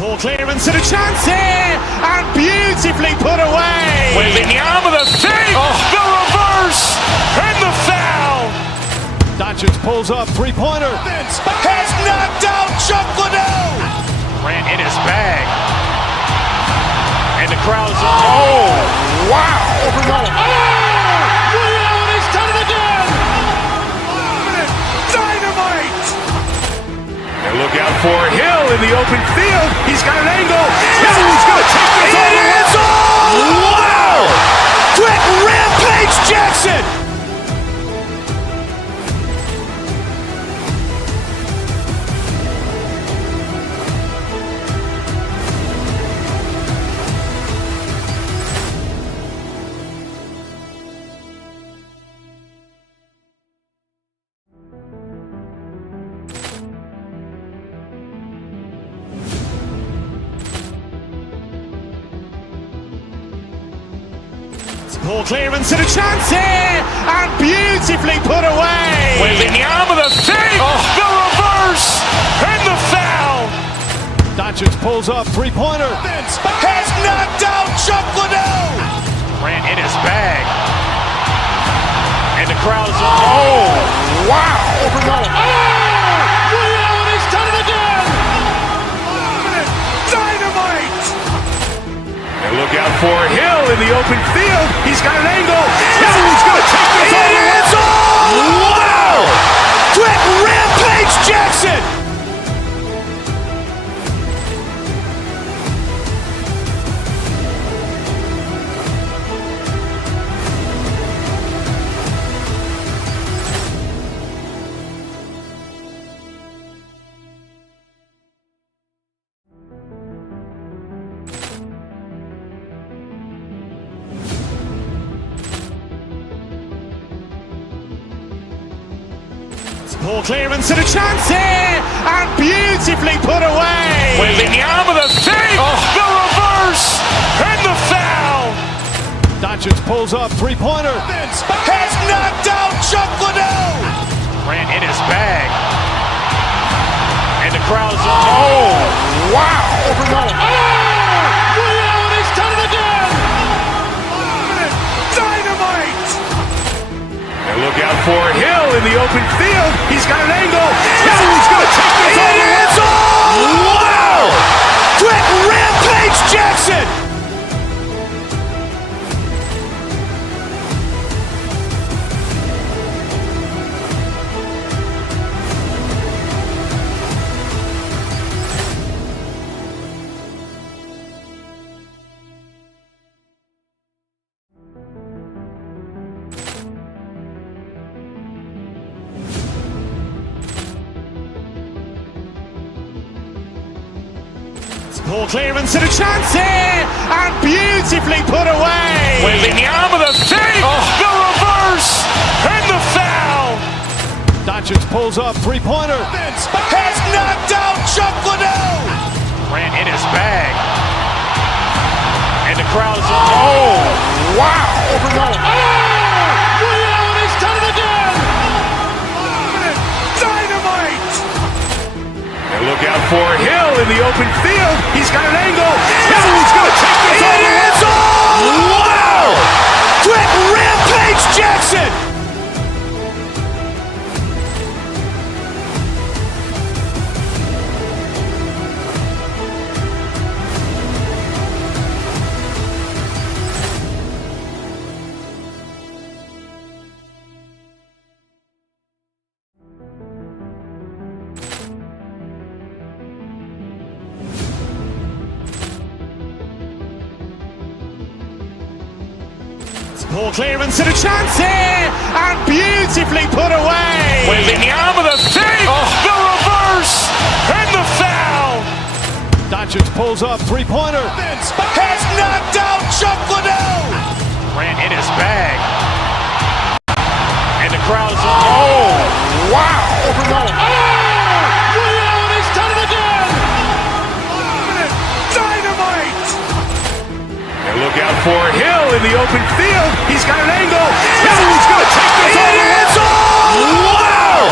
Poor clearance and a chance here, and beautifully put away. Waving the arm of the feet, the reverse, and the foul. Doncic pulls up, three-pointer. Has knocked out Chuck Liddell. Ran in his bag. And the crowd's, oh, wow. Liddell, he's done it again. Dynamite. And look out for Hill in the open field. He's got an angle. Hill is going to take this all the way. Wow! Quick Rampage Jackson. Poor clearance and a chance here, and beautifully put away. Waving the arm of the feet, the reverse, and the foul. Doncic pulls up, three-pointer. Has knocked out Chuck Liddell. Ran in his bag. And the crowd's, oh, wow. Liddell, he's done it again. Dynamite. And look out for Hill in the open field. He's got an angle. Hill is going to take this all the way. Wow! Quick Rampage Jackson. Poor clearance and a chance here, and beautifully put away. Waving the arm of the feet, the reverse, and the foul. Doncic pulls up, three-pointer. Has knocked out Chuck Liddell. Ran in his bag. And the crowd's, oh, wow. Liddell, he's done it again. Dynamite. And look out for Hill in the open field. He's got an angle. Hill is going to take this all the way. Wow! Quick Rampage Jackson. Poor clearance and a chance here, and beautifully put away. Waving the arm of the feet, the reverse, and the foul. Doncic pulls up, three-pointer. Has knocked out Chuck Liddell. Ran in his bag. And the crowd's, oh, wow. Liddell, he's done it again. Dynamite. And look out for Hill in the open field. He's got an angle. Hill is going to take this all the way. Wow! Quick Rampage Jackson. Poor clearance and a chance here, and beautifully put away. Waving the arm of the feet, the reverse, and the foul. Doncic pulls up, three-pointer. Has knocked out Chuck Liddell. Ran in his bag. And the crowd's, oh, wow. Liddell, he's done it again. Dynamite. And look out for Hill in the open field. He's got an angle. Hill is going to take this all the way. Wow!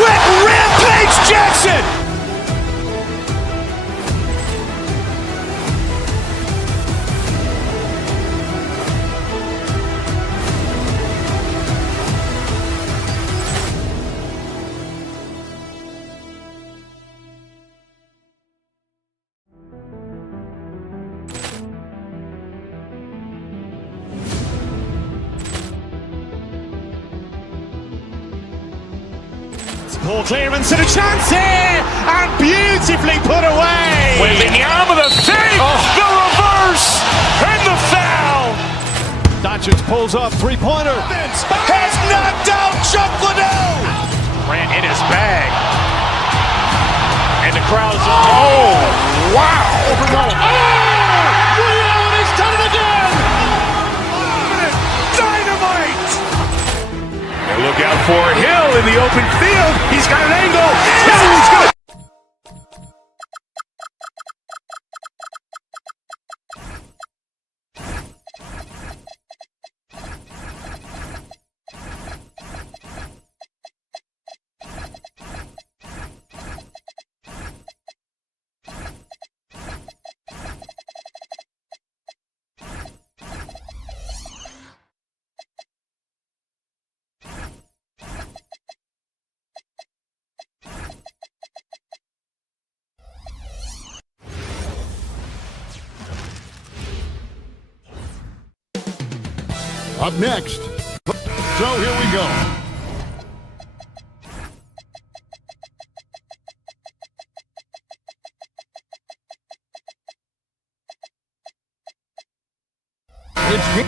Quick Rampage Jackson. Poor clearance and a chance here, and beautifully put away. Wembanyama the fake, the reverse, and the foul. Doncic pulls up, three-pointer. Has knocked out Chuck Liddell. Ran in his bag. And the crowd's oh, wow. He's done it again. Dynamite. And look out for Hill in the open field. He's got an angle. Hill's good. Up next, so here we go. It's game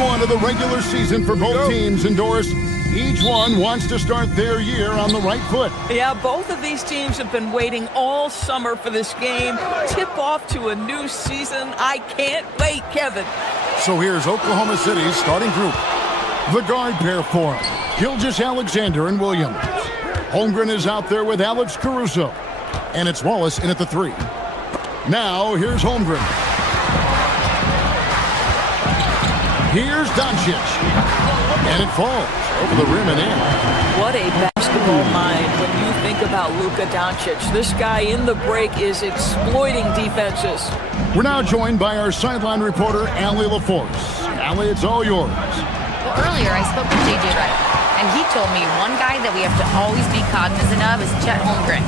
one of the regular season for both teams indoors. Each one wants to start their year on the right foot. Yeah, both of these teams have been waiting all summer for this game. Tip off to a new season. I can't wait, Kevin. So here's Oklahoma City's starting group. The guard pair for him, Gilgeous-Alexander and Williams. Holmgren is out there with Alex Caruso. And it's Wallace in at the 3. Now, here's Holmgren. Here's Doncic. And it falls over the rim and in. What a basketball mind when you think about Luka Doncic. This guy in the break is exploiting defenses. We're now joined by our sideline reporter, Allie LaForce. Allie, it's all yours. Well, earlier I spoke with J.J. Redick, and he told me one guy that we have to always be cognizant of is Chet Holmgren.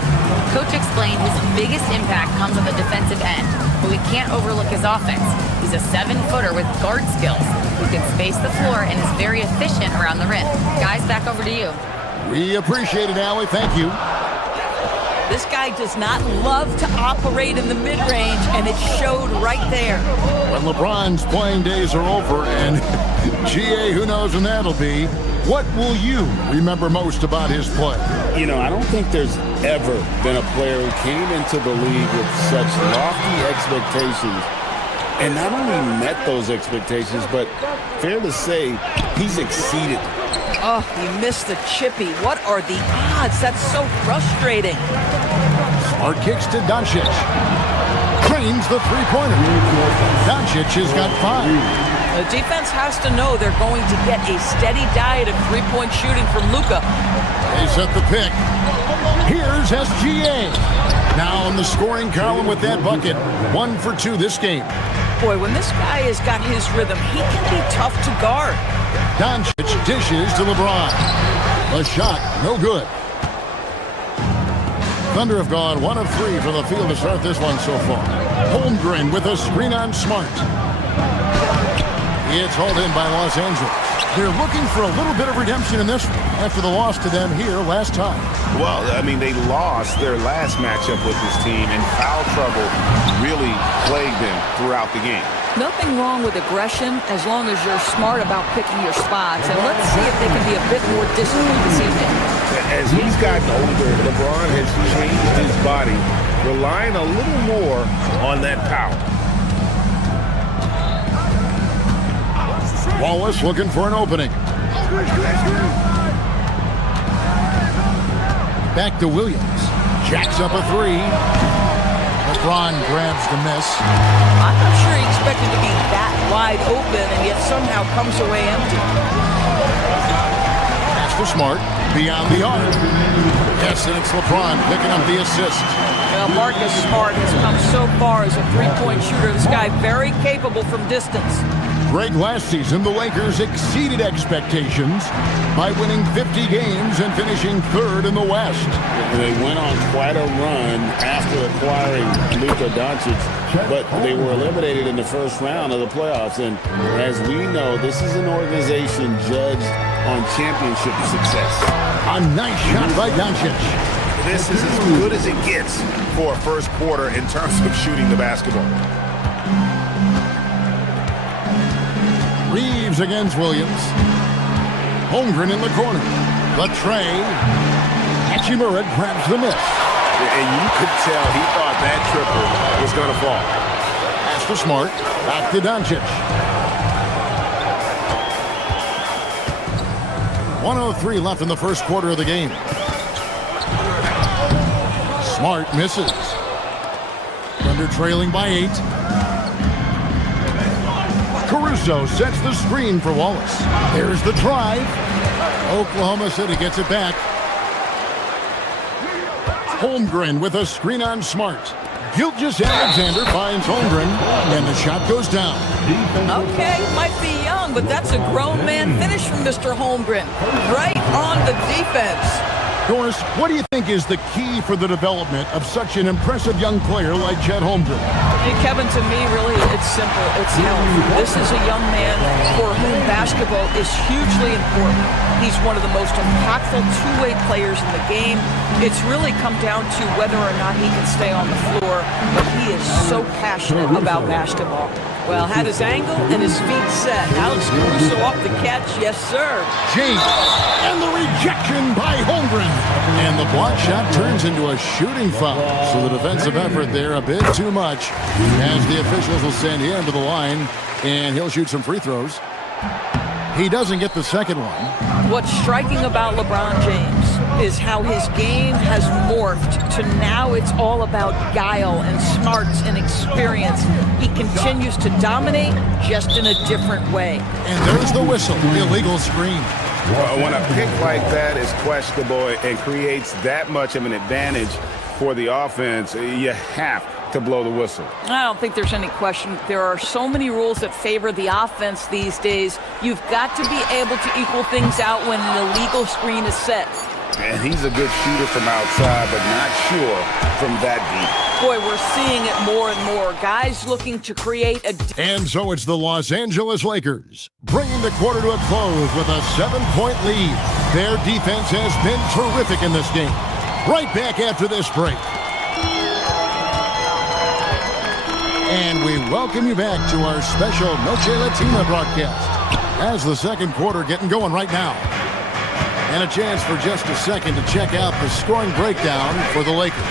Coach explained his biggest impact comes on the defensive end, but we can't overlook his offense. He's a 7-footer with guard skills who can space the floor and is very efficient around the rim. Guys, back over to you. We appreciate it, Allie. Thank you. This guy does not love to operate in the mid-range, and it showed right there. When LeBron's playing days are over, and GA, who knows when that'll be, what will you remember most about his play? You know, I don't think there's ever been a player who came into the league with such lofty expectations and not only met those expectations, but fair to say, he's exceeded. Oh, he missed the chippy. What are the odds? That's so frustrating. Smart kicks to Doncic. Trains the three-pointer. Doncic has got 5. The defense has to know they're going to get a steady diet of three-point shooting from Luka. They set the pick. Here's SGA. Now in the scoring column with that bucket. 1 for 2 this game. Boy, when this guy has got his rhythm, he can be tough to guard. Doncic dishes to LeBron. The shot, no good. Thunder have gone 1 of 3 from the field to start this one so far. Holmgren with a screen on Smart. It's hauled in by Los Angeles. They're looking for a little bit of redemption in this one after the loss to them here last time. Well, I mean, they lost their last matchup with this team, and foul trouble really plagued them throughout the game. Nothing wrong with aggression as long as you're smart about picking your spots. And let's see if they can be a bit more disciplined this evening. As he's gotten older, LeBron has changed his body, relying a little more on that power. Wallace looking for an opening. Back to Williams. Jacks up a 3. LeBron grabs the miss. I'm not sure he expected to be that wide open and yet somehow comes away empty. Pass to Smart. Beyond the arc. Yes, and it's LeBron picking up the assist. Well, Marcus Smart has come so far as a three-point shooter. This guy very capable from distance. Greg, last season, the Lakers exceeded expectations by winning 50 games and finishing third in the West. They went on quite a run after acquiring Luka Doncic, but they were eliminated in the first round of the playoffs. And as we know, this is an organization judged on championship success. A nice shot by Doncic. This is as good as it gets for a first quarter in terms of shooting the basketball. Reeves against Williams. Holmgren in the corner. The tray. Hachimura grabs the miss. And you could tell he thought that triple was going to fall. Pass to Smart. Back to Doncic. 1:03 left in the first quarter of the game. Smart misses. Thunder trailing by 8. Caruso sets the screen for Wallace. There's the drive. Oklahoma City gets it back. Holmgren with a screen on Smart. Gilgeous-Alexander finds Holmgren, and the shot goes down. Okay, might be young, but that's a grown man finish from Mr. Holmgren. Right on the defense. Doris, what do you think is the key for the development of such an impressive young player like Chet Holmgren? Hey, Kevin, to me, really, it's simple. It's health. This is a young man for whom basketball is hugely important. He's one of the most impactful two-way players in the game. It's really come down to whether or not he can stay on the floor, but he is so passionate about basketball. Well, had his angle and his feet set. Alex Caruso off the catch. Yes, sir. James, and the rejection by Holmgren. And the block shot turns into a shooting foul. So the defensive effort there a bit too much, as the officials will send him to the line, and he'll shoot some free throws. He doesn't get the second one. What's striking about LeBron James is how his game has morphed to now it's all about guile and smarts and experience. He continues to dominate, just in a different way. And there's the whistle, illegal screen. Well, when a pick like that is questionable and creates that much of an advantage for the offense, you have to blow the whistle. I don't think there's any question. There are so many rules that favor the offense these days. You've got to be able to equal things out when an illegal screen is set. And he's a good shooter from outside, but not sure from that deep. Boy, we're seeing it more and more. Guys looking to create a... And so it's the Los Angeles Lakers, bringing the quarter to a close with a 7-point lead. Their defense has been terrific in this game. Right back after this break. And we welcome you back to our special Noche Latina broadcast, as the second quarter getting going right now. And a chance for just a second to check out the scoring breakdown for the Lakers.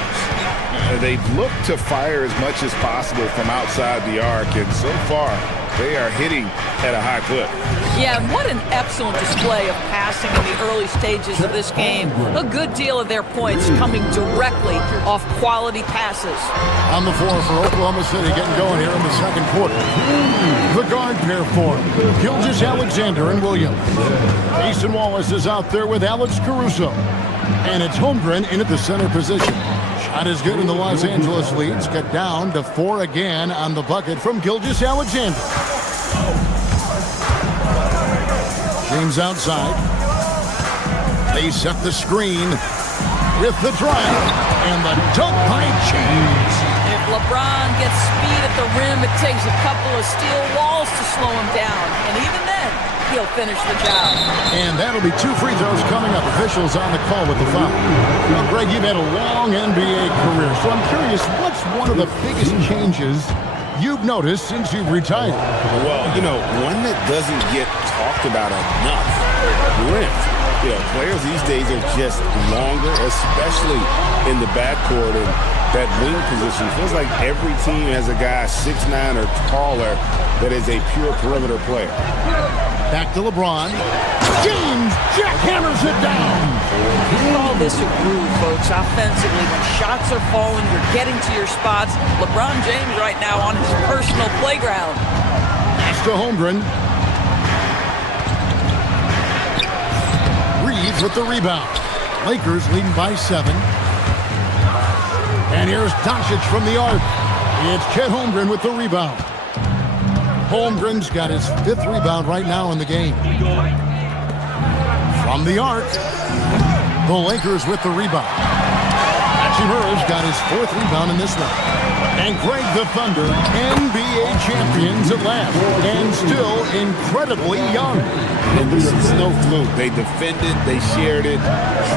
They've looked to fire as much as possible from outside the arc, and so far they are hitting at a high clip. Yeah, and what an excellent display of passing in the early stages of this game. A good deal of their points coming directly off quality passes. On the floor for Oklahoma City, getting going here in the second quarter. The guard pair for Gilgeous-Alexander and Williams. Mason Wallace is out there with Alex Caruso. And it's Holmgren in at the center position. Shot is good, and the Los Angeles leads get down to 4 again on the bucket from Gilgeous-Alexander. James outside. They set the screen with the drive, and the dunk by James. If LeBron gets speed at the rim, it takes a couple of steel walls to slow him down. And even then, he'll finish the job. And that'll be 2 free throws coming up. Officials on the call with the foul. Well, Greg, you've had a long NBA career, so I'm curious, what's one of the biggest changes you've noticed since you've retired? Well, you know, one that doesn't get talked about enough, length. You know, players these days are just longer, especially in the backcourt, and that wing position. Feels like every team has a guy 6'9" or taller that is a pure perimeter player. Back to LeBron. James jackhammers it down. You call this a groove, folks, offensively. When shots are falling, you're getting to your spots. LeBron James right now on his personal playground. Pass to Holmgren. Reeves with the rebound. Lakers leading by 7. And here's Doncic from the arc. It's Chet Holmgren with the rebound. Holmgren's got his 5th rebound right now in the game. From the arc, the Lakers with the rebound. Hachimura's got his 4th rebound in this one. And Greg, the Thunder, NBA champions at last, and still incredibly young. And this is no fluke. They defended, they shared it,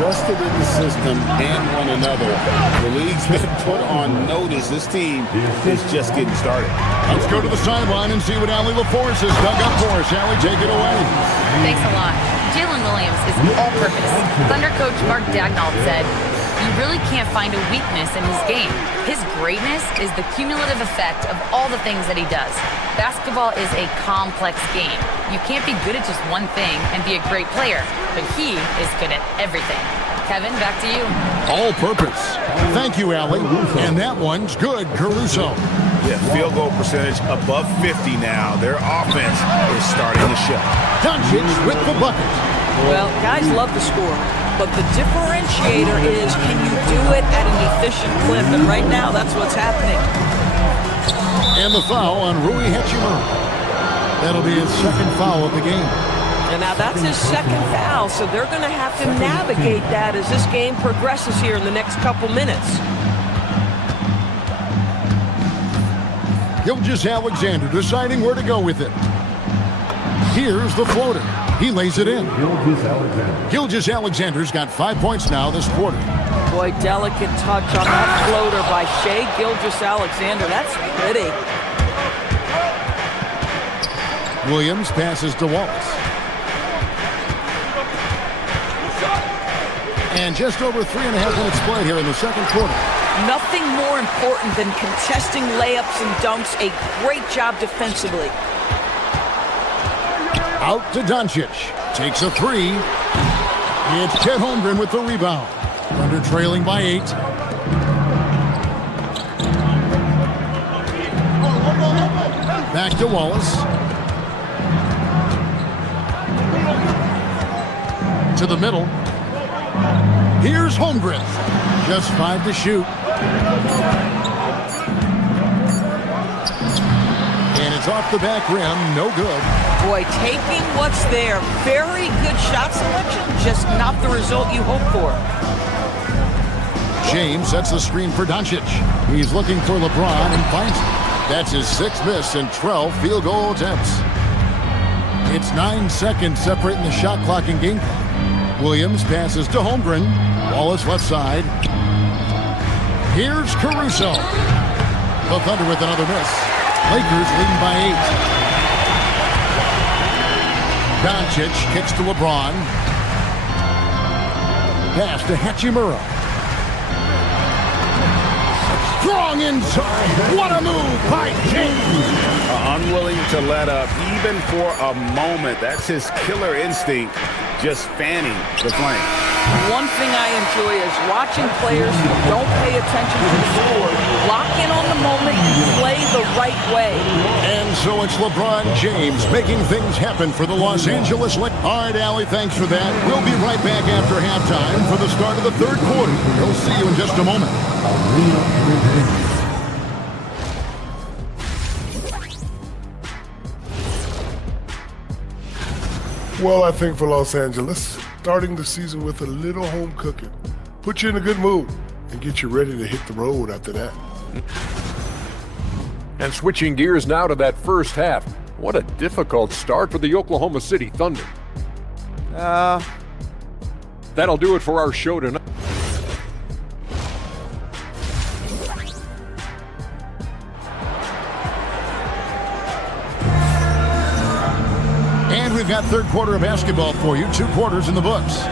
trusted in the system and one another. The league's been put on notice. This team is just getting started. Let's go to the sideline and see what Allie LaForce has dug up for us. Allie, take it away. Thanks a lot. Jalen Williams is all-purpose. Thunder coach Mark Daigneault said, "You really can't find a weakness in his game. His greatness is the cumulative effect of all the things that he does. Basketball is a complex game. You can't be good at just one thing and be a great player, but he is good at everything." Kevin, back to you. All purpose. Thank you, Allie. And that one's good, Caruso. Yeah, field goal percentage above 50 now. Their offense is starting to show. Doncic with the bucket. Well, guys love to score, but the differentiator is, can you do it at an efficient clip? And right now, that's what's happening. And the foul on Rui Hachimura. That'll be his 2nd foul of the game. And now that's his 2nd foul, so they're going to have to navigate that as this game progresses here in the next couple minutes. Gilgeous-Alexander deciding where to go with it. Here's the floater. He lays it in. Gilgeous-Alexander's got 5 points now this quarter. Boy, delicate touch on that floater by Shai Gilgeous-Alexander. That's pretty. Williams passes to Wallace. And just over 3.5 minutes played here in the 2nd quarter. Nothing more important than contesting layups and dunks. A great job defensively. Out to Doncic. Takes a 3. It's Chet Holmgren with the rebound. Thunder trailing by 8. Back to Wallace. To the middle. Here's Holmgren. Just 5 to shoot. And it's off the back rim. No good. Boy, taking what's there. Very good shot selection. Just not the result you hope for. James sets the screen for Doncic. He's looking for LeBron and finds it. That's his 6th miss and 12 field goal attempts. It's 9 seconds separating the shot clock and game clock. Williams passes to Holmgren. Wallace left side. Here's Caruso. The Thunder with another miss. Lakers leading by 8. Doncic kicks to LeBron. Pass to Hachimura. Strong inside. What a move by James. Unwilling to let up even for a moment. That's his killer instinct. Just fanning the flame. One thing I enjoy is watching players who don't pay attention to the score. Lock in on the moment and play the right way. And so it's LeBron James making things happen for the Los Angeles Lakers. All right, Allie, thanks for that. We'll be right back after halftime for the start of the 3rd quarter. We'll see you in just a moment. Well, I think for Los Angeles, starting the season with a little home cooking, put you in a good mood and get you ready to hit the road after that. And switching gears now to that first half. What a difficult start for the Oklahoma City Thunder. That'll do it for our show tonight. And we've got 3rd quarter of basketball for you. 2 quarters in the books.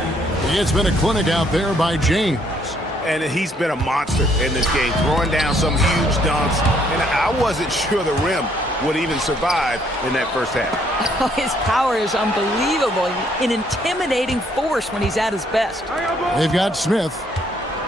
It's been a clinic out there by James. And he's been a monster in this game, throwing down some huge dunks. And I wasn't sure the rim would even survive in that first half. His power is unbelievable. An intimidating force when he's at his best. They've got Smith.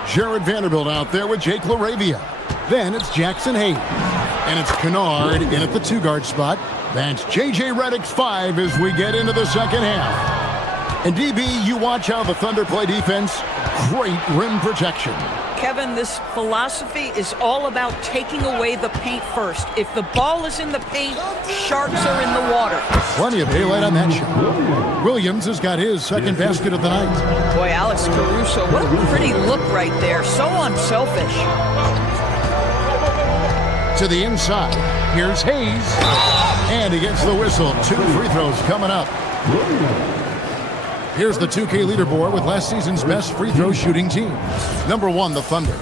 Jared Vanderbilt out there with Jake LaRavia. Then it's Jackson Hayes. And it's Kennard in at the 2-guard spot. That's J.J. Redick's 5 as we get into the 2nd half. And DB, you watch how the Thunder play defense. Great rim protection. Kevin, this philosophy is all about taking away the paint first. If the ball is in the paint, sharks are in the water. Plenty of daylight on that shot. Williams has got his second basket of the night. Boy, Alex Caruso, what a pretty look right there. So unselfish. To the inside. Here's Hayes. And he gets the whistle. 2 free throws coming up. Here's the 2K leaderboard with last season's best free throw shooting teams. Number 1, the Thunder.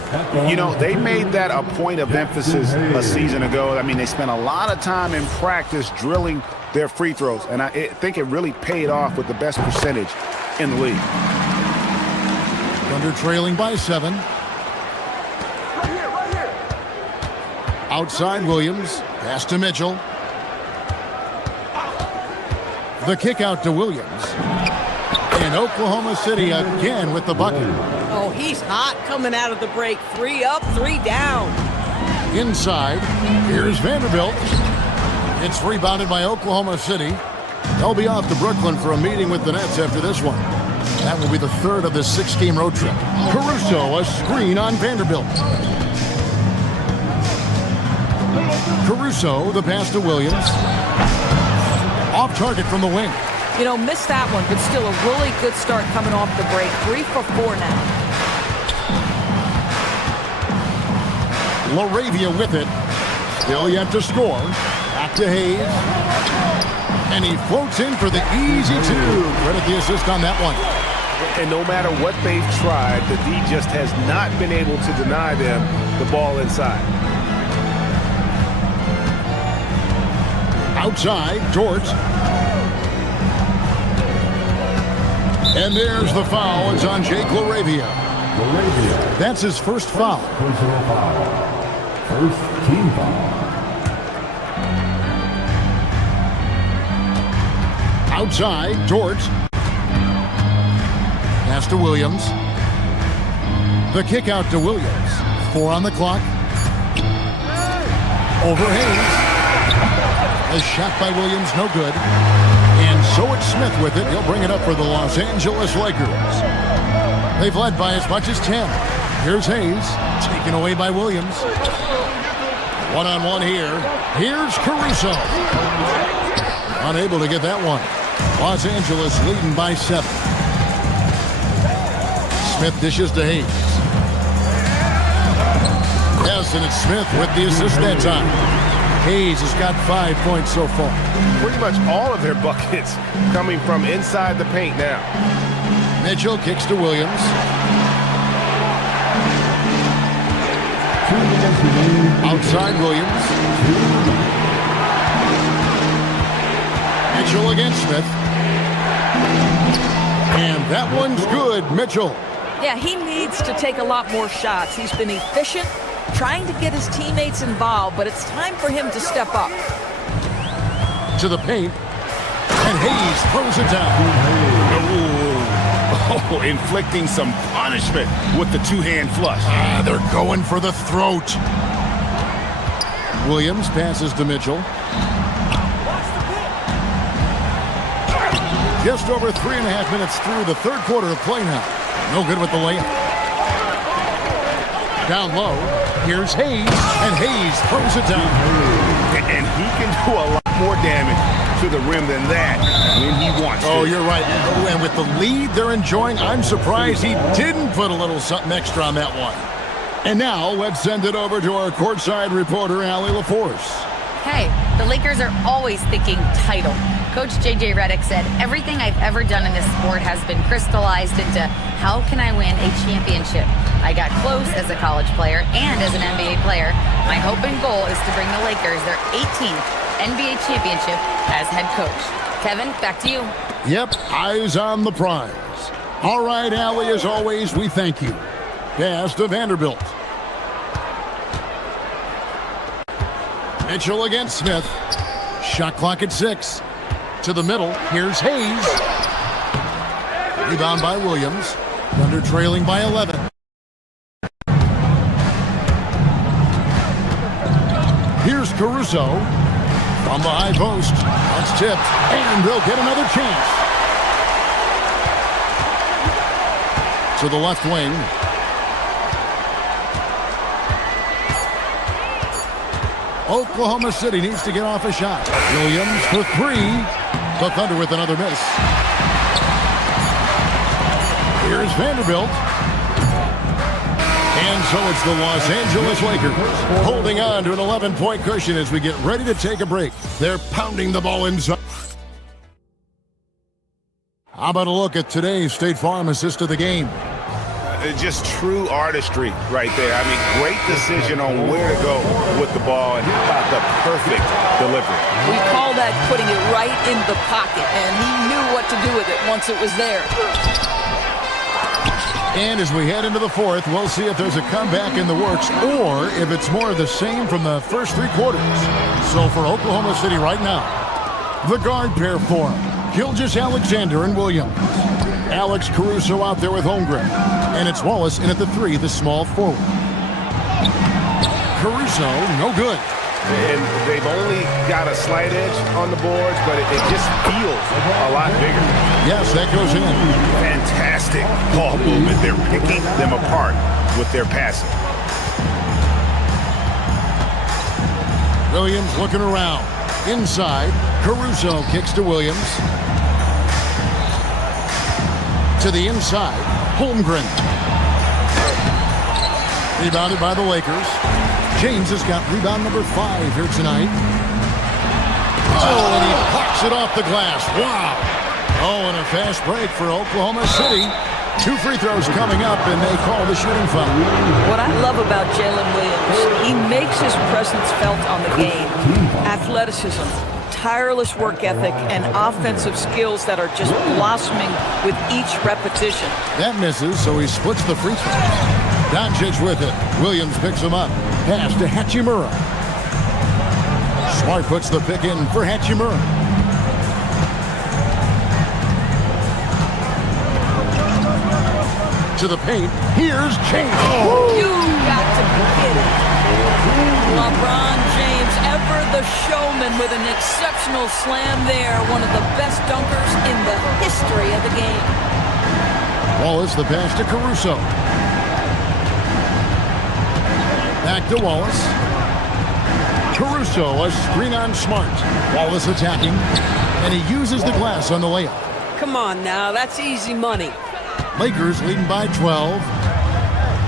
You know, they made that a point of emphasis a season ago. I mean, they spent a lot of time in practice drilling their free throws, and I think it really paid off with the best percentage in the league. Thunder trailing by 7. Outside Williams. Pass to Mitchell. The kick out to Williams. And Oklahoma City again with the bucket. Oh, he's hot coming out of the break. 3 up, 3 down. Inside, here's Vanderbilt. It's rebounded by Oklahoma City. They'll be off to Brooklyn for a meeting with the Nets after this one. That will be the 3rd of the 6-game road trip. Caruso, a screen on Vanderbilt. Caruso, the pass to Williams. Off target from the wing. You know, missed that one, but still a really good start coming off the break. 3 for 4 now. LaRavia with it. Still yet to score. Back to Hayes. And he floats in for the easy 2. Credit the assist on that one. And no matter what they've tried, the D just has not been able to deny them the ball inside. Outside, George. And there's the foul. It's on Jake LaRavia. That's his first foul. Personal foul. First team foul. Outside, George. Pass to Williams. The kick out to Williams. 4 on the clock. Over Hayes. A shot by Williams, no good. And so it's Smith with it. He'll bring it up for the Los Angeles Lakers. They've led by as much as 10. Here's Hayes, taken away by Williams. One-on-one here. Here's Caruso. Unable to get that one. Los Angeles leading by 7. Smith dishes to Hayes. Yes, and it's Smith with the assist that time. Hayes has got 5 points so far. Pretty much all of their buckets coming from inside the paint now. Mitchell kicks to Williams. Outside Williams. Mitchell against Smith. And that one's good, Mitchell. Yeah, he needs to take a lot more shots. He's been efficient, trying to get his teammates involved, but it's time for him to step up. To the paint, and Hayes throws it down. Oh, inflicting some punishment with the 2-hand flush. They're going for the throat. Williams passes to Mitchell. Just over 3.5 minutes through the 3rd quarter of play now. No good with the layup. Down low, here's Hayes, and Hayes throws it down. And he can do a lot more damage to the rim than that when he wants to. Oh, you're right. And with the lead they're enjoying, I'm surprised he didn't put a little something extra on that one. And now, let's send it over to our courtside reporter, Allie LaForce. Hey, the Lakers are always thinking title. Coach J.J. Redick said, everything I've ever done in this sport has been crystallized into how can I win a championship? I got close as a college player and as an NBA player. My hope and goal is to bring the Lakers their 18th NBA championship as head coach. Kevin, back to you. Yep, eyes on the prize. All right, Allie, as always, we thank you. Pass to Vanderbilt. Mitchell against Smith. Shot clock at 6. To the middle, here's Hayes. Rebound by Williams. Thunder trailing by 11. Here's Caruso. From the high post. That's tipped. And they'll get another chance. To the left wing. Oklahoma City needs to get off a shot. Williams for three. The Thunder with another miss. Here's Vanderbilt. And so it's the Los Angeles Lakers holding on to an 11-point cushion as we get ready to take a break. They're pounding the ball inside. How about a look at today's State Farm assist of the game? Just true artistry right there. I mean, great decision on where to go with the ball, and how about the perfect delivery. We call that putting it right in the pocket, and he knew what to do with it once it was there. And as we head into the fourth, we'll see if there's a comeback in the works or if it's more of the same from the first three quarters. So for Oklahoma City right now, the guard pair for him, Gilgeous-Alexander and Williams. Alex Caruso out there with Holmgren. And it's Wallace in at the three, the small forward. Caruso, no good. And they've only got a slight edge on the boards, but it just feels a lot bigger. Yes, that goes in. Fantastic ball movement. They're picking them apart with their passing. Williams looking around. Inside, Caruso kicks to Williams. To the inside, Holmgren. Rebounded by the Lakers. James has got rebound number 5 here tonight. Oh, and he plucks it off the glass. Wow. Oh, and a fast break for Oklahoma City. 2 free throws coming up, and they call the shooting foul. What I love about Jalen Williams, he makes his presence felt on the game. Athleticism, tireless work ethic, and offensive skills that are just blossoming with each repetition. That misses, so he splits the free throws. Doncic with it. Williams picks him up. Pass to Hachimura. Smart puts the pick in for Hachimura. To the paint. Here's James. Oh. You got to be kidding. LeBron James, ever the showman with an exceptional slam there. One of the best dunkers in the history of the game. Wallace, the pass to Caruso. Back to Wallace. Caruso, a screen on Smart. Wallace attacking, and he uses the glass on the layup. Come on now, that's easy money. Lakers leading by 12.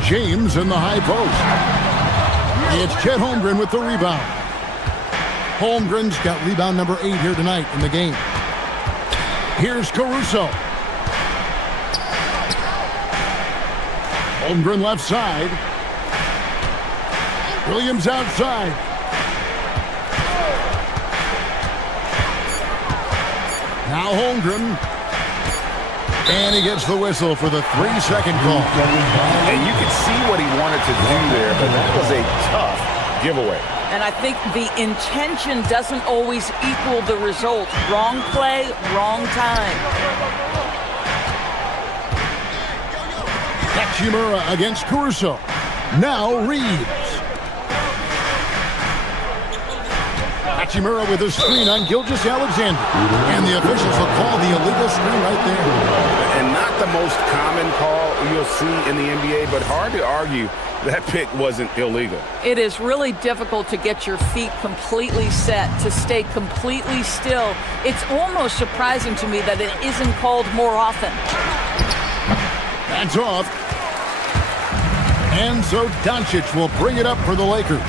James in the high post. It's Chet Holmgren with the rebound. Holmgren's got rebound number 8 here tonight in the game. Here's Caruso. Holmgren left side. Williams outside. Now Holmgren. And he gets the whistle for the 3-second call. And you can see what he wanted to do there, but that was a tough giveaway. And I think the intention doesn't always equal the result. Wrong play, wrong time. Hachimura against Caruso. Now Reeves. Hachimura with a screen on Gilgeous-Alexander. And the officials will call the illegal screen right there. And not the most common call you'll see in the NBA, but hard to argue that pick wasn't illegal. It is really difficult to get your feet completely set, to stay completely still. It's almost surprising to me that it isn't called more often. That's off. And so Doncic will bring it up for the Lakers.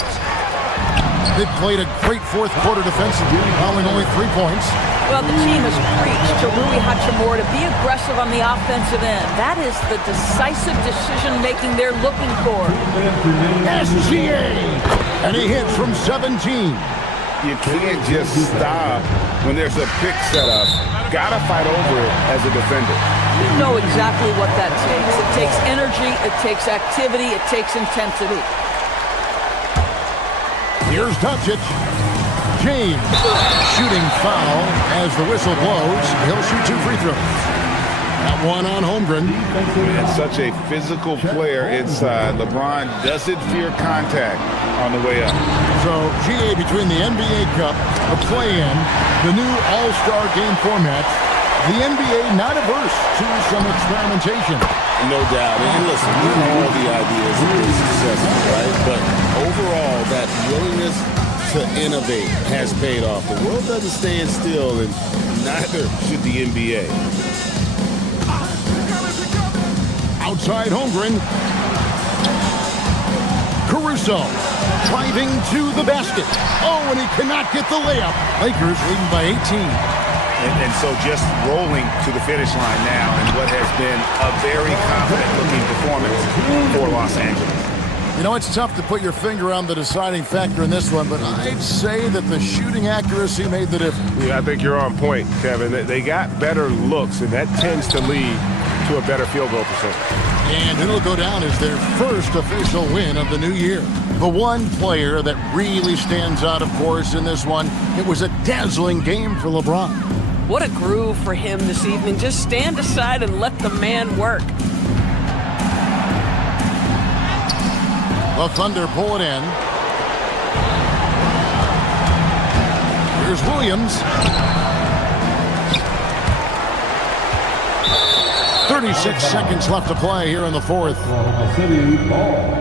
They played a great fourth quarter defensively, allowing only 3 points. Well, the team has preached to Rui Hachimura to be aggressive on the offensive end. That is the decisive decision-making they're looking for. SGA! And he hits from 17. You can't just stop when there's a pick set up. Gotta fight over it as a defender. You know exactly what that takes. It takes energy, it takes activity, it takes intensity. Here's Doncic. James, shooting foul as the whistle blows. He'll shoot 2 free throws. That one on Holmgren. And such a physical player inside. LeBron doesn't fear contact on the way up. So, GA between the NBA Cup, the play-in, the new All-Star game format, the NBA not averse to some experimentation. No doubt. And listen, we know all the ideas of success, right? But overall, that willingness to innovate has paid off. The world doesn't stand still, and neither should the NBA. Outside Holmgren. Caruso driving to the basket. Oh, and he cannot get the layup. Lakers leading by 18. And so just rolling to the finish line now in what has been a very confident-looking performance for Los Angeles. You know, it's tough to put your finger on the deciding factor in this one, but I'd say that the shooting accuracy made the difference. Yeah, I think you're on point, Kevin. They got better looks, and that tends to lead to a better field goal percentage. And it'll go down as their first official win of the new year. The one player that really stands out, of course, in this one, it was a dazzling game for LeBron. What a groove for him this evening. Just stand aside and let the man work. The Thunder pull it in. Here's Williams. 36 seconds left to play here in the fourth. Oklahoma City ball.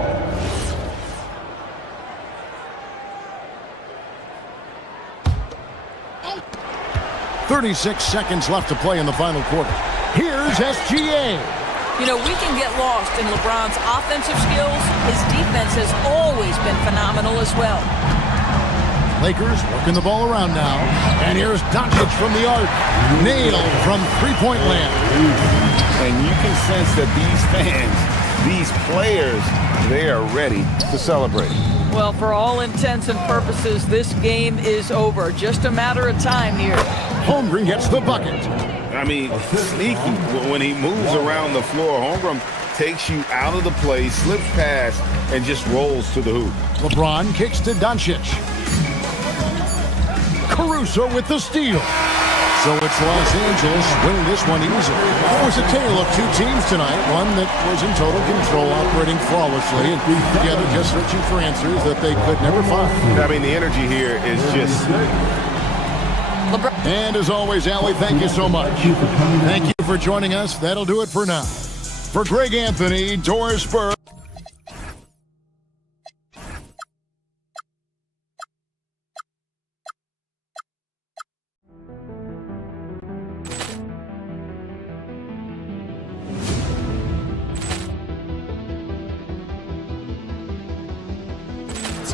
36 seconds left to play in the final quarter. Here's SGA. You know, we can get lost in LeBron's offensive skills. His defense has always been phenomenal as well. Lakers working the ball around now. And here's Doncic from the arc. Nailed from three-point land. And you can sense that these fans, these players, they are ready to celebrate. Well, for all intents and purposes, this game is over. Just a matter of time here. Holmgren gets the bucket. I mean, sneaky. When he moves around the floor, Holmgren takes you out of the play, slips past, and just rolls to the hoop. LeBron kicks to Doncic. Caruso with the steal. So it's Los Angeles winning this one easily. It was a tale of two teams tonight, one that was in total control, operating flawlessly, and together just searching for answers that they could never find. I mean, the energy here is just... And as always, Allie, thank you so much. Thank you for joining us. That'll do it for now. For Greg Anthony, Doris Burke.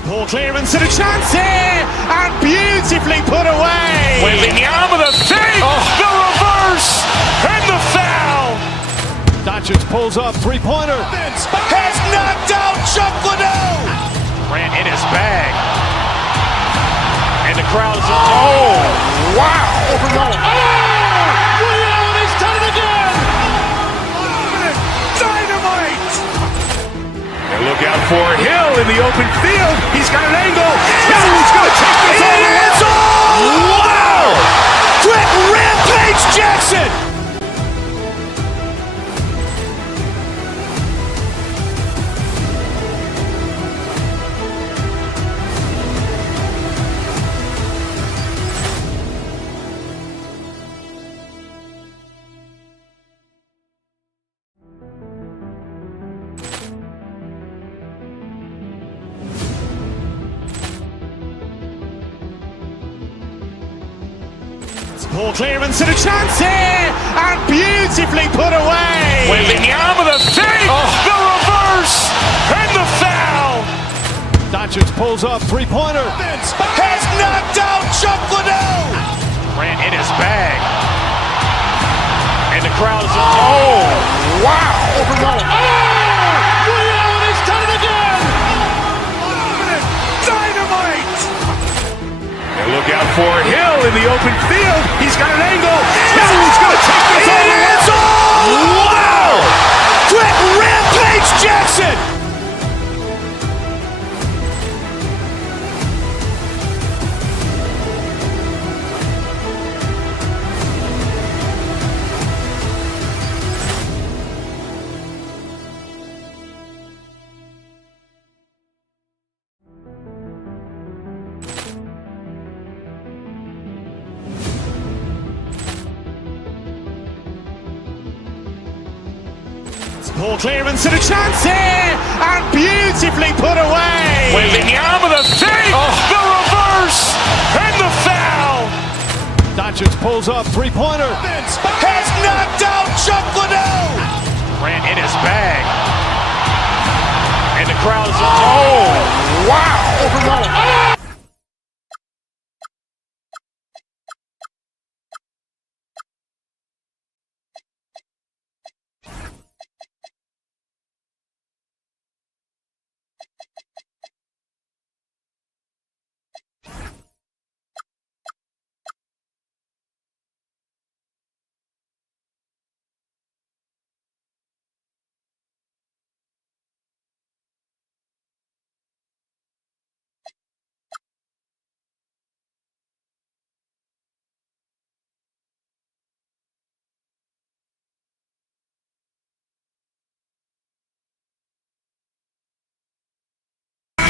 Poor clearance and a chance here, and beautifully put away. Wembanyama the fake, the reverse, and the foul. Doncic pulls up, three-pointer. Has knocked out Chuck Liddell. Ran in his bag. And the crowd is... Oh, wow. Williams has done it again. Dynamite. And look out for Hill in the open field. He's got an angle. He's going to take this all the way. Wow. Quick Rampage Jackson. Poor clearance and a chance here, and beautifully put away. Wembanyama the fake, the reverse, and the foul. Doncic pulls up, three-pointer. Has knocked out Chuck Liddell. Ran in his bag. And the crowd is... Oh, wow. Williams has done it again. Dynamite. And look out for Hill in the open field. He's got an angle. He's going to take this all the way. Wow. Quick Rampage Jackson. Poor clearance and a chance here, and beautifully put away. Wembanyama the save, the reverse, and the foul. Doncic pulls up, three-pointer. Has knocked out Chuck Liddell. Grant in his bag. And the crowd is, oh, wow.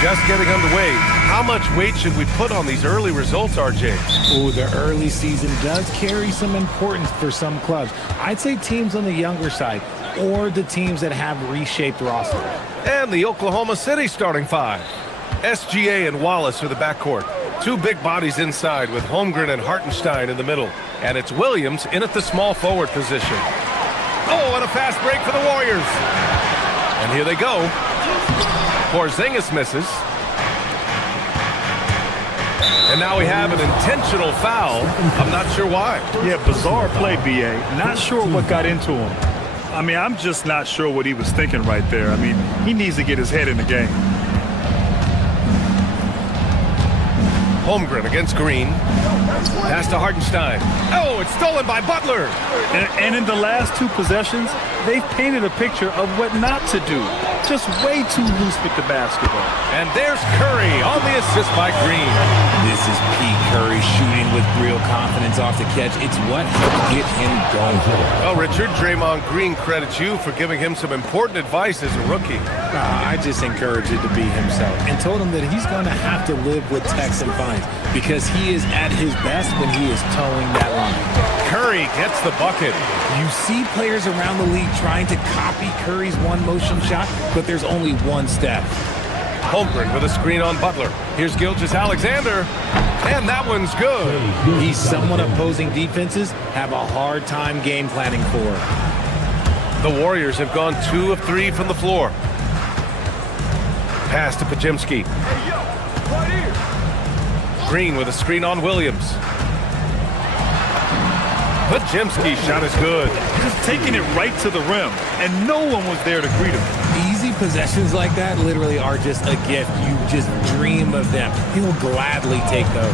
Just getting underway. How much weight should we put on these early results, RJ? Oh, the early season does carry some importance for some clubs. I'd say teams on the younger side or the teams that have reshaped rosters. And the Oklahoma City starting five. SGA and Wallace are the backcourt. Two big bodies inside with Holmgren and Hartenstein in the middle. And it's Williams in at the small forward position. Oh, and a fast break for the Warriors. And here they go. Porzingis misses. And now we have an intentional foul. I'm not sure why. Yeah, bizarre play, BA. Not sure what got into him. I mean, I'm just not sure what he was thinking right there. I mean, he needs to get his head in the game. Holmgren against Green. Pass to Hartenstein. Oh, it's stolen by Butler. And in the last two possessions, they've painted a picture of what not to do. Just way too loose with the basketball. And there's Curry on the assist by Green. This is Pete Curry shooting with real confidence off the catch. It's what helped get him going. Well, Richard, Draymond Green credits you for giving him some important advice as a rookie. I just encouraged it to be himself and told him that he's going to have to live with techs and fines because he is at his best when he is towing that line. Curry gets the bucket. You see players around the league trying to copy Curry's one-motion shot, but there's only one step. Holmgren with a screen on Butler. Here's Gilgeous-Alexander, and that one's good. He's someone opposing defenses have a hard time game planning for. The Warriors have gone 2 of 3 from the floor. Pass to Podziemski. Green with a screen on Williams. Podziemski's shot is good. Just taking it right to the rim, and no one was there to greet him. Easy possessions like that literally are just a gift. You just dream of them. He will gladly take those.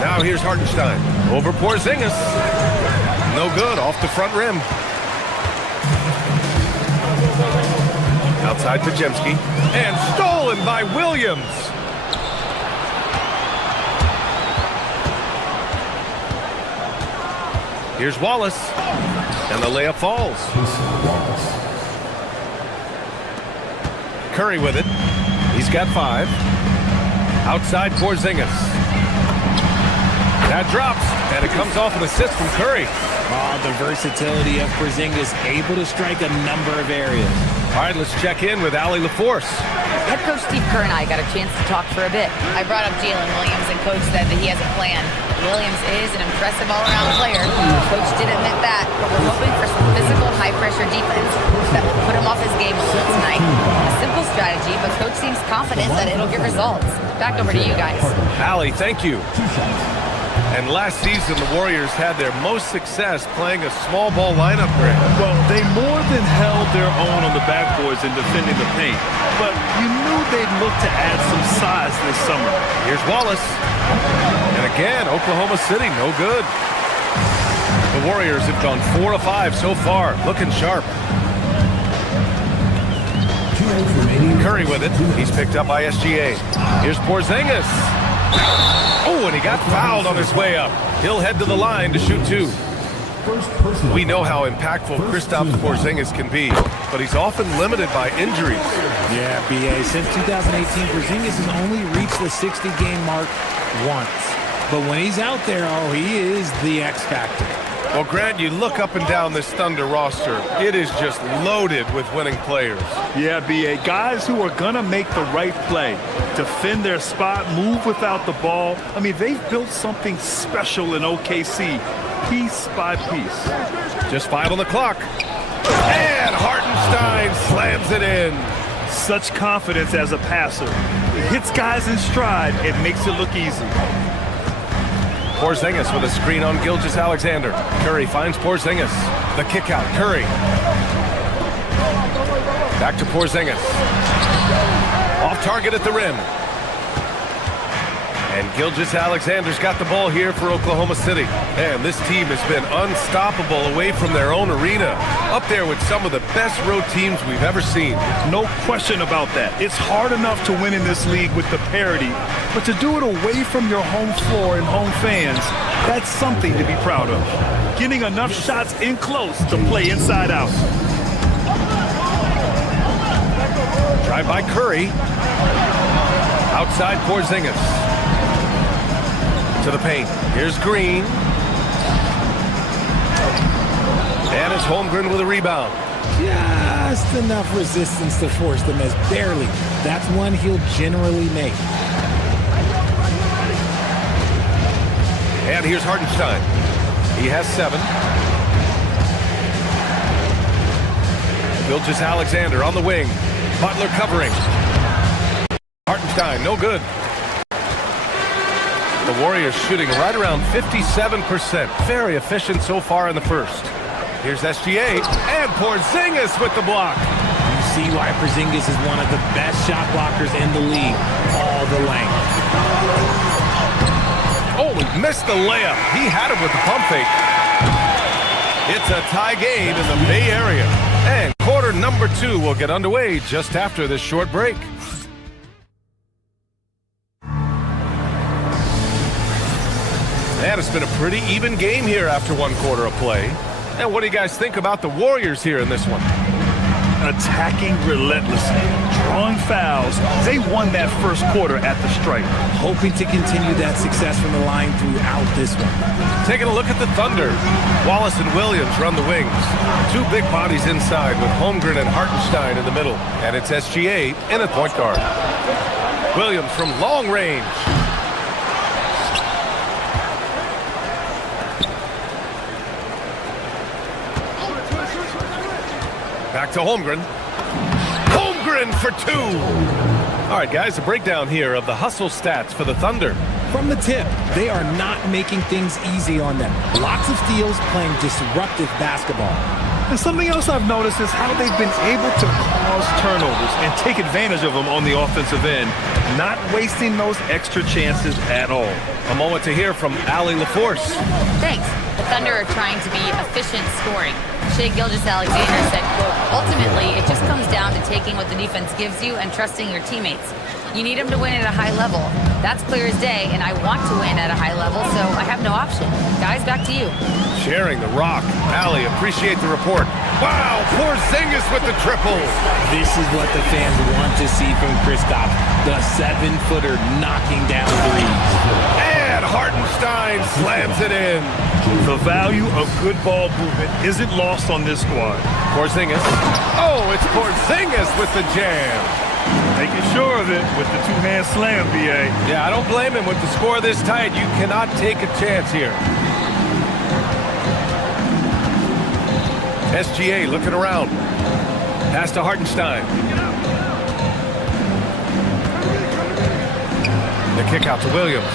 Now here's Hartenstein. Over Porzingis. No good, off the front rim. Outside Podziemski. And stolen by Williams. Here's Wallace, and the layup falls. Curry with it. He's got 5. Outside Porzingis. That drops, and it comes off an assist from Curry. Oh, the versatility of Porzingis, able to strike a number of areas. All right, let's check in with Allie LaForce. Head coach Steve Kerr and I got a chance to talk for a bit. I brought up Jalen Williams, and coach said that he has a plan. Williams is an impressive all-around player. Coach did admit that, but we're hoping for some physical, high-pressure defense that will put him off his game a little tonight. A simple strategy, but coach seems confident that it'll get results. Back over to you guys. Allie, thank you. And last season, the Warriors had their most success playing a small ball lineup, Greg. Well, they more than held their own on the backboards in defending the paint. But you knew they'd look to add some size this summer. Here's Wallace. And again, Oklahoma City, no good. The Warriors have gone 4 of 5 so far, looking sharp. Curry with it. He's picked up by SGA. Here's Porzingis. Oh, and he got fouled on his way up. He'll head to the line to shoot 2. We know how impactful Kristaps Porzingis can be, but he's often limited by injuries. Yeah, BA. Since 2018, Porzingis has only reached the 60-game mark once. But when he's out there, oh, he is the X factor. Well, Grant, you look up and down this Thunder roster. It is just loaded with winning players. Yeah, B.A. Guys who are going to make the right play, defend their spot, move without the ball. I mean, they've built something special in OKC, piece by piece. Just 5 on the clock. And Hartenstein slams it in. Such confidence as a passer. It hits guys in stride. It makes it look easy. Porzingis with a screen on Gilgeous-Alexander. Curry finds Porzingis. The kick out. Curry. Back to Porzingis. Off target at the rim. And Gilgeous-Alexander's got the ball here for Oklahoma City. And this team has been unstoppable away from their own arena. Up there with some of the best road teams we've ever seen. No question about that. It's hard enough to win in this league with the parity, but to do it away from your home floor and home fans, that's something to be proud of. Getting enough shots in close to play inside out. Drive by Curry. Outside Porzingis. To the paint. Here's Green. And it's Holmgren with a rebound. Just enough resistance to force the miss. Barely. That's one he'll generally make. And here's Hartenstein. He has 7. Gilgeous-Alexander on the wing. Butler covering. Hartenstein, no good. The Warriors shooting right around 57%. Very efficient so far in the first. Here's SGA and Porzingis with the block. You see why Porzingis is one of the best shot blockers in the league. All the length. Oh, he missed the layup. He had him with the pump fake. It's a tie game in the Bay Area. And quarter number 2 will get underway just after this short break. And it's been a pretty even game here after 1 quarter of play. And what do you guys think about the Warriors here in this one? Attacking relentlessly, drawing fouls. They won that first quarter at the stripe. Hoping to continue that success from the line throughout this one. Taking a look at the Thunder. Wallace and Williams run the wings. 2 big bodies inside with Holmgren and Hartenstein in the middle. And it's SGA in at point guard. Williams from long range. Back to Holmgren. Holmgren for 2. All right, guys, a breakdown here of the hustle stats for the Thunder. From the tip, they are not making things easy on them. Lots of steals, playing disruptive basketball. And something else I've noticed is how they've been able to cause turnovers and take advantage of them on the offensive end, not wasting those extra chances at all. A moment to hear from Allie LaForce. Thanks. The Thunder are trying to be efficient scoring. Shai Gilgeous-Alexander said, quote, ultimately, it just comes down to taking what the defense gives you and trusting your teammates. You need them to win at a high level. That's clear as day, and I want to win at a high level, so I have no option. Guys, back to you. Sharing the rock. Allie, appreciate the report. Wow, Porzingis with the triple. This is what the fans want to see from Kristaps, the 7-footer knocking down threes. And Hartenstein slams it in. The value of good ball movement isn't lost on this squad. Porzingis. Oh, it's Porzingis with the jam. Making sure of it with the 2-hand slam, B.A. Yeah, I don't blame him with the score this tight. You cannot take a chance here. SGA looking around. Pass to Hartenstein. The kick out to Williams.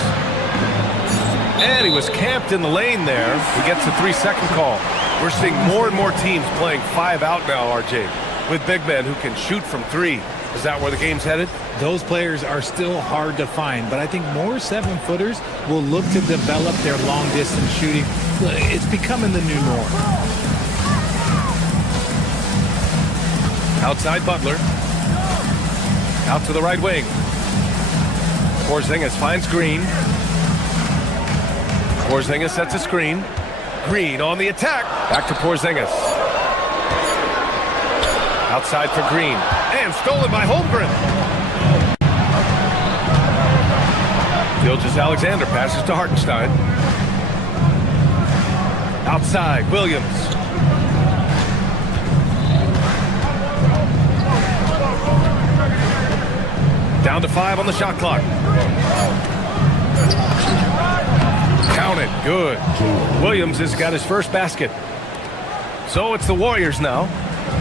And he was camped in the lane there. He gets a 3-second call. We're seeing more and more teams playing 5 out now, RJ, with big men who can shoot from 3. Is that where the game's headed? Those players are still hard to find, but I think more 7-footers will look to develop their long-distance shooting. It's becoming the new norm. Outside Butler. Out to the right wing. Porzingis finds Green. Porzingis sets a screen. Green on the attack. Back to Porzingis. Outside for Green. And stolen by Holmgren. Gilgeous-Alexander passes to Hartenstein. Outside, Williams. Down to 5 on the shot clock. Count it, good. Williams has got his first basket. So it's the Warriors now.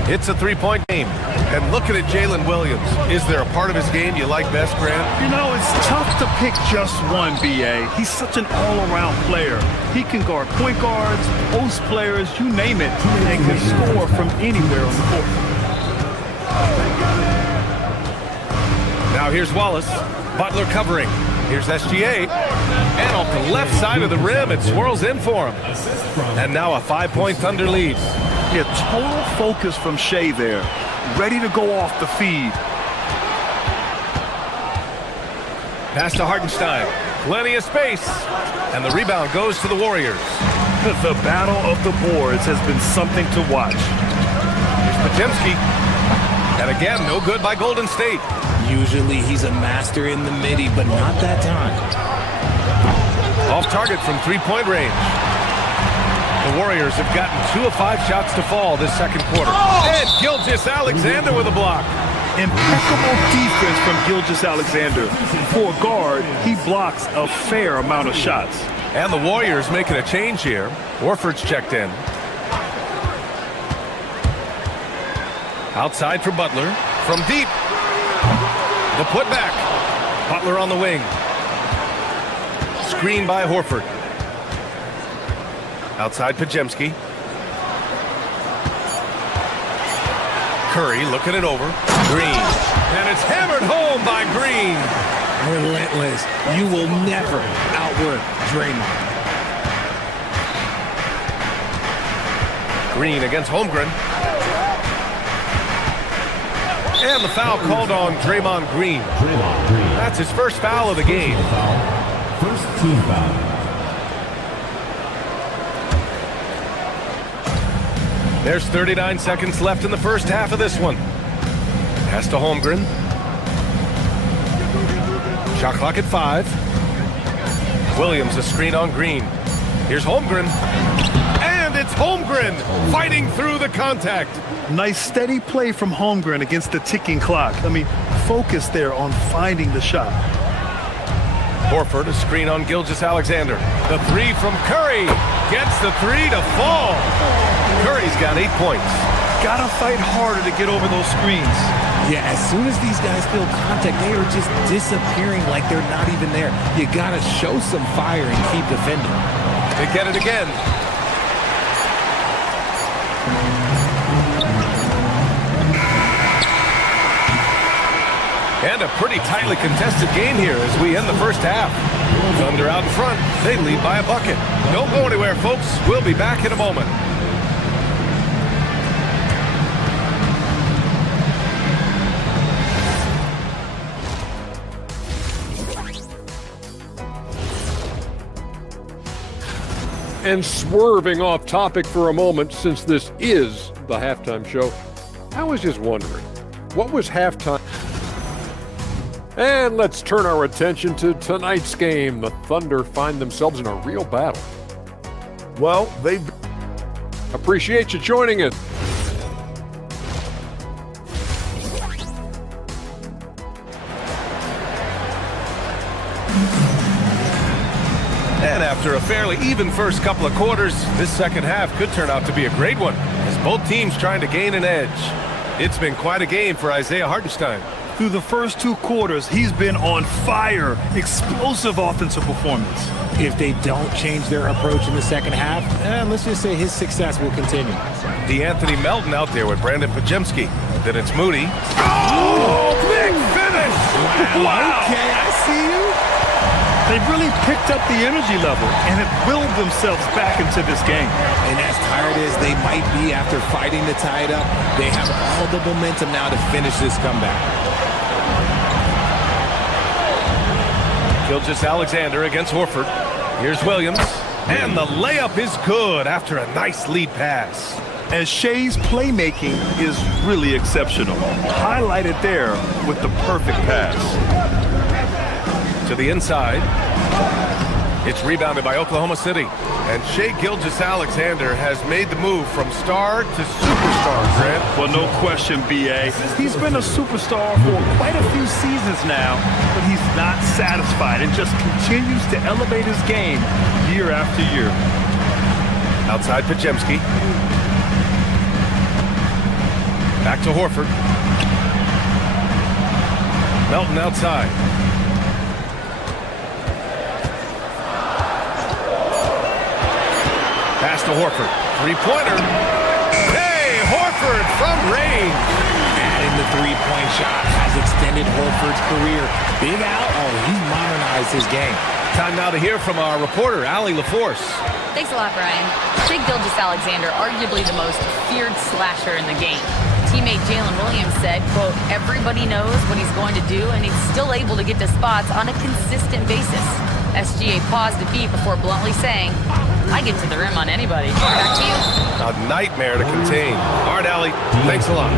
It's a three-point game. And looking at Jalen Williams, is there a part of his game you like best, Grant? You know, it's tough to pick just one, B.A. He's such an all-around player. He can guard point guards, post players, you name it, and can score from anywhere on the court. Now here's Wallace. Butler covering. Here's SGA. And off the left side of the rim, it swirls in for him. And now a 5-point Thunder lead. Yeah, total focus from Shea there. Ready to go off the feed. Pass to Hartenstein. Plenty of space. And the rebound goes to the Warriors. The battle of the boards has been something to watch. Here's Podziemski. And again, no good by Golden State. Usually he's a master in the midi, but not that time. Off target from three-point range. The Warriors have gotten 2 of 5 shots to fall this second quarter. And Gilgeous-Alexander with a block. Impeccable defense from Gilgeous-Alexander. For a guard, he blocks a fair amount of shots. And the Warriors making a change here. Horford's checked in. Outside for Butler. From deep. The putback. Butler on the wing. Screen by Horford. Outside Podziemski. Curry looking it over. Green. And it's hammered home by Green. Relentless. You will never outwork Draymond. Green against Holmgren. And the foul called on Draymond Green. That's his first foul of the game. First team foul. There's 39 seconds left in the first half of this one. Pass to Holmgren. Shot clock at 5. Williams a screen on Green. Here's Holmgren. And it's Holmgren fighting through the contact. Nice steady play from Holmgren against the ticking clock. I mean, focus there on finding the shot. Horford a screen on Gilgeous-Alexander. The 3 from Curry. Gets the 3 to fall. Curry's got 8 points. Gotta fight harder to get over those screens. Yeah, as soon as these guys feel contact, they are just disappearing like they're not even there. You gotta show some fire and keep defending. They get it again. And a pretty tightly contested game here as we end the first half. Thunder out in front. They lead by a bucket. Don't go anywhere, folks. We'll be back in a moment. And swerving off topic for a moment, since this is the halftime show, I was just wondering, what was halftime? And let's turn our attention to tonight's game. The Thunder find themselves in a real battle. Well, they appreciate you joining us. And after a fairly even first couple of quarters, this second half could turn out to be a great one, as both teams trying to gain an edge. It's been quite a game for Isaiah Hartenstein. Through the first 2 quarters, he's been on fire. Explosive offensive performance. If they don't change their approach in the second half, let's just say his success will continue. DeAnthony Melton out there with Brandon Podziemski. Then it's Moody. Oh, big finish! Wow. Okay, I see you. They've really picked up the energy level and have willed themselves back into this game. And as tired as they might be after fighting to tie it up, they have all the momentum now to finish this comeback. Gilgeous-Alexander against Horford. Here's Williams. And the layup is good after a nice lead pass. And Shea's playmaking is really exceptional. Highlighted there with the perfect pass. To the inside. It's rebounded by Oklahoma City. And Shai Gilgeous-Alexander has made the move from star to superstar, Grant. Well, no question, B.A. He's been a superstar for quite a few seasons now, but he's not satisfied and just continues to elevate his game year after year. Outside Pajemski. Back to Horford. Melton outside. Pass to Horford. Three-pointer. Hey, Horford from range. Adding the three-point shot has extended Horford's career. Big out. Oh, he's modernized his game. Time now to hear from our reporter, Allie LaForce. Thanks a lot, Brian. Shai Gilgeous-Alexander, arguably the most feared slasher in the game. Teammate Jalen Williams said, quote, everybody knows what he's going to do, and he's still able to get to spots on a consistent basis. SGA paused a beat before bluntly saying, I get to the rim on anybody. Back to you. A nightmare to contain. All right, Allie, thanks a lot.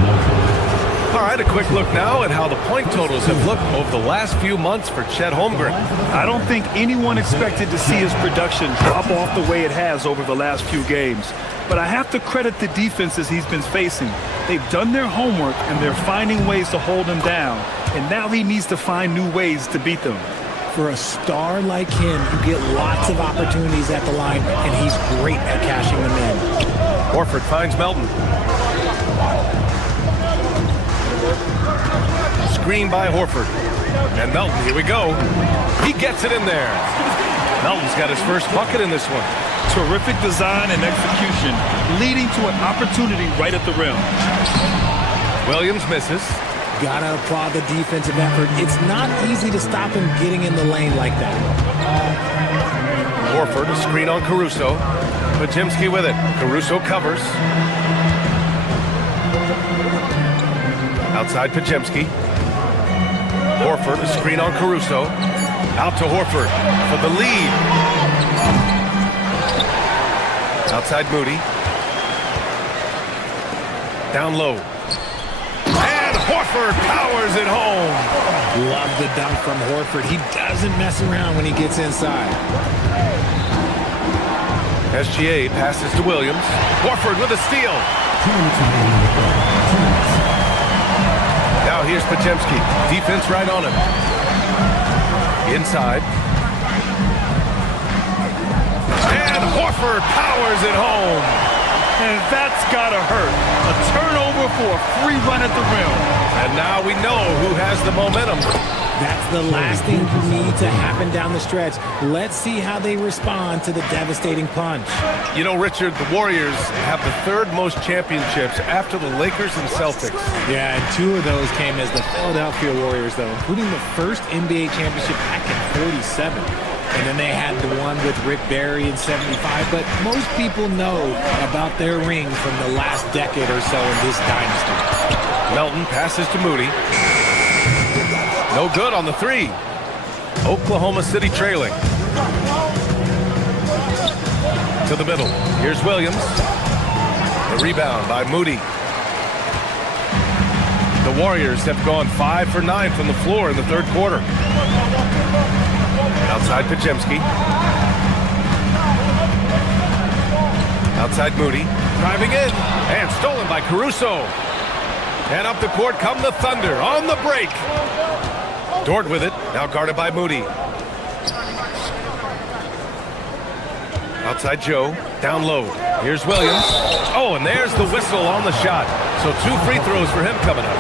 All right, a quick look now at how the point totals have looked over the last few months for Chet Holmgren. I don't think anyone expected to see his production drop off the way it has over the last few games. But I have to credit the defenses he's been facing. They've done their homework, and they're finding ways to hold him down. And now he needs to find new ways to beat them. For a star like him, you get lots of opportunities at the line, and he's great at cashing them in. Horford finds Melton. Screen by Horford. And Melton, here we go. He gets it in there. Melton's got his first bucket in this one. Terrific design and execution, leading to an opportunity right at the rim. Williams misses. Gotta applaud the defensive effort. It's not easy to stop him getting in the lane like that. Horford, a screen on Caruso. Pajemski with it. Caruso covers. Outside Pajemski. Horford, a screen on Caruso. Out to Horford for the lead. Outside Moody. Down low. And Horford powers it home. Love the dunk from Horford. He doesn't mess around when he gets inside. SGA passes to Williams. Horford with a steal. Now here's Pajemski. Defense right on him. Inside. And Horford powers it home. And that's gotta hurt. A turnover for a free run at the rim. And now we know who has the momentum. That's the last thing you need to happen down the stretch. Let's see how they respond to the devastating punch. You know, Richard, the Warriors have the third most championships after the Lakers and Celtics. Yeah, and two of those came as the Philadelphia Warriors, though, including the first NBA championship back in '47. And then they had the one with Rick Barry in '75. But most people know about their ring from the last decade or so in this dynasty. Melton passes to Moody. No good on the three. Oklahoma City trailing. To the middle. Here's Williams. The rebound by Moody. The Warriors have gone 5 for 9 from the floor in the third quarter. Outside Pajemski. Outside Moody. Driving in. And stolen by Caruso. And up the court come the Thunder on the break. Dort with it. Now guarded by Moody. Outside Joe. Down low. Here's Williams. Oh, and there's the whistle on the shot. So 2 free throws for him coming up.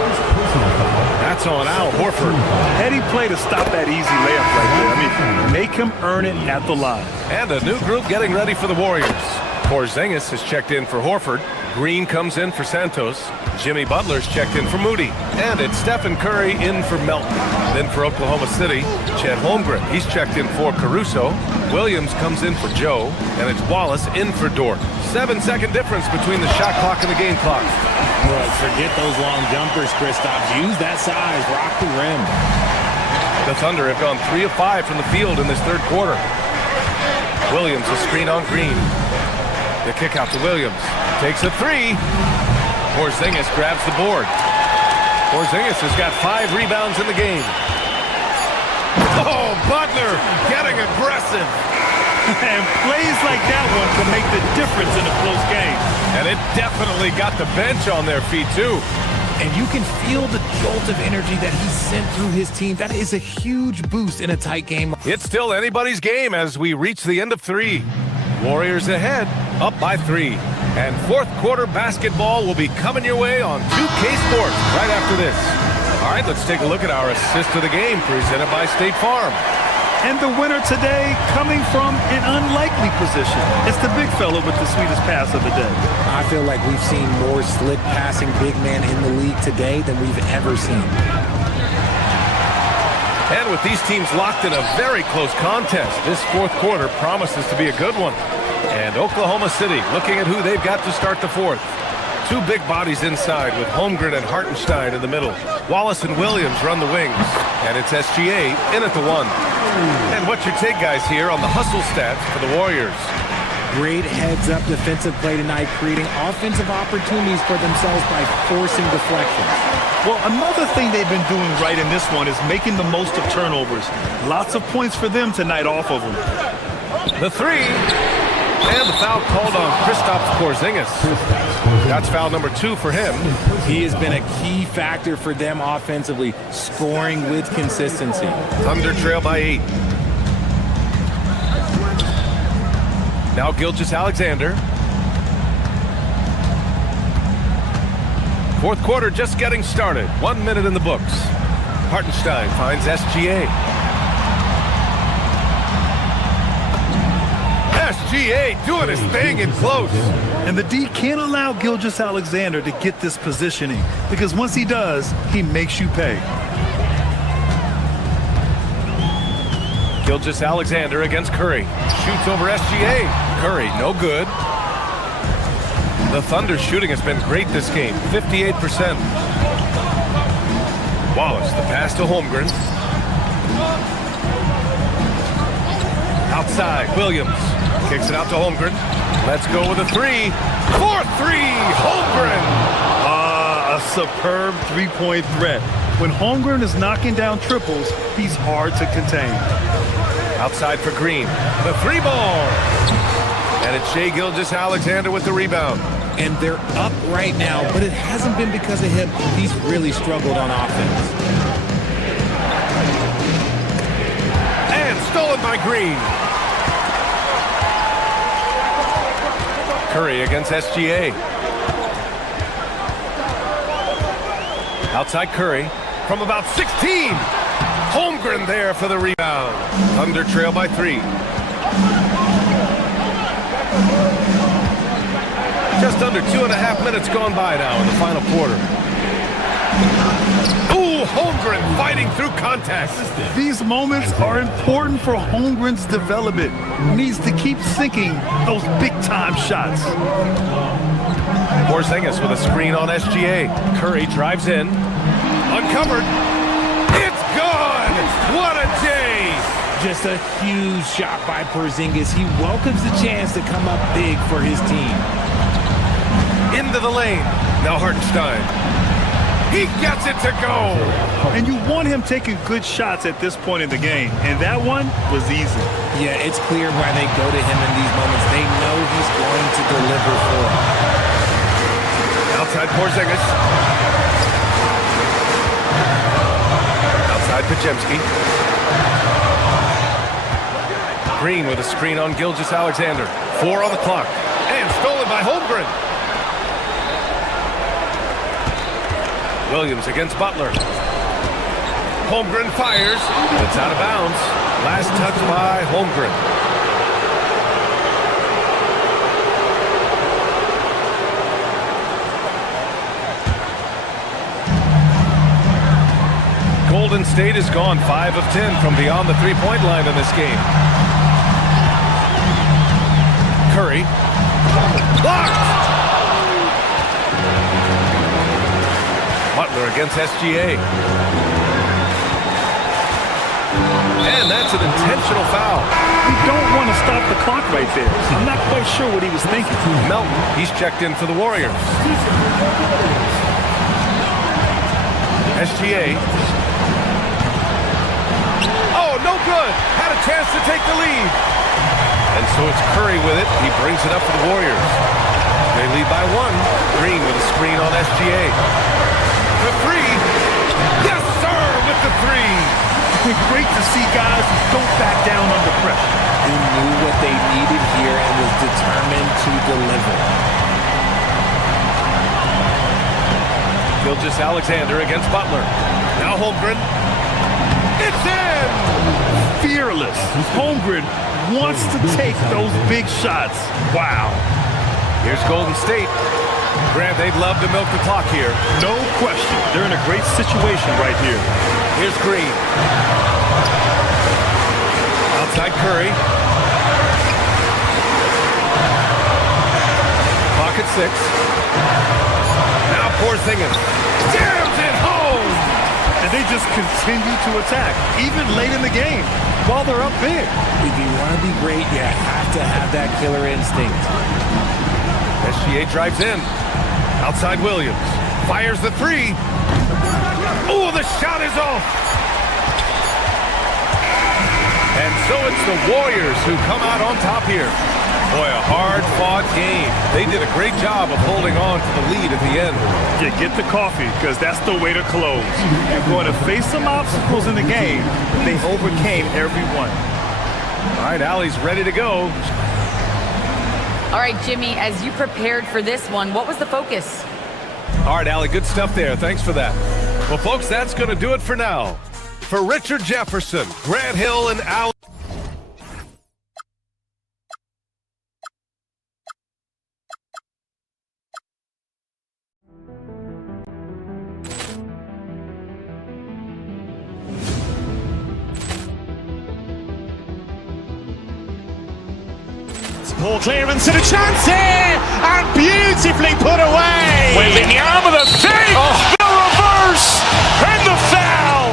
That's on Al Horford. Heady play to stop that easy layup right there. I mean, make him earn it at the line. And a new group getting ready for the Warriors. Porzingis has checked in for Horford. Green comes in for Santos. Jimmy Butler's checked in for Moody. And it's Stephen Curry in for Melton. Then for Oklahoma City, Chet Holmgren. He's checked in for Caruso. Williams comes in for Joe. And it's Wallace in for Dort. 7-second difference between the shot clock and the game clock. Well, forget those long jumpers, Kristaps. Use that size. Rock the rim. The Thunder have gone 3 of 5 from the field in this third quarter. Williams a screen on Green. The kick out to Williams. Takes a 3. Porzingis grabs the board. Porzingis has got 5 rebounds in the game. Oh, Butler getting aggressive. And plays like that one can make the difference in a close game. And it definitely got the bench on their feet, too. And you can feel the jolt of energy that he sent through his team. That is a huge boost in a tight game. It's still anybody's game as we reach the end of 3. Warriors ahead, up by 3. And fourth quarter basketball will be coming your way on 2K Sports right after this. All right, let's take a look at our assist of the game presented by State Farm. And the winner today coming from an unlikely position. It's the big fella with the sweetest pass of the day. I feel like we've seen more slick passing big man in the league today than we've ever seen. And with these teams locked in a very close contest, this fourth quarter promises to be a good one. And Oklahoma City looking at who they've got to start the fourth. 2 big bodies inside with Holmgren and Hartenstein in the middle. Wallace and Williams run the wings. And it's SGA in at the 1. And what's your take, guys, here on the hustle stats for the Warriors? Great heads-up defensive play tonight, creating offensive opportunities for themselves by forcing deflections. Well, another thing they've been doing right in this one is making the most of turnovers. Lots of points for them tonight off of them. The 3. And the foul called on Kristaps Porzingis. That's foul number 2 for him. He has been a key factor for them offensively, scoring with consistency. Thunder trail by 8. Now Gilgeous-Alexander. Fourth quarter just getting started. 1 minute in the books. Hartenstein finds SGA. SGA doing his thing in close. And the D can't allow Gilgeous-Alexander to get this positioning because once he does, he makes you pay. Gilgeous-Alexander against Curry. Shoots over SGA. Curry, no good. The Thunder's shooting has been great this game, 58%. Wallace, the pass to Holmgren. Outside, Williams. Kicks it out to Holmgren. Let's go with a 3. 4-3, Holmgren. A superb three-point threat. When Holmgren is knocking down triples, he's hard to contain. Outside for Green. The 3 ball. And it's Shai Gilgeous-Alexander with the rebound. And they're up right now, but it hasn't been because of him. He's really struggled on offense. And stolen by Green. Curry against SGA. Outside Curry from about 16. Holmgren there for the rebound. Thunder trail by 3. Just under 2.5 minutes gone by now in the final quarter. Ooh, Holmgren fighting through contact. These moments are important for Holmgren's development. He needs to keep sinking those big-time shots. Porzingis with a screen on SGA. Curry drives in. Uncovered. It's gone! What a day! Just a huge shot by Porzingis. He welcomes the chance to come up big for his team. Into the lane. Now Hartenstein. He gets it to go. And you want him taking good shots at this point in the game. And that one was easy. Yeah, it's clear why they go to him in these moments. They know he's going to deliver for them. Outside Porzingis. Outside Podziemski. Green with a screen on Gilgeous-Alexander. 4 on the clock. And stolen by Holmgren. Williams against Butler. Holmgren fires. It's out of bounds. Last touch by Holmgren. Golden State is gone 5 of 10 from beyond the three-point line in this game. Curry. Blocked! Butler against SGA. And that's an intentional foul. You don't want to stop the clock right there. I'm not quite sure what he was thinking. Melton, he's checked in for the Warriors. SGA. Oh, no good. Had a chance to take the lead. And so it's Curry with it. He brings it up for the Warriors. They lead by 1. Green with a screen on SGA. The three. Yes, sir, with the three. Great to see guys who don't back down under pressure. Who knew what they needed here and was determined to deliver. Gilgeous-Alexander against Butler. Now Holmgren. It's in! Fearless. Holmgren wants to take those big shots. Wow. Here's Golden State. Grant, they'd love to milk the clock here. No question. They're in a great situation right here. Here's Green. Outside Curry. Clock at 6. Now Porzingis. Jams it home! And they just continue to attack, even late in the game, while they're up big. If you want to be great, you have to have that killer instinct. SGA drives in. Outside Williams. Fires the three. Oh, the shot is off. And so it's the Warriors who come out on top here. Boy, a hard-fought game. They did a great job of holding on to the lead at the end. Yeah, get the coffee, because that's the way to close. You're going to face some obstacles in the game. They overcame every one. All right, Allie's ready to go. All right, Jimmy, as you prepared for this one, what was the focus? All right, Allie, good stuff there. Thanks for that. Well, folks, that's going to do it for now. For Richard Jefferson, Grant Hill, and Allie. Poor clearance and a chance here, and beautifully put away. Wembanyama the fake, the reverse, and the foul.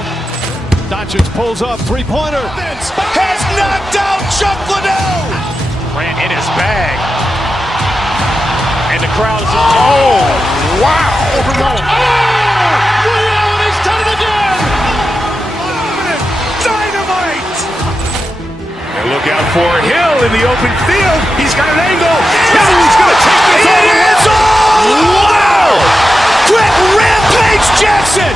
Doncic pulls up, three-pointer. Has knocked out Chuck Liddell. Grant in his bag. And the crowd is, oh, wow. He's done it again. Dynamite. And look out for Hill in the open field. He's got an angle. He's going to take this all the way. Wow! Quick rampage Jackson.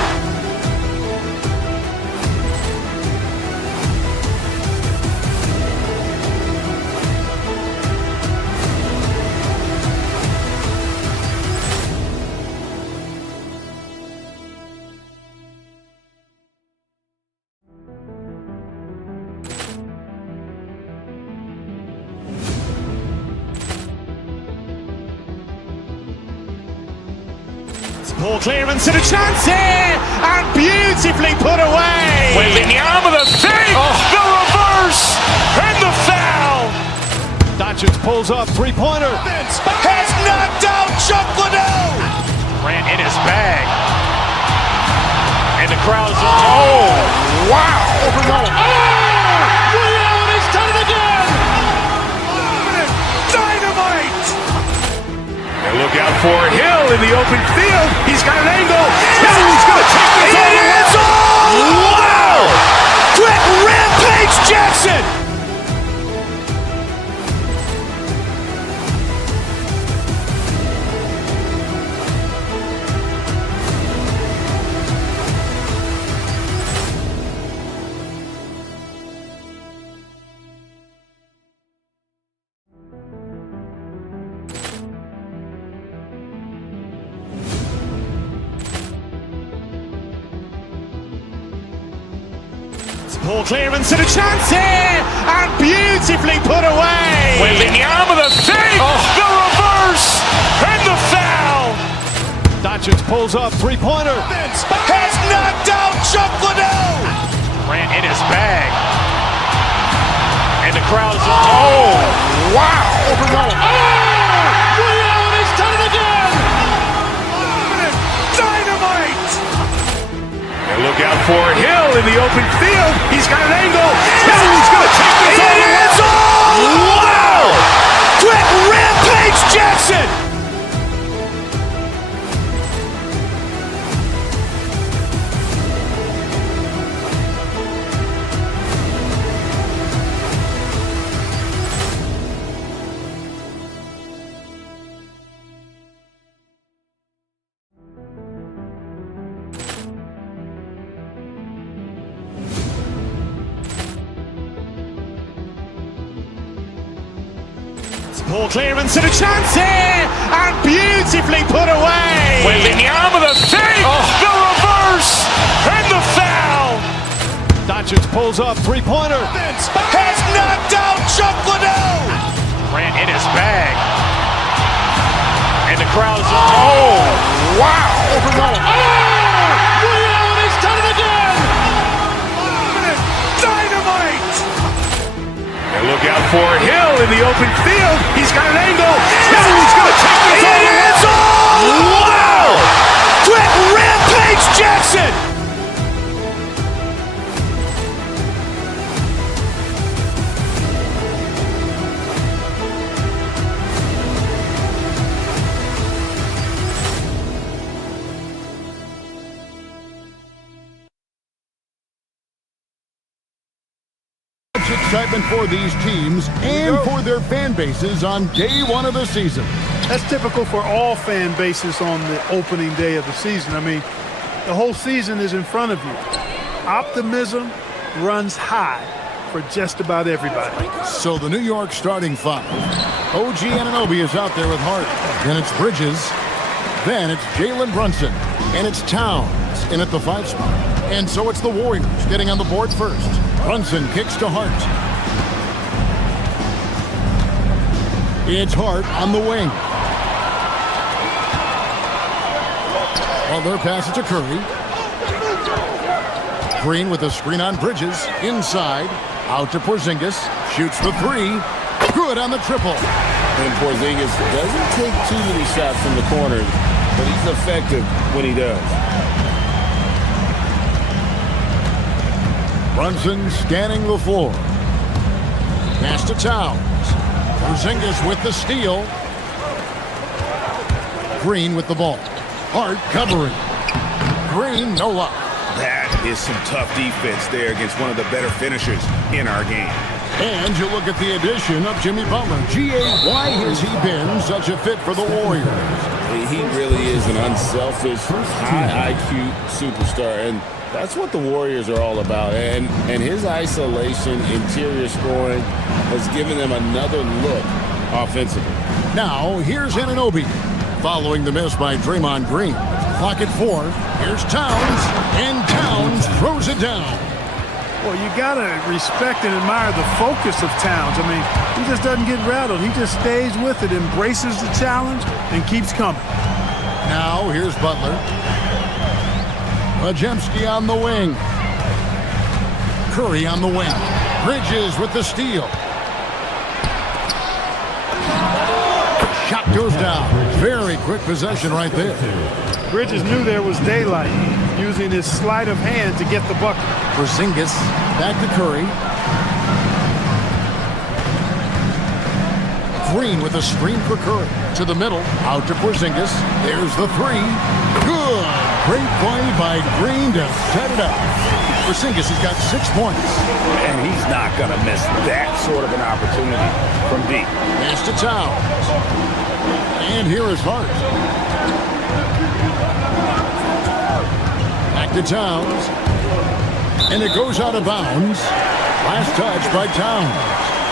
Poor clearance and a chance here, and beautifully put away. Wembanyama the fake, the reverse, and the foul. Doncic pulls up, three-pointer. Has knocked out Chuck Liddell. Grant in his bag. And the crowd is, oh, wow. He's done it again. Dynamite. And look out for Hill in the open field. He's got an angle. He's going to take this all the way. Wow! Quick rampage Jackson. Poor clearance and a chance here, and beautifully put away. Wembanyama the fake, the reverse, and the foul. Doncic pulls up, three-pointer. Has knocked out Chuck Liddell. Grant in his bag. And the crowd is, oh, wow. He's done it again. Dynamite. And look out for Hill in the open field. He's got an angle. He's going to take this all the way. Wow! Quick rampage Jackson. Poor clearance and a chance here, and beautifully put away. Wembanyama the fake, the reverse, and the foul. Doncic pulls up, three-pointer. Has knocked out Chuck Liddell. Grant in his bag. And the crowd is, oh, wow. Ray Allen has done it again. Dynamite. And look out for Hill in the open field. He's got an angle. Hill's going to take this all. It is all. Wow. Quick Rampage Jackson. Excitement for these teams and for their fan bases on day one of the season. That's typical for all fan bases on the opening day of the season. I mean, the whole season is in front of you. Optimism runs high for just about everybody. So the New York starting five. OG Anunoby is out there with Hart. Then it's Bridges. Then it's Jalen Brunson. And it's Towns in at the 5 spot. And so it's the Warriors getting on the board first. Brunson kicks to Hart. It's Hart on the wing. Butler passes to Curry. Green with a screen on Bridges. Inside. Out to Porzingis. Shoots the 3. Good on the triple. And Porzingis doesn't take too many shots from the corners, but he's effective when he does. Brunson scanning the floor. Pass to Towns. Porzingis with the steal. Green with the ball. Hart covering. Green, no luck. That is some tough defense there against one of the better finishers in our game. And you look at the addition of Jimmy Butler. G.A., why has he been such a fit for the Warriors? He really is an unselfish, high IQ superstar, and that's what the Warriors are all about. And his isolation, interior scoring has given them another look offensively. Now, here's Anunoby. Following the miss by Draymond Green. Clock at 4. Here's Towns. And Towns throws it down. Well, you got to respect and admire the focus of Towns. I mean, he just doesn't get rattled. He just stays with it, embraces the challenge, and keeps coming. Now, here's Butler. Majemski on the wing. Curry on the wing. Bridges with the steal. Shot goes down. Very quick possession right there. Bridges knew there was daylight, using his sleight of hand to get the bucket. Porzingis back to Curry. Green with a screen for Curry. To the middle. Out to Porzingis. There's the 3. Good. Great play by Green to set it up. Porzingis has got 6 points. And he's not going to miss that sort of an opportunity from deep. Pass to Towns. And here is Hart. Back to Towns. And it goes out of bounds. Last touch by Towns.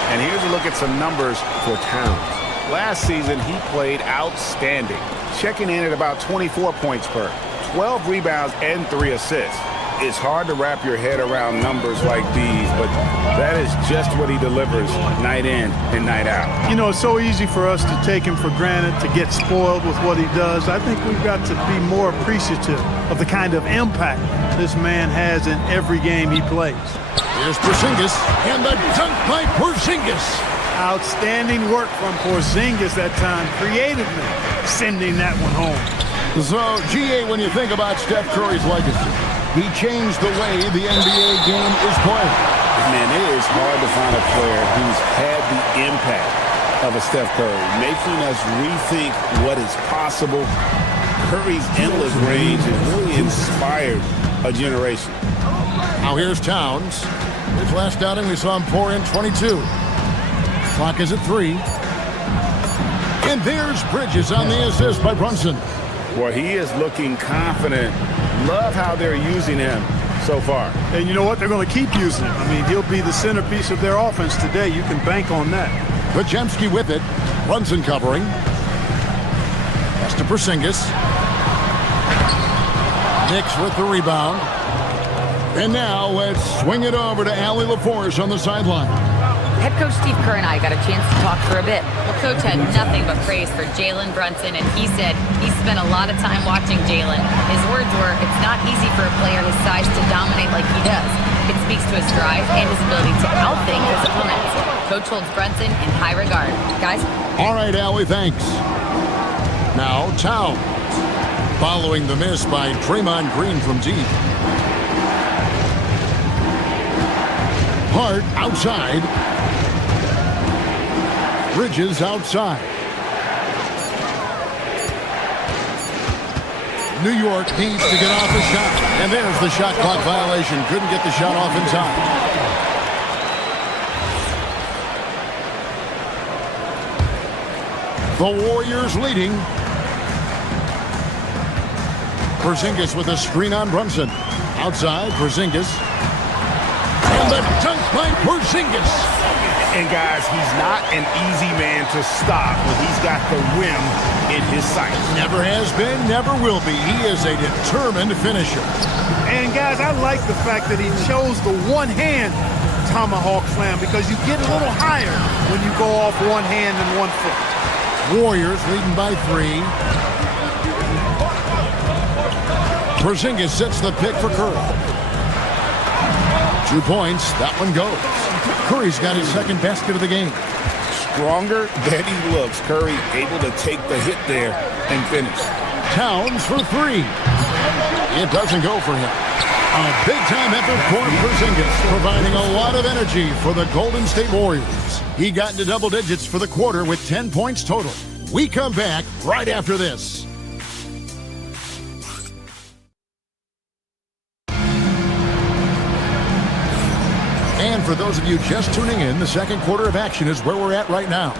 And here's a look at some numbers for Towns. Last season, he played outstanding, checking in at about 24 points per, 12 rebounds, and 3 assists. It's hard to wrap your head around numbers like these, but that is just what he delivers night in and night out. You know, it's so easy for us to take him for granted, to get spoiled with what he does. I think we've got to be more appreciative of the kind of impact this man has in every game he plays. Here's Porzingis, and the dunk by Porzingis. Outstanding work from Porzingis that time, creatively sending that one home. So, G.A., when you think about Steph Curry's legacy, he changed the way the NBA game is played. Man, it is hard to find a player who's had the impact of a Steph Curry, making us rethink what is possible. Curry's endless range has really inspired a generation. Now here's Towns. His last outing, we saw him pour in 22. Clock is at 3. And there's Bridges on the assist by Brunson. Boy, he is looking confident. Love how they're using him so far. And you know what? They're going to keep using him. I mean, he'll be the centerpiece of their offense today. You can bank on that. Majemski with it. Brunson covering. Pass to Porzingis. Knicks with the rebound. And now let's swing it over to Allie LaForce on the sideline. Head coach Steve Kerr and I got a chance to talk for a bit. Well, Coach had nothing but praise for Jalen Brunson, and he said he spent a lot of time watching Jalen. His words were, it's not easy for a player his size to dominate like he does. It speaks to his drive and his ability to outthink his opponents. Coach holds Brunson in high regard. Guys? All right, Allie, thanks. Now, Towns. Following the miss by Draymond Green from deep. Hart outside. Bridges outside. New York needs to get off a shot. And there's the shot clock violation. Couldn't get the shot off in time. The Warriors leading. Porzingis with a screen on Brunson. Outside, Porzingis. And the dunk by Porzingis. And guys, he's not an easy man to stop when he's got the rim in his sights. Never has been, never will be. He is a determined finisher. And guys, I like the fact that he chose the one-hand tomahawk slam because you get a little higher when you go off one hand and 1 foot. Warriors leading by 3. Porzingis sets the pick for Curry. 2 points, that one goes. Curry's got his second basket of the game. Stronger than he looks. Curry able to take the hit there and finish. Towns for 3. It doesn't go for him. A big-time effort for Porzingis, providing a lot of energy for the Golden State Warriors. He got into double digits for the quarter with 10 points total. We come back right after this. And for those of you just tuning in, the second quarter of action is where we're at right now.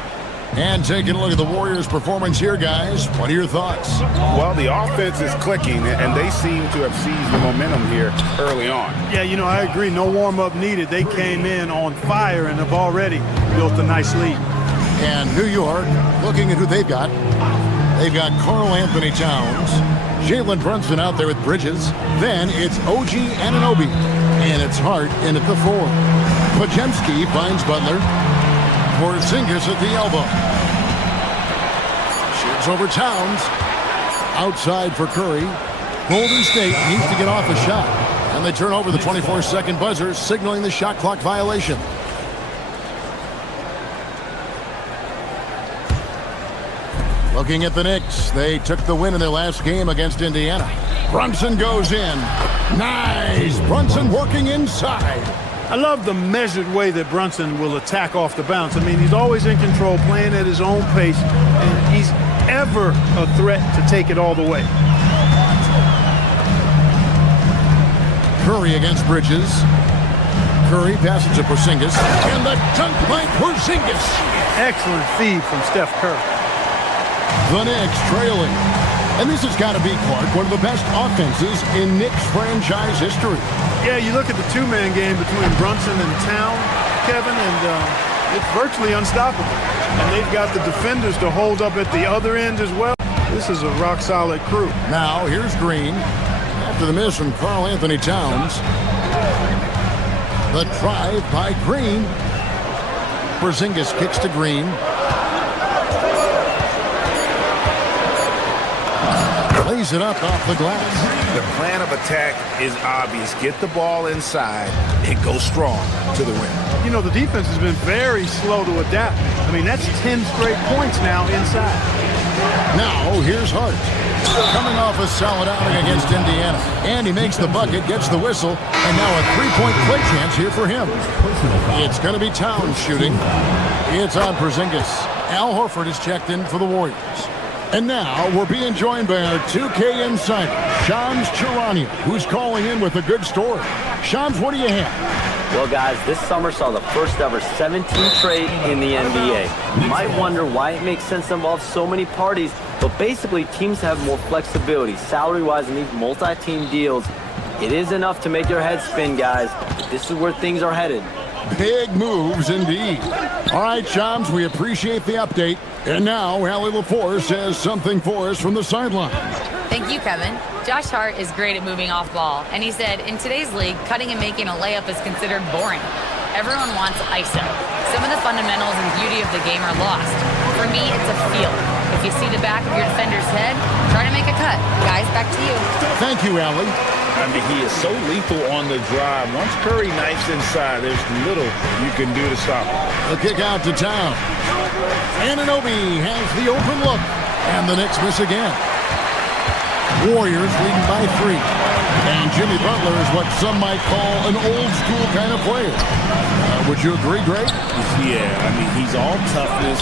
And taking a look at the Warriors' performance here, guys. What are your thoughts? Well, the offense is clicking, and they seem to have seized the momentum here early on. Yeah, you know, I agree. No warm-up needed. They came in on fire and have already built a nice lead. And New York, looking at who they've got. They've got Karl Anthony Towns, Jalen Brunson out there with Bridges. Then it's OG Anunoby. And it's Hart in at the 4. Podziemski finds Butler. Porzingis at the elbow. Shoots over Towns. Outside for Curry. Golden State needs to get off a shot. And they turn over the 24-second buzzer, signaling the shot clock violation. Looking at the Knicks, they took the win in their last game against Indiana. Brunson goes in. Nice! Brunson working inside. I love the measured way that Brunson will attack off the bounce. I mean, he's always in control, playing at his own pace, and he's ever a threat to take it all the way. Curry against Bridges. Curry passes to Porzingis. And the dunk by Porzingis. Excellent feed from Steph Curry. The Knicks trailing. And this has got to be, Clark, one of the best offenses in Knicks franchise history. Yeah, you look at the two-man game between Brunson and Town, Kevin, and it's virtually unstoppable. And they've got the defenders to hold up at the other end as well. This is a rock-solid crew. Now, here's Green. After the miss from Karl Anthony Towns. The drive by Green. Porzingis kicks to Green. Lays it up off the glass. The plan of attack is obvious. Get the ball inside and go strong to the rim. You know, the defense has been very slow to adapt. I mean, that's 10 straight points now inside. Now, here's Hart. Coming off a solid outing against Indiana. And he makes the bucket, gets the whistle, and now a three-point play chance here for him. It's going to be Towns shooting. It's on Porzingis. Al Horford is checked in for the Warriors. And now we're being joined by our 2K insider, Shams Charania, who's calling in with a good story. Shams, what do you have? Well, guys, this summer saw the first ever 17 trade in the NBA. You might wonder why it makes sense to involve so many parties, but basically teams have more flexibility salary-wise in these multi-team deals. It is enough to make your head spin, guys. But this is where things are headed. Big moves indeed. All right, Shams, we appreciate the update. And now, Allie LaForce has something for us from the sideline. Thank you, Kevin. Josh Hart is great at moving off ball, and he said, in today's league, cutting and making a layup is considered boring. Everyone wants ISO. Some of the fundamentals and beauty of the game are lost. For me, it's a feel. If you see the back of your defender's head, try to make a cut. Guys, back to you. Thank you, Allie. I mean, he is so lethal on the drive. Once Curry knifes inside, there's little you can do to stop him. A kick out to Town. Anunoby has the open look. And the Knicks miss again. Warriors leading by 3. And Jimmy Butler is what some might call an old-school kind of player. Would you agree, Greg? Yeah, I mean, he's all toughness,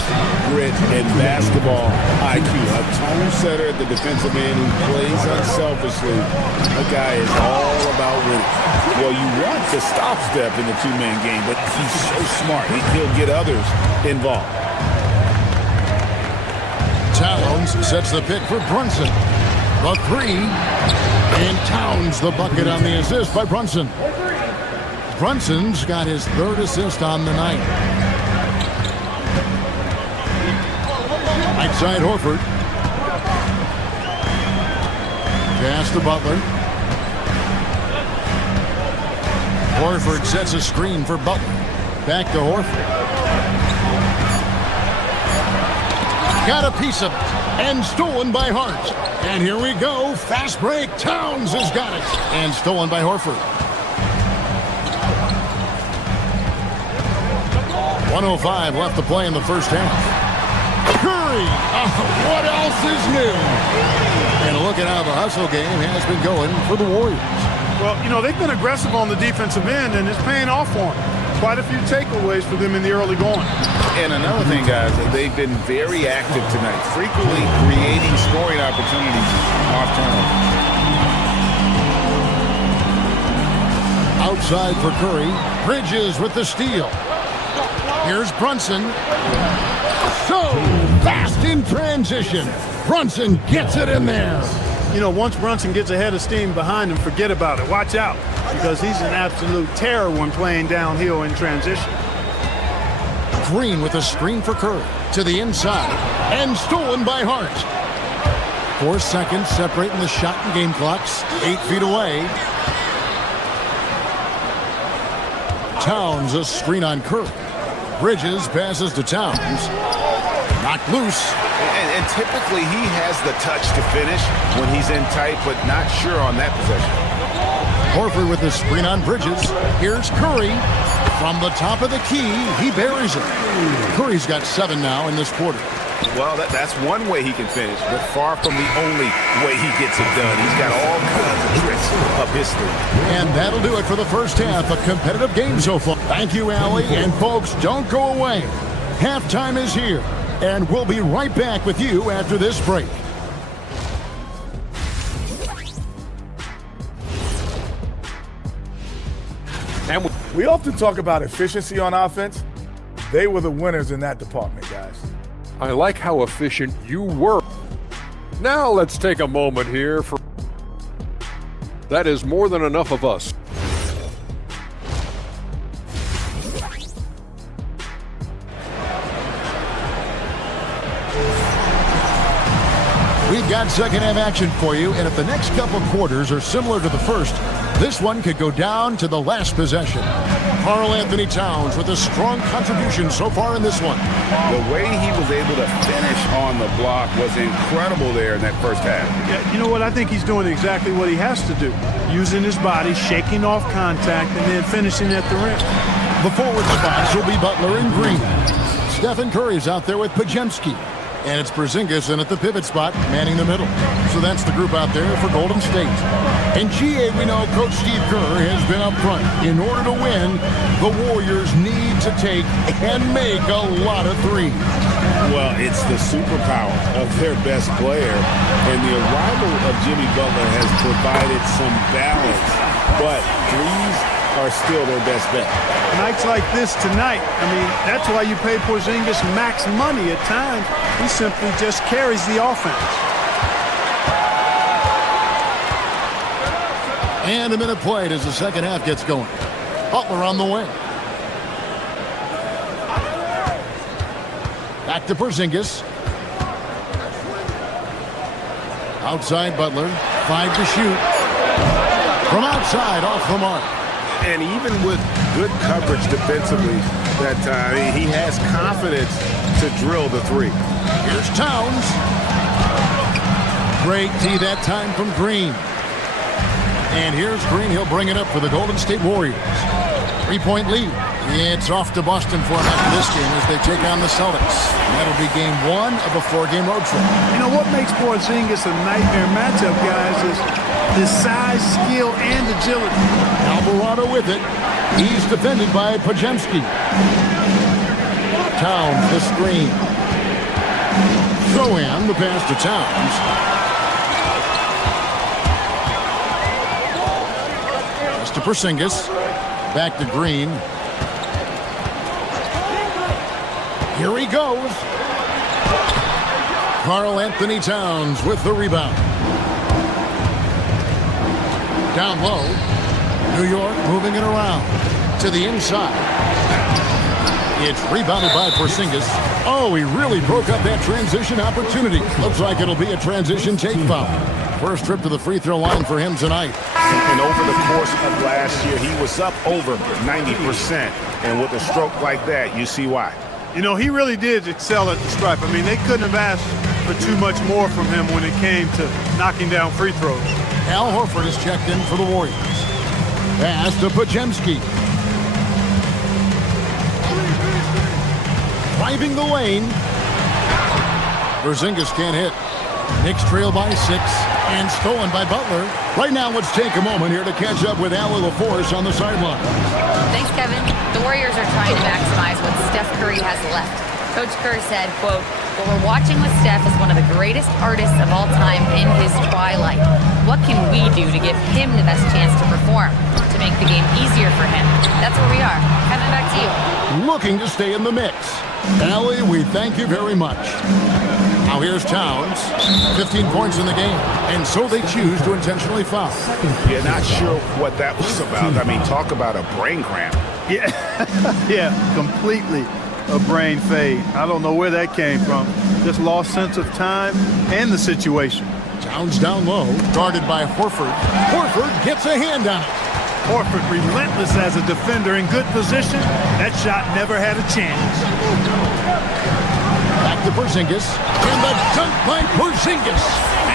grit, and basketball IQ. A tone setter at the defensive end who plays unselfishly. That guy is all about winning. Well, you want the stop step in the two-man game, but he's so smart. He'll get others involved. Towns sets the pick for Brunson. The 3. And Towns the bucket on the assist by Brunson. Brunson's got his 3rd assist on the night. Right side Horford. Pass to Butler. Horford sets a screen for Butler. Back to Horford. Got a piece of it. And stolen by Hart. And here we go. Fast break. Towns has got it. And stolen by Horford. 1:05 left to play in the first half. Curry! What else is new? And look at how the hustle game has been going for the Warriors. Well, you know, they've been aggressive on the defensive end, and it's paying off for them. Quite a few takeaways for them in the early going. And another thing, guys, they've been very active tonight, frequently creating scoring opportunities off turnover. Outside for Curry. Bridges with the steal. Here's Brunson. So fast in transition. Brunson gets it in there. You know, once Brunson gets ahead of steam behind him, forget about it. Watch out, because he's an absolute terror when playing downhill in transition. Green with a screen for Curry. To the inside. And stolen by Hart. 4 seconds separating the shot and game clocks. 8 feet away. Towns a screen on Curry. Bridges passes to Towns. Knocked loose. And typically he has the touch to finish when he's in tight, but not sure on that possession. Horford with the screen on Bridges. Here's Curry. From the top of the key, he buries it. Curry's got 7 now in this quarter. Well, that's one way he can finish, but far from the only way he gets it done. He's got all kinds of tricks up his sleeve. And that'll do it for the first half. A competitive game so far. Thank you, Allie. And folks, don't go away. Halftime is here. And we'll be right back with you after this break. And we often talk about efficiency on offense. They were the winners in that department, guys. I like how efficient you were. Now let's take a moment here for... That is more than enough of us. We've got second half action for you, and if the next couple quarters are similar to the first, this one could go down to the last possession. Karl Anthony Towns with a strong contribution so far in this one. The way he was able to finish on the block was incredible there in that first half. Yeah, you know what? I think he's doing exactly what he has to do. Using his body, shaking off contact, and then finishing at the rim. The forward spots will be Butler and Green. Stephen Curry's out there with Podziemski. And it's Porzingis in at the pivot spot, manning the middle. So that's the group out there for Golden State. In GA, we know Coach Steve Kerr has been up front. In order to win, the Warriors need to take and make a lot of threes. Well, it's the superpower of their best player. And the arrival of Jimmy Butler has provided some balance. But threes are still their best bet. Nights like this tonight, I mean, that's why you pay Porzingis max money at times. He simply just carries the offense. And a minute played as the second half gets going. Butler on the wing. Back to Porzingis. Outside Butler, 5 to shoot. From outside, off the mark. And even with good coverage defensively that time, he has confidence to drill the three. Here's Towns. Great D that time from Green. And here's Green. He'll bring it up for the Golden State Warriors. 3-point lead. It's off to Boston for him after this game as they take on the Celtics. That'll be game 1 of a 4-game road trip. You know what makes Porzingis a nightmare matchup, guys, is his size, skill, and agility. Alvarado with it. He's defended by Pajemski. Towns the screen. Sohan the pass to Towns. Pass to Porzingis. Back to Green. Here he goes. Karl Anthony Towns with the rebound. Down low. New York moving it around. To the inside. It's rebounded by Porzingis. Oh, he really broke up that transition opportunity. Looks like it'll be a transition take foul. First trip to the free throw line for him tonight. And over the course of last year, he was up over 90%. And with a stroke like that, you see why. You know, he really did excel at the stripe. I mean, they couldn't have asked for too much more from him when it came to knocking down free throws. Al Horford is checked in for the Warriors. Pass to Pajemski. Driving the lane. Porzingis can't hit. Knicks trail by 6 and stolen by Butler. Right now, let's take a moment here to catch up with Allie LaForce on the sideline. Thanks, Kevin. The Warriors are trying to maximize what Steph Curry has left. Coach Kerr said, quote, "What we're watching with Steph is one of the greatest artists of all time in his twilight. What can we do to give him the best chance to perform, to make the game easier for him?" That's where we are. Kevin, back to you. Looking to stay in the mix. Allie, we thank you very much. Now here's Towns. 15 points in the game. And so they choose to intentionally foul. Yeah, not sure what that was about. I mean, talk about a brain cramp. Yeah, yeah, completely a brain fade. I don't know where that came from. Just lost sense of time and the situation. Towns down low, guarded by Horford. Horford gets a hand on it. Horford relentless as a defender in good position. That shot never had a chance. Back to Porzingis. And the dunk by Porzingis.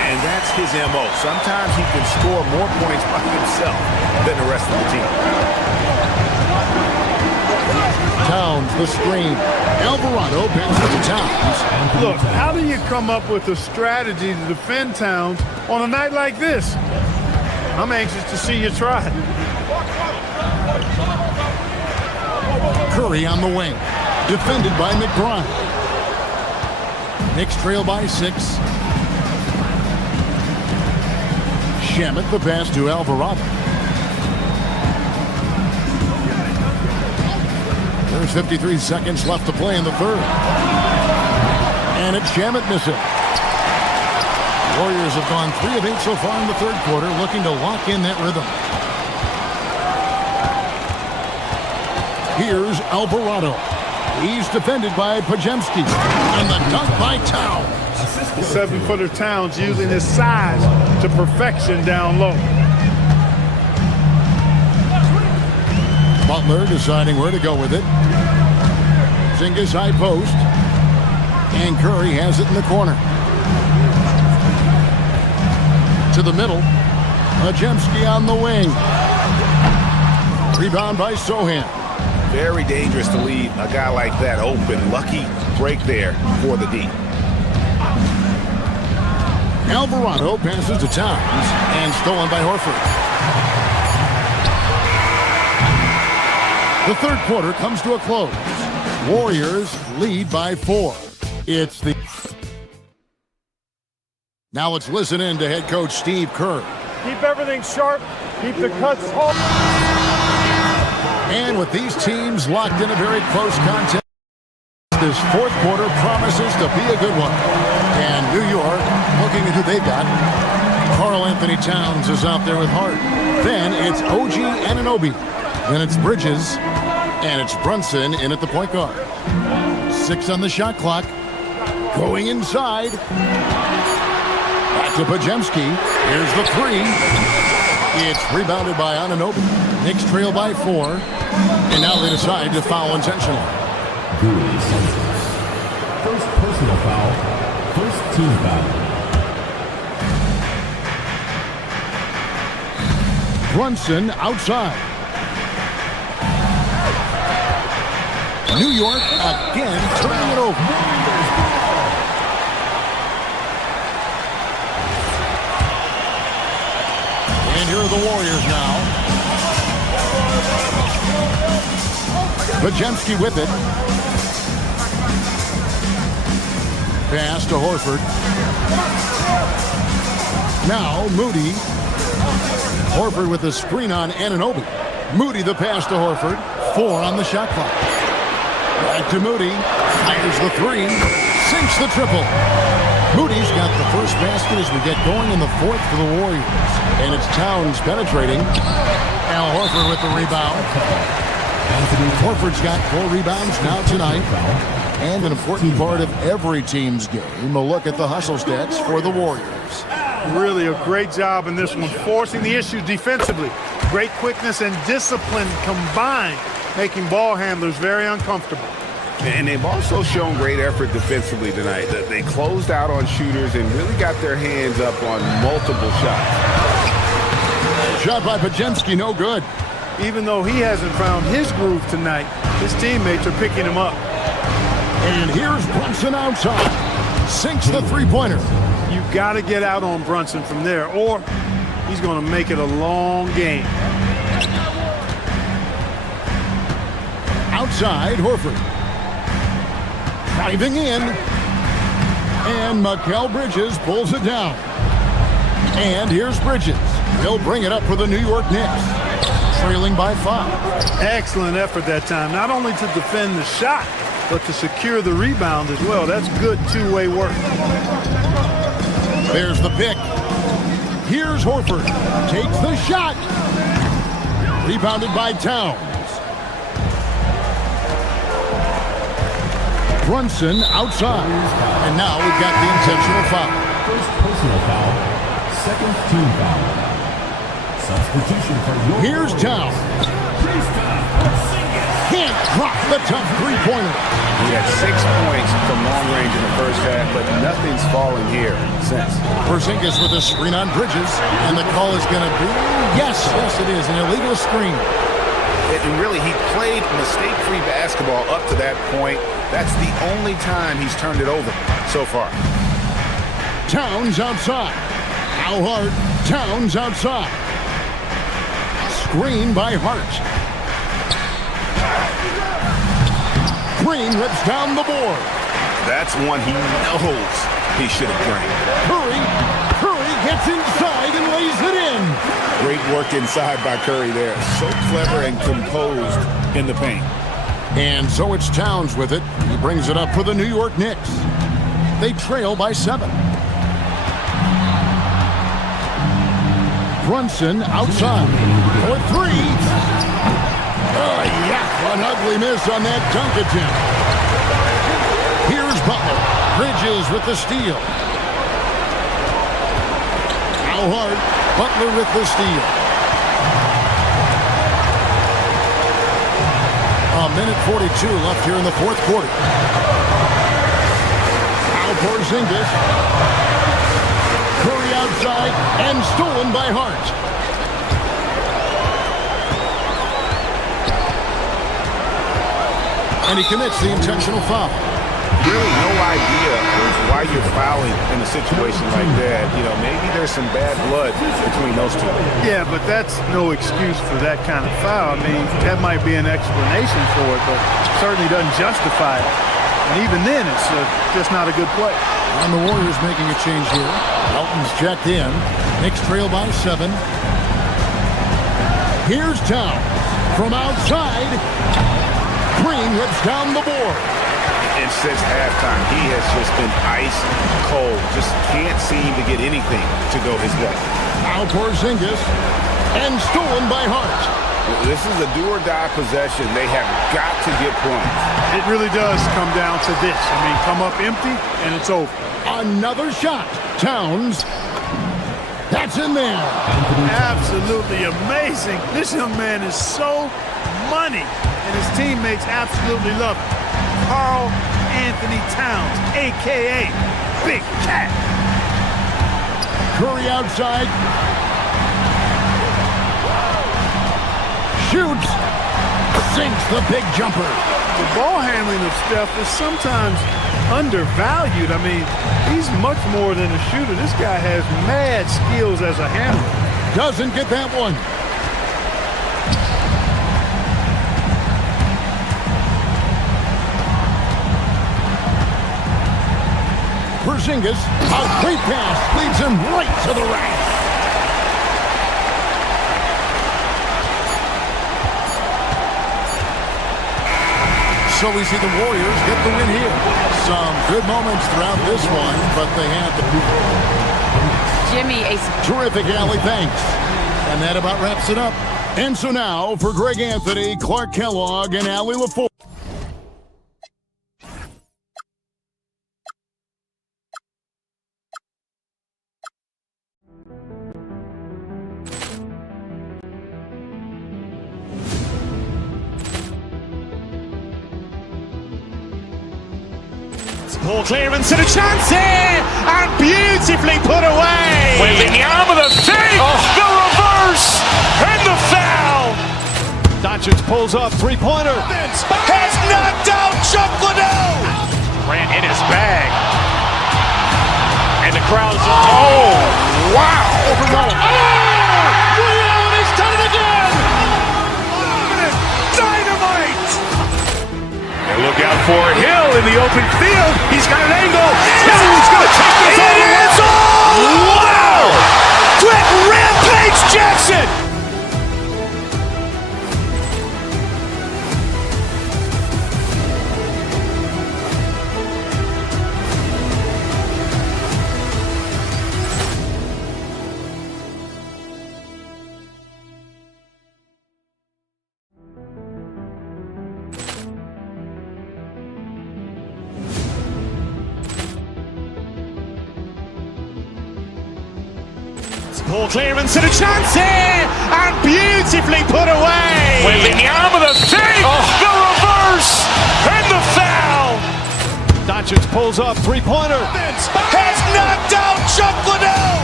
And that's his MO. Sometimes he can score more points by himself than the rest of the team. Towns, the screen. Alvarado passes to Towns. Look, how do you come up with a strategy to defend Towns on a night like this? I'm anxious to see you try. Curry on the wing. Defended by McBride. Knicks trail by 6. Shamet the pass to Alvarado. There's 53 seconds left to play in the third. And it's Shamet missing. Warriors have gone 3 of 8 so far in the third quarter, looking to lock in that rhythm. Here's Alvarado. He's defended by Pajemski. And the dunk by Towns. The 7-footer Towns using his size to perfection down low. Butler deciding where to go with it. Porzingis high post. And Curry has it in the corner. To the middle. Pajemski on the wing. Rebound by Sohan. Very dangerous to leave a guy like that open. Lucky break there for the D. Alvarado passes to Towns and stolen by Horford. The third quarter comes to a close. Warriors lead by 4. It's the... Now let's listen in to head coach Steve Kerr. Keep everything sharp. Keep the cuts hard. And with these teams locked in a very close contest, this fourth quarter promises to be a good one. And New York, looking at who they've got, Karl Anthony Towns is out there with Hart. Then it's OG Anunoby. Then it's Bridges. And it's Brunson in at the point guard. 6 on the shot clock. Going inside. Back to Pajemski. Here's the three. It's rebounded by Anunoby. Knicks trail by 4. And now they decide to foul intentionally. First personal foul. First team foul. Brunson outside. New York again turning it over. And here are the Warriors now. Pajemski with it. Pass to Horford. Now Moody. Horford with the screen on Anunoby. Moody the pass to Horford. 4 on the shot clock. Back to Moody. Fires the 3. Sinks the triple. Moody's got the first basket as we get going in the 4th for the Warriors. And it's Towns penetrating. Al Horford with the rebound. Horford's got 4 rebounds now tonight. And an important part of every team's game, a look at the hustle stats for the Warriors. Really a great job in this one, forcing the issues defensively. Great quickness and discipline combined, making ball handlers very uncomfortable. And they've also shown great effort defensively tonight. They closed out on shooters and really got their hands up on multiple shots. Shot by Pajemski, no good. Even though he hasn't found his groove tonight, his teammates are picking him up. And here's Brunson outside. Sinks the three-pointer. You got to get out on Brunson from there, or he's going to make it a long game. Outside, Horford. Driving in. And Mikal Bridges pulls it down. And here's Bridges. He'll bring it up for the New York Knicks. Trailing by 5. Excellent effort that time, not only to defend the shot, but to secure the rebound as well. That's good two-way work. There's the pick. Here's Horford. Takes the shot. Rebounded by Towns. Brunson outside. And now we've got the intentional foul. First personal foul. Second team foul. Substitution for your Here's Towns. Can't drop the tough three-pointer. He had 6 points from long range in the first half, but nothing's fallen here since. Porzingis with a screen on Bridges, and the call is going to be, yes, it is, an illegal screen. And really, he played mistake-free basketball up to that point. That's the only time he's turned it over so far. Towns outside. Al Hart. Towns outside. Screen by Hart. Green rips down the board. That's one he knows he should have drained. Curry gets inside and lays it in. Great work inside by Curry there. So clever and composed in the paint. And so it's Towns with it. He brings it up for the New York Knicks. They trail by 7. Brunson outside for 3. Oh, yeah, an ugly miss on that dunk attempt. Here's Butler. Bridges with the steal. Al Hart. Butler with the steal. A minute 42 left here in the 4th quarter. Al Porzingis. Curry outside and stolen by Hart. And he commits the intentional foul. Really no idea why you're fouling in a situation like that. You know, maybe there's some bad blood between those two. Yeah, but that's no excuse for that kind of foul. I mean, that might be an explanation for it, but certainly doesn't justify it. And even then, it's just not a good play. And the Warriors making a change here. Elton's checked in. Knicks trail by 7. Here's Towns from outside. Green rips down the board. And since halftime, he has just been ice cold. Just can't seem to get anything to go his way. Now Porzingis, and stolen by Hart. This is a do-or-die possession. They have got to get points. It really does come down to this. I mean, come up empty, and it's over. Another shot. Towns is in there. Absolutely amazing. This young man is so money, and his teammates absolutely love him. Karl Anthony Towns, a.k.a. Big Cat. Curry outside. Shoots. Sinks the big jumper. The ball handling of Steph is sometimes undervalued. I mean, he's much more than a shooter. This guy has mad skills as a handler. Doesn't get that one. Porzingis, a great pass, leads him right to the rack. So we see the Warriors get the win here. Some good moments throughout this one, but they had the Jimmy, terrific, Allie, thanks. And that about wraps it up. And so now, for Greg Anthony, Clark Kellogg, and Allie LaForge. Poor clearance and a chance here, and beautifully put away. Wembanyama the fake, the reverse, and the foul. Doncic pulls up, three-pointer. Has knocked out Chuck Liddell. Grant in his bag. And the crowd's, oh, wow. He's done it again. Dynamite. And look out for Hill in the open field. He's got an angle. Hill's going to take this all the way. Wow! Quick Rampage Jackson. Poor clearance and a chance here, and beautifully put away. Wembanyama the fake, the reverse, and the foul. Doncic pulls up, three-pointer. Has knocked out Chuck Liddell.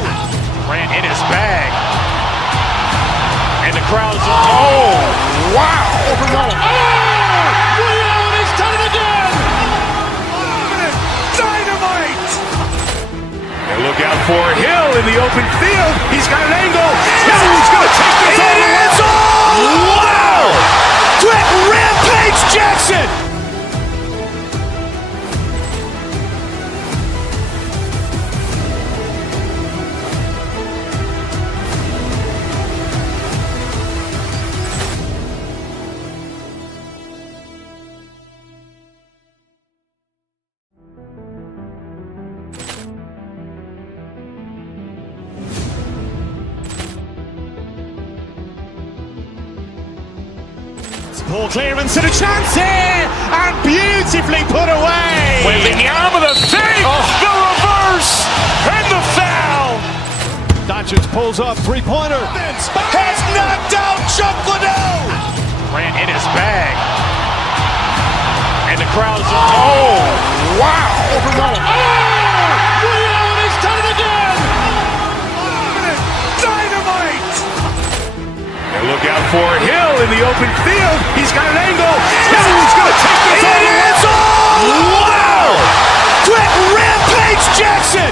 Grant in his bag. And the crowd's, oh, wow. He's done it again. Dynamite. And look out for Hill in the open field. He's got an angle. Hill's going to take this all the way. Wow! Quick Rampage Jackson. Poor clearance and a chance here, and beautifully put away. Wembanyama the fake, the reverse, and the foul. Doncic pulls up, three-pointer. Has knocked out Chuck Liddell. Grant in his bag. And the crowd's, oh, wow. He's done it again. Dynamite. And look out for Hill in the open field. He's got an angle. Hill's going to take this all the way. Wow! Quick Rampage Jackson.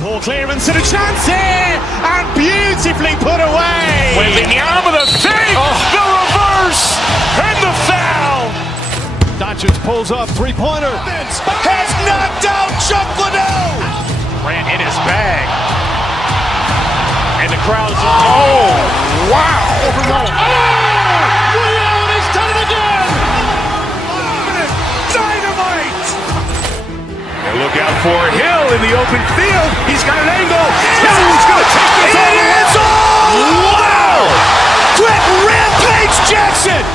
Poor clearance and a chance here, and beautifully put away. Wembanyama the fake, the reverse, and the foul. Doncic pulls up, three-pointer. Has knocked out Chuck Liddell. Grant in his bag. And And the crowd's... Oh, wow! Over Nolan. Oh! Willie Allen has done it again! Dynamite! And look out for Hill in the open field. He's got an angle. Hill's going to take this all the way. Wow! Quick Rampage Jackson!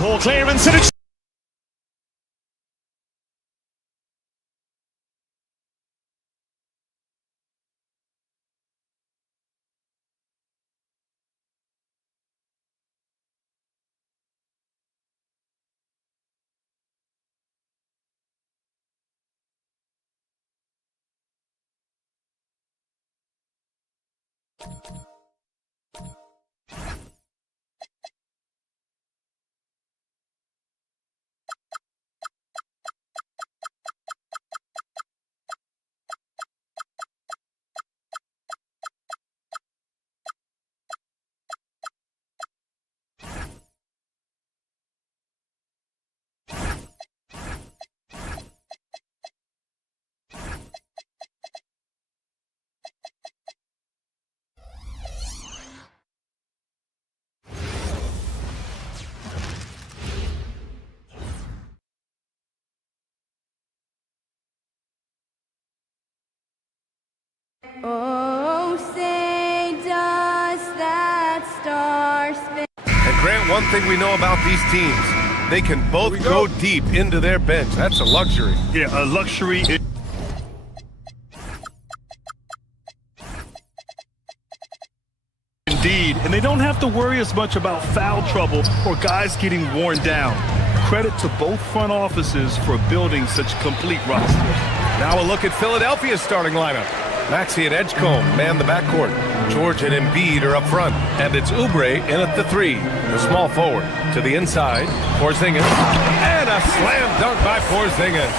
Ball clearance and it's Oh, say does that star spin? And Grant, one thing we know about these teams, they can both go deep into their bench. That's a luxury. Yeah, a luxury. Indeed, and they don't have to worry as much about foul trouble or guys getting worn down. Credit to both front offices for building such complete rosters. Now a look at Philadelphia's starting lineup. Maxey and Edgecombe man the backcourt. George and Embiid are up front. And it's Oubre in at the 3, the small forward. To the inside, Porzingis. And a slam dunk by Porzingis.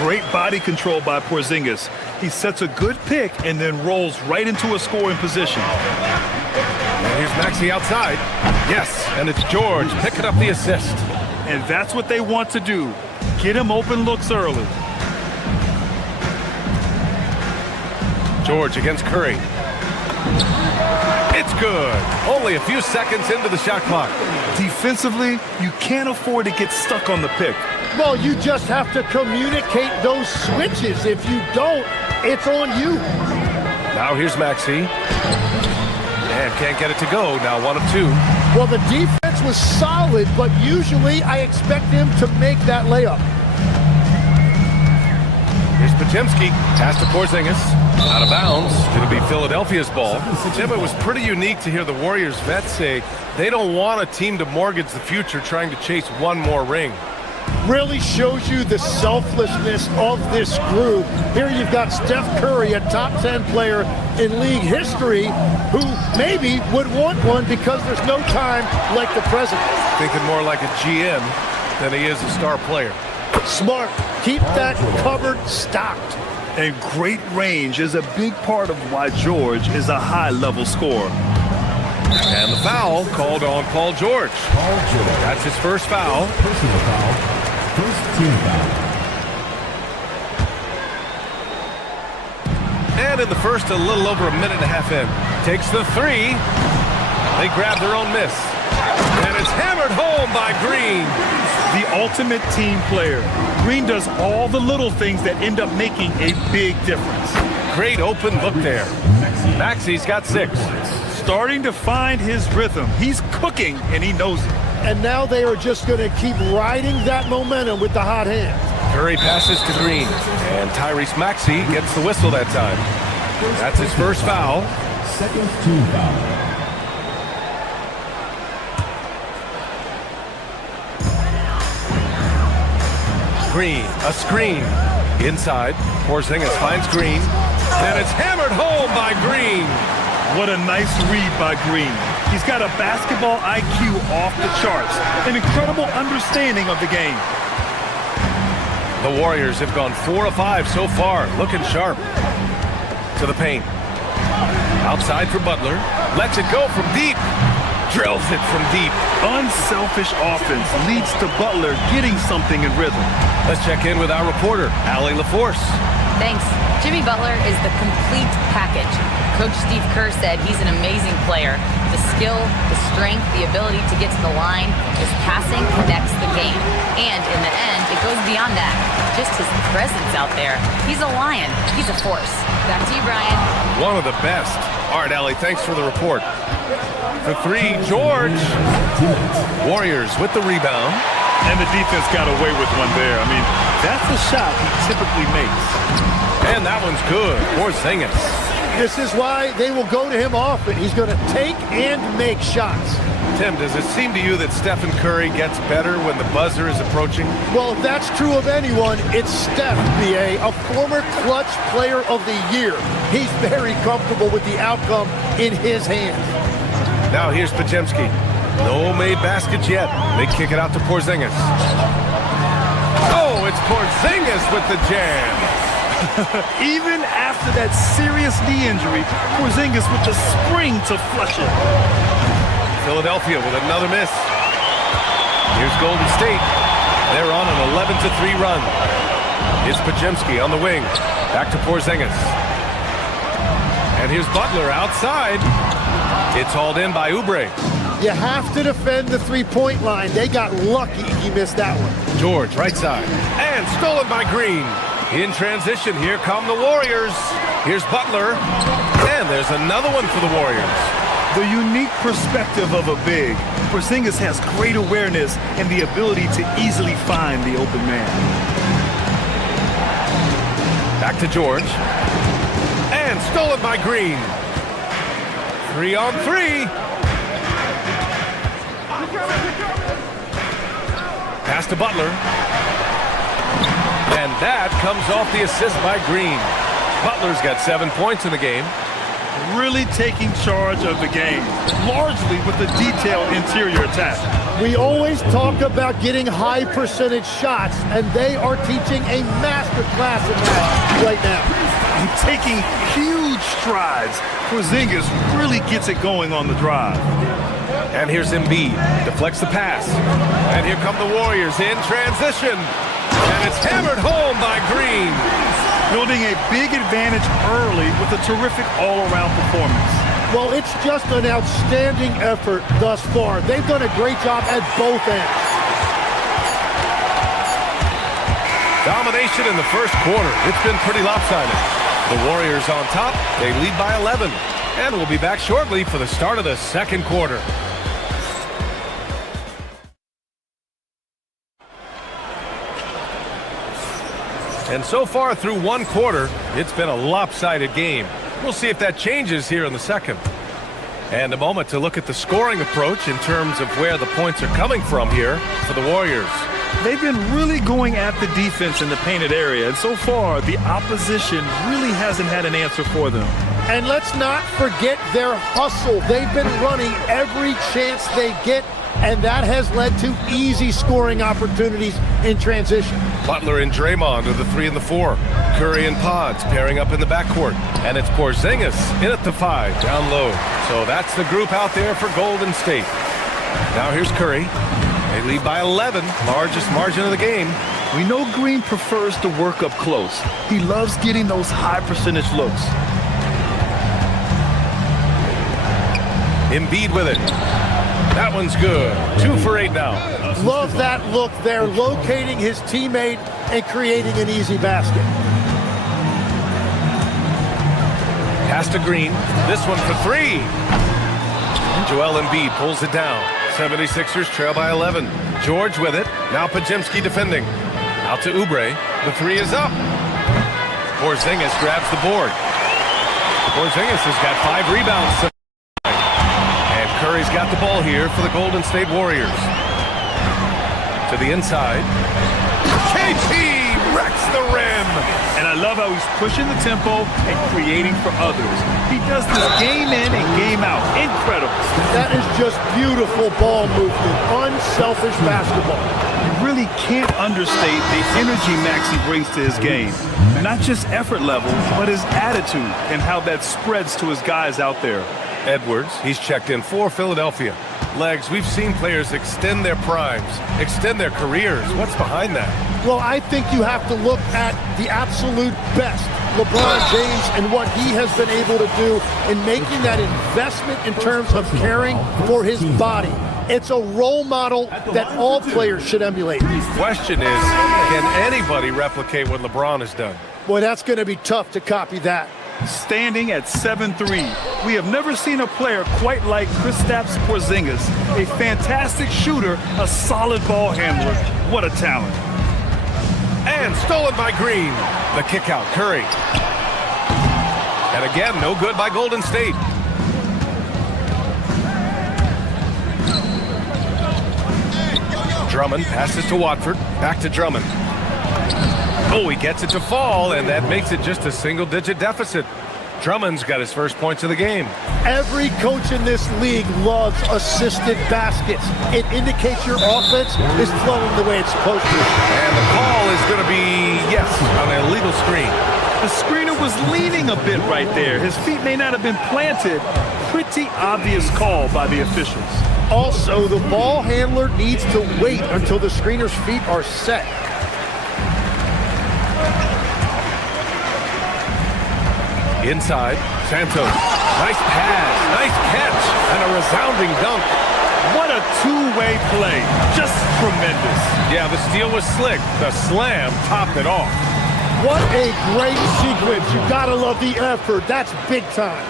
Great body control by Porzingis. He sets a good pick and then rolls right into a scoring position. And here's Maxey outside. Yes, and it's George picking up the assist. And that's what they want to do. Get him open looks early. George against Curry. It's good. Only a few seconds into the shot clock. Defensively, you can't afford to get stuck on the pick. Well, you just have to communicate those switches. If you don't, it's on you. Now here's Maxey. And can't get it to go. Now 1 of 2. Well, the defense was solid, but usually I expect them to make that layup. Here's Podziemski. Pass to Porzingis. Out of bounds. It'll be Philadelphia's ball. Jim, it was pretty unique to hear the Warriors vets say they don't want a team to mortgage the future trying to chase one more ring. Really shows you the selflessness of this group. Here you've got Steph Curry, a top 10 player in league history, who maybe would want one because there's no time like the present. Thinking more like a GM than he is a star player. Smart. Keep that cupboard stocked. And great range is a big part of why George is a high-level scorer. And the foul called on Paul George. That's his first foul. Personal foul. First team foul. And in the first, a little over a minute and a half in. Takes the 3. They grab their own miss. And it's hammered home by Green. The ultimate team player. Green does all the little things that end up making a big difference. Great open look there. Maxey's got 6. Starting to find his rhythm. He's cooking, and he knows it. And now they are just going to keep riding that momentum with the hot hand. Curry passes to Green. And Tyrese Maxey gets the whistle that time. That's his first foul. Second team foul. Green, a screen. Inside, Porzingis finds Green. And it's hammered home by Green. What a nice read by Green. He's got a basketball IQ off the charts, an incredible understanding of the game. The Warriors have gone 4 of 5 so far, looking sharp. To the paint. Outside for Butler. Lets it go from deep. Drills it from deep. Unselfish offense leads to Butler getting something in rhythm. Let's check in with our reporter, Allie LaForce. Thanks. Jimmy Butler is the complete package. Coach Steve Kerr said he's an amazing player. The skill, the strength, the ability to get to the line, his passing connects the game. And in the end, it goes beyond that. Just his presence out there. He's a lion. He's a force. Back to you, Brian. One of the best. All right, Allie, thanks for the report. For three, George. Warriors with the rebound. And the defense got away with one there. I mean, that's the shot he typically makes. And that one's good. Porzingis. This is why they will go to him often. He's going to take and make shots. Tim, does it seem to you that Stephen Curry gets better when the buzzer is approaching? Well, if that's true of anyone, it's Steph, B.A., a former clutch player of the year. He's very comfortable with the outcome in his hands. Now here's Podziemski. No made baskets yet. They kick it out to Porzingis. Oh, it's Porzingis with the jam. Even after that serious knee injury, Porzingis with the spring to flush it. Philadelphia with another miss. Here's Golden State. They're on an 11-3 run. Here's Podziemski on the wing. Back to Porzingis. And here's Butler outside. It's hauled in by Oubre. You have to defend the three-point line. They got lucky he missed that one. George, right side. And stolen by Green. In transition, here come the Warriors. Here's Butler. And there's another one for the Warriors. The unique perspective of a big. Porzingis has great awareness and the ability to easily find the open man. Back to George. And stolen by Green. 3-on-3. Pass to Butler. And that comes off the assist by Green. Butler's got 7 points in the game. Really taking charge of the game, largely with the detailed interior attack. We always talk about getting high percentage shots, and they are teaching a master class in that right now. And taking huge strides. Porzingis really gets it going on the drive. And here's Embiid. Deflects the pass. And here come the Warriors in transition. And it's hammered home by Green. Building a big advantage early with a terrific all-around performance. Well, it's just an outstanding effort thus far. They've done a great job at both ends. Domination in the first quarter. It's been pretty lopsided. The Warriors on top. They lead by 11. And we'll be back shortly for the start of the second quarter. And so far through one quarter, it's been a lopsided game. We'll see if that changes here in the second. And a moment to look at the scoring approach in terms of where the points are coming from here for the Warriors. They've been really going at the defense in the painted area, and so far the opposition really hasn't had an answer for them. And let's not forget their hustle. They've been running every chance they get, and that has led to easy scoring opportunities in transition. Butler and Draymond are the 3 and the 4. Curry and Pods pairing up in the backcourt. And it's Porzingis in at the 5, down low. So that's the group out there for Golden State. Now here's Curry. They lead by 11, largest margin of the game. We know Green prefers to work up close. He loves getting those high percentage looks. Embiid with it. That one's good. 2 for 8 now. Love that look there, locating his teammate and creating an easy basket. Pass to Green. This one for 3. And Joel Embiid pulls it down. 76ers trail by 11. George with it. Now Podziemski defending. Out to Oubre. The 3 is up. Porzingis grabs the board. Porzingis has got 5 rebounds. Curry's got the ball here for the Golden State Warriors. To the inside. KP wrecks the rim. And I love how he's pushing the tempo and creating for others. He does this game in and game out. Incredible. That is just beautiful ball movement, unselfish basketball. You really can't understate the energy Maxey brings to his game. Not just effort level, but his attitude and how that spreads to his guys out there. Edwards, he's checked in for Philadelphia. Legs, we've seen players extend their primes, extend their careers. What's behind that? Well, I think you have to look at the absolute best, LeBron James, and what he has been able to do in making that investment in terms of caring for his body. It's a role model that all players should emulate. Question is, can anybody replicate what LeBron has done? Boy, that's going to be tough to copy that. Standing at 7'3", we have never seen a player quite like Kristaps Porzingis. A fantastic shooter, a solid ball handler. What a talent. And stolen by Green. The kick out, Curry. And again, no good by Golden State. Drummond passes to Watford. Back to Drummond. Oh, he gets it to fall, and that makes it just a single-digit deficit. Drummond's got his first points of the game. Every coach in this league loves assisted baskets. It indicates your offense is flowing the way it's supposed to. And the call is going to be, yes, on an illegal screen. The screener was leaning a bit right there. His feet may not have been planted. Pretty obvious call by the officials. Also, the ball handler needs to wait until the screener's feet are set. Inside, Santos. Nice pass, nice catch, and a resounding dunk. What a two-way play. Just tremendous. Yeah, the steal was slick. The slam topped it off. What a great sequence. You gotta love the effort. That's big time.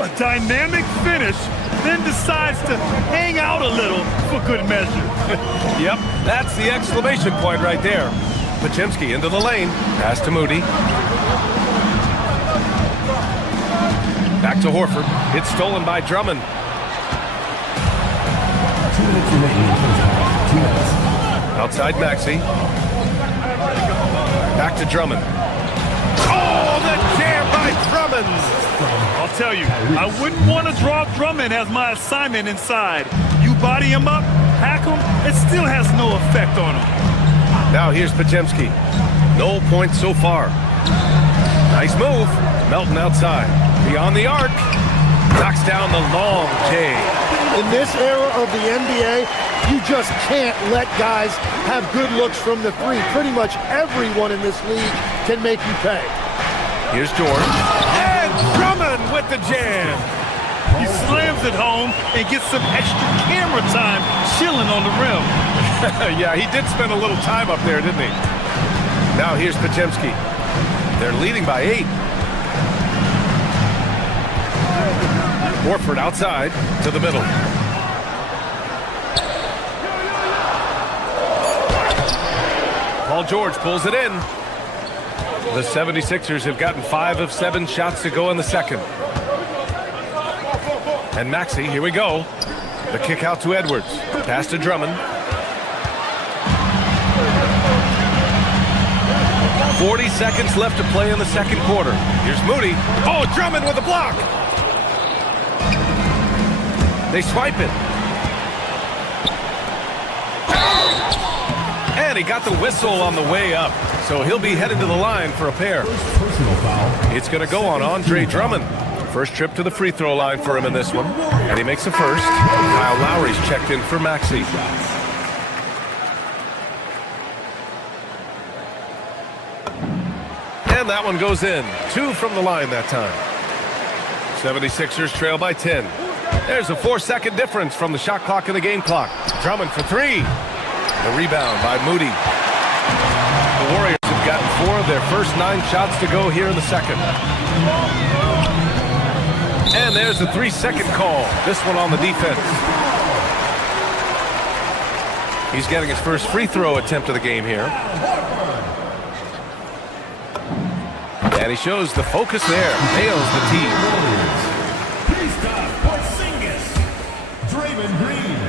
A dynamic finish, then decides to hang out a little for good measure. Yep, that's the exclamation point right there. Podziemski into the lane. Pass to Moody. Back to Horford. It's stolen by Drummond. 2 minutes remaining in the first half. 2 minutes. Outside Maxey. Back to Drummond. Oh, the jam by Drummond! I'll tell you, I wouldn't want to draw Drummond as my assignment inside. You body him up, hack him, it still has no effect on him. Now here's Podziemski. No points so far. Nice move. Melton outside. Beyond the arc. Knocks down the long J. In this era of the NBA, you just can't let guys have good looks from the three. Pretty much everyone in this league can make you pay. Here's George. And Drummond with the jam. He slams it home and gets some extra camera time chilling on the rim. Yeah, he did spend a little time up there, didn't he? Now here's Podziemski. They're leading by 8. Horford outside to the middle. Paul George pulls it in. The 76ers have gotten 5 of 7 shots to go in the second. And Maxey, here we go. The kick out to Edwards. Pass to Drummond. 40 seconds left to play in the second quarter. Here's Moody. Oh, Drummond with a block. They swipe it. And he got the whistle on the way up. So he'll be headed to the line for a pair. Personal foul. It's going to go on Andre Drummond. First trip to the free throw line for him in this one. And he makes the first. Kyle Lowry's checked in for Maxey. And that one goes in. 2 from the line that time. 76ers trail by 10. There's a 4-second difference from the shot clock and the game clock. Drummond for 3. The rebound by Moody. The Warriors have gotten 4 of their first 9 shots to go here in the second. And there's the 3-second call. This one on the defense. He's getting his first free throw attempt of the game here. And he shows the focus there. Nails the tee. Kristaps Porzingis, Draymond Green,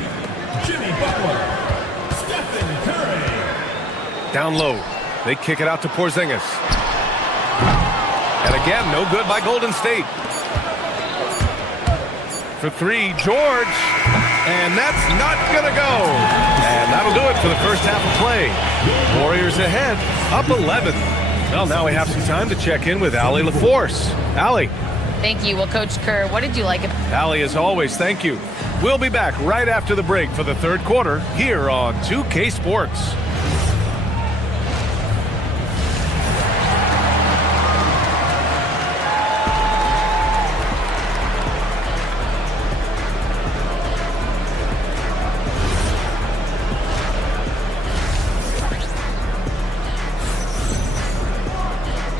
Jimmy Butler, Stephen Curry. Down low. They kick it out to Porzingis. And again, no good by Golden State. For three, George. And that's not going to go. And that'll do it for the first half of play. Warriors ahead, up 11. Well, now we have some time to check in with Allie LaForce. Allie. Thank you. Well, Coach Kerr, what did you like about Allie, as always, thank you. We'll be back right after the break for the third quarter here on 2K Sports.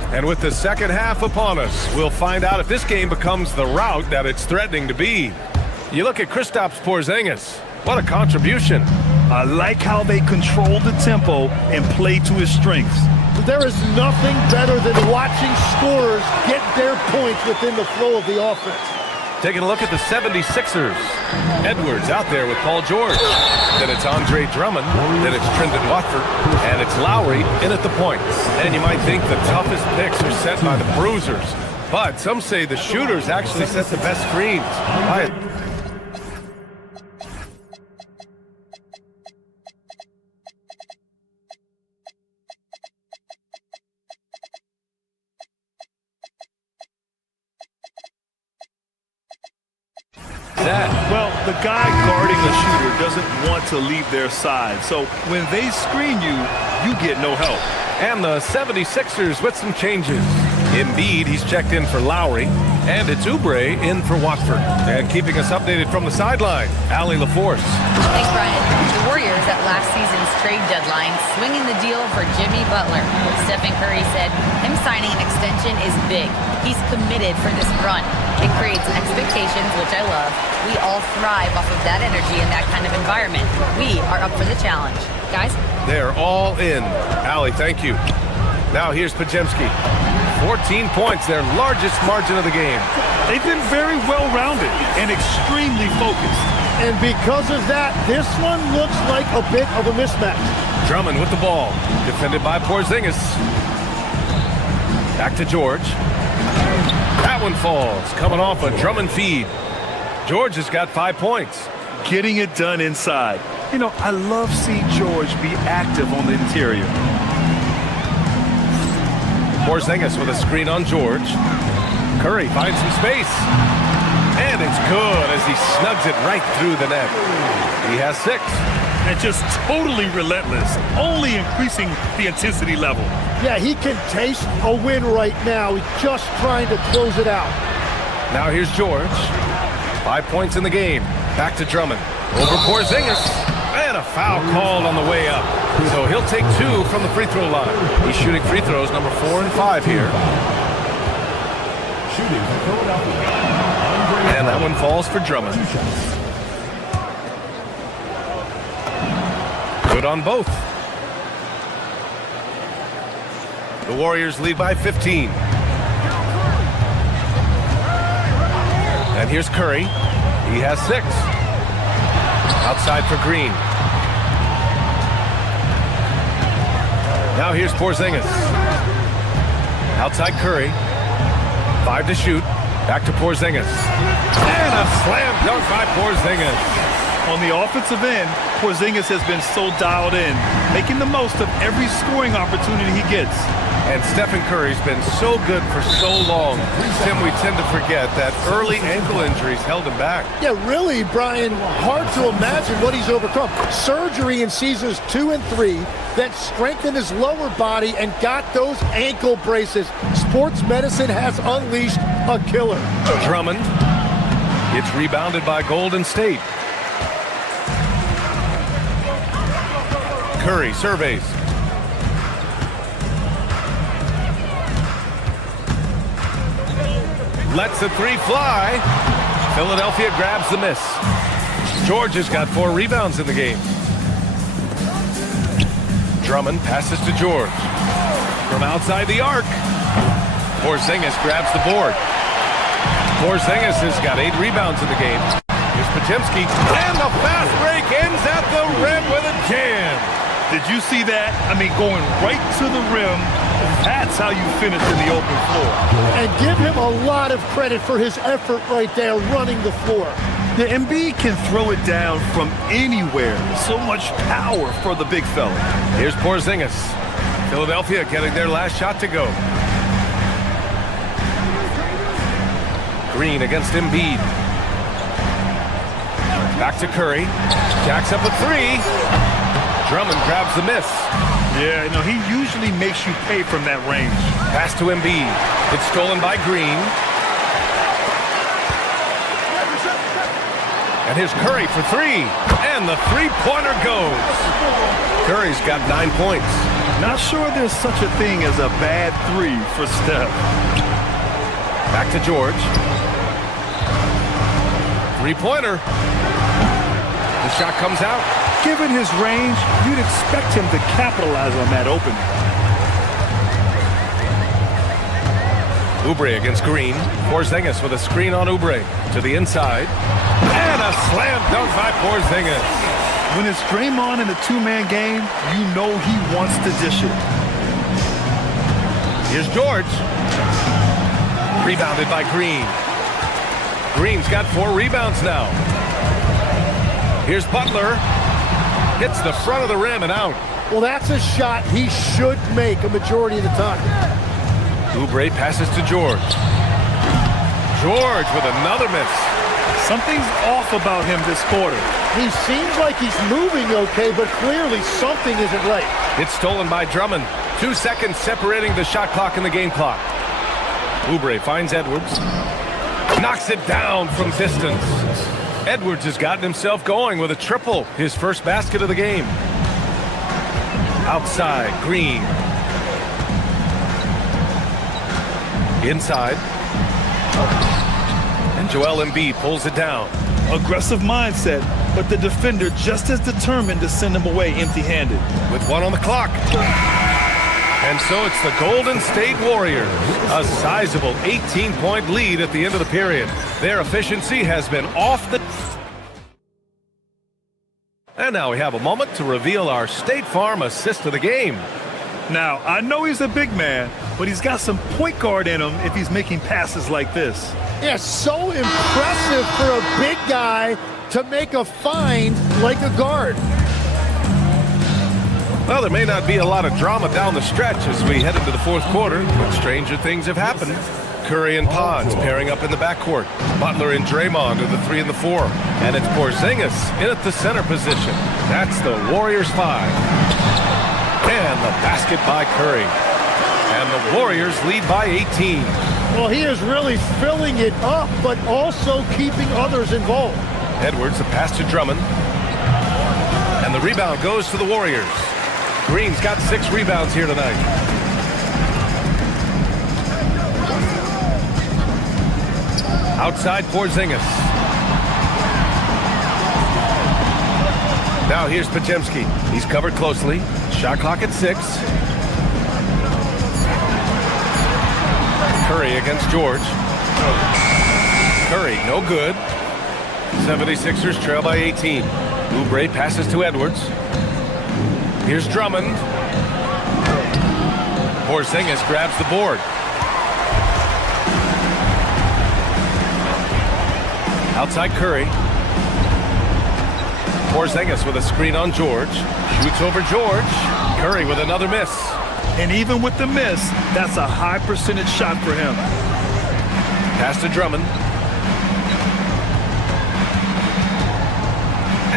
And with the second half upon us, we'll find out if this game becomes the rout that it's threatening to be. You look at Kristaps Porzingis. What a contribution. I like how they control the tempo and play to his strengths. There is nothing better than watching scorers get their points within the flow of the offense. Taking a look at the 76ers. Edwards out there with Paul George. Then it's Andre Drummond. Then it's Trendon Watford. And it's Lowry in at the point. And you might think the toughest picks are set by the bruisers. But some say the shooters actually set the best screens. Well, the guy guarding the shooter doesn't want to leave their side. So when they screen you, you get no help. And the 76ers with some changes. Embiid, he's checked in for Lowry. And it's Oubre in for Watford. And keeping us updated from the sideline, Allie LaForce. Thanks, Brian. The Warriors at last season's trade deadline swinging the deal for Jimmy Butler. Stephen Curry said him signing an extension is big. He's committed for this run. It creates expectations, which I love. We all thrive off of that energy and that kind of environment. We are up for the challenge. Guys? They're all in. Allie, thank you. Now here's Pajemski. 14 points, their largest margin of the game. They've been very well-rounded and extremely focused. And because of that, this one looks like a bit of a mismatch. Drummond with the ball. Defended by Porzingis. Back to George. That one falls. Coming off a Drummond feed. George has got 5 points. Getting it done inside. You know, I love seeing George be active on the interior. Porzingis with a screen on George. Curry finds some space. And it's good as he snugs it right through the net. He has 6. And just totally relentless, only increasing the intensity level. Yeah, he can taste a win right now. He's just trying to close it out. Now here's George. 5 points in the game. Back to Drummond. Over Porzingis. And a foul called on the way up. So he'll take 2 from the free throw line. He's shooting free throws number 4 and 5 here. Shooting for Philadelphia. And that one falls for Drummond. Good on both. The Warriors lead by 15. And here's Curry. He has 6. Outside for Green. Now here's Porzingis. Outside Curry. 5 to shoot. Back to Porzingis. And a slam dunk by Porzingis. On the offensive end, Porzingis has been so dialed in, making the most of every scoring opportunity he gets. And Stephen Curry's been so good for so long. Tim, we tend to forget that early ankle injuries held him back. Yeah, really, Brian, hard to imagine what he's overcome. Surgery in seasons 2 and 3 that strengthened his lower body and got those ankle braces. Sports medicine has unleashed a killer. Drummond. It's rebounded by Golden State. Curry surveys. Lets the 3 fly. Philadelphia grabs the miss. George has got 4 rebounds in the game. Drummond passes to George. From outside the arc. Porzingis grabs the board. Porzingis has got 8 rebounds in the game. Here's Potemski. And the fast break ends at the rim with a jam. Did you see that? I mean, going right to the rim. That's how you finish in the open floor. And give him a lot of credit for his effort right there running the floor. The Embiid can throw it down from anywhere. So much power for the big fella. Here's Porzingis. Philadelphia getting their last shot to go. Green against Embiid. Back to Curry. Jacks up a three. Drummond grabs the miss. Yeah, you know, he usually makes you pay from that range. Pass to Embiid. It's stolen by Green. And here's Curry for three. And the three-pointer goes. Curry's got 9 points. Not sure there's such a thing as a bad three for Steph. Back to George. Three-pointer. The shot comes out. Given his range, you'd expect him to capitalize on that opening. Oubre against Green. Porzingis with a screen on Oubre to the inside. And a slam dunk by Porzingis. When it's Draymond in a two-man game, you know he wants to dish it. Here's George. Rebounded by Green. Green's got 4 rebounds now. Here's Butler. Hits the front of the rim and out. Well, that's a shot he should make a majority of the time. Oubre passes to George. George with another miss. Something's off about him this quarter. He seems like he's moving okay, but clearly something isn't right. It's stolen by Drummond. 2 seconds separating the shot clock and the game clock. Oubre finds Edwards. Knocks it down from distance. Edwards has gotten himself going with a triple. His first basket of the game. Outside, Green. Inside. And Joel Embiid pulls it down. Aggressive mindset, but the defender just as determined to send him away empty-handed. With 1 on the clock. And so it's the Golden State Warriors. A sizable 18-point lead at the end of the period. Their efficiency has been off the... And now we have a moment to reveal our State Farm assist of the game. Now, I know he's a big man, but he's got some point guard in him if he's making passes like this. Yeah, so impressive for a big guy to make a find like a guard. Well, there may not be a lot of drama down the stretch as we head into the fourth quarter, but stranger things have happened. Curry and Pods pairing up in the backcourt. Butler and Draymond are the 3 and the 4. And it's Porzingis in at the center position. That's the Warriors 5. And the basket by Curry. And the Warriors lead by 18. Well, he is really filling it up, but also keeping others involved. Edwards, the pass to Drummond. And the rebound goes to the Warriors. Green's got 6 rebounds here tonight. Outside Porzingis. Now here's Podziemski. He's covered closely. Shot clock at 6. Curry against George. Curry, no good. 76ers trail by 18. Oubre passes to Edwards. Here's Drummond. Porzingis grabs the board. Outside Curry. Porzingis with a screen on George. Shoots over George. Curry with another miss. And even with the miss, that's a high percentage shot for him. Pass to Drummond.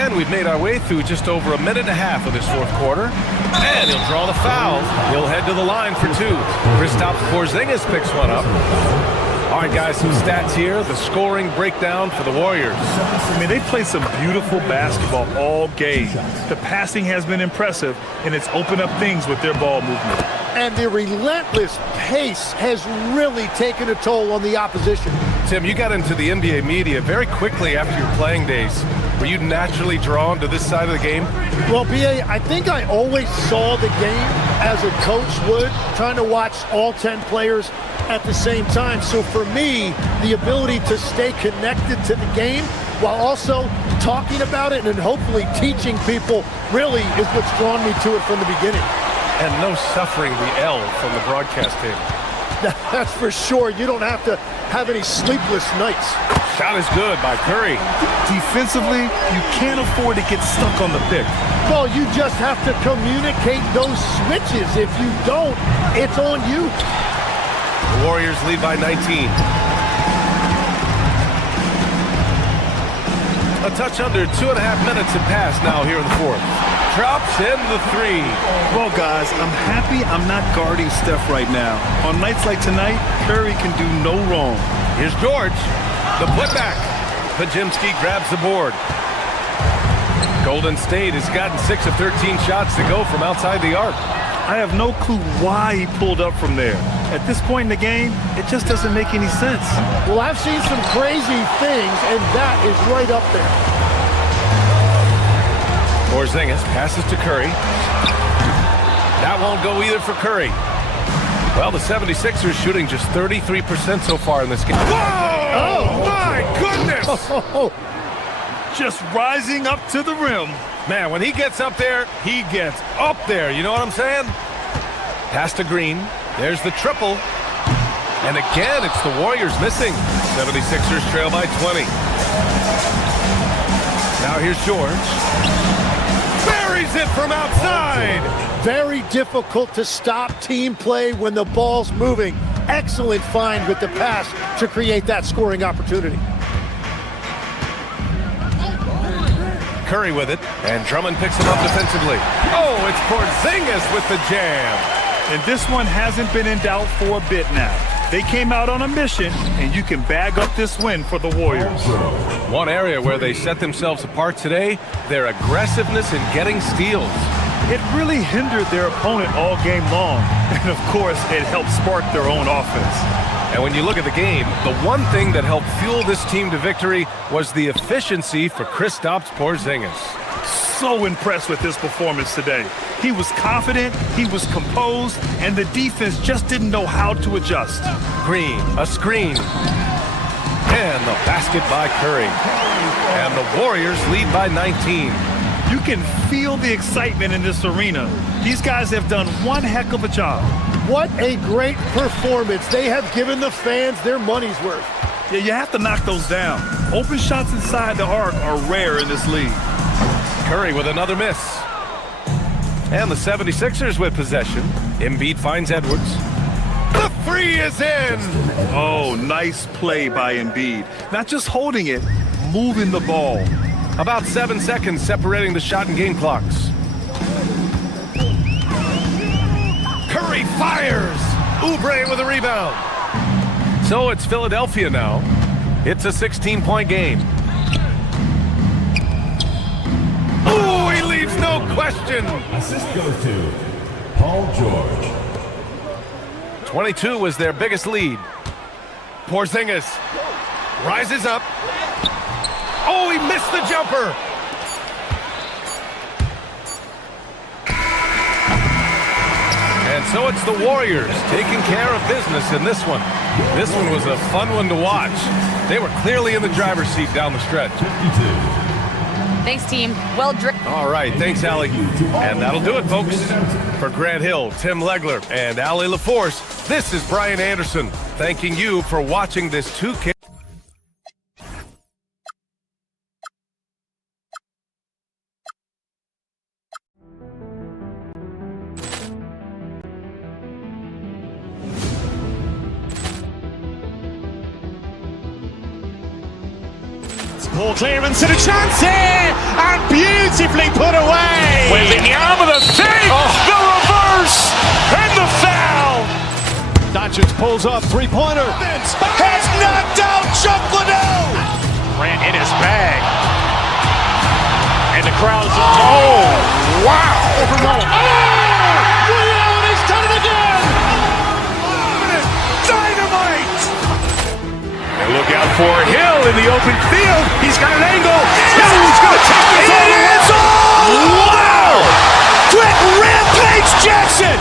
And we've made our way through just over a minute and a half of this fourth quarter. And he'll draw the foul. He'll head to the line for 2. Kristaps Porzingis picks one up. All right, guys, some stats here. The scoring breakdown for the Warriors. I mean, they played some beautiful basketball all game. The passing has been impressive, and it's opened up things with their ball movement. And the relentless pace has really taken a toll on the opposition. Tim, you got into the NBA media very quickly after your playing days. Were you naturally drawn to this side of the game? Well, B.A., I think I always saw the game as a coach would, trying to watch all 10 players at the same time. So for me, the ability to stay connected to the game while also talking about it and hopefully teaching people really is what's drawn me to it from the beginning. And no suffering the L from the broadcast table. That's for sure. You don't have to have any sleepless nights. Shot is good by Curry. Defensively, you can't afford to get stuck on the pick. Well, you just have to communicate those switches. If you don't, it's on you. The Warriors lead by 19. A touch under 2.5 minutes have passed now here in the fourth. Drops in the three. Well, guys, I'm happy I'm not guarding Steph right now. On nights like tonight, Curry can do no wrong. Here's George. The putback. Pajimski grabs the board. Golden State has gotten 6 of 13 shots to go from outside the arc. I have no clue why he pulled up from there. At this point in the game, it just doesn't make any sense. Well, I've seen some crazy things, and that is right up there. Porzingis passes to Curry. That won't go either for Curry. Well, the 76ers shooting just 33% so far in this game. Whoa! Oh, my goodness! Just rising up to the rim. Man, when he gets up there, he gets up there. You know what I'm saying? Pass to Green. There's the triple. And again, it's the Warriors missing. 76ers trail by 20. Now here's George. Buries it from outside. Very difficult to stop team play when the ball's moving. Excellent find with the pass to create that scoring opportunity. Curry with it, and Drummond picks him up defensively. Oh, it's Porzingis with the jam. And this one hasn't been in doubt for a bit now. They came out on a mission, and you can bag up this win for the Warriors. One area where they set themselves apart today, their aggressiveness in getting steals. It really hindered their opponent all game long. And, of course, it helped spark their own offense. And when you look at the game, the one thing that helped fuel this team to victory was the efficiency for Kristaps Porzingis. So impressed with his performance today. He was confident, he was composed, and the defense just didn't know how to adjust. Green, a screen. And the basket by Curry. And the Warriors lead by 19. You can feel the excitement in this arena. These guys have done one heck of a job. What a great performance. They have given the fans their money's worth. Yeah, you have to knock those down. Open shots inside the arc are rare in this league. Curry with another miss. And the 76ers with possession. Embiid finds Edwards. The three is in! Oh, nice play by Embiid. Not just holding it, moving the ball. About 7 seconds separating the shot and game clocks. Curry fires! Oubre with a rebound. So it's Philadelphia now. It's a 16-point game. Oh, he leaves no question. Assist goes to Paul George. 22 was their biggest lead. Porzingis rises up. Oh, he missed the jumper. And so it's the Warriors taking care of business in this one. This one was a fun one to watch. They were clearly in the driver's seat down the stretch. 52. Thanks, team. Well driven. All right, thanks, Allie. And that'll do it, folks. For Grant Hill, Tim Legler, and Allie LaForce, this is Brian Anderson, thanking you for watching this 2K. Ball clearance and a chance here, and beautifully put away. With the arm of the fake, the reverse, and the foul. Doncic pulls up, three-pointer. Has knocked out Chuck Liddell. Grant in his bag. And the crowd is, oh, wow. He's done it again. Dynamite. And look out for Hill in the open field. He's got an angle. Hill's going to Jackson!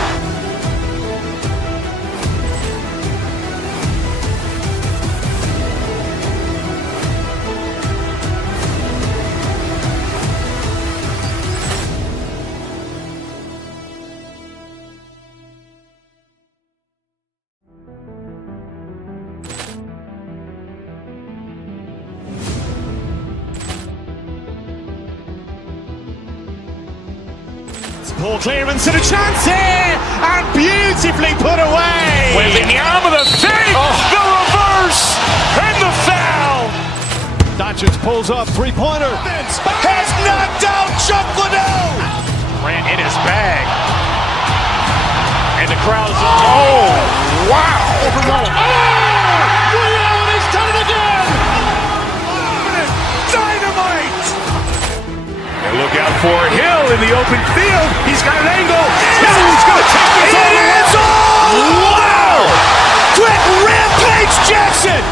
Poor clearance and a chance here, and beautifully put away. Wembanyama the fake, the reverse, and the foul. Doncic pulls up, three-pointer. Has knocked out Chuck Liddell. Ran in his bag. And the crowd's, oh, wow. He's done it again! Dynamite! And look out for Hill in the open field. He's got an angle. Hill's going to take this all the way. Wow! Quick rampage Jackson!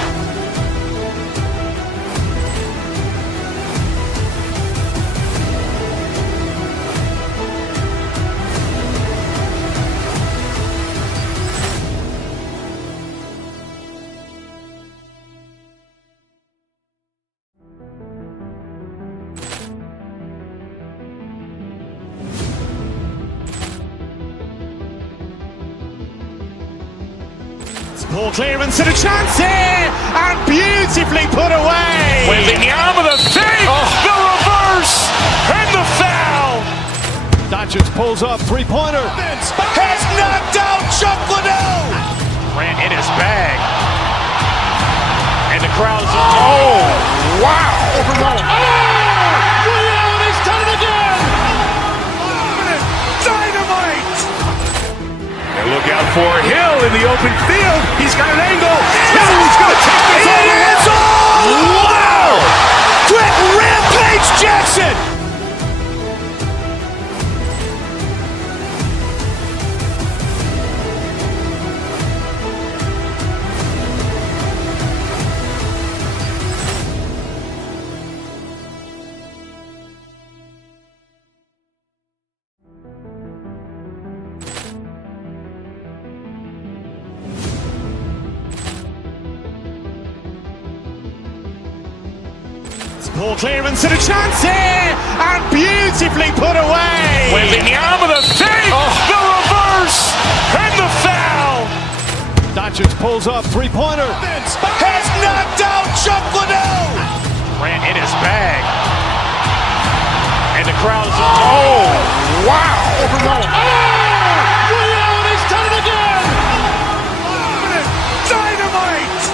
Poor clearance and a chance here, and beautifully put away. Wembanyama the fake, the reverse, and the foul. Doncic pulls up, three-pointer. Has knocked out Chuck Liddell. Ran in his bag. And the crowd's, oh, wow. He's done it again! Dynamite! And look out for Hill in the open field. He's got an angle. Hill's going to take this all the way. Wow! Quick rampage Jackson! Poor clearance and a chance here, and beautifully put away. Wembanyama the fake, the reverse, and the foul. Doncic pulls up, three-pointer. Has knocked out Chuck Liddell. Ran in his bag. And the crowd's, oh, wow. He's done it again! Dynamite!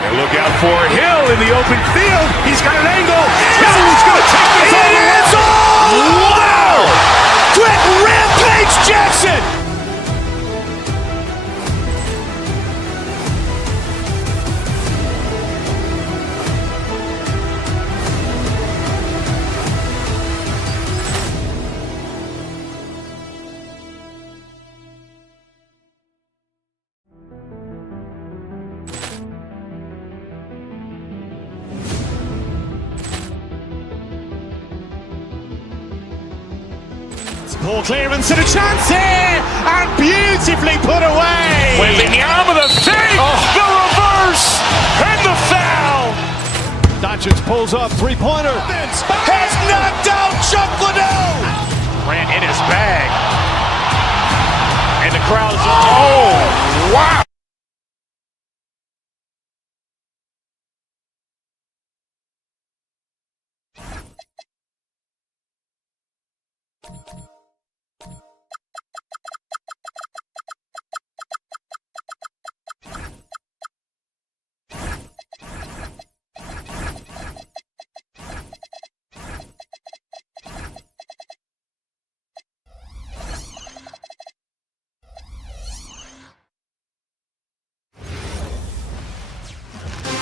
And look out for Hill in the open field. He's got an angle. Hill's going to take this all the way. Wow! Quick rampage Jackson! Poor clearance and a chance here, and beautifully put away. Wembanyama the fake, the reverse, and the foul. Doncic pulls up, three-pointer. Has knocked out Chuck Liddell. Ran in his bag. And the crowd's, oh, wow.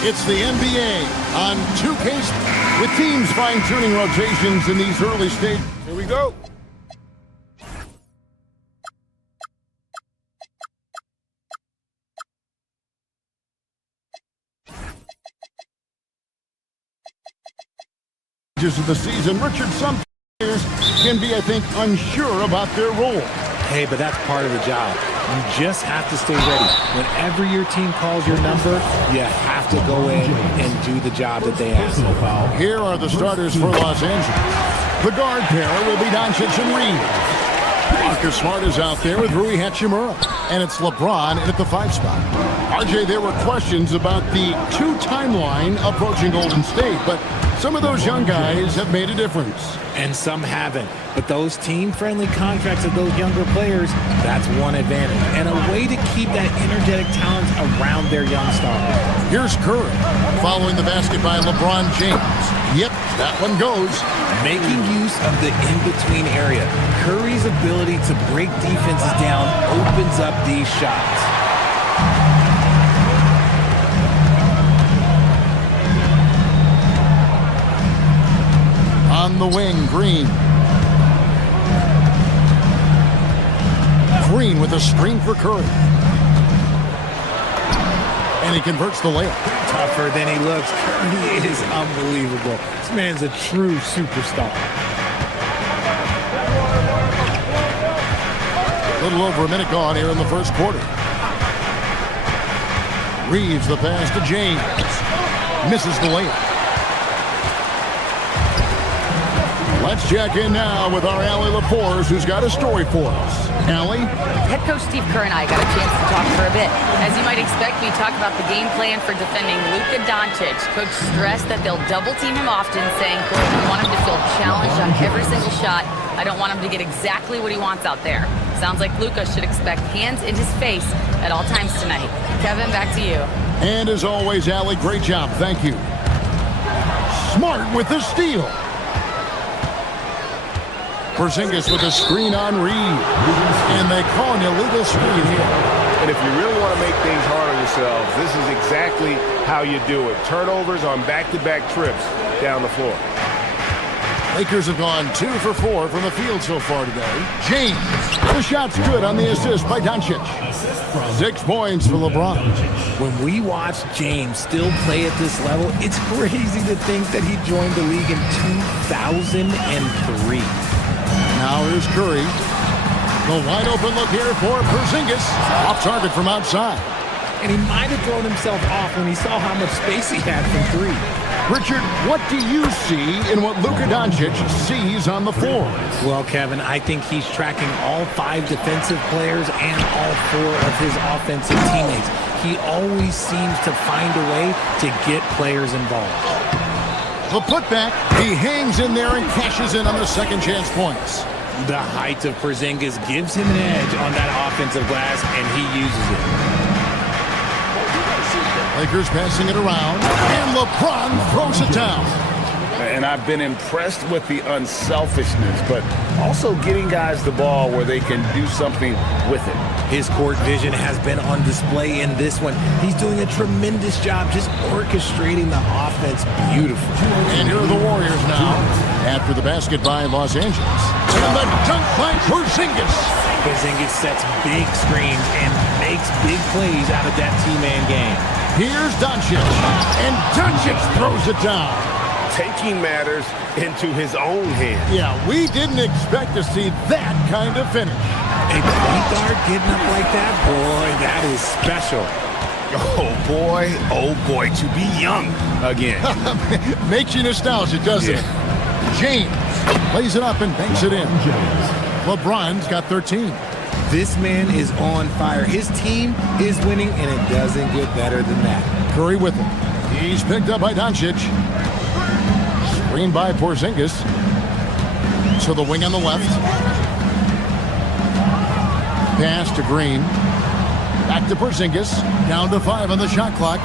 It's the NBA on 2K with teams fine-tuning rotations in these early stages. Here we go. Of the season, Richard, some players can be, I think, unsure about their role. Hey, but that's part of the job. You just have to stay ready. Whenever your team calls your number, you have to go in and do the job that they ask. Here are the starters for Los Angeles. The guard pair will be Doncic and Reeves. Marcus Smart is out there with Rui Hachimura. And it's LeBron at the 5 spot. RJ, there were questions about the 2 timeline approaching Golden State, but some of those young guys have made a difference. And some haven't. But those team-friendly contracts of those younger players, that's one advantage. And a way to keep that energetic talent around their young stars. Here's Curry, following the basket by LeBron James. Yep, that one goes. Making use of the in-between area. Curry's ability to break defenses down opens up these shots. On the wing, Green. Green with a screen for Curry. And he converts the layup. Tougher than he looks. Curry is unbelievable. This man's a true superstar. A little over a minute gone here in the first quarter. Reeves the pass to James. Misses the layup. Let's check in now with our Allie LaForce, who's got a story for us. Allie? Head coach Steve Kerr and I got a chance to talk for a bit. As you might expect, we talked about the game plan for defending Luka Doncic. Coach stressed that they'll double team him often, saying, quote, I want him to feel challenged on every single shot. I don't want him to get exactly what he wants out there. Sounds like Luka should expect hands in his face at all times tonight. Kevin, back to you. And as always, Allie, great job. Thank you. Smart with the steal. Porzingis with a screen on Reed. And they call an illegal screen here. And if you really want to make things hard on yourselves, this is exactly how you do it. Turnovers on back-to-back trips down the floor. Lakers have gone 2 for 4 from the field so far today. James, the shot's good on the assist by Doncic. 6 points for LeBron. When we watch James still play at this level, it's crazy to think that he joined the league in 2003. Now here's Curry. The wide open look here for Porzingis. Off target from outside. And he might have thrown himself off when he saw how much space he had from 3. Richard, what do you see in what Luka Doncic sees on the floor? Well, Kevin, I think he's tracking all 5 defensive players and all 4 of his offensive teammates. He always seems to find a way to get players involved. The putback, he hangs in there and cashes in on the second chance points. The height of Porzingis gives him an edge on that offensive glass, and he uses it. Lakers passing it around, and LeBron throws it down. And I've been impressed with the unselfishness, but also getting guys the ball where they can do something with it. His court vision has been on display in this one. He's doing a tremendous job just orchestrating the offense beautifully. And here are the Warriors now, after the basket by Los Angeles. And the dunk by Porzingis. Porzingis sets big screens and makes big plays out of that two-man game. Here's Doncic, and Doncic throws it down. Taking matters into his own hands. Yeah, we didn't expect to see that kind of finish. A point guard getting up like that, boy, that is special. Oh boy, to be young again. Makes you nostalgic, doesn't it? James plays it up and banks it in. LeBron's got 13. This man is on fire. His team is winning, and it doesn't get better than that. Curry with him. He's picked up by Doncic. Screen by Porzingis. To the wing on the left. Pass to Green. Back to Porzingis. Down to 5 on the shot clock.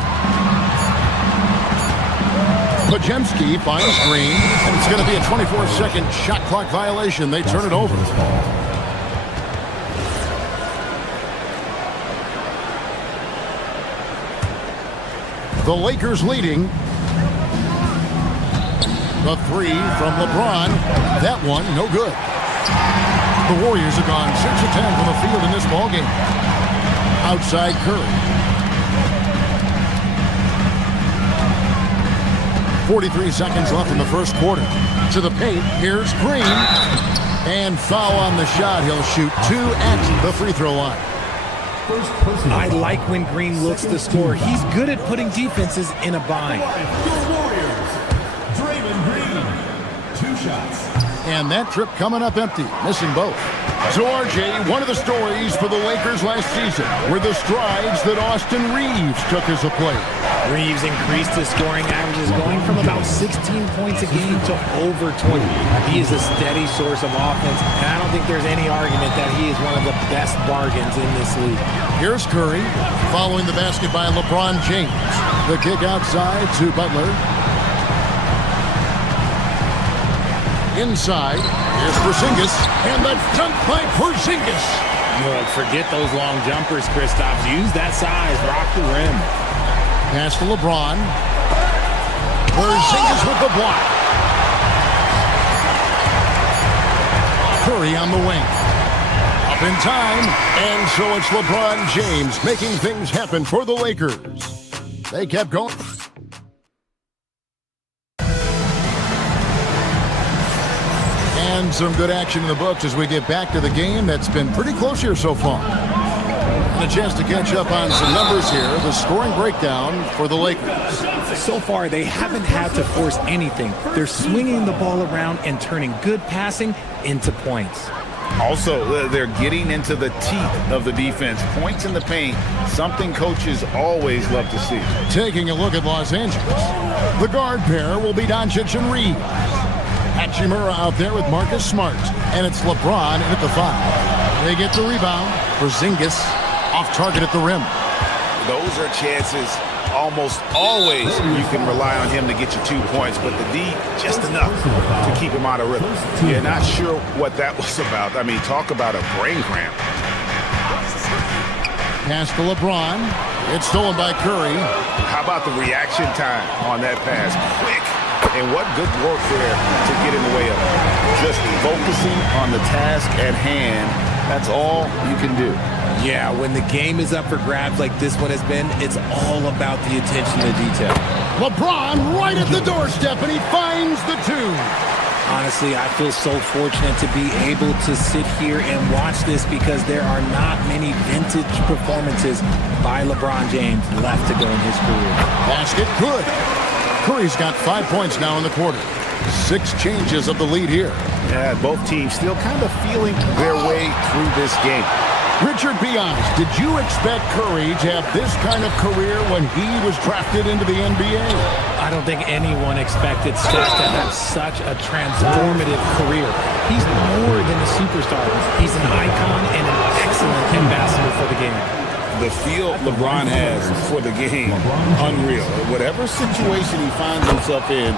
Podziemski finds Green. And it's going to be a 24-second shot clock violation. They turn it over. The Lakers leading. The 3 from LeBron. That one, no good. The Warriors have gone 6 of 10 from the field in this ballgame. Outside Curry. 43 seconds left in the first quarter. To the paint, here's Green. And foul on the shot. He'll shoot 2 at the free throw line. I like when Green looks to score. He's good at putting defenses in a bind. And that trip coming up empty, missing both. So, RJ, one of the stories for the Lakers last season were the strides that Austin Reeves took as a player. Reeves increased his scoring averages, going from about 16 points a game to over 20. He is a steady source of offense, and I don't think there's any argument that he is one of the best bargains in this league. Here's Curry, following the basket by LeBron James. The kick outside to Butler. Inside, here's Porzingis, and the dunk by Porzingis. Look, forget those long jumpers, Kristaps. Use that size, rock the rim. Pass to LeBron. Porzingis with the block. Curry on the wing. Up in time, and so it's LeBron James making things happen for the Lakers. They kept going. And some good action in the books as we get back to the game that's been pretty close here so far. And a chance to catch up on some numbers here. The scoring breakdown for the Lakers. So far, they haven't had to force anything. They're swinging the ball around and turning good passing into points. Also, they're getting into the teeth of the defense. Points in the paint, something coaches always love to see. Taking a look at Los Angeles. The guard pair will be Doncic and Reeves. Hachimura out there with Marcus Smart. And it's LeBron at the 5. They get the rebound. Porzingis off target at the rim. Those are chances almost always you can rely on him to get you 2 points, but the D, just enough to keep him out of rhythm. Yeah, not sure what that was about. I mean, talk about a brain cramp. Pass to LeBron. It's stolen by Curry. How about the reaction time on that pass? Quick. And what good work there to get in the way of it. Just focusing on the task at hand. That's all you can do. Yeah, when the game is up for grabs like this one has been, it's all about the attention to detail. LeBron right at the doorstep, and he finds the 2. Honestly, I feel so fortunate to be able to sit here and watch this because there are not many vintage performances by LeBron James left to go in his career. Basket good. Curry's got 5 points now in the quarter. 6 changes of the lead here. Yeah, both teams still kind of feeling their way through this game. Richard, be honest, did you expect Curry to have this kind of career when he was drafted into the NBA? I don't think anyone expected Steph to have such a transformative career. He's more than a superstar. He's an icon and an excellent ambassador for the game. The feel LeBron has for the game, unreal. Whatever situation he finds himself in,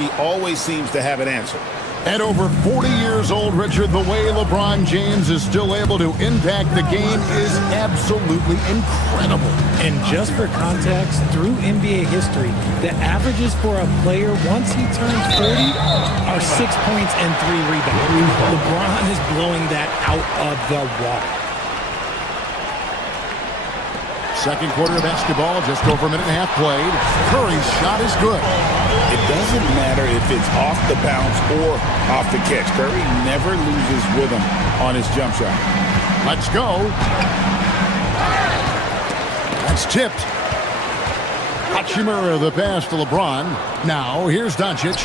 he always seems to have an answer. At over 40 years old, Richard, the way LeBron James is still able to impact the game is absolutely incredible. And just for context, through NBA history, the averages for a player once he turns 40 are 6 points and 3 rebounds. LeBron is blowing that out of the water. Second quarter of basketball, just over a minute and a half played. Curry's shot is good. It doesn't matter if it's off the bounce or off the catch. Curry never loses rhythm on his jump shot. Let's go. That's tipped. Hachimura the pass to LeBron. Now, here's Doncic.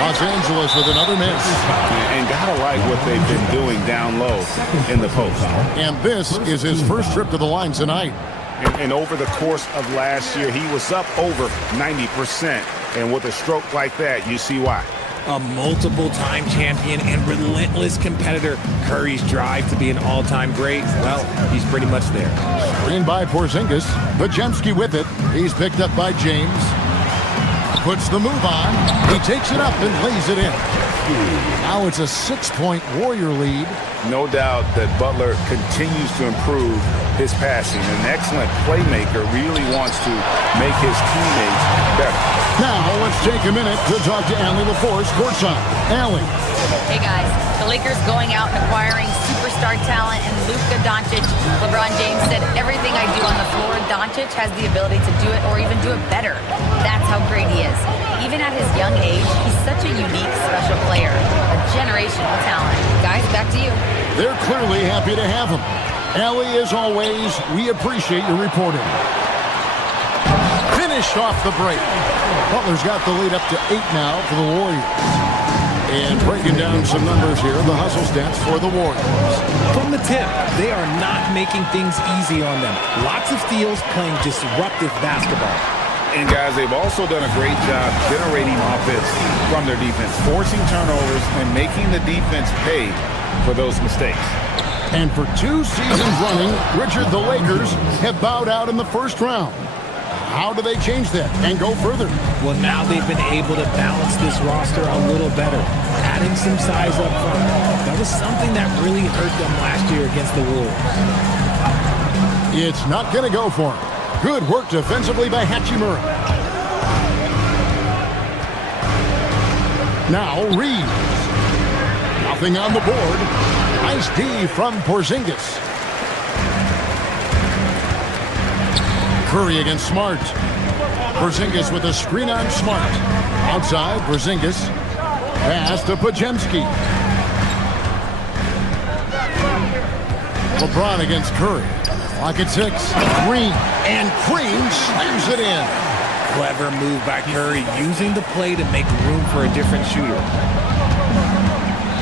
Los Angeles with another miss. And gotta like what they've been doing down low in the post. And this is his first trip to the line tonight. And over the course of last year, he was up over 90%. And with a stroke like that, you see why. A multiple-time champion and relentless competitor, Curry's drive to be an all-time great, well, he's pretty much there. Screen by Porzingis. Podziemski with it. He's picked up by James. Puts the move on. He takes it up and lays it in. Now it's a 6-point Warrior lead. No doubt that Butler continues to improve his passing. An excellent playmaker, really wants to make his teammates better. Now let's take a minute to talk to Allie LaForce courtside. Allie, Hey guys, the Lakers going out and acquiring superstar talent and Luka Doncic. LeBron James said, everything I do on the floor, Doncic has the ability to do it or even do it better. That's how great he is. Even at his young age, he's such a unique, special player. A generational talent. Guys, back to you. They're clearly happy to have him. Allie, as always, we appreciate your reporting. Finished off the break. Butler's got the lead up to 8 now for the Warriors. And breaking down some numbers here, the hustle stats for the Warriors. From the tip, they are not making things easy on them. Lots of steals, playing disruptive basketball. And guys, they've also done a great job generating offense from their defense, forcing turnovers and making the defense pay for those mistakes. And for 2 seasons running, Richard, the Lakers have bowed out in the first round. How do they change that and go further? Well, now they've been able to balance this roster a little better, adding some size up front. That was something that really hurt them last year against the Wolves. It's not going to go for him. Good work defensively by Hachimura. Now Reeves. Nothing on the board. Nice D from Porzingis. Curry against Smart. Porzingis with a screen on Smart. Outside, Porzingis. Pass to Podziemski. LeBron against Curry. Lock at 6. Green. And Green slams it in. Clever move by Curry, using the play to make room for a different shooter.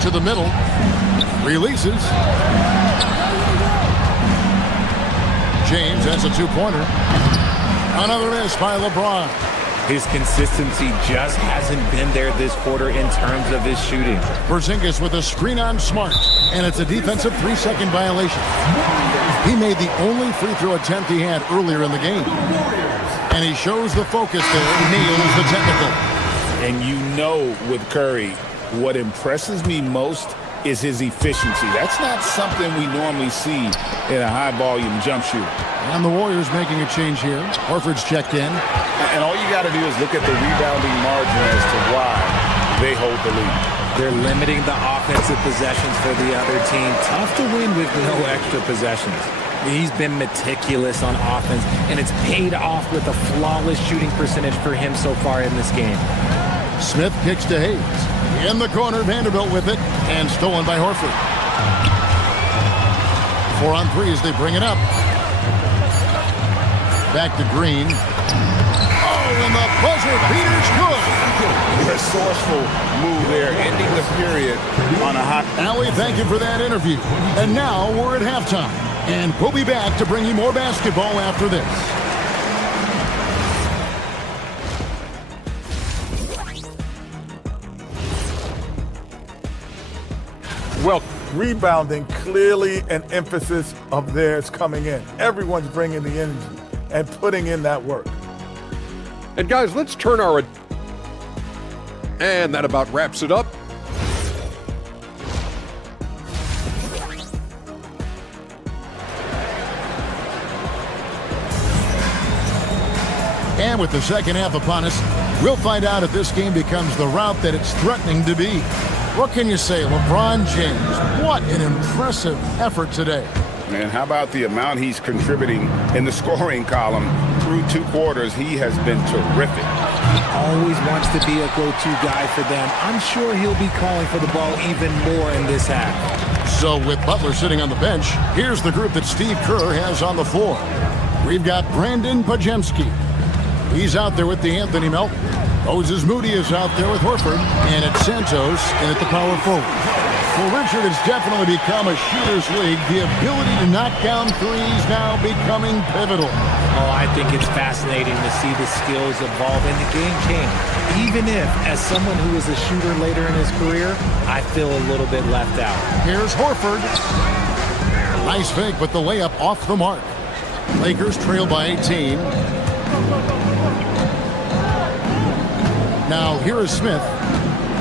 To the middle. Releases. James, that's a 2-pointer. Another miss by LeBron. His consistency just hasn't been there this quarter in terms of his shooting. Porzingis with a screen on Smart, and it's a defensive 3-second violation. He made the only free throw attempt he had earlier in the game. And he shows the focus there, nails the technical. And you know with Curry, what impresses me most is his efficiency. That's not something we normally see in a high-volume jump shooter. And the Warriors making a change here. Horford's checked in. And all you got to do is look at the rebounding margin as to why they hold the lead. They're limiting the offensive possessions for the other team. Tough to win with no extra possessions. He's been meticulous on offense, and it's paid off with a flawless shooting percentage for him so far in this game. Smith kicks to Hayes. In the corner, Vanderbilt with it, and stolen by Horford. 4 on 3 as they bring it up. Back to Green. Oh, and the buzzer beater's good. Resourceful move there, ending the period on a hot... Allie, thank you for that interview. And now we're at halftime. And we'll be back to bring you more basketball after this. Well, rebounding, clearly an emphasis of theirs coming in. Everyone's bringing the energy and putting in that work. And guys, let's turn our... And that about wraps it up. And with the second half upon us, we'll find out if this game becomes the route that it's threatening to be. What can you say, LeBron James? What an impressive effort today. Man, how about the amount he's contributing in the scoring column through 2 quarters? He has been terrific. He always wants to be a go-to guy for them. I'm sure he'll be calling for the ball even more in this half. So with Butler sitting on the bench, here's the group that Steve Kerr has on the floor. We've got Brandon Podziemski. He's out there with the Anthony Melton. Moses Moody is out there with Horford, and it's Santos in at the power forward. Well, Richard, it's definitely become a shooter's league. The ability to knock down threes now becoming pivotal. Oh, I think it's fascinating to see the skills evolve and the game change. Even if, as someone who was a shooter later in his career, I feel a little bit left out. Here's Horford. Nice fake, but the layup off the mark. Lakers trail by 18. Now here is Smith.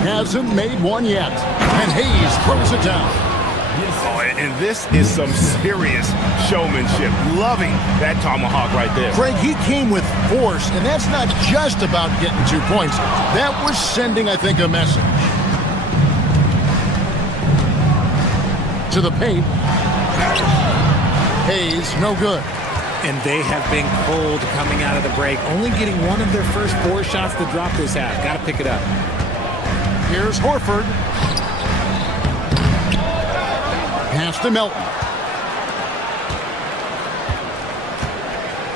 Hasn't made one yet. And Hayes throws it down. Oh, and this is some serious showmanship. Loving that tomahawk right there. Craig, he came with force, and that's not just about getting 2 points. That was sending, I think, a message. to the paint. Hayes, no good. And they have been cold coming out of the break, only getting one of their first 4 shots to drop this half. Got to pick it up. Here's Horford. Pass to Melton.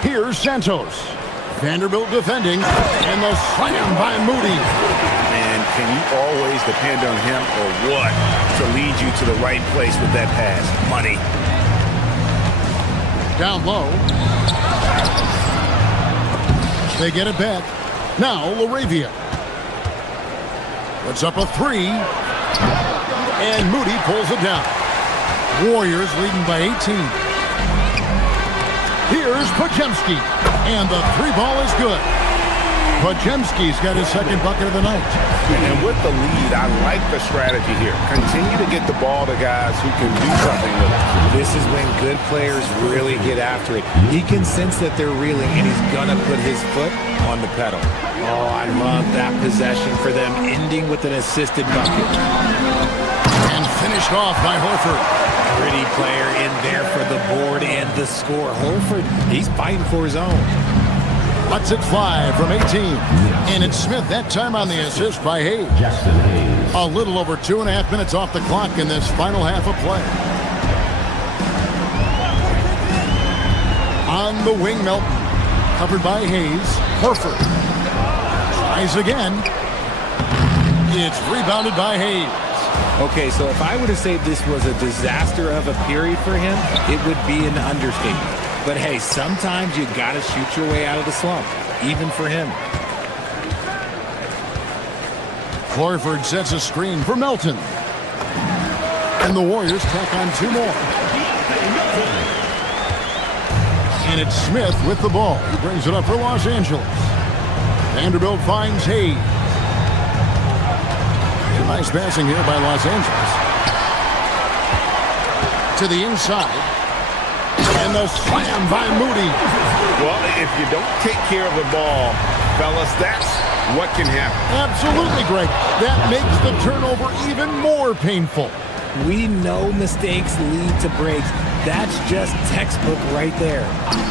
Here's Santos. Vanderbilt defending, and the slam by Moody. And can you always depend on him or what to lead you to the right place with that pass? Money. Down low. They get it back. Now Laravia. Puts up a 3. And Moody pulls it down. Warriors leading by 18. Here's Podziemski. And the 3 ball is good. Podziemski's got his second bucket of the night. And with the lead, I like the strategy here. Continue to get the ball to guys who can do something with it. This is when good players really get after it. He can sense that they're reeling, and he's going to put his foot on the pedal. Oh, I love that possession for them, ending with an assisted bucket. And finished off by Horford. Pretty player in there for the board and the score. Horford, he's fighting for his own. Lets it fly from 18. And it's Smith that time on the assist by Hayes. A little over 2.5 minutes off the clock in this final half of play. On the wing, Melton. Covered by Hayes. Horford. Tries again. It's rebounded by Hayes. Okay, so if I were to say this was a disaster of a period for him, it would be an understatement. But hey, sometimes you got to shoot your way out of the slump, even for him. Horford sets a screen for Melton. And the Warriors tack on 2 more. And it's Smith with the ball. He brings it up for Los Angeles. Vanderbilt finds Hayes. Nice passing here by Los Angeles. To the inside. And the slam by Moody. Well, if you don't take care of the ball, fellas, that's what can happen. Absolutely, Greg. That makes the turnover even more painful. We know mistakes lead to breaks. That's just textbook right there.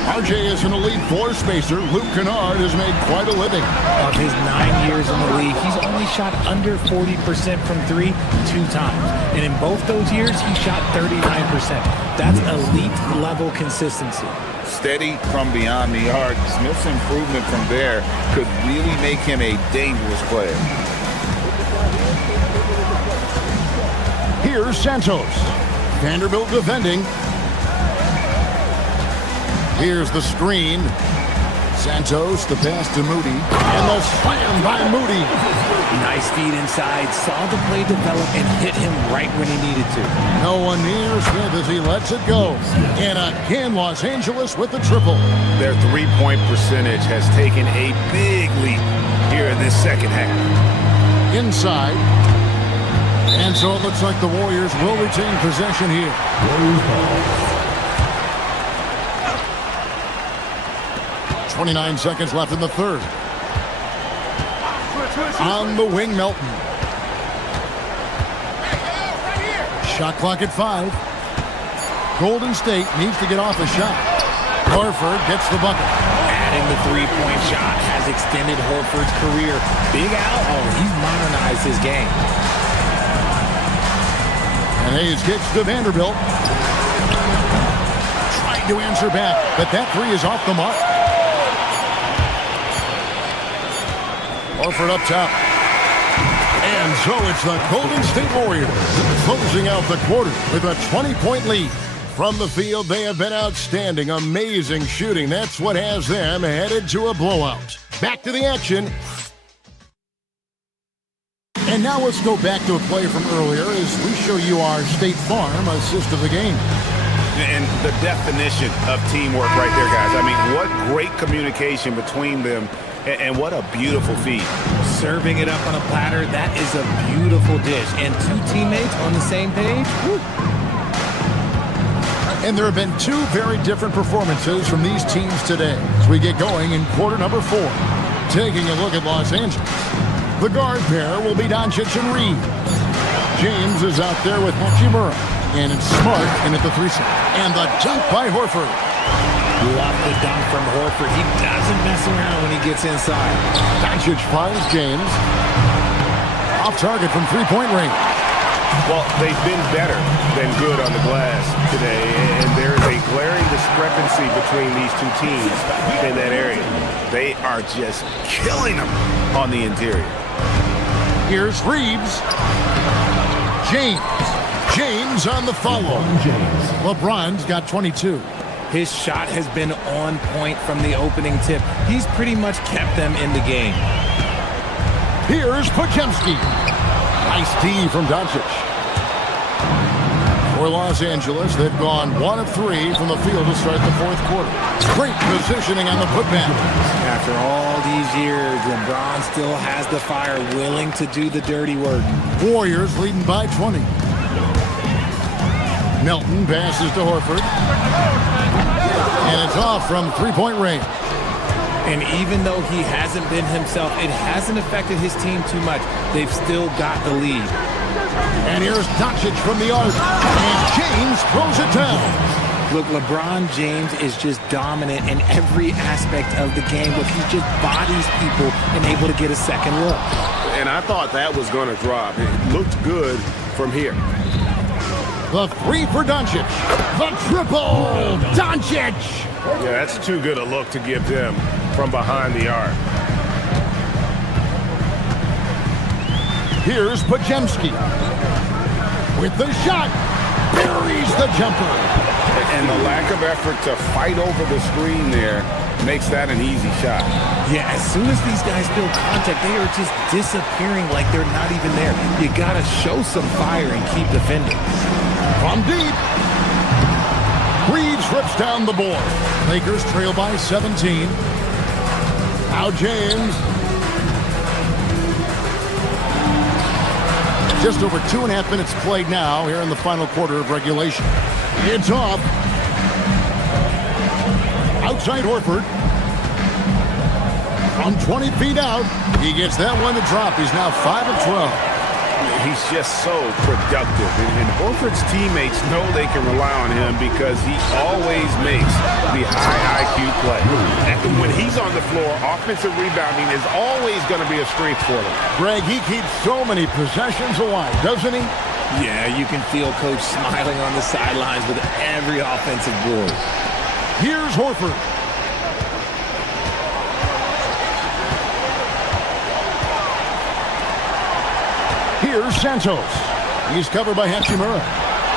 RJ is an elite 4 spacer. Luke Kennard has made quite a living. Of his 9 years in the league, he's only shot under 40% from 3 2 times. And in both those years, he shot 39%. That's elite level consistency. Steady from beyond the arc. Smith's improvement from there could really make him a dangerous player. Here's Santos. Vanderbilt defending. Here's the screen. Santos, the pass to Moody. And the slam by Moody. Nice feed inside. Saw the play develop and hit him right when he needed to. No one near Smith as he lets it go. And again, Los Angeles with the triple. Their 3-point percentage has taken a big leap here in this second half. Inside. And so it looks like the Warriors will retain possession here. 29 seconds left in the third. On the wing, Melton. Shot clock at 5. Golden State needs to get off a shot. Horford gets the bucket. Adding the 3-point shot has extended Horford's career. Big Al, he's modernized his game. And Hayes kicks to Vanderbilt. Tried to answer back, but that 3 is off the mark. Horford up top. And so it's the Golden State Warriors closing out the quarter with a 20-point lead. From the field, they have been outstanding. Amazing shooting. That's what has them headed to a blowout. Back to the action. And now let's go back to a play from earlier as we show you our State Farm assist of the game. And the definition of teamwork right there, guys. I mean, what great communication between them, and what a beautiful feed. Serving it up on a platter, that is a beautiful dish. And 2 teammates on the same page. Woo. And there have been 2 very different performances from these teams today as we get going in quarter number 4. Taking a look at Los Angeles. The guard pair will be Doncic and Reed. James is out there with Hachimura. And it's Smart in at the 3 seconds. And the dunk by Horford. Love the dunk from Horford. He doesn't mess around when he gets inside. Doncic finds James. Off target from three-point range. Well, they've been better than good on the glass today, and there is a glaring discrepancy between these two teams in that area. They are just killing them on the interior. Here's Reeves. James on the follow. LeBron's got 22. His shot has been on point from the opening tip. He's pretty much kept them in the game. Here's Podziemski. Nice D from Doncic. For Los Angeles, they've gone 1 of 3 from the field to start the fourth quarter. Great positioning on the putback. After all these years, LeBron still has the fire, willing to do the dirty work. Warriors leading by 20. Melton passes to Horford. And it's off from three-point range. And even though he hasn't been himself, it hasn't affected his team too much. They've still got the lead. And here's Doncic from the arc. And James throws it down. Look, LeBron James is just dominant in every aspect of the game. Look, he just bodies people and able to get a second look. And I thought that was going to drop. It looked good from here. The 3 for Doncic. The triple. Doncic. Yeah, that's too good a look to give them from behind the arc. Here's Podziemski. With the shot. Buries the jumper. And the lack of effort to fight over the screen there makes that an easy shot. Yeah, as soon as these guys feel contact, they are just disappearing like they're not even there. You got to show some fire and keep defending. From deep. Reeves rips down the board. Lakers trail by 17. Now James. Just over 2.5 minutes played now here in the final quarter of regulation. It's off. Outside Horford. From 20 feet out. He gets that one to drop. He's now 5 of 12. He's just so productive. And Horford's teammates know they can rely on him because he always makes the high IQ play. And when he's on the floor, offensive rebounding is always going to be a strength for them. Greg, he keeps so many possessions alive, doesn't he? Yeah, you can feel Coach smiling on the sidelines with every offensive board. Here's Horford. Here's Santos. He's covered by Hachimura.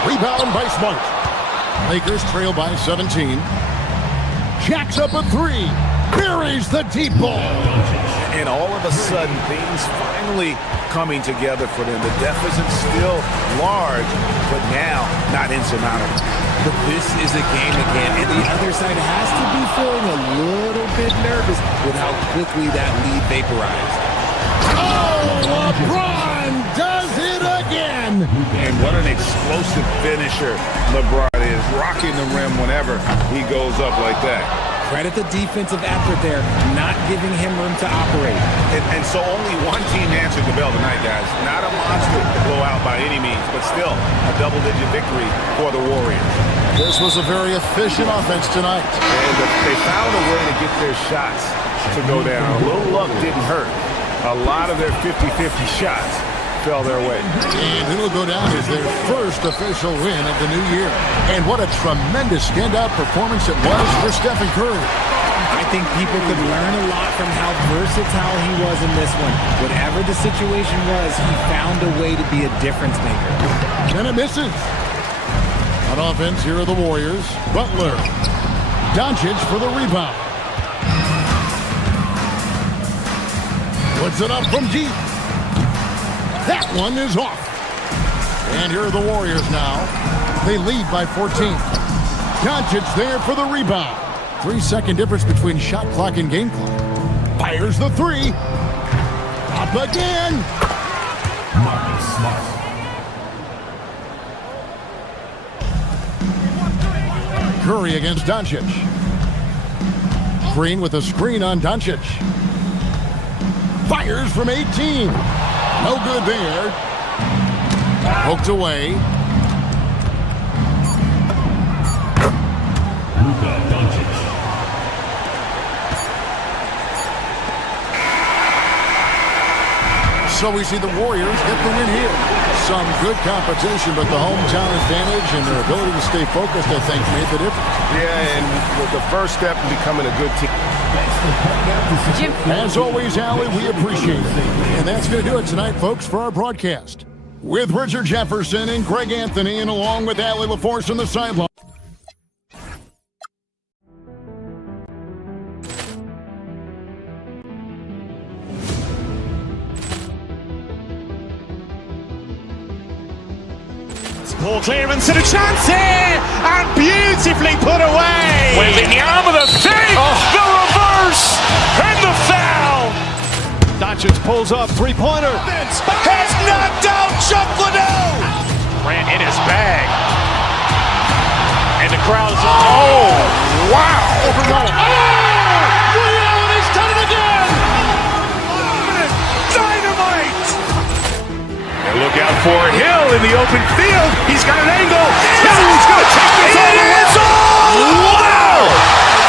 Rebound by Smart. Lakers trail by 17. Jacks up a 3. Buries the deep ball. And all of a sudden, things finally coming together for them. The deficit's still large, but now not insurmountable. But this is a game again, and the other side has to be feeling a little bit nervous with how quickly that lead vaporized. Oh, LeBron does it again! And what an explosive finisher LeBron is, rocking the rim whenever he goes up like that. Credit the defensive effort there, not giving him room to operate. And so only one team answered the bell tonight, guys. Not a monster blowout by any means, but still a double-digit victory for the Warriors. This was a very efficient offense tonight. And they found a way to get their shots to go down. A little luck didn't hurt. A lot of their 50-50 shots fell their way. And it'll go down as their first official win of the new year. And what a tremendous standout performance it was for Stephen Curry. I think people could learn a lot from how versatile he was in this one. Whatever the situation was, he found a way to be a difference maker. And it misses. On offense, here are the Warriors. Butler. Doncic for the rebound. Puts it up from deep. That one is off. And here are the Warriors now. They lead by 14. Doncic there for the rebound. 3-second difference between shot clock and game clock. Fires the 3. Up again. Marcus Smart. Curry against Doncic. Green with a screen on Doncic. Fires from 18. No good there. Poked away. Luka Doncic. So we see the Warriors get the win here. Some good competition, but the hometown advantage and their ability to stay focused, I think, made the difference. Yeah, and the first step in becoming a good team. As always, Allie, we appreciate it. And that's going to do it tonight, folks, for our broadcast. With Richard Jefferson and Greg Anthony, and along with Allie LaForce on the sideline. Ball clearance and a chance here, and beautifully put away. Wembanyama the save, the reverse, and the foul. Doncic pulls up, three-pointer. Has knocked out Chuck Liddell. Ran in his bag. And the crowd is, oh, wow. Ray Allen has done it again. Dynamite. And look out for Hill in the open field. He's got an angle. Hill's going to take this all the way. Wow.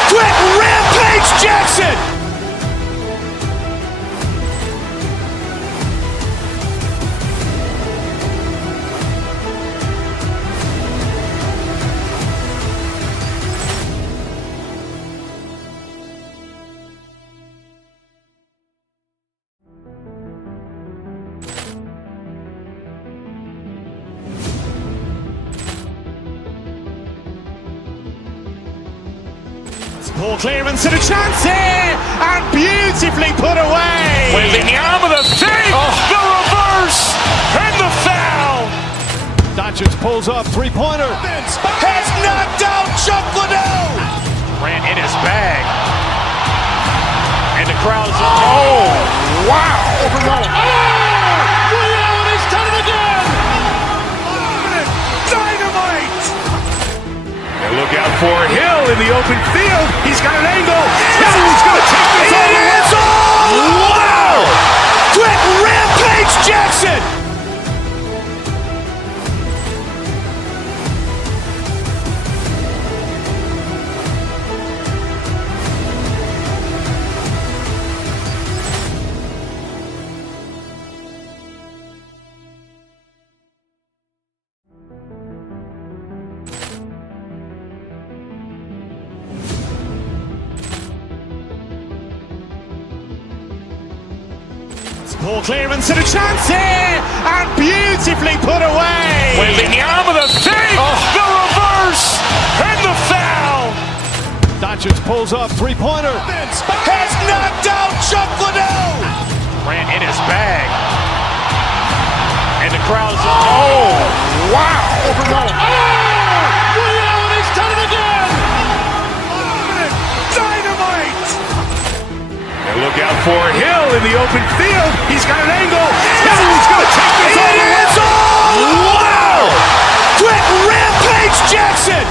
Quick Rampage Jackson. Ball clearance and a chance here, and beautifully put away. Wembanyama the save, the reverse, and the foul. Doncic pulls up, three-pointer. Has knocked out Chuck Liddell. Ran in his bag. And the crowd is, oh, wow. Ray Allen has done it again. Dynamite. And look out for Hill in the open field. He's got an angle. Hill's going to take this all the way. Wow. Quick Rampage Jackson. Ball clearance and a chance here, and beautifully put away. Wembanyama the save, the reverse, and the foul. Doncic pulls up, three-pointer. Has knocked out Chuck Liddell. Ran in his bag. And the crowd is, oh, wow. Ray Allen has done it again. Dynamite. And look out for Hill in the open field. He's got an angle. Hill's going to take this all the way. Wow. Quick Rampage Jackson.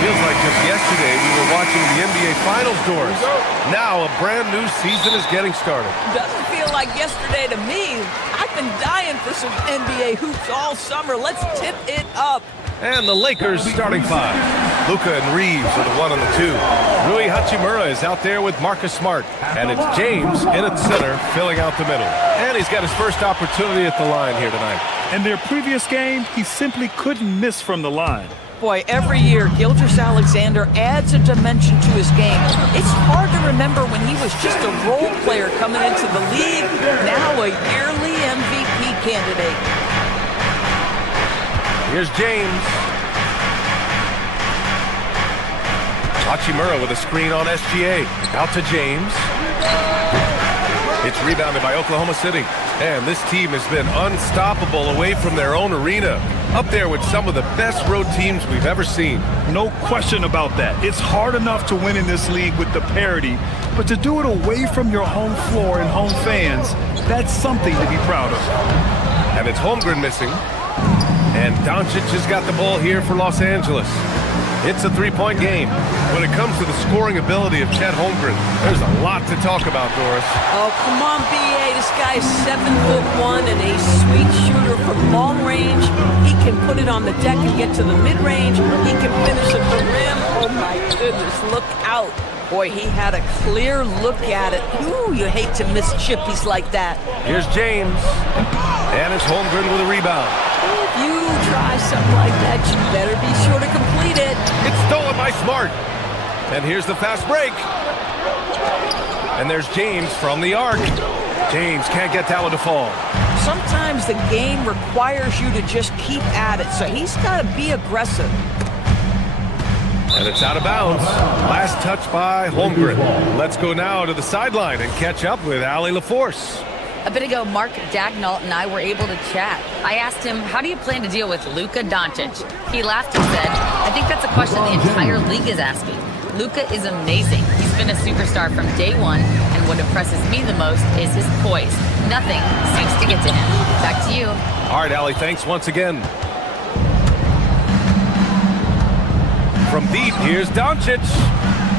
Feels like just yesterday we were watching the NBA Finals doors. Now a brand new season is getting started. Doesn't feel like yesterday to me. I've been dying for some NBA hoops all summer. Let's tip it up. And the Lakers starting five. Luka and Reeves are the 1 and the 2. Rui Hachimura is out there with Marcus Smart. And it's James in at center, filling out the middle. And he's got his first opportunity at the line here tonight. In their previous game, he simply couldn't miss from the line. Boy, every year, Gilgeous-Alexander adds a dimension to his game. It's hard to remember when he was just a role player coming into the league, now a yearly MVP candidate. Here's James. Hachimura with a screen on SGA. Out to James. It's rebounded by Oklahoma City. And this team has been unstoppable away from their own arena. Up there with some of the best road teams we've ever seen. No question about that. It's hard enough to win in this league with the parity, but to do it away from your home floor and home fans, that's something to be proud of. And it's Holmgren missing. And Doncic has got the ball here for Los Angeles. It's a three-point game. When it comes to the scoring ability of Chet Holmgren, there's a lot to talk about, Doris. Oh, come on, B.A. This guy's 7'1" and a sweet shooter from long range. He can put it on the deck and get to the mid-range. He can finish at the rim. Oh, my goodness, look out. Boy, he had a clear look at it. Ooh, you hate to miss chippies like that. Here's James. And it's Holmgren with a rebound. If you try something like that, you better be sure to complete it. It's stolen by Smart. And here's the fast break. And there's James from the arc. James can't get that one to fall. Sometimes the game requires you to just keep at it, so he's got to be aggressive. And it's out of bounds. Last touch by Holmgren. Let's go now to the sideline and catch up with Allie LaForce. A bit ago, Mark Dagnall and I were able to chat. I asked him, how do you plan to deal with Luka Doncic? He laughed and said, I think that's a question the entire league is asking. Luka is amazing. He's been a superstar from day one, and what impresses me the most is his poise. Nothing seems to get to him. Back to you. All right, Allie, thanks once again. From deep, here's Doncic.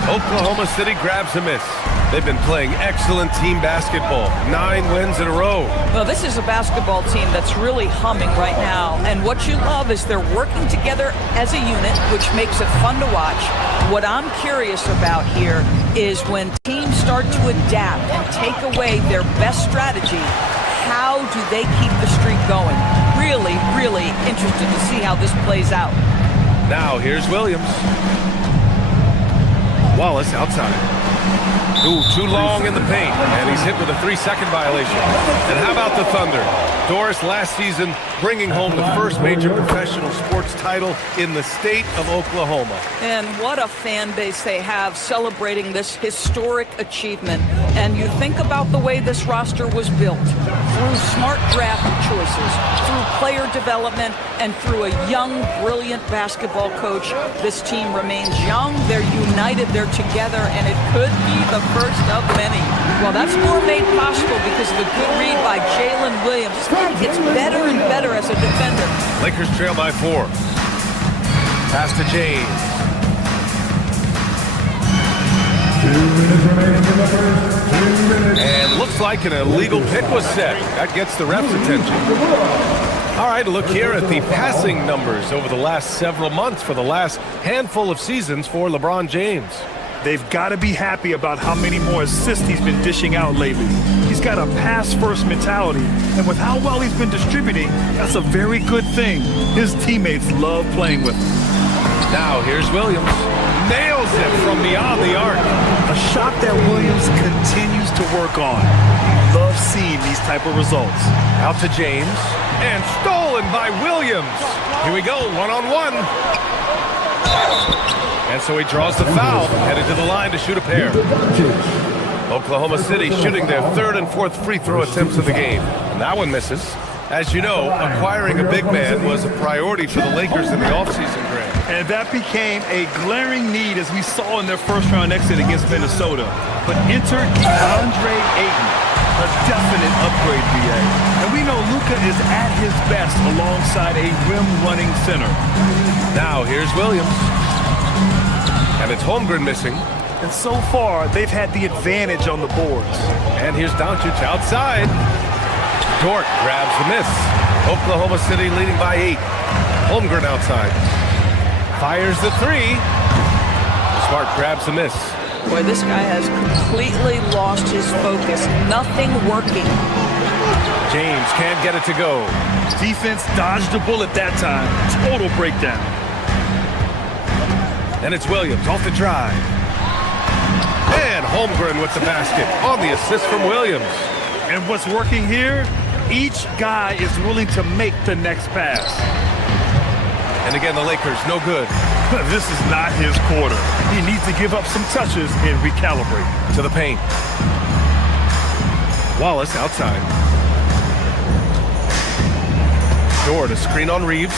Oklahoma City grabs a miss. They've been playing excellent team basketball. 9 wins in a row. Well, this is a basketball team that's really humming right now. And what you love is they're working together as a unit, which makes it fun to watch. What I'm curious about here is when teams start to adapt and take away their best strategy, how do they keep the streak going? Really, really interested to see how this plays out. Now here's Williams. Wallace outside. Ooh, too long in the paint, and he's hit with a 3-second violation. And how about the Thunder? Doris, last season, bringing home the first major professional sports title in the state of Oklahoma. And what a fan base they have celebrating this historic achievement. And you think about the way this roster was built, through smart draft choices, through player development, and through a young, brilliant basketball coach. This team remains young, they're united, they're together, and it could be the first of many. Well, that's more made possible because of a good read by Jalen Williams. He gets better and better as a defender. Lakers trail by 4. Pass to James. 2 minutes remaining in the first. 2 minutes. And looks like an illegal pick was set. That gets the ref's attention. All right, look here at the passing numbers over the last several months for the last handful of seasons for LeBron James. They've got to be happy about how many more assists he's been dishing out lately. He's got a pass-first mentality, and with how well he's been distributing, that's a very good thing. His teammates love playing with him. Now here's Williams. Nails it from beyond the arc. A shot that Williams continues to work on. You love seeing these type of results. Out to James. And stolen by Williams. Here we go, one-on-one. And so he draws the foul, headed to the line to shoot a pair. Oklahoma City shooting their 3rd and 4th free throw attempts of the game. And that one misses. As you know, acquiring a big man was a priority for the Lakers in the offseason, Grant. And that became a glaring need as we saw in their first-round exit against Minnesota. But enter DeAndre Ayton, a definite upgrade, BA. And we know Luka is at his best alongside a rim-running center. Now here's Williams. And it's Holmgren missing. And so far, they've had the advantage on the boards. And here's Doncic outside. Dort grabs the miss. Oklahoma City leading by 8. Holmgren outside. Fires the 3. Smart grabs the miss. Boy, this guy has completely lost his focus. Nothing working. James can't get it to go. Defense dodged a bullet that time. Total breakdown. And it's Williams off the drive. And Holmgren with the basket on the assist from Williams. And what's working here? Each guy is willing to make the next pass. And again, the Lakers, no good. This is not his quarter. He needs to give up some touches and recalibrate. To the paint. Wallace outside. Dort, a screen on Reeves.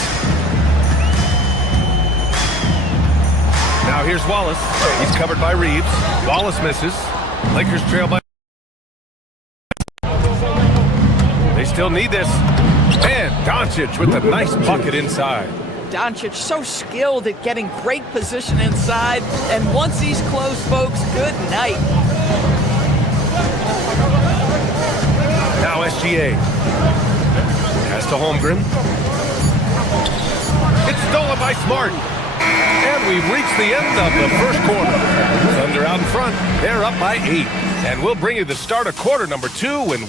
Now here's Wallace. He's covered by Reeves. Wallace misses. Lakers trail by... They still need this. And Doncic with a nice bucket inside. Doncic so skilled at getting great position inside. And once he's close, folks, good night. Now SGA. Pass to Holmgren. It's stolen by Smart. And we've reached the end of the first quarter. Thunder out in front. They're up by 8. And we'll bring you the start of quarter number 2. And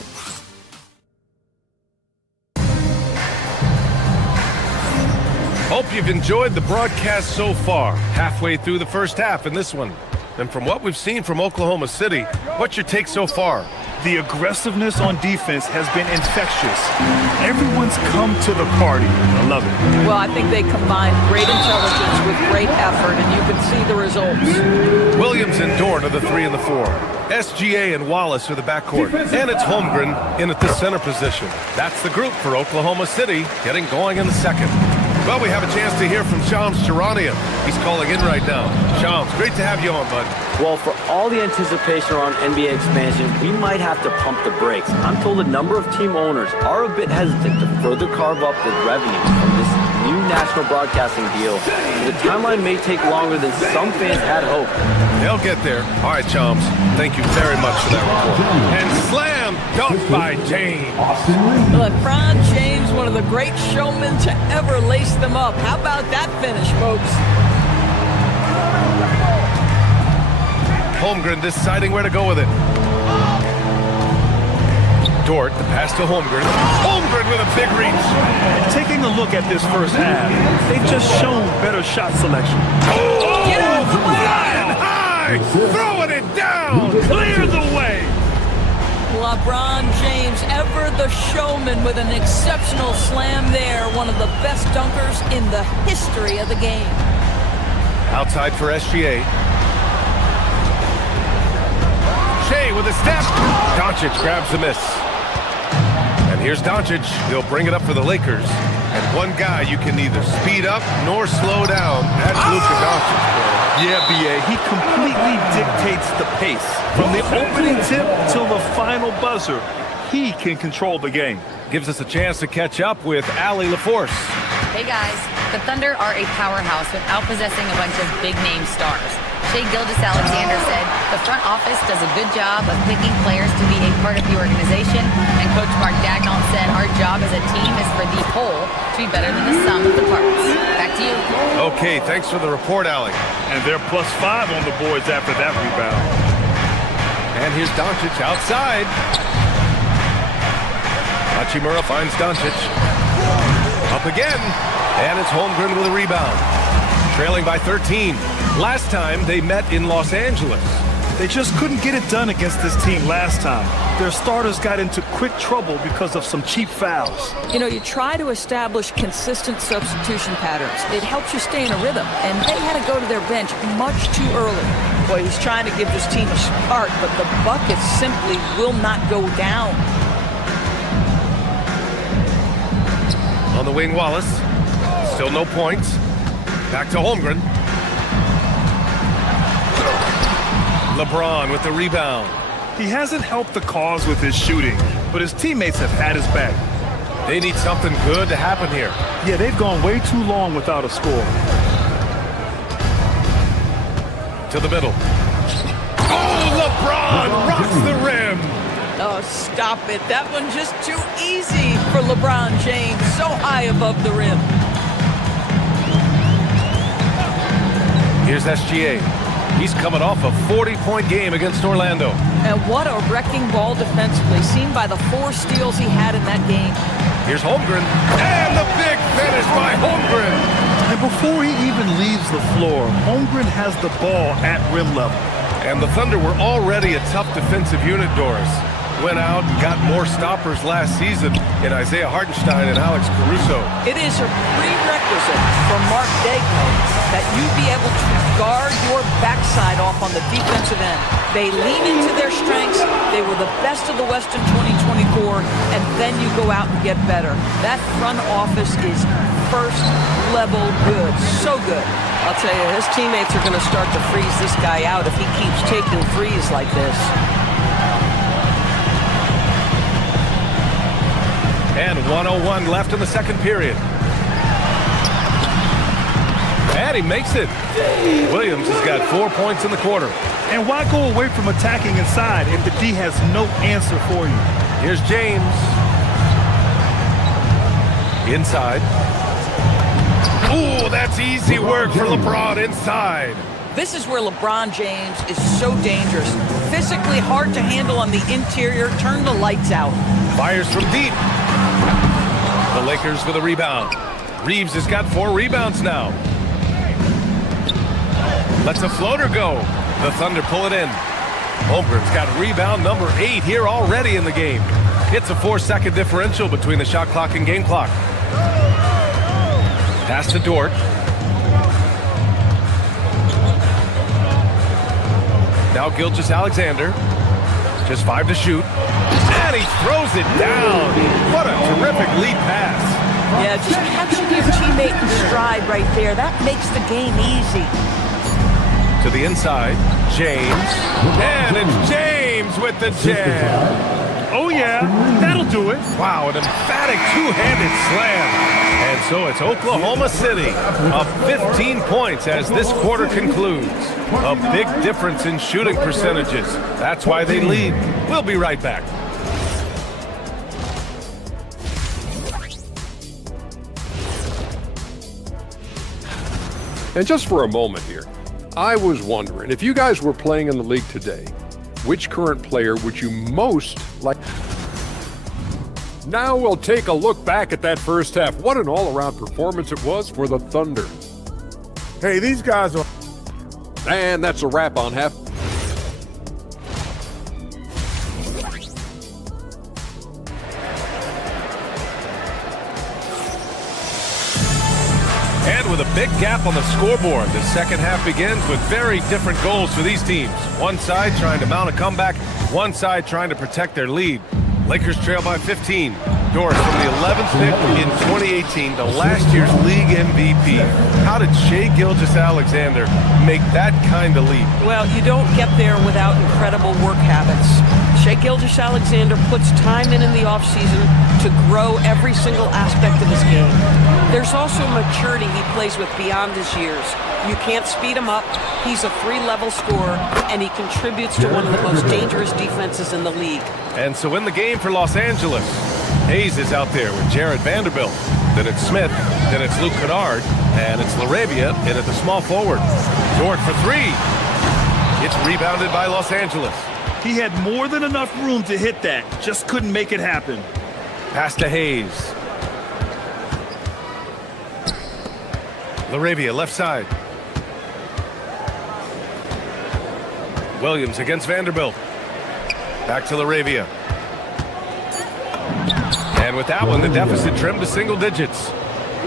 hope you've enjoyed the broadcast so far. Halfway through the first half in this one. And from what we've seen from Oklahoma City, what's your take so far? The aggressiveness on defense has been infectious. Everyone's come to the party. I love it. Well, I think they combined great intelligence with great effort, and you can see the results. Williams and Dort are the 3 and the 4. SGA and Wallace are the backcourt. And it's Holmgren in at the center position. That's the group for Oklahoma City getting going in the second. Well, we have a chance to hear from Shams Charania. He's calling in right now. Shams, great to have you on, bud. Well, for all the anticipation around NBA expansion, we might have to pump the brakes. I'm told a number of team owners are a bit hesitant to further carve up the revenue from this new national broadcasting deal. The timeline may take longer than some fans had hoped. They'll get there. All right, Shams. Thank you very much for that report. And slam dunk by James. LeBron James, one of the great showmen to ever lace them up. How about that finish, folks? Holmgren deciding where to go with it. Dort, the pass to Holmgren. Holmgren with a big reach. Taking a look at this first half, they've just shown better shot selection. Oh, get out of the way! Flying high! Throwing it down! Clear the way! LeBron James, ever the showman with an exceptional slam there. One of the best dunkers in the history of the game. Outside for SGA. Shea with a step. Doncic grabs the miss. And here's Doncic. He'll bring it up for the Lakers. And one guy you can neither speed up nor slow down. That's Luka Doncic. Yeah, B.A., he completely dictates the pace. From the opening tip till the final buzzer, he can control the game. Gives us a chance to catch up with Allie LaForce. Hey guys, the Thunder are a powerhouse without possessing a bunch of big-name stars. Shea Gilgeous-Alexander said, the front office does a good job of picking players to be a part of the organization, and Coach Mark Dagnall said, our job as a team is for the whole to be better than the sum of the parts. Back to you. Okay, thanks for the report, Allie. And they're +5 on the boards after that rebound. And here's Doncic outside. Hachimura finds Doncic. Up again. And it's Holmgren with a rebound. Trailing by 13. Last time they met in Los Angeles. They just couldn't get it done against this team last time. Their starters got into quick trouble because of some cheap fouls. You know, you try to establish consistent substitution patterns. It helps you stay in a rhythm, and they had to go to their bench much too early. Boy, he's trying to give this team a spark, but the buckets simply will not go down. On the wing, Wallace. Still no points. Back to Holmgren. LeBron with the rebound. He hasn't helped the cause with his shooting, but his teammates have had his back. They need something good to happen here. Yeah, they've gone way too long without a score. To the middle. Oh, LeBron rocks the rim. Oh, stop it. That one just too easy for LeBron James. So high above the rim. Here's SGA. He's coming off a 40-point game against Orlando. And what a wrecking ball defensively, seen by the 4 steals he had in that game. Here's Holmgren. And the big finish by Holmgren. And before he even leaves the floor, Holmgren has the ball at rim level. And the Thunder were already a tough defensive unit, Doris. Went out and got more stoppers last season. in Isaiah Hartenstein and Alex Caruso. It is a prerequisite for Mark Daigneault that you be able to guard your backside off on the defensive end. They lean into their strengths. They were the best of the West in 2024, and then you go out and get better. That front office is first level good. So good. I'll tell you, his teammates are going to start to freeze this guy out if he keeps taking threes like this. And 1:01 left in the second period. And he makes it. Williams has got 4 points in the quarter. And why go away from attacking inside if the D has no answer for you? Here's James. Inside. Ooh, that's easy work for LeBron inside. This is where LeBron James is so dangerous. Physically hard to handle on the interior. Turn the lights out. Fires from deep. The Lakers with a rebound. Reeves has got 4 rebounds now. Lets a floater go. The Thunder pull it in. Holmgren's got rebound number 8 here already in the game. It's a 4-second differential between the shot clock and game clock. Pass to Dort. Now Gilgeous-Alexander. Just 5 to shoot. And he throws it down. What a terrific lead pass. Yeah, just catching your teammate in stride right there. That makes the game easy. To the inside, James. And it's James with the jam. Oh, yeah, that'll do it. Wow, an emphatic two-handed slam. And so it's Oklahoma City up 15 points as this quarter concludes. A big difference in shooting percentages. That's why they lead. We'll be right back. And just for a moment here, I was wondering, if you guys were playing in the league today, which current player would you most like? Now we'll take a look back at that first half. What an all-around performance it was for the Thunder. Hey, these guys are... And that's a wrap on half. And with a big gap on the scoreboard, the second half begins with very different goals for these teams. One side trying to mount a comeback, one side trying to protect their lead. Lakers trail by 15. Doris from the 11th pick in 2018 to last year's league MVP. How did Shai Gilgeous-Alexander make that kind of leap? Well, you don't get there without incredible work habits. Shai Gilgeous-Alexander puts time in the offseason to grow every single aspect of his game. There's also maturity he plays with beyond his years. You can't speed him up. He's a 3-level scorer, and he contributes to one of the most dangerous defenses in the league. And so in the game for Los Angeles, Hayes is out there with Jared Vanderbilt. Then it's Smith, then it's Luke Kennard, and it's LaRavia in at the small forward. Dort for 3. It's rebounded by Los Angeles. He had more than enough room to hit that, just couldn't make it happen. Pass to Hayes. LaRavia left side. Williams against Vanderbilt. Back to LaRavia. And with that one, the deficit trimmed to single digits.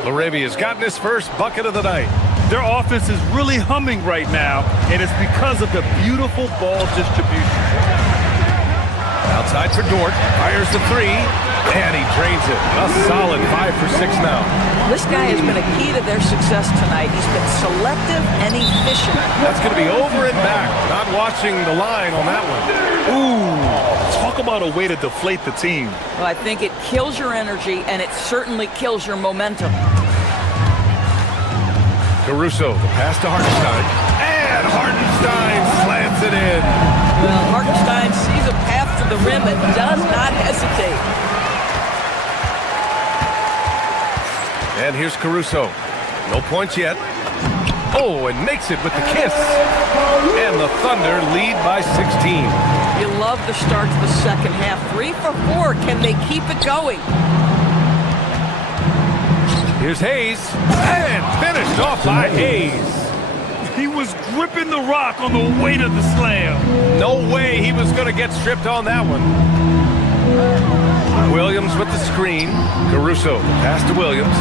LaRavia's gotten his first bucket of the night. Their offense is really humming right now, and it's because of the beautiful ball distribution. Outside for Dort, fires the 3, and he drains it. A solid 5 for 6 now. This guy has been a key to their success tonight. He's been selective and efficient. That's going to be over and back. Not watching the line on that one. Ooh, talk about a way to deflate the team. Well, I think it kills your energy, and it certainly kills your momentum. Caruso, the pass to Hartenstein. And Hartenstein slams it in. Well, Hartenstein sees a path to the rim and does not hesitate. And here's Caruso. No points yet. Oh, and makes it with the kiss. And the Thunder lead by 16. You love the start to the second half. 3 for 4. Can they keep it going? Here's Hayes. And finished off by Hayes. He was gripping the rock on the weight of the slam. No way he was going to get stripped on that one. Williams with the screen. Caruso, pass to Williams.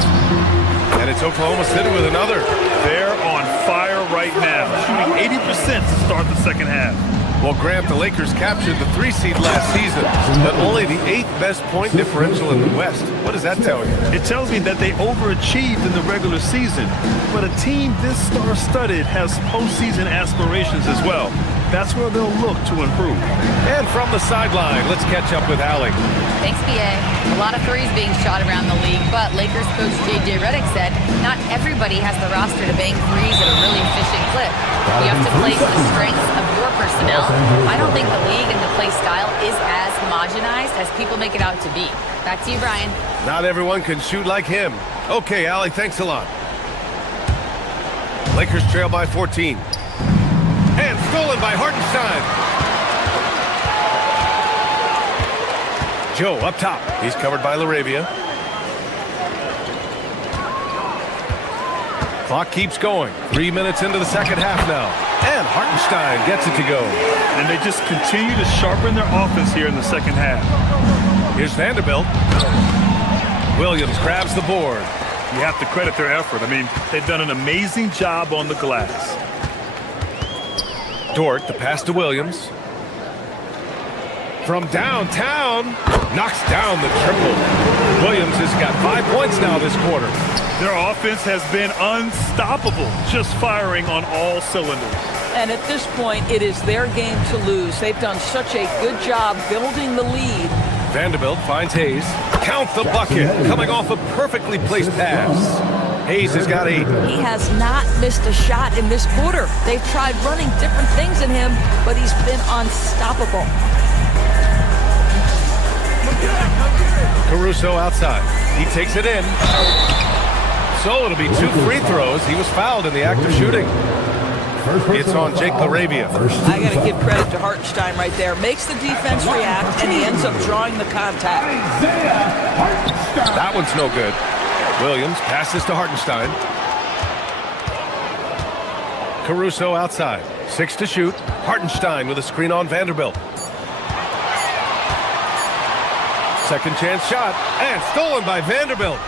And it's Oklahoma City with another. They're on fire right now, shooting 80% to start the second half. Well, Grant, the Lakers captured the 3 seed last season, but only the 8th best point differential in the West. What does that tell you? It tells me that they overachieved in the regular season, but a team this star-studded has postseason aspirations as well. That's where they'll look to improve. And from the sideline, let's catch up with Allie. Thanks, BA. A lot of threes being shot around the league, but Lakers coach J.J. Redick said not everybody has the roster to bang threes at a really efficient clip. You have to play to the strengths of your personnel. I don't think the league and the play style is as homogenized as people make it out to be. Back to you, Brian. Not everyone can shoot like him. Okay, Allie, thanks a lot. Lakers trail by 14. And stolen by Hartenstein. Joe up top. He's covered by LaRavia. Clock keeps going. 3 minutes into the second half now. And Hartenstein gets it to go. And they just continue to sharpen their offense here in the second half. Here's Vanderbilt. Williams grabs the board. You have to credit their effort. I mean, they've done an amazing job on the glass. Dort, the pass to Williams. From downtown, knocks down the triple. Williams has got 5 points now this quarter. Their offense has been unstoppable, just firing on all cylinders. And at this point, it is their game to lose. They've done such a good job building the lead. Vanderbilt finds Hayes. Count the bucket, coming off a perfectly placed pass. Hayes has got 8. He has not missed a shot in this quarter. They've tried running different things in him, but he's been unstoppable. Caruso outside. He takes it in. So it'll be 2 free throws. He was fouled in the act of shooting. It's on Jake LaRavia. I got to give credit to Hartenstein right there. Makes the defense react, and he ends up drawing the contact. That one's no good. Williams passes to Hartenstein. Caruso outside. 6 to shoot. Hartenstein with a screen on Vanderbilt. Second chance shot. And stolen by Vanderbilt.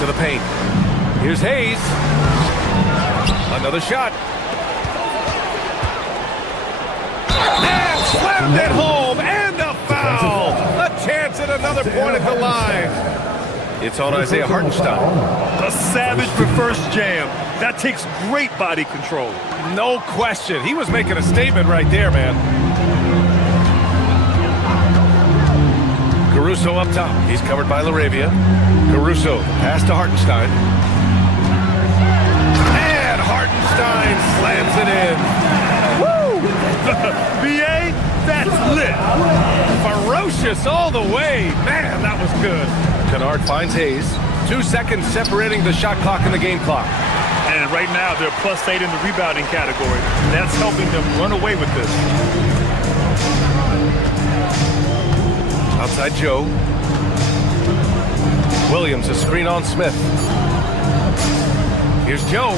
To the paint. Here's Hayes. Another shot. And slammed it home. And a foul. A chance at another point at the line. It's on Isaiah Hartenstein. A savage reverse jam. That takes great body control. No question. He was making a statement right there, man. Caruso up top. He's covered by LaRavia. Caruso, pass to Hartenstein. And Hartenstein slams it in. Woo! BA, that's lit. Ferocious all the way. Man, that was good. Kennard finds Hayes. 2 seconds separating the shot clock and the game clock. And right now, they're +8 in the rebounding category. That's helping them run away with this. Outside Joe. Williams, a screen on Smith. Here's Joe.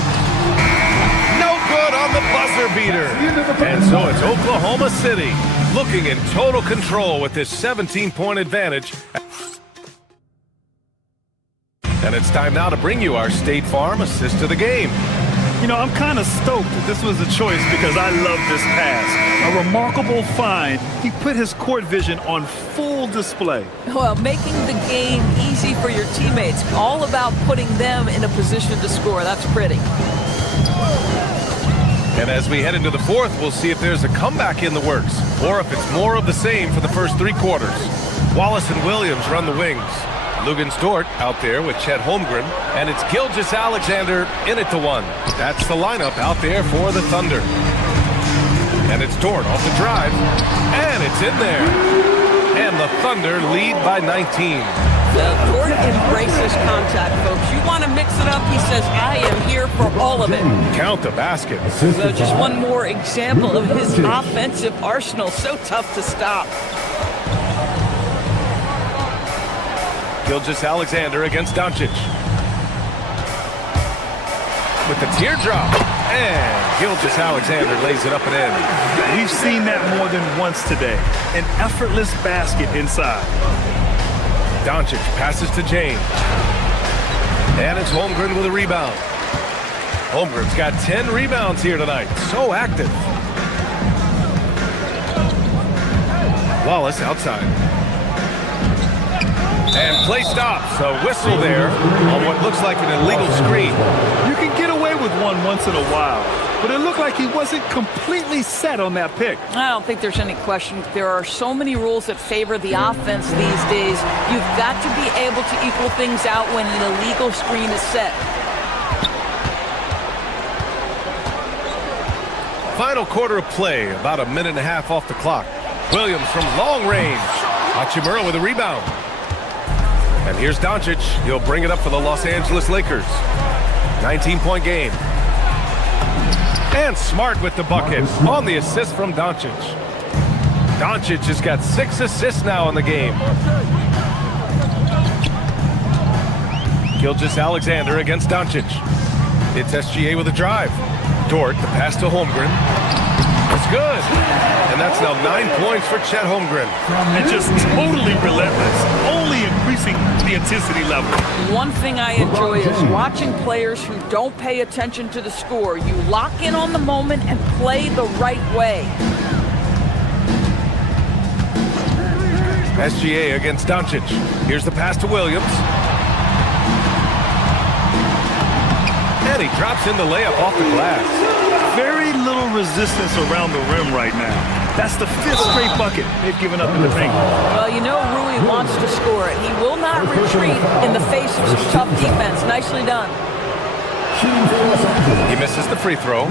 No good on the buzzer beater. And so it's Oklahoma City looking in total control with this 17-point advantage. And it's time now to bring you our State Farm assist of the game. You know, I'm kind of stoked that this was a choice because I love this pass. A remarkable find. He put his court vision on full display. Well, making the game easy for your teammates. All about putting them in a position to score. That's pretty. And as we head into the fourth, we'll see if there's a comeback in the works or if it's more of the same for the first 3 quarters. Wallace and Williams run the wings. Lugans Dort out there with Chet Holmgren, and it's Gilgeous Alexander in at the 1. That's the lineup out there for the Thunder. And it's Dort off the drive, and it's in there. And the Thunder lead by 19. Dort embraces contact, folks. You want to mix it up, he says, I am here for all of it. Count the basket. So just one more example of his offensive arsenal. So tough to stop. Gilgeous Alexander against Doncic. With the teardrop. And Gilgeous Alexander lays it up and in. We've seen that more than once today. An effortless basket inside. Doncic passes to James. And it's Holmgren with a rebound. Holmgren's got 10 rebounds here tonight. So active. Wallace outside. And play stops. A whistle there on what looks like an illegal screen. You can get away with one once in a while, but it looked like he wasn't completely set on that pick. I don't think there's any question. There are so many rules that favor the offense these days. You've got to be able to equal things out when an illegal screen is set. Final quarter of play, about a minute and a half off the clock. Williams from long range. Hachimura with a rebound. And here's Doncic. He'll bring it up for the Los Angeles Lakers. 19-point game. And Smart with the bucket on the assist from Doncic. Doncic has got 6 assists now in the game. Gilgeous Alexander against Doncic. It's SGA with a drive. Dort, the pass to Holmgren. It's good. And that's now 9 points for Chet Holmgren. And just totally relentless, only increasing the intensity level. One thing I enjoy is watching players who don't pay attention to the score. You lock in on the moment and play the right way. SGA against Doncic. Here's the pass to Williams. And he drops in the layup off the glass. Very little resistance around the rim right now. That's the 5th straight bucket they've given up in the paint. Well, you know Rui wants to score it. He will not retreat in the face of some tough defense. Nicely done. He misses the free throw.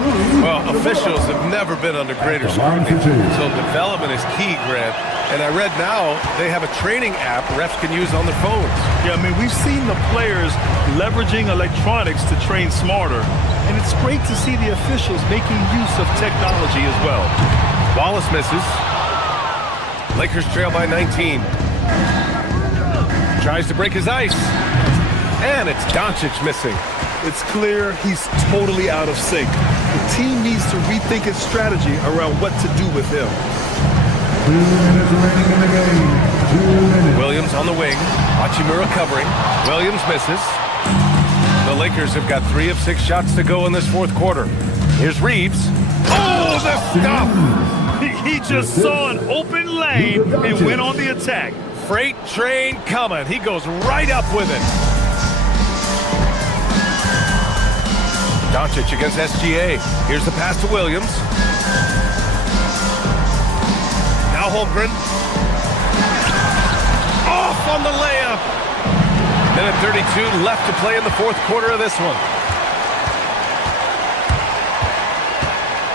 Well, officials have never been under greater scrutiny, so development is key, Grant. And I read now they have a training app refs can use on their phones. Yeah, I mean, we've seen the players leveraging electronics to train smarter, and it's great to see the officials making use of technology as well. Wallace misses. Lakers trail by 19. Tries to break his ice. And it's Doncic missing. It's clear he's totally out of sync. The team needs to rethink its strategy around what to do with him. 2 minutes remaining in the game. 2 minutes. Williams on the wing. Hachimura covering. Williams misses. The Lakers have got 3 of 6 shots to go in this 4th quarter. Here's Reeves. Oh, the stuff! He just saw an open lane and went on the attack. Freight train coming. He goes right up with it. Doncic against SGA. Here's the pass to Williams. Now Holmgren. Off on the layup. Minute 32 left to play in the 4th quarter of this one.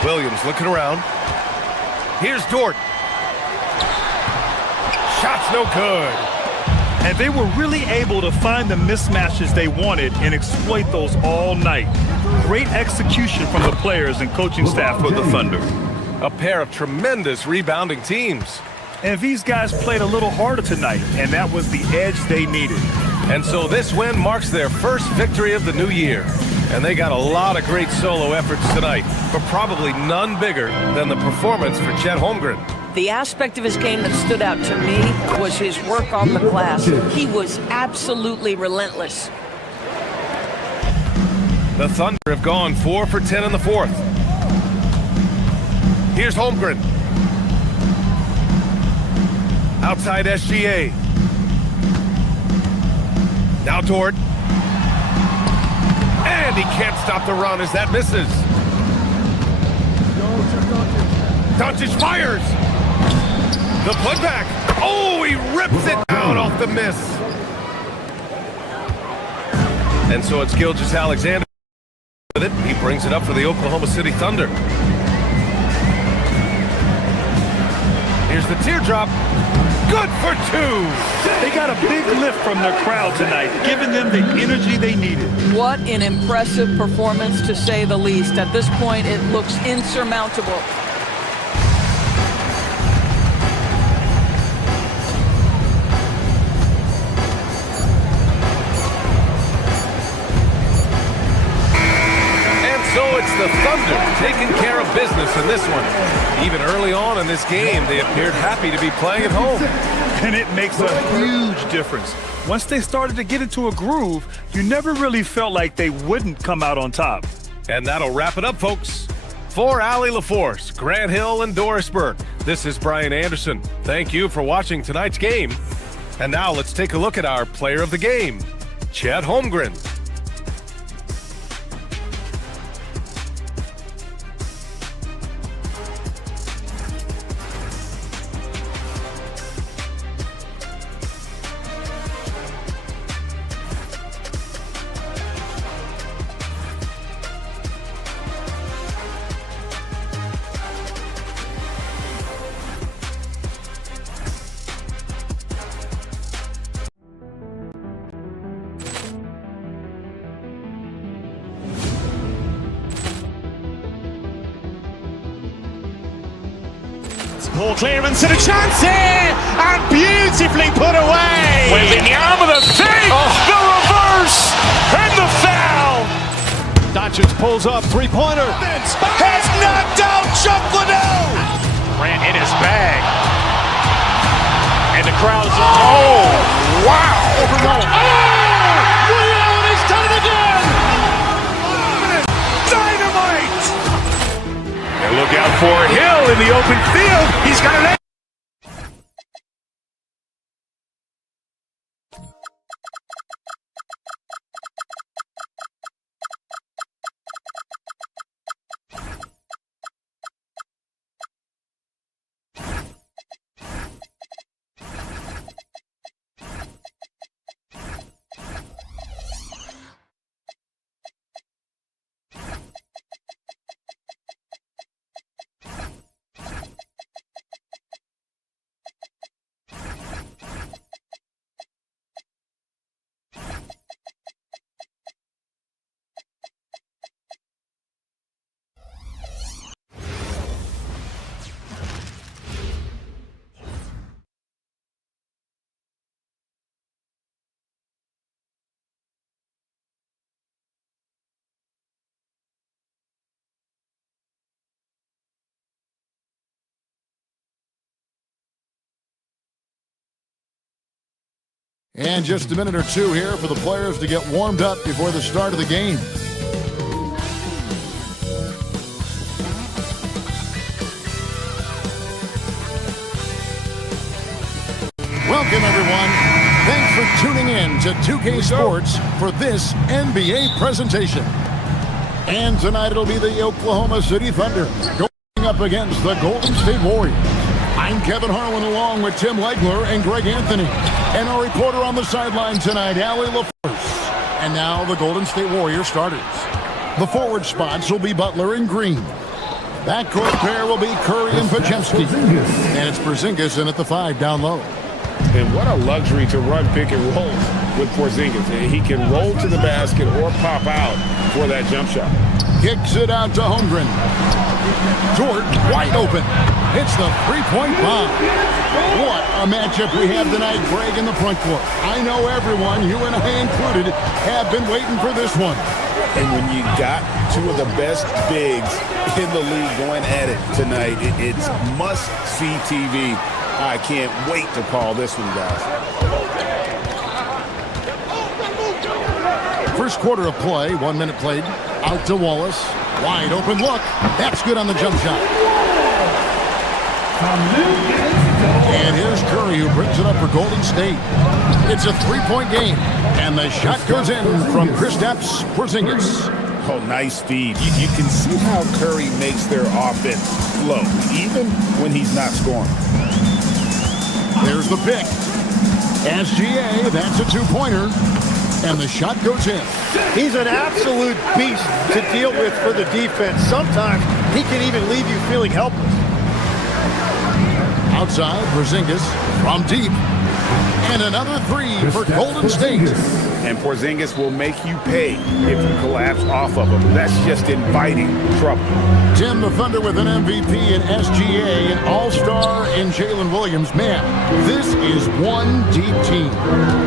Williams looking around. Here's Dort. Shot's no good. And they were really able to find the mismatches they wanted and exploit those all night. Great execution from the players and coaching staff for the Thunder. A pair of tremendous rebounding teams. And these guys played a little harder tonight, and that was the edge they needed. And so this win marks their first victory of the new year. And they got a lot of great solo efforts tonight, but probably none bigger than the performance for Chet Holmgren. The aspect of his game that stood out to me was his work on the glass. He was absolutely relentless. The Thunder have gone 4 for 10 in the 4th. Here's Holmgren. Outside SGA. Now Dort. And he can't stop the run as that misses. Doncic fires. The putback. Oh, he rips it down off the miss. And so it's Gilgeous Alexander with it. He brings it up for the Oklahoma City Thunder. Here's the teardrop. Good for 2. They got a big lift from their crowd tonight, giving them the energy they needed. What an impressive performance, to say the least. At this point, it looks insurmountable. And so it's the the Thunder taking care of business in this one. Even early on in this game, they appeared happy to be playing at home. And it makes a huge difference. Once they started to get into a groove, you never really felt like they wouldn't come out on top. And that'll wrap it up, folks. For Allie LaForce, Grant Hill, and Dorisburg, this is Brian Anderson. Thank you for watching tonight's game. And now let's take a look at our player of the game, Chet Holmgren. Poor clearance and a chance here, and beautifully put away. Wembanyama the fake, the reverse, and the foul. Doncic pulls up, three-pointer. Has knocked out Chuck Liddell. Ran in his bag. And the crowd is, oh, wow. He's done it again. Dynamite. And look out for Hill in the open field. He's got an And just a minute or two here for the players to get warmed up before the start of the game. Welcome, everyone. Thanks for tuning in to 2K Sports for this NBA presentation. And tonight it'll be the Oklahoma City Thunder going up against the Golden State Warriors. I'm Kevin Harlan along with Tim Legler and Greg Anthony. And our reporter on the sideline tonight, Allie LaForce. And now the Golden State Warriors starters. The forward spots will be Butler and Green. Backcourt pair will be Curry and Podziemski. And it's Porzingis in at the 5 down low. And what a luxury to run pick and roll with Porzingis. He can roll to the basket or pop out for that jump shot. Kicks it out to Holmgren. Dort wide open. It's the three-point bomb. What a matchup we have tonight, Greg, in the front court. I know everyone, you and I included, have been waiting for this one. And when you got two of the best bigs in the league going at it tonight, it's must-see TV. I can't wait to call this one, guys. First quarter of play, 1 minute played. Out to Wallace. Wide open look. That's good on the jump shot. And here's Curry, who brings it up for Golden State. It's a three-point game. And the shot goes in from Kristaps Porzingis. Oh, nice feed. You can see how Curry makes their offense flow, even when he's not scoring. There's the pick. SGA, that's a two-pointer. And the shot goes in. He's an absolute beast to deal with for the defense. Sometimes he can even leave you feeling helpless. Outside, Porzingis from deep. And another three for Golden State. and Porzingis will make you pay if you collapse off of him. That's just inviting trouble. Tim the Thunder with an MVP in SGA, an all-star in Jalen Williams. Man, this is one deep team.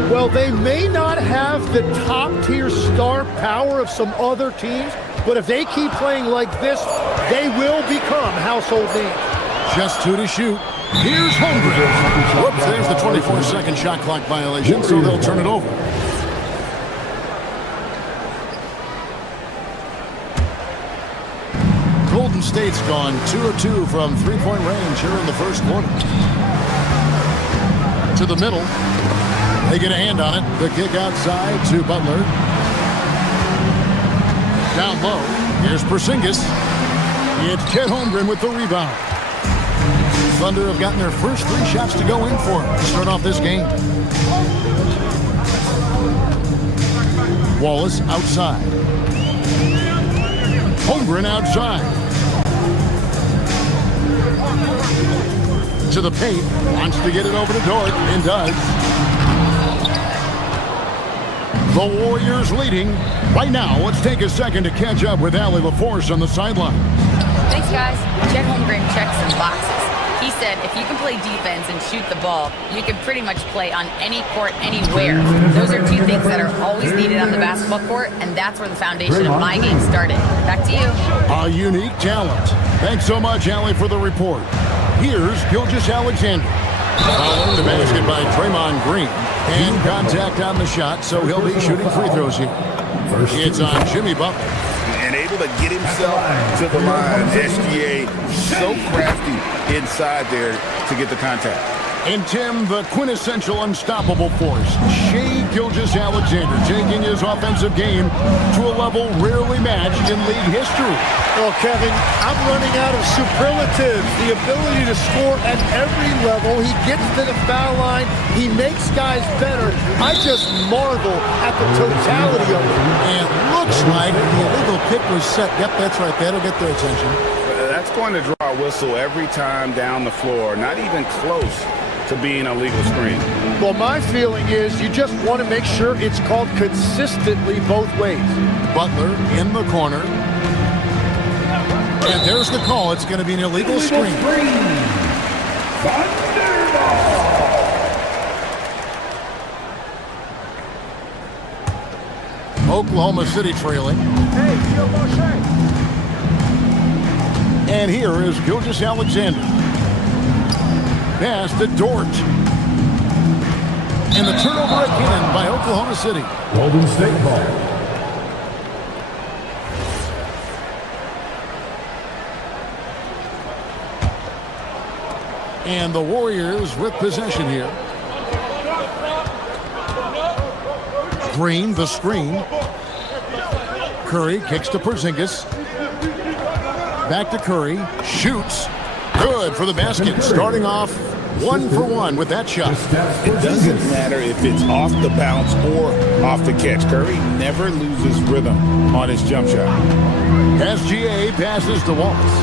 Well, they may not have the top-tier star power of some other teams, but if they keep playing like this, they will become household names. Just 2 to shoot. Here's Holmgren. Whoops, there's the 24-second shot clock violation, so they'll turn it over. Golden State's gone 2 of 2 from three-point range here in the first quarter. To the middle. They get a hand on it. The kick outside to Butler. Down low. Here's Porzingis. It's Chet Holmgren with the rebound. Thunder have gotten their first 3 shots to go in for to start off this game. Wallace outside. Holmgren outside. To the paint. Wants to get it over to Dort and does. The Warriors leading. Right now, let's take a second to catch up with Allie LaForce on the sideline. Thanks, guys. Chet Holmgren checks some boxes. He said if you can play defense and shoot the ball, you can pretty much play on any court, anywhere. Those are 2 things that are always needed on the basketball court, and that's where the foundation of my game started. Back to you. A unique talent. Thanks so much, Allie, for the report. Here's Gilgeous-Alexander. Following the basket by Draymond Green. And contact on the shot, so he'll be shooting free throws here. It's on Jimmy Butler. And able to get himself to the line. SGA so crafty inside there to get the contact. And Tim, the quintessential unstoppable force, Shai Gilgeous-Alexander, taking his offensive game to a level rarely matched in league history. Well, Kevin, I'm running out of superlatives. The ability to score at every level. He gets to the foul line. He makes guys better. I just marvel at the totality of it. And looks like the illegal pick was set. Yep, that's right. That'll get their attention. That's going to draw a whistle every time down the floor. Not even close to being a legal screen. Well, my feeling is you just want to make sure it's called consistently both ways. Butler in the corner. And there's the call. It's going to be an illegal screen. Oklahoma City trailing. And here is Gilgeous-Alexander. Pass to Dort. And the turnover again by Oklahoma City. Golden State ball. And the Warriors with possession here. Green, the screen. Curry kicks to Porzingis. Back to Curry. Shoots. Good for the basket. Starting off 1 for 1 with that shot. It doesn't matter if it's off the bounce or off the catch. Curry never loses rhythm on his jump shot. SGA passes to Wallace.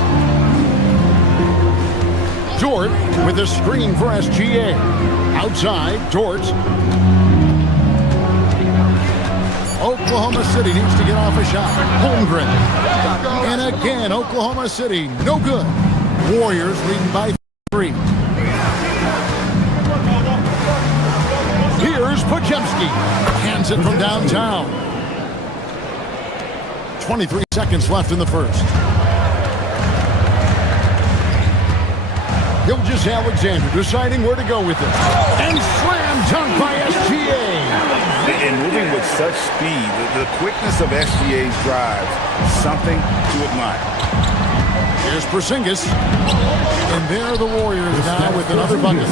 Dort with a screen for SGA. Outside, Dort. Oklahoma City needs to get off a shot. Holmgren. And again, Oklahoma City, no good. Warriors leading by 3. Here's Podziemski. Hands it from downtown. 23 seconds left in the first. Gilgeous-Alexander deciding where to go with it. And slam dunk by SGA. And moving with such speed, the quickness of SGA's drives, something to admire. Here's Porzingis. And there are the Warriors now with another bucket.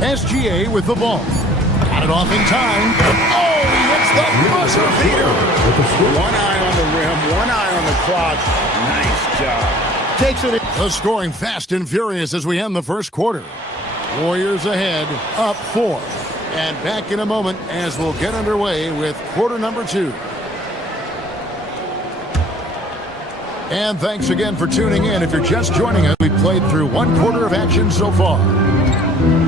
SGA with the ball. Got it off in time. Oh, he hits the buzzer beater. One eye on the rim, one eye on the clock. Nice job. Takes it. The scoring fast and furious as we end the first quarter. Warriors ahead, up 4. And back in a moment as we'll get underway with quarter number 2. And thanks again for tuning in. If you're just joining us, we've played through one quarter of action so far.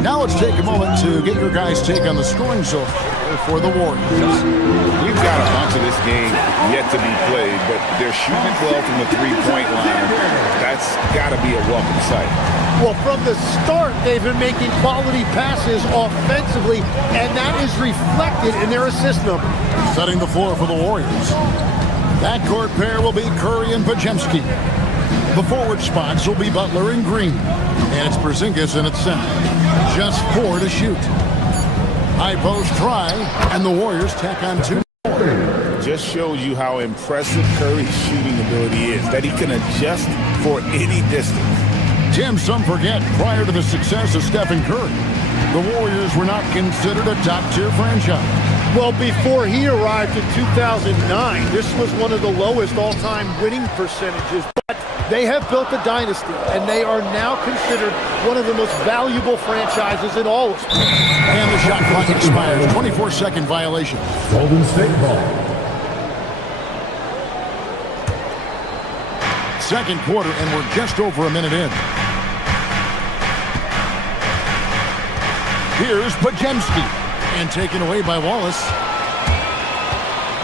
Now let's take a moment to get your guys' take on the scoring so far for the Warriors. We've got a bunch of this game yet to be played, but they're shooting it well from the three-point line. That's got to be a welcome sight. Well, from the start, they've been making quality passes offensively, and that is reflected in their assist number. Setting the floor for the Warriors. That court pair will be Curry and Pajemski. The forward spots will be Butler and Green. And it's Porzingis in its center. Just 4 to shoot. High post try, and the Warriors tack on 2 more. Just shows you how impressive Curry's shooting ability is, that he can adjust for any distance. Tim, some forget, prior to the success of Stephen Curry, the Warriors were not considered a top-tier franchise. Well, before he arrived in 2009, this was one of the lowest all-time winning percentages. But they have built a dynasty, and they are now considered one of the most valuable franchises in all of sports. And the shot clock expires. 24-second violation. Golden State ball. Second quarter, and we're just over a minute in. Here's Pajemski. And taken away by Wallace.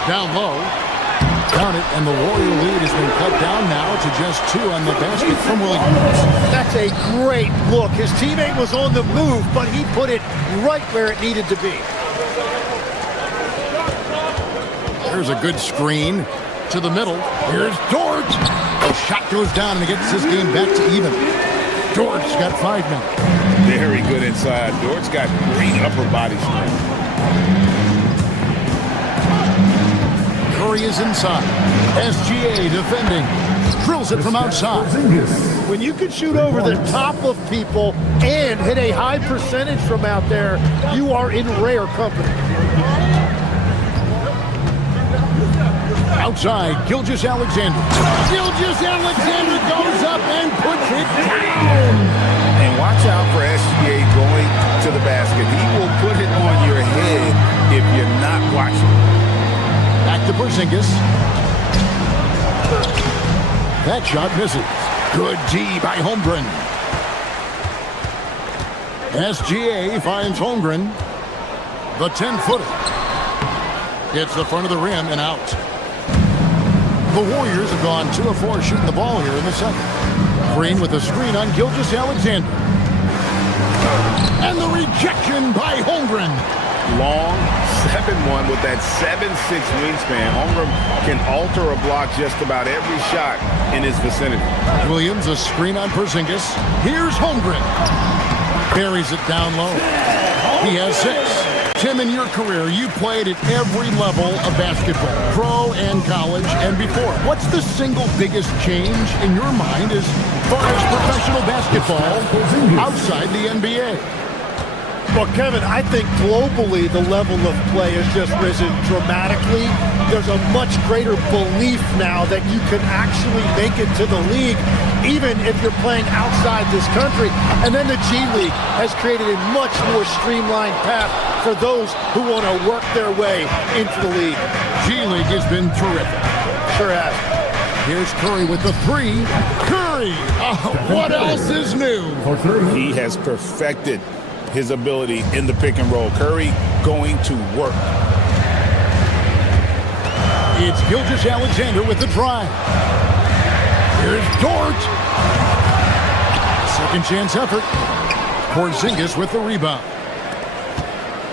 Down low. Count it, and the Warrior lead has been cut down now to just 2 on the basket from Williams. That's a great look. His teammate was on the move, but he put it right where it needed to be. There's a good screen to the middle. Here's Dort. The shot goes down and it gets this game back to even. Dort's got 5 now. Very good inside. Dort's got great upper body strength. Curry is inside. SGA defending. Drills it from outside. When you can shoot over the top of people and hit a high percentage from out there, you are in rare company. Outside, Gilgeous-Alexander. Gilgeous-Alexander goes up and puts it down. And watch out for SGA going to the basket. He will put it on your head if you're not watching. Back to Porzingis. That shot misses. Good D by Holmgren. SGA finds Holmgren. The 10-footer. Hits the front of the rim and out. The Warriors have gone 2 of 4 shooting the ball here in the second. Green with a screen on Gilgeous-Alexander. And the rejection by Holmgren. Long 7-1 with that 7'6" wingspan. Holmgren can alter a block just about every shot in his vicinity. Williams, a screen on Porzingis. Here's Holmgren. Buries it down low. He has 6. Tim, in your career, you played at every level of basketball, pro and college and before. What's the single biggest change in your mind as far as professional basketball outside the NBA? Well, Kevin, I think globally the level of play has just risen dramatically. There's a much greater belief now that you can actually make it to the league, even if you're playing outside this country. And then the G League has created a much more streamlined path for those who want to work their way into the league. G League has been terrific. Sure has. Here's Curry with the 3. Curry! What else is new? He has perfected his ability in the pick and roll. Curry going to work. It's Gilgeous-Alexander with the drive. Here's Dort. Second chance effort. Porzingis with the rebound.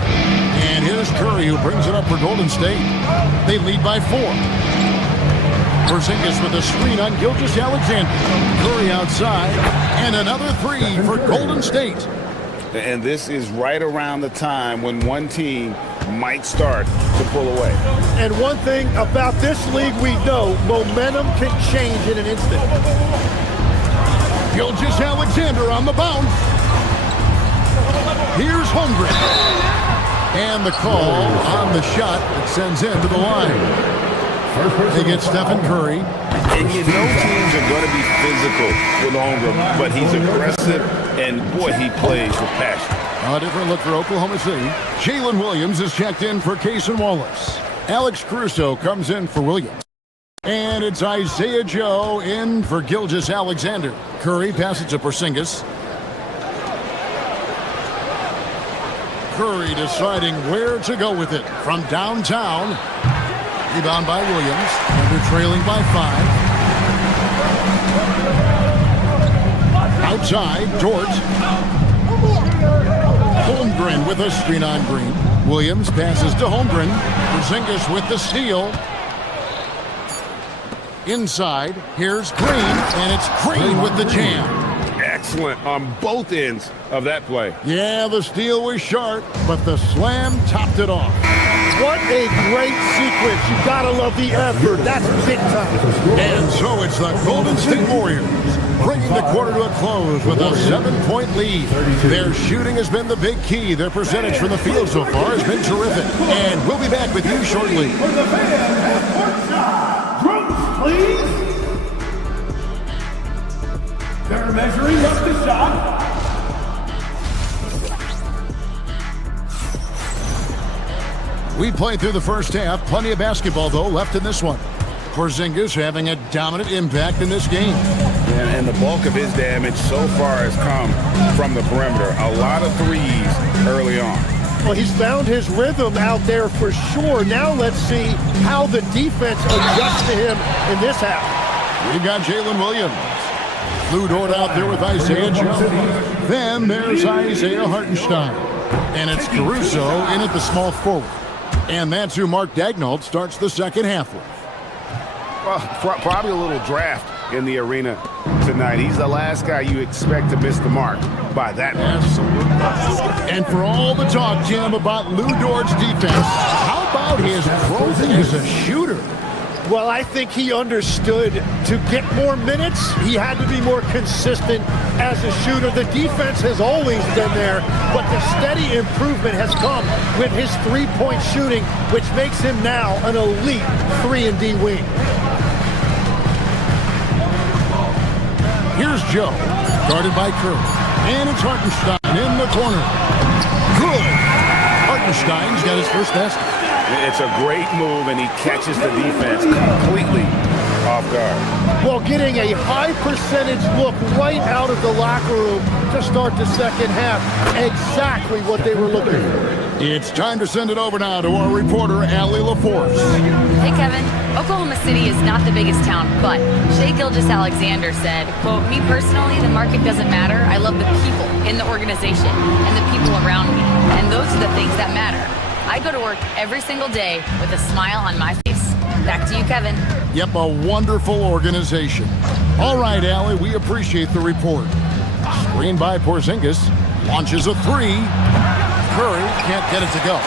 And here's Curry who brings it up for Golden State. They lead by 4. Porzingis with a screen on Gilgeous-Alexander. Curry outside. And another 3 for Golden State. And this is right around the time when one team might start to pull away. And one thing about this league we know, momentum can change in an instant. Gilgeous-Alexander on the bounce. Here's Holmgren. And the call on the shot that sends him to the line. They get Stephen Curry. And you know teams are going to be physical with Holmgren, but he's aggressive, and boy, he plays with passion. A different look for Oklahoma City. Jalen Williams is checked in for Case and Wallace. Alex Caruso comes in for Williams. And it's Isaiah Joe in for Gilgeous-Alexander. Curry passes to Porzingis. Curry deciding where to go with it from downtown. Rebound by Williams. Thunder trailing by 5. Outside, Dort. Holmgren with a screen on Green. Williams passes to Holmgren. Porzingis with the steal. Inside, here's Green, and it's Green with the jam. Excellent on both ends of that play. Yeah, the steal was sharp, but the slam topped it off. What a great sequence. You gotta love the effort. That's big time. And so it's the Golden State Warriors bringing the quarter to a close with a 7-point lead. Their shooting has been the big key. Their percentage from the field so far has been terrific. And we'll be back with you shortly. For the fans at courtside, drums, please. They're measuring up the shot. We played through the first half. Plenty of basketball, though, left in this one. Porzingis having a dominant impact in this game. And the bulk of his damage so far has come from the perimeter. A lot of threes early on. Well, he's found his rhythm out there for sure. Now let's see how the defense adjusts to him in this half. We've got Jalen Williams. Lou Dort out there with Isaiah Joe. Then there's Isaiah Hartenstein. And it's Caruso in at the small forward. And that's who Mark Daigneault starts the second half with. Well, probably a little draft in the arena tonight. He's the last guy you expect to miss the mark by that much. Absolutely. And for all the talk, Jim, about Lou Dort's defense, how about his growth as a shooter? Well, I think he understood to get more minutes, he had to be more consistent as a shooter. The defense has always been there, but the steady improvement has come with his three-point shooting, which makes him now an elite 3-and-D wing. Here's Joe, guarded by Curry. And it's Hartenstein in the corner. Good. Hartenstein's got his first basket. It's a great move, and he catches the defense completely off guard. Well, getting a high percentage look right out of the locker room to start the second half. Exactly what they were looking for. It's time to send it over now to our reporter, Allie LaForce. Hey, Kevin. Oklahoma City is not the biggest town, but Shai Gilgeous-Alexander said, quote, "Me personally, the market doesn't matter. I love the people in the organization and the people around me. And those are the things that matter. I go to work every single day with a smile on my face." Back to you, Kevin. Yep, a wonderful organization. All right, Allie, we appreciate the report. Screen by Porzingis. Launches a three. Curry can't get it to go.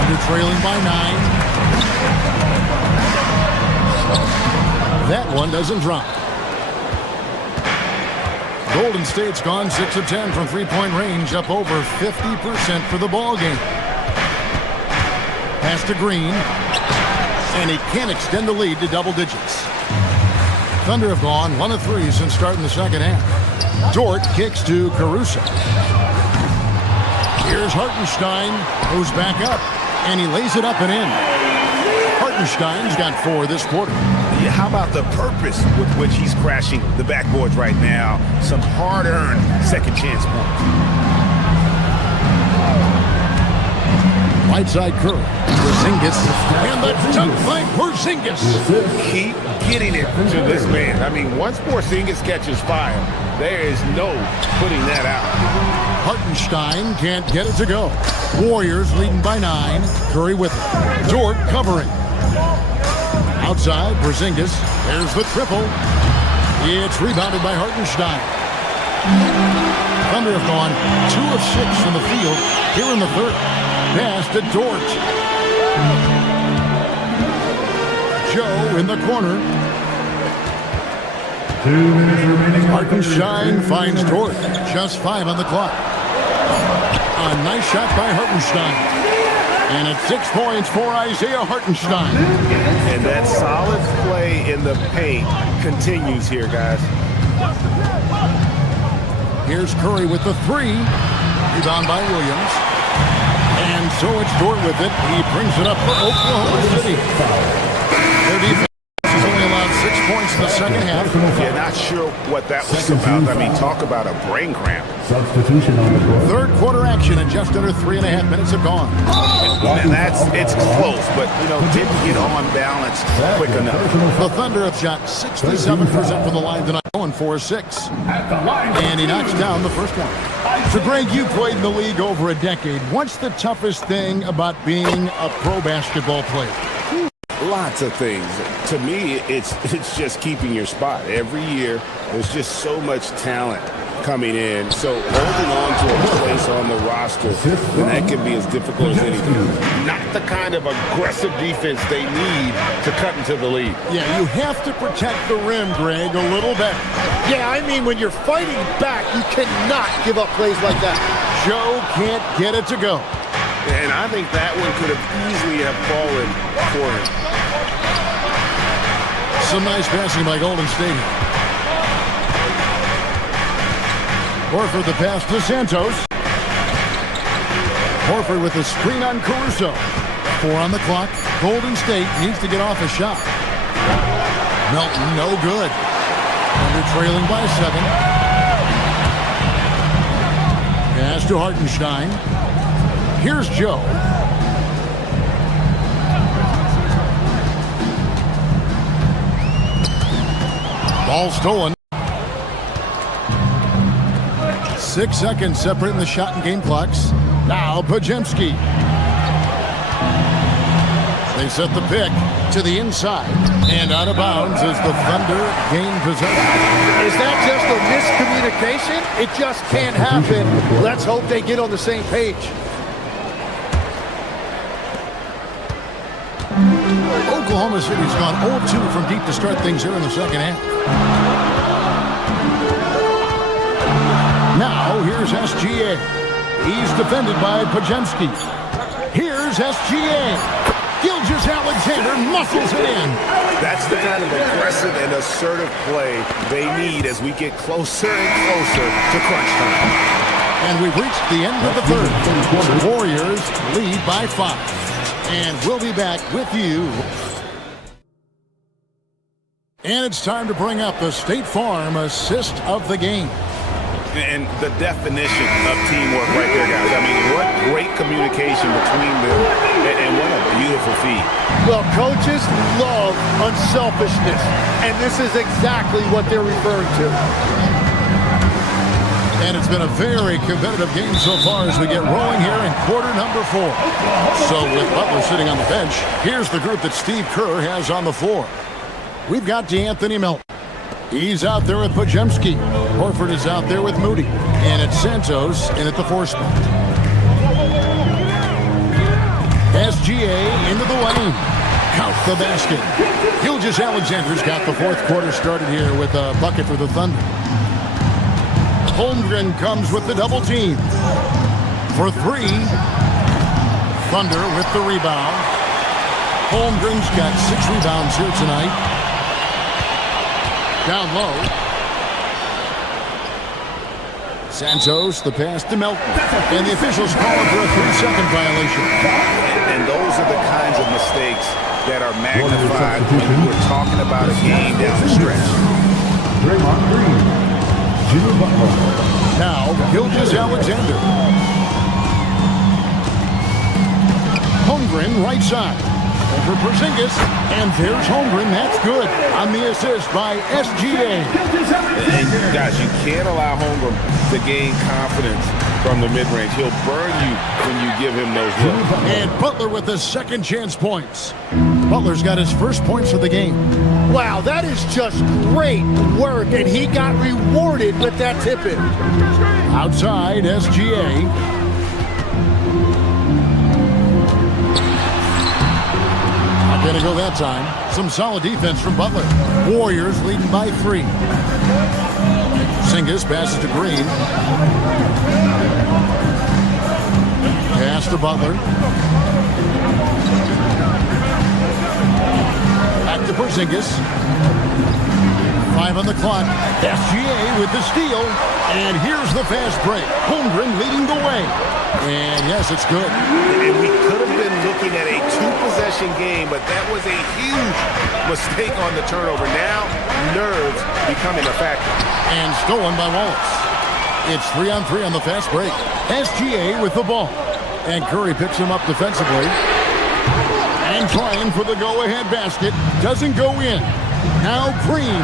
Under trailing by 9. That one doesn't drop. Golden State's gone 6 of 10 from three-point range, up over 50% for the ball game. Pass to Green, and he can't extend the lead to double digits. Thunder have gone 1 of 3 since starting the second half. Dort kicks to Caruso. Here's Hartenstein, goes back up, and he lays it up and in. Hartenstein's got 4 this quarter. Yeah, how about the purpose with which he's crashing the backboards right now? Some hard-earned second chance points. Right side Curry. Porzingis. And the dunk by Porzingis. Keep getting it to this man. I mean, once Porzingis catches fire, there is no putting that out. Hartenstein can't get it to go. Warriors leading by 9. Curry with it. Dort covering. Outside, Porzingis. There's the triple. It's rebounded by Hartenstein. Thunder have gone 2 of 6 from the field here in the third. Pass to Dort. Joe in the corner. 2 minutes remaining. Hartenstein finds Dort. Just 5 on the clock. A nice shot by Hartenstein. And it's 6 points for Isaiah Hartenstein. And that solid play in the paint continues here, guys. Here's Curry with the 3. Rebound by Williams. And so it's Dort with it. He brings it up for Oklahoma City. Their defense has only allowed 6 points in the second half. Yeah, not sure what that was about. I mean, talk about a brain cramp. Substitution on the court. Third quarter action, and just under 3.5 minutes have gone. And it's close, but, didn't get on balance quick enough. The Thunder have shot 67% from the line tonight, going 4-6. And he knocks down the first one. So, Greg, you played in the league over a decade. What's the toughest thing about being a pro basketball player? Lots of things. To me, it's just keeping your spot. Every year, there's just so much talent coming in. So holding on to a place on the roster, and that can be as difficult as anything. Not the kind of aggressive defense they need to cut into the lead. Yeah, you have to protect the rim, Greg, a little bit. Yeah, I mean, when you're fighting back, you cannot give up plays like that. Joe can't get it to go. And I think that one could have easily have fallen for him. Some nice passing by Golden State. Horford the pass to Santos. Horford with a screen on Caruso. 4 on the clock. Golden State needs to get off a shot. Melton, no good. Thunder trailing by 7. Pass to Hartenstein. Here's Joe. Ball stolen. 6 seconds separating the shot and game clocks. Now Pajemski. They set the pick to the inside and out of bounds as the Thunder gain possession. Is that just a miscommunication? It just can't happen. Let's hope they get on the same page. Oklahoma City's gone 0-2 from deep to start things here in the second half. Now, here's SGA. He's defended by Pajemski. Here's SGA. Gilgeous-Alexander muscles it in. That's the kind of aggressive and assertive play they need as we get closer and closer to crunch time. And we've reached the end of the third. Warriors lead by 5. And we'll be back with you. And it's time to bring up the State Farm assist of the game. And the definition of teamwork right there, guys. I mean, what great communication between them, and what a beautiful feat. Well, coaches love unselfishness, and this is exactly what they're referring to. And it's been a very competitive game so far as we get rolling here in quarter number 4. So with Butler sitting on the bench, here's the group that Steve Kerr has on the floor. We've got DeAnthony Melton. He's out there with Pajemski. Horford is out there with Moody. And it's Santos in at the 4 spot. SGA into the lane. Count the basket. Gilgeous-Alexander's got the fourth quarter started here with a bucket for the Thunder. Holmgren comes with the double team. For 3. Thunder with the rebound. Holmgren's got 6 rebounds here tonight. Down low. Santos, the pass to Melton. And the officials calling for a 3-second violation. And those are the kinds of mistakes that are magnified when we're talking about a game down the stretch. Draymond Green. Jimmy Butler. Now, Gilgeous-Alexander. Holmgren, right side. Over Porzingis, and there's Holmgren. That's good on the assist by SGA. And guys, you can't allow Holmgren to gain confidence from the mid-range. He'll burn you when you give him those looks. And Butler with the second chance points. Butler's got his first points of the game. Wow, that is just great work, and he got rewarded with that tip-in. Outside, SGA. Gonna go that time. Some solid defense from Butler. Warriors leading by 3. Porzingis passes to Green. Pass to Butler. Back to Porzingis. 5 on the clock. SGA with the steal. And here's the fast break. Holmgren leading the way. And yes, it's good. And we could have been looking at a 2-possession game, but that was a huge mistake on the turnover. Now, nerves becoming a factor. And stolen by Wallace. It's 3-on-3 on the fast break. SGA with the ball. And Curry picks him up defensively. And trying for the go-ahead basket. Doesn't go in. Now Green.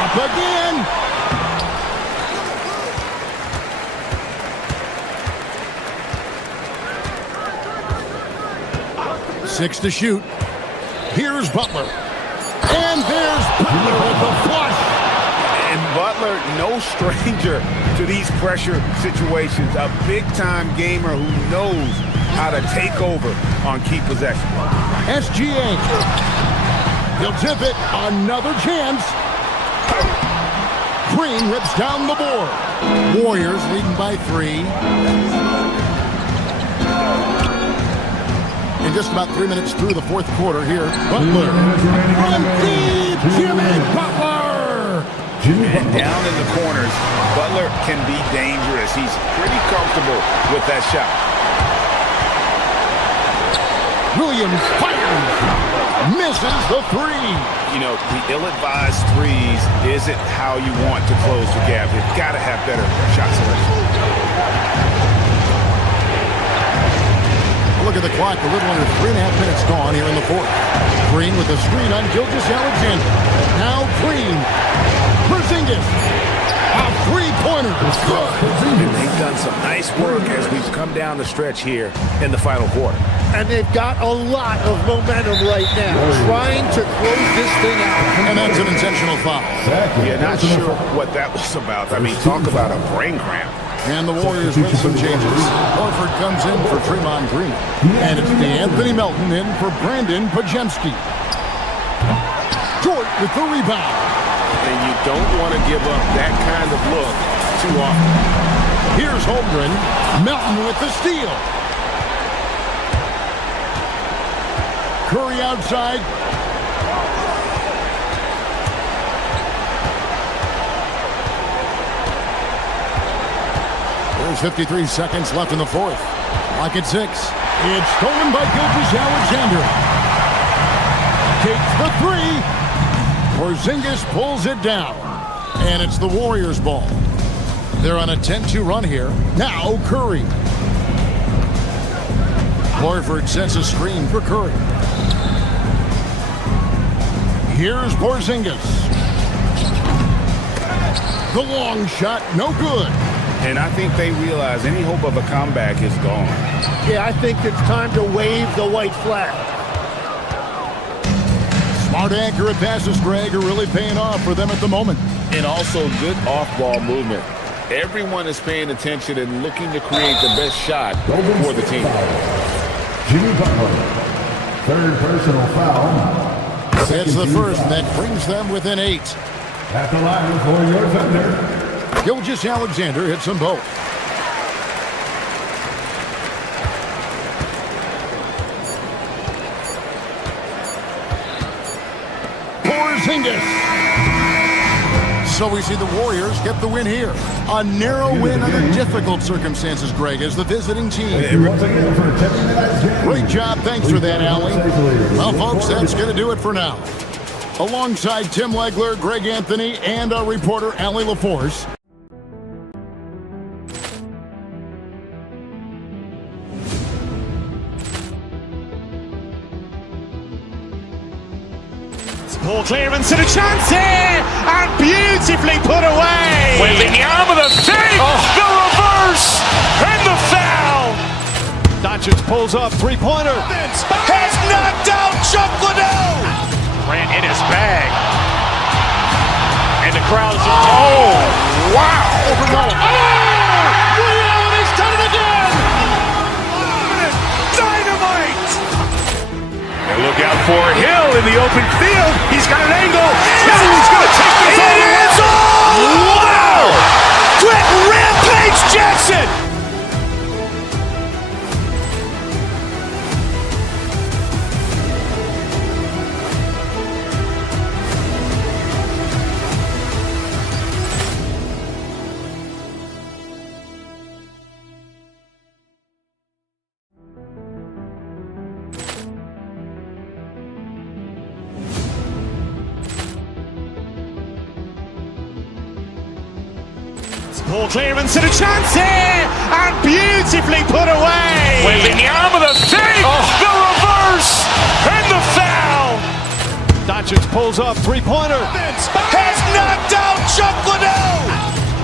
Up again. Six to shoot. Here's Butler. And there's Butler with the flush. And Butler, no stranger to these pressure situations. A big-time gamer who knows how to take over on key possession. SGA. He'll tip it. Another chance. Green rips down the board. Warriors leading by 3. In just about 3 minutes through the fourth quarter here, Butler. From deep, Jimmy Butler. And down in the corners, Butler can be dangerous. He's pretty comfortable with that shot. Williams fires. Misses the 3. You know, the ill-advised threes isn't how you want to close the gap. You've got to have better shot selection. Look at the clock, a little under 3.5 minutes gone here in the fourth. Green with the screen on Gilgeous-Alexander. Now Green. Porzingis. A three-pointer. And they've done some nice work as we've come down the stretch here in the final quarter. And they've got a lot of momentum right now, trying to close this thing out. And that's an intentional foul. Yeah, not sure what that was about. I mean, talk about a brain cramp. And the Warriors with some changes. Horford comes in for Tremont Green. And it's Anthony Melton in for Brandon Pajemski. Dort with the rebound. And you don't want to give up that kind of look too often. Here's Holmgren. Melton with the steal. Curry outside. There's 53 seconds left in the fourth. Lock at 6. It's stolen by Gilgeous-Alexander. Takes the 3. Porzingis pulls it down. And it's the Warriors' ball. They're on a 10-2 run here. Now Curry. Horford sets a screen for Curry. Here's Porzingis. The long shot, no good. And I think they realize any hope of a comeback is gone. Yeah, I think it's time to wave the white flag. Smart, accurate passes, Greg, are really paying off for them at the moment. And also good off-ball movement. Everyone is paying attention and looking to create the best shot for the team. Jimmy Butler, third personal foul. It's the first, and that brings them within 8. At the line for your Thunder. Gilgeous-Alexander hits them both. Porzingis. So we see the Warriors get the win here. A narrow win under difficult circumstances, Greg, as the visiting team. Great job. Thanks for that, Allie. Well, folks, that's going to do it for now. Alongside Tim Legler, Greg Anthony, and our reporter, Allie LaForce. Ball clearance and a chance here, and beautifully put away. Wembanyama the fake, the reverse, and the foul. Doncic pulls up, three-pointer. Has knocked out Chuck Liddell. Ran in his bag. And the crowd is... Oh, wow. He's done it again. Dynamite. And look out for Hill in the open field. He's got an angle. Hill's going to take this all the way. Wow! Quick Rampage Jackson. Ball clearance and a chance here, and beautifully put away. Wembanyama the save, the reverse, and the foul. Doncic pulls up, three-pointer. Has knocked out Chuck Liddell.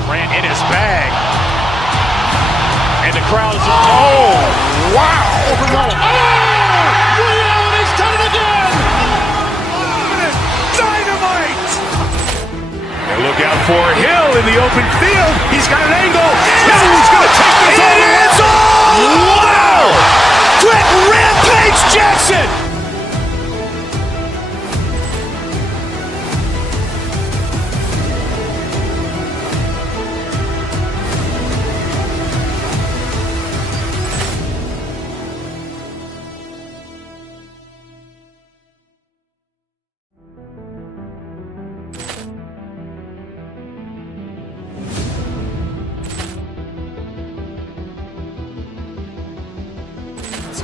Grant in his bag. And the crowd is, oh, wow. He's done it again. Dynamite. And look out for Hill in the open field. He's got an angle. He's going to take this all the way. Wow. Quick Rampage Jackson.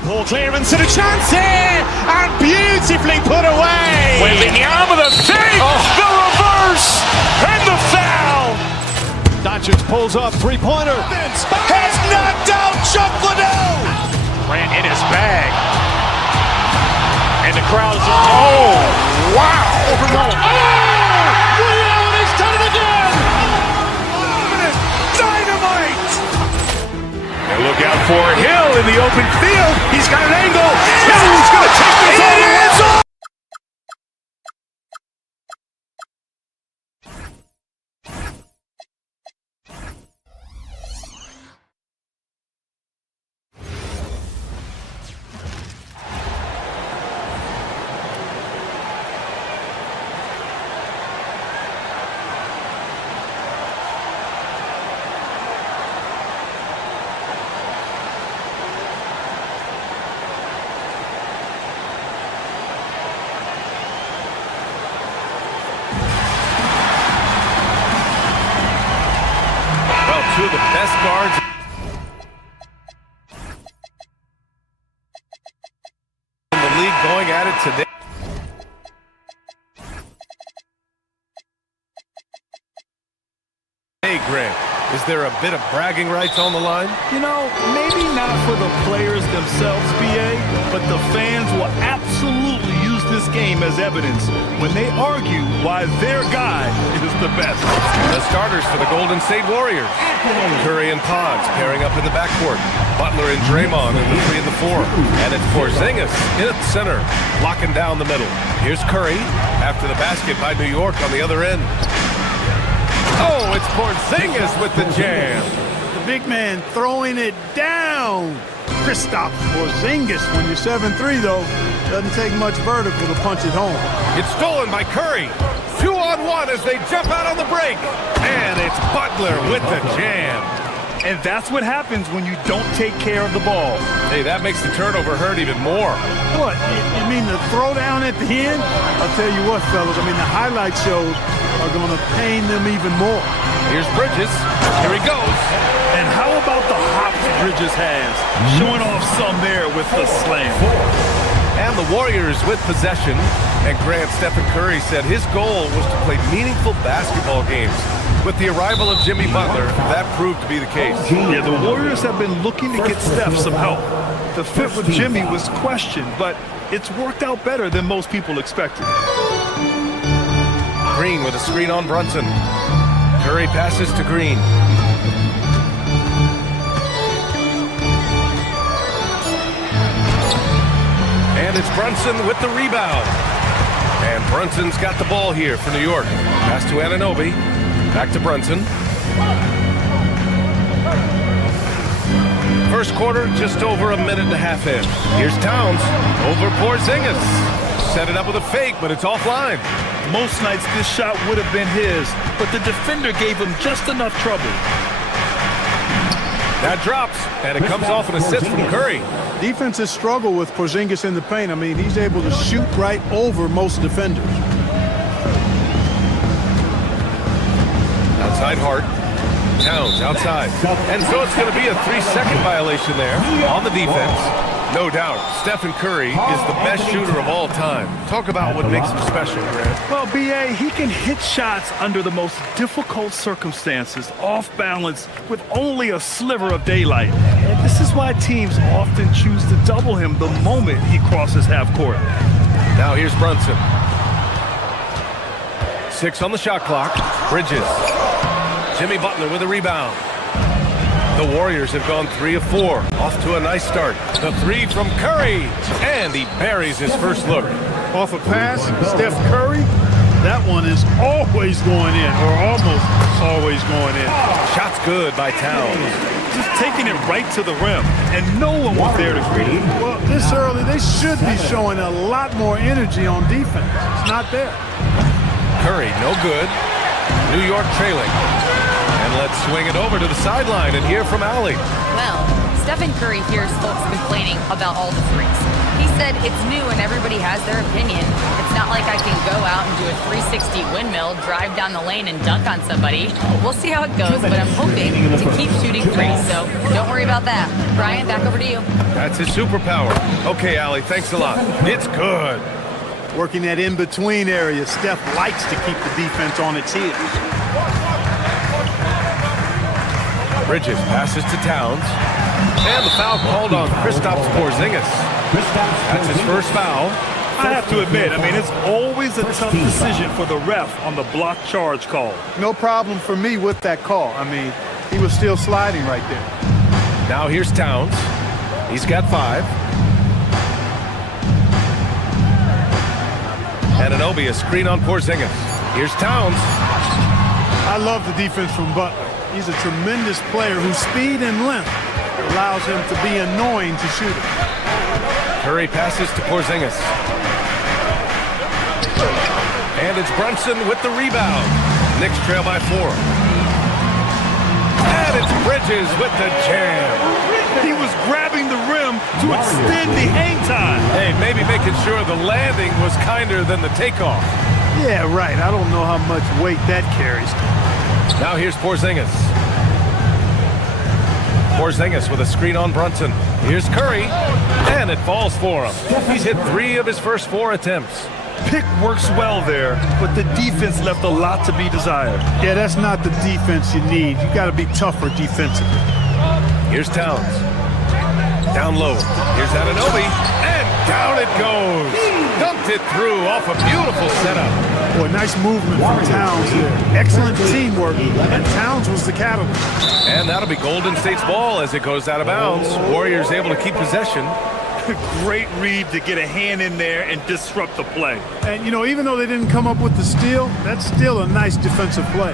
Ball clearance and a chance here, and beautifully put away. Wembanyama the save, the reverse, and the foul. Doncic pulls up, three-pointer. Has knocked out Chuck Liddell. Grant in his bag. And the crowd is, oh, wow. He's done it again. Dynamite. And look out for Hill in the open field. He's got an angle. He's going to take this all the way. Two of the best guards in the league going at it today. Hey, Grant, is there a bit of bragging rights on the line? You know, maybe not for the players themselves, BA, but the fans will absolutely use this game as evidence when they argue why their guy is the best. The starters for the Golden State Warriors. Curry and Pods pairing up in the backcourt. Butler and Draymond in the 3 and the 4. And it's Porzingis in at the center, locking down the middle. Here's Curry after the basket by New York on the other end. Oh, it's Porzingis with the jam. The big man throwing it down. Kristaps Porzingis, when you're 7'3", though, doesn't take much vertical to punch it home. It's stolen by Curry. 2-on-1 as they jump out on the break. And it's Butler with the jam. And that's what happens when you don't take care of the ball. Hey, that makes the turnover hurt even more. What, you mean the throwdown at the end? I'll tell you what, fellas, I mean, the highlight shows are going to pain them even more. Here's Bridges. Here he goes. And how about the hops Bridges has? Showing off some there with the slam. And the Warriors with possession. And Grant, Stephen Curry said his goal was to play meaningful basketball games. With the arrival of Jimmy Butler, that proved to be the case. Yeah, the Warriors have been looking to get Steph some help. The fit with Jimmy was questioned, but it's worked out better than most people expected. Green with a screen on Brunson. Curry passes to Green. And it's Brunson with the rebound. And Brunson's got the ball here for New York. Pass to Anunoby. Back to Brunson. First quarter, just over a minute and a half in. Here's Towns over Porzingis. Set it up with a fake, but it's offline. Most nights this shot would have been his, but the defender gave him just enough trouble. That drops, and it comes off an assist from Curry. Defenses struggle with Porzingis in the paint. I mean, he's able to shoot right over most defenders. Outside Hart. Towns outside. And so it's going to be a 3-second violation there on the defense. No doubt, Stephen Curry is the best shooter of all time. Talk about what makes him special, Grant. Well, B.A., he can hit shots under the most difficult circumstances, off balance, with only a sliver of daylight. And this is why teams often choose to double him the moment he crosses half court. Now here's Brunson. 6 on the shot clock. Bridges. Jimmy Butler with a rebound. The Warriors have gone 3 of 4. Off to a nice start. The 3 from Curry. And he buries his first look. Off a pass, Steph Curry. That one is always going in, or almost always going in. Shot's good by Towns. Just taking it right to the rim, and no one was there to greet him. Well, this early, they should be showing a lot more energy on defense. It's not there. Curry, no good. New York trailing. And let's swing it over to the sideline and hear from Allie. Well, Stephen Curry hears folks complaining about all the threes. He said it's new and everybody has their opinion. It's not like I can go out and do a 360 windmill, drive down the lane and dunk on somebody. We'll see how it goes, but I'm hoping to keep shooting threes, so don't worry about that. Brian, back over to you. That's his superpower. Okay, Allie, thanks a lot. It's good. Working that in-between area, Steph likes to keep the defense on its heels. Bridges passes to Towns. And the foul called on Kristaps Porzingis. That's his first foul. I have to admit, it's always a tough decision for the ref on the block charge call. No problem for me with that call. He was still sliding right there. Now here's Towns. He's got 5. Anunoby, a screen on Porzingis. Here's Towns. I love the defense from Butler. He's a tremendous player whose speed and length allows him to be annoying to shoot it. Curry passes to Porzingis. And it's Brunson with the rebound. Knicks trail by 4. And it's Bridges with the jam. He was grabbing the rim to extend the hang time. Hey, maybe making sure the landing was kinder than the takeoff. Yeah, right. I don't know how much weight that carries. Now here's Porzingis. Porzingis with a screen on Brunson. Here's Curry, and it falls for him. He's hit 3 of his first 4 attempts. Pick works well there, but the defense left a lot to be desired. Yeah, that's not the defense you need. You got to be tougher defensively. Here's Towns. Down low. Here's Anunoby, and down it goes. Dumped it through off a beautiful setup. Boy, nice movement from Towns here. Excellent teamwork, and Towns was the catalyst. And that'll be Golden State's ball as it goes out of bounds. Warriors able to keep possession. Great read to get a hand in there and disrupt the play. And, even though they didn't come up with the steal, that's still a nice defensive play.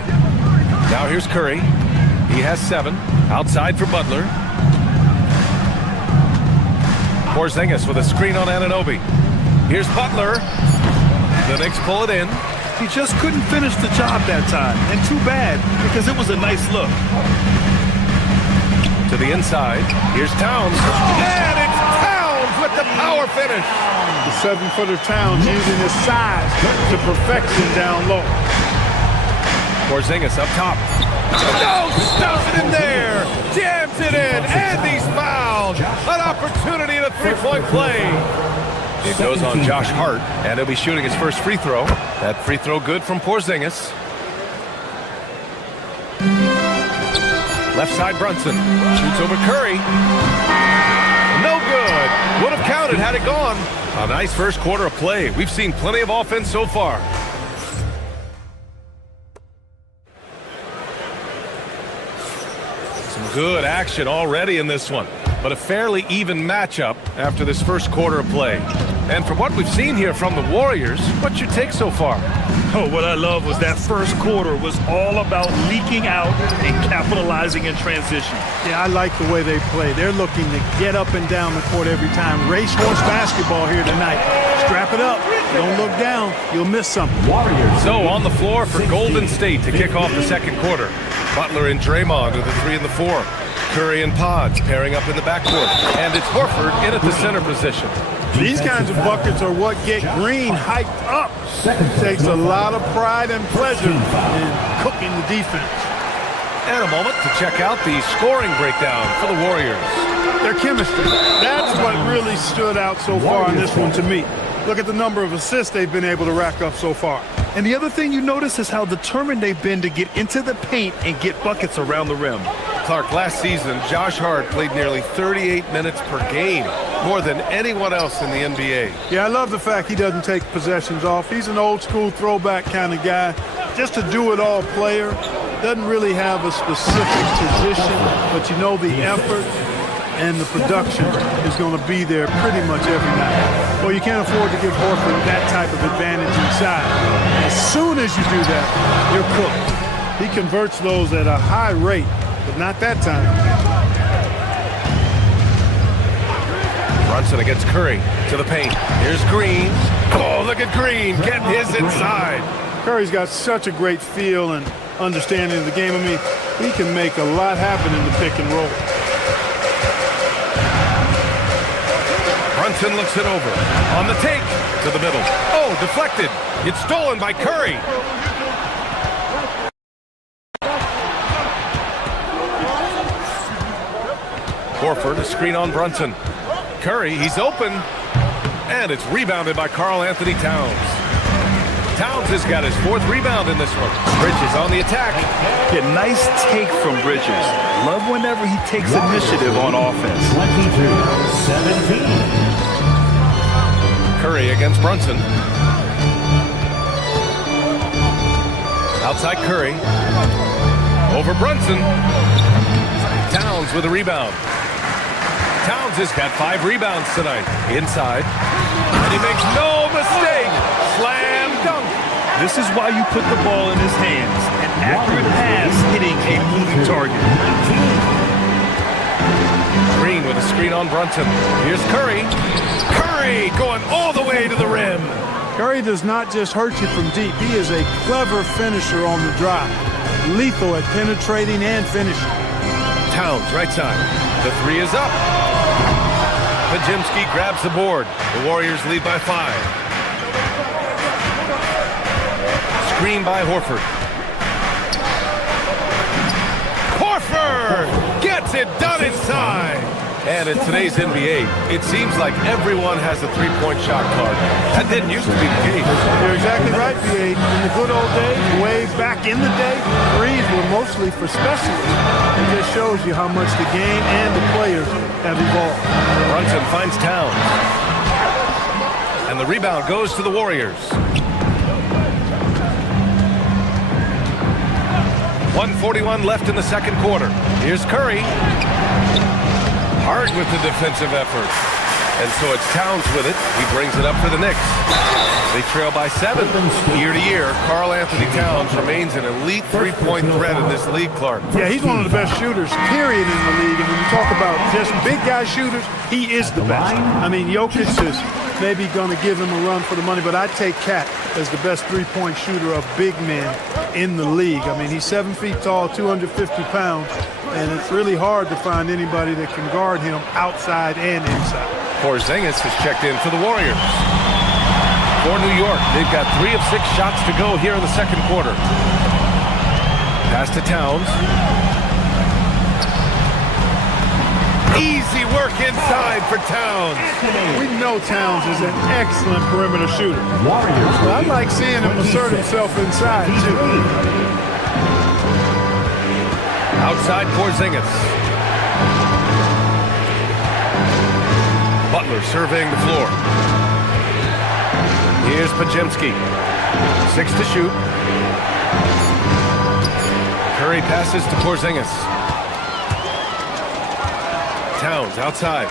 Now here's Curry. He has 7. Outside for Butler. Porzingis with a screen on Anunoby. Here's Butler. The Knicks pull it in. He just couldn't finish the job that time. And too bad, because it was a nice look. To the inside. Here's Towns. And it's Towns with the power finish. The 7-footer Towns using his size to perfection down low. Porzingis up top. No, stuffs it in there. Jams it in. And he's fouled. An opportunity in a 3-point play. It goes on Josh Hart, and he'll be shooting his first free throw. That free throw good from Porzingis. Left side Brunson. Shoots over Curry. No good. Would have counted had it gone. A nice first quarter of play. We've seen plenty of offense so far. Some good action already in this one, but a fairly even matchup after this first quarter of play. And from what we've seen here from the Warriors, what's your take so far? Oh, what I love was that first quarter was all about leaking out and capitalizing in transition. Yeah, I like the way they play. They're looking to get up and down the court every time. Racehorse basketball here tonight. Strap it up. Don't look down. You'll miss something. So on the floor for Golden State to kick off the second quarter. Butler and Draymond with the 3 and the 4. Curry and Pods pairing up in the backcourt. And it's Horford in at the center position. These kinds of buckets are what get Green hyped up. Takes a lot of pride and pleasure in cooking the defense. And a moment to check out the scoring breakdown for the Warriors. Their chemistry. That's what really stood out so far in this one to me. Look at the number of assists they've been able to rack up so far. And the other thing you notice is how determined they've been to get into the paint and get buckets around the rim. Clark, last season, Josh Hart played nearly 38 minutes per game, more than anyone else in the NBA. Yeah, I love the fact he doesn't take possessions off. He's an old-school throwback kind of guy. Just a do-it-all player. Doesn't really have a specific position, but you know the effort and the production is going to be there pretty much every night. Well, you can't afford to give Horford that type of advantage inside. As soon as you do that, you're cooked. He converts those at a high rate, but not that time. Brunson against Curry to the paint. Here's Green. Oh, look at Green getting his inside. Curry's got such a great feel and understanding of the game. I mean, he can make a lot happen in the pick and roll. Brunson looks it over. On the take. To the middle. Oh, deflected. It's stolen by Curry. Horford, a screen on Brunson. Curry, he's open. And it's rebounded by Karl Anthony Towns. Towns has got his 4th rebound in this one. Bridges on the attack. Yeah, nice take from Bridges. Love whenever he takes initiative on offense. 22-17. Curry against Brunson. Outside Curry. Over Brunson. Towns with a rebound. Towns has got 5 rebounds tonight. Inside. And he makes no mistake. Slam dunk. This is why you put the ball in his hands. An accurate pass hitting a moving target. Green with a screen on Brunson. Here's Curry. Curry going all the way to the rim. Curry does not just hurt you from deep. He is a clever finisher on the drive. Lethal at penetrating and finishing. Towns, right side. The 3 is up. Pajimski grabs the board. The Warriors lead by 5. Screen by Horford. Horford gets it done inside. And in today's NBA, it seems like everyone has a three-point shot card. That didn't used to be the case. You're exactly right, V8. In the good old days, way back in the day, threes were mostly for specialists. It just shows you how much the game and the players have evolved. Brunson finds Towns. And the rebound goes to the Warriors. 1:41 left in the second quarter. Here's Curry. Hard with the defensive effort. And so it's Towns with it. He brings it up for the Knicks. They trail by 7. Year to year, Karl Anthony Towns remains an elite three-point threat in this league, Clark. Yeah, he's one of the best shooters, period, in the league. And when you talk about just big guy shooters, he is the best. I mean, Jokic is maybe going to give him a run for the money, but I'd take Cat as the best three-point shooter of big men in the league. I mean, he's 7 feet tall, 250 pounds, and it's really hard to find anybody that can guard him outside and inside. Porzingis has checked in for the Warriors. For New York, they've got 3 of 6 shots to go here in the second quarter. Pass to Towns. Easy work inside for Towns. We know Towns is an excellent perimeter shooter. Well, I like seeing him assert himself inside, too. Outside Porzingis. Butler surveying the floor. Here's Pajimski. 6 to shoot. Curry passes to Porzingis. Towns outside.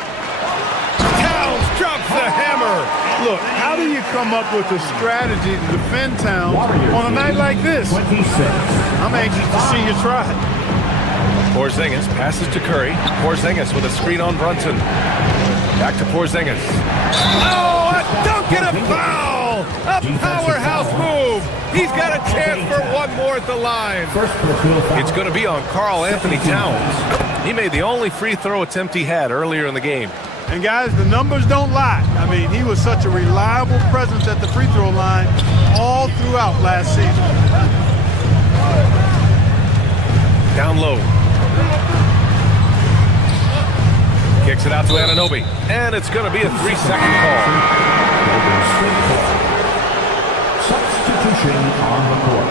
Towns drops the hammer. Look, how do you come up with a strategy to defend Towns on a night like this? I'm anxious to see you try it. Porzingis passes to Curry. Porzingis with a screen on Brunson. Back to Porzingis. Oh, a dunk and a foul! A powerhouse move! He's got a chance for one more at the line. It's going to be on Karl Anthony Towns. He made the only free throw attempt he had earlier in the game. And guys, the numbers don't lie. I mean, he was such a reliable presence at the free throw line all throughout last season. Down low. Kicks it out to Anunoby. And it's going to be a 3-second call. Substitution on the court.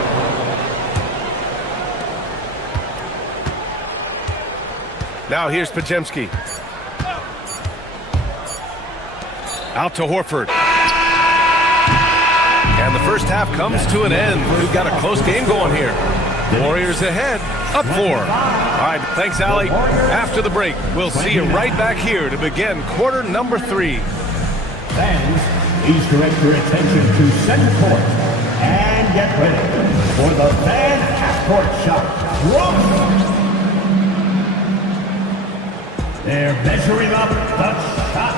Now here's Pajemski. Out to Horford. And the first half comes to an end. We've got a close game going here. Warriors ahead, up 4. All right, thanks, Allie. After the break, we'll see you right back here to begin quarter number 3. Fans, please direct your attention to center court and get ready for the fan half-court shot. They're measuring up the shot.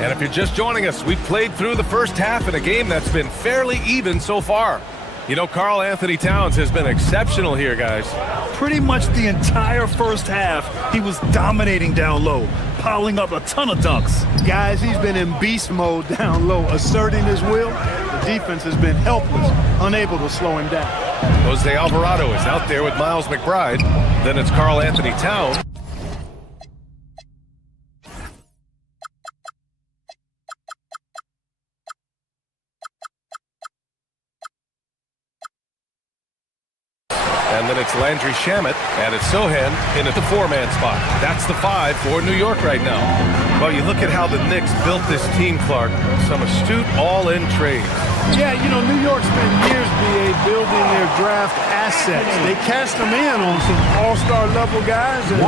And if you're just joining us, we've played through the first half in a game that's been fairly even so far. You know, Karl Anthony Towns has been exceptional here, guys. Pretty much the entire first half, he was dominating down low, piling up a ton of dunks. Guys, he's been in beast mode down low, asserting his will. The defense has been helpless, unable to slow him down. Jose Alvarado is out there with Miles McBride. Then it's Karl Anthony Towns. And then it's Landry Shamet, and it's Sohan in at the 4-man spot. That's the 5 for New York right now. Well, you look at how the Knicks built this team, Clark. Some astute all-in trades. Yeah, you know, New York spent years, BA, building their draft assets. They cashed them in on some all-star level guys, and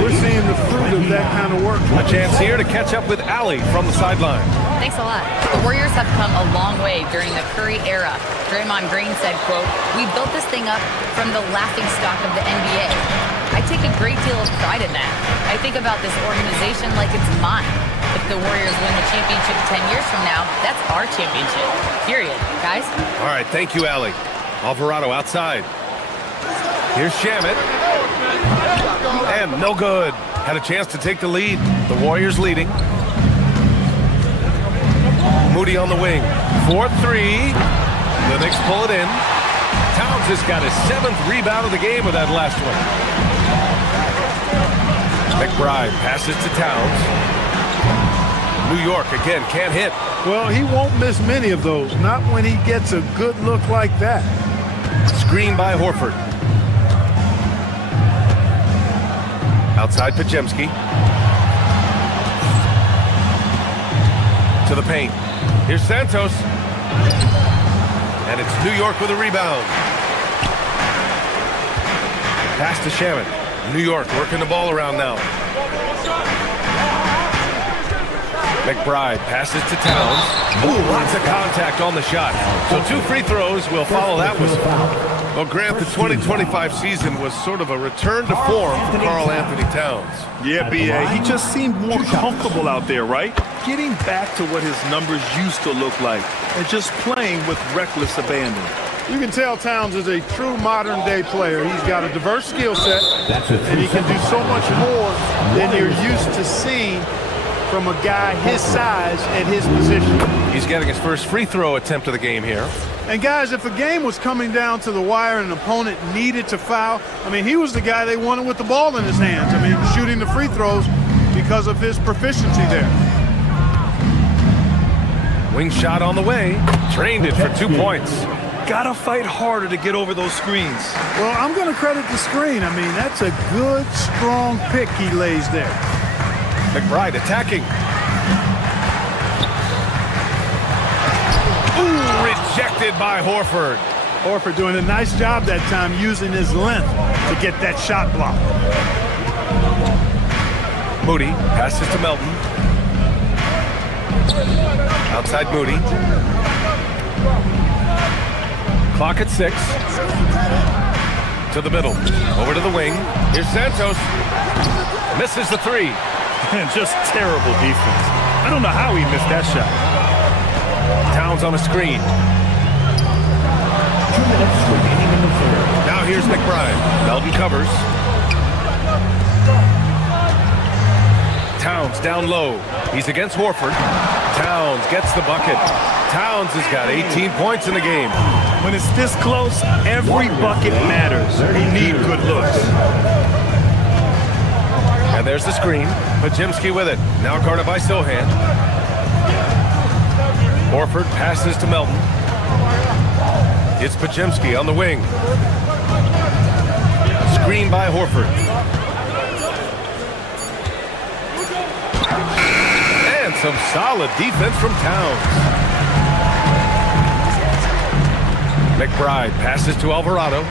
we're seeing the fruit of that kind of work. A chance here to catch up with Allie from the sideline. Thanks a lot. The Warriors have come a long way during the Curry era. Draymond Green said, quote, "We built this thing up from the laughingstock of the NBA. I take a great deal of pride in that. I think about this organization like it's mine. If the Warriors win the championship 10 years from now, that's our championship. Period. Guys?" All right, thank you, Allie. Alvarado outside. Here's Shamet. And no good. Had a chance to take the lead. The Warriors leading. Moody on the wing. 4-3. The Knicks pull it in. Towns has got his 7th rebound of the game with that last one. McBride passes to Towns. New York again can't hit. Well, he won't miss many of those. Not when he gets a good look like that. Screen by Horford. Outside Pajemski. To the paint. Here's Santos. And it's New York with a rebound. Pass to Shamet. New York working the ball around now. McBride passes to Towns. Ooh, lots of contact on the shot. So 2 free throws will follow that whistle. Well, Grant, the 2025 season was sort of a return to form for Karl Anthony Towns. Yeah, B.A., he just seemed more comfortable out there, right? Getting back to what his numbers used to look like and just playing with reckless abandon. You can tell Towns is a true modern-day player. He's got a diverse skill set, and he can do so much more than you're used to seeing from a guy his size at his position. He's getting his first free throw attempt of the game here. And guys, if a game was coming down to the wire and an opponent needed to foul, I mean, he was the guy they wanted with the ball in his hands. I mean, shooting the free throws because of his proficiency there. Wing shot on the way. Trained it for 2 points. Gotta fight harder to get over those screens. Well, I'm going to credit the screen. I mean, that's a good, strong pick he lays there. McBride attacking. Ooh, rejected by Horford. Horford doing a nice job that time using his length to get that shot block. Moody passes to Melton. Outside Moody. Clock at 6. To the middle. Over to the wing. Here's Santos. Misses the 3. Just terrible defense. I don't know how he missed that shot. Towns on a screen. 2 minutes remaining in the third. Now here's McBride. Melton covers. Towns down low. He's against Horford. Towns gets the bucket. Towns has got 18 points in the game. When it's this close, every bucket matters. You need good looks. And there's the screen. Pajemski with it. Now guarded by Sohan. Horford passes to Melton. It's Pajemski on the wing. Screen by Horford. And some solid defense from Towns. McBride passes to Alvarado.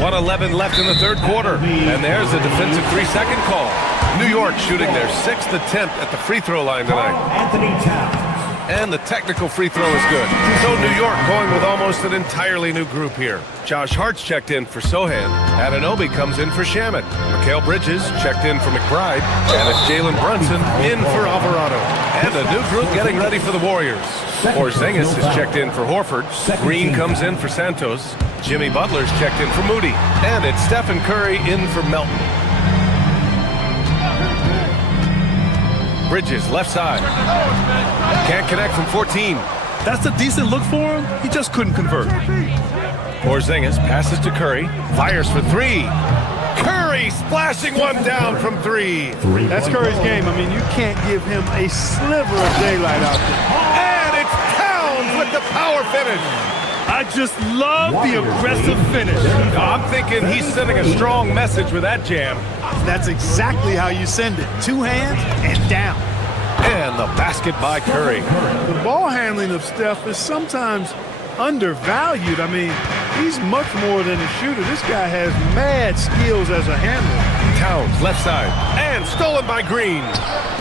1:11 left in the third quarter. And there's a defensive 3-second call. New York shooting their 6th attempt at the free throw line tonight. Anthony Towns. And the technical free throw is good. So New York going with almost an entirely new group here. Josh Hart's checked in for Sohan. Anunoby comes in for Shamet. Mikal Bridges checked in for McBride. And it's Jalen Brunson in for Alvarado. And a new group getting ready for the Warriors. Porzingis is checked in for Horford. Green comes in for Santos. Jimmy Butler's checked in for Moody. And it's Stephen Curry in for Melton. Bridges, left side. Can't connect from 14. That's a decent look for him. He just couldn't convert. Porzingis passes to Curry. Fires for 3. Curry splashing one down from 3. That's Curry's game. I mean, you can't give him a sliver of daylight out there. And it's Towns with the power finish. I just love the aggressive finish. I'm thinking he's sending a strong message with that jam. That's exactly how you send it. 2 hands and down. And the basket by Curry. The ball handling of Steph is sometimes undervalued. I mean, he's much more than a shooter. This guy has mad skills as a handler. Towns, left side. And stolen by Green.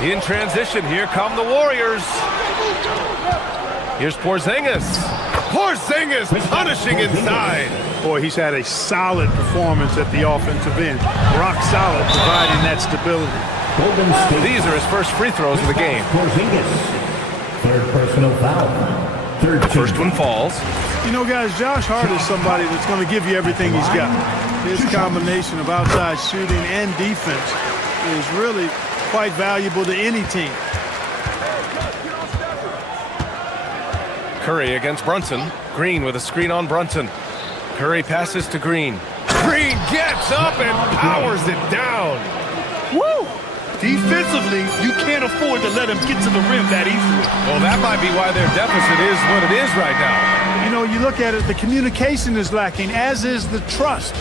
In transition, here come the Warriors. Here's Porzingis. Porzingis punishing inside. Boy, he's had a solid performance at the offensive end. Rock solid, providing that stability. These are his first free throws of the game. Porzingis. Third personal foul. First one falls. You know, guys, Josh Hart is somebody that's going to give you everything he's got. His combination of outside shooting and defense is really quite valuable to any team. Curry against Brunson. Green with a screen on Brunson. Curry passes to Green. Green gets up and powers it down. Woo! Defensively, you can't afford to let him get to the rim that easily. Well, that might be why their deficit is what it is right now. You know, you look at it, the communication is lacking, as is the trust.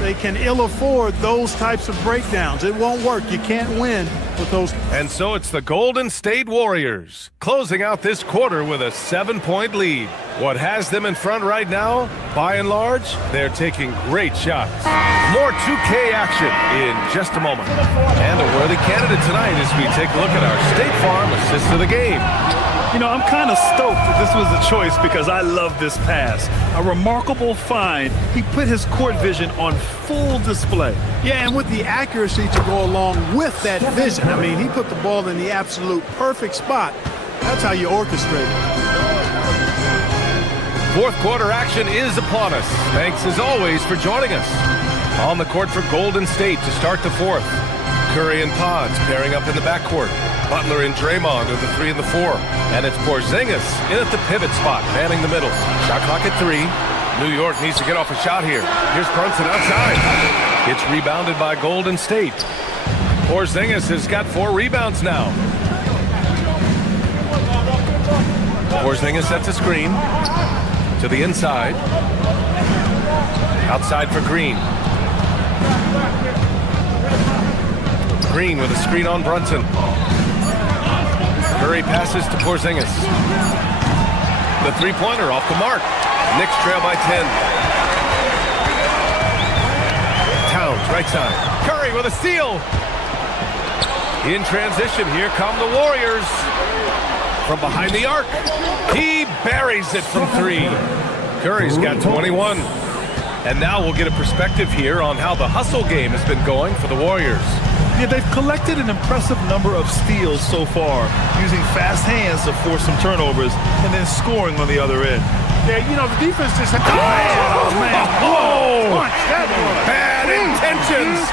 They can ill afford those types of breakdowns. It won't work. You can't win with those. And so it's the Golden State Warriors closing out this quarter with a 7-point lead. What has them in front right now, by and large, they're taking great shots. More 2K action in just a moment. And a worthy candidate tonight as we take a look at our State Farm assist of the game. You know, I'm kind of stoked that this was a choice because I love this pass. A remarkable find. He put his court vision on full display. Yeah, and with the accuracy to go along with that vision. I mean, he put the ball in the absolute perfect spot. That's how you orchestrate it. Fourth quarter action is upon us. Thanks as always for joining us. On the court for Golden State to start the fourth. Curry and Pods pairing up in the backcourt. Butler and Draymond are the 3 and the 4. And it's Porzingis in at the pivot spot, manning the middle. Shot clock at 3. New York needs to get off a shot here. Here's Brunson outside. It's rebounded by Golden State. Porzingis has got 4 rebounds now. Porzingis sets a screen to the inside. Outside for Green. Green with a screen on Brunson. Curry passes to Porzingis. The three-pointer off the mark. Knicks trail by 10. Towns, right side. Curry with a steal. In transition, here come the Warriors. From behind the arc. He buries it from 3. Curry's got 21. And now we'll get a perspective here on how the hustle game has been going for the Warriors. Yeah, they've collected an impressive number of steals so far, using fast hands to force some turnovers and then scoring on the other end. Yeah, you know, the defense just... Oh, man. Oh! Punch. That one. Bad intentions.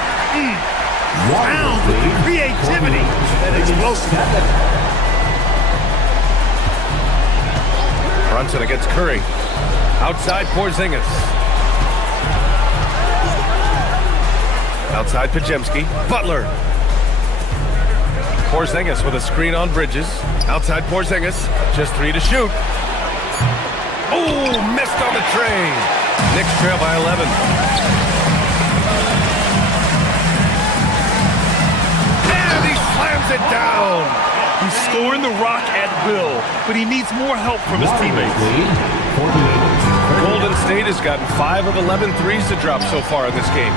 Towns with the creativity and explosiveness. Brunson against Curry. Outside Porzingis. Outside Pajemski. Butler. Porzingis with a screen on Bridges. Outside Porzingis. Just 3 to shoot. Oh, missed on the train. Knicks trail by 11. And he slams it down. He's scoring the rock at will, but he needs more help from his teammates. Golden State has gotten 5 of 11 threes to drop so far in this game.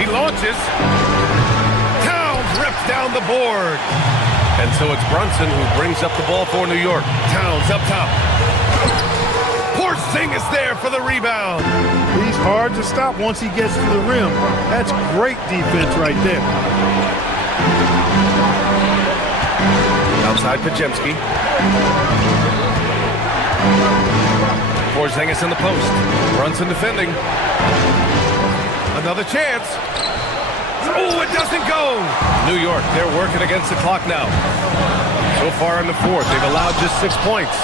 He launches. Towns rips down the board. And so it's Brunson who brings up the ball for New York. Towns up top. Porzingis there for the rebound. He's hard to stop once he gets to the rim. That's great defense right there. Outside Pajemski. Porzingis in the post. Brunson defending. Another chance. Oh, it doesn't go. New York, they're working against the clock now. So far in the fourth, they've allowed just 6 points.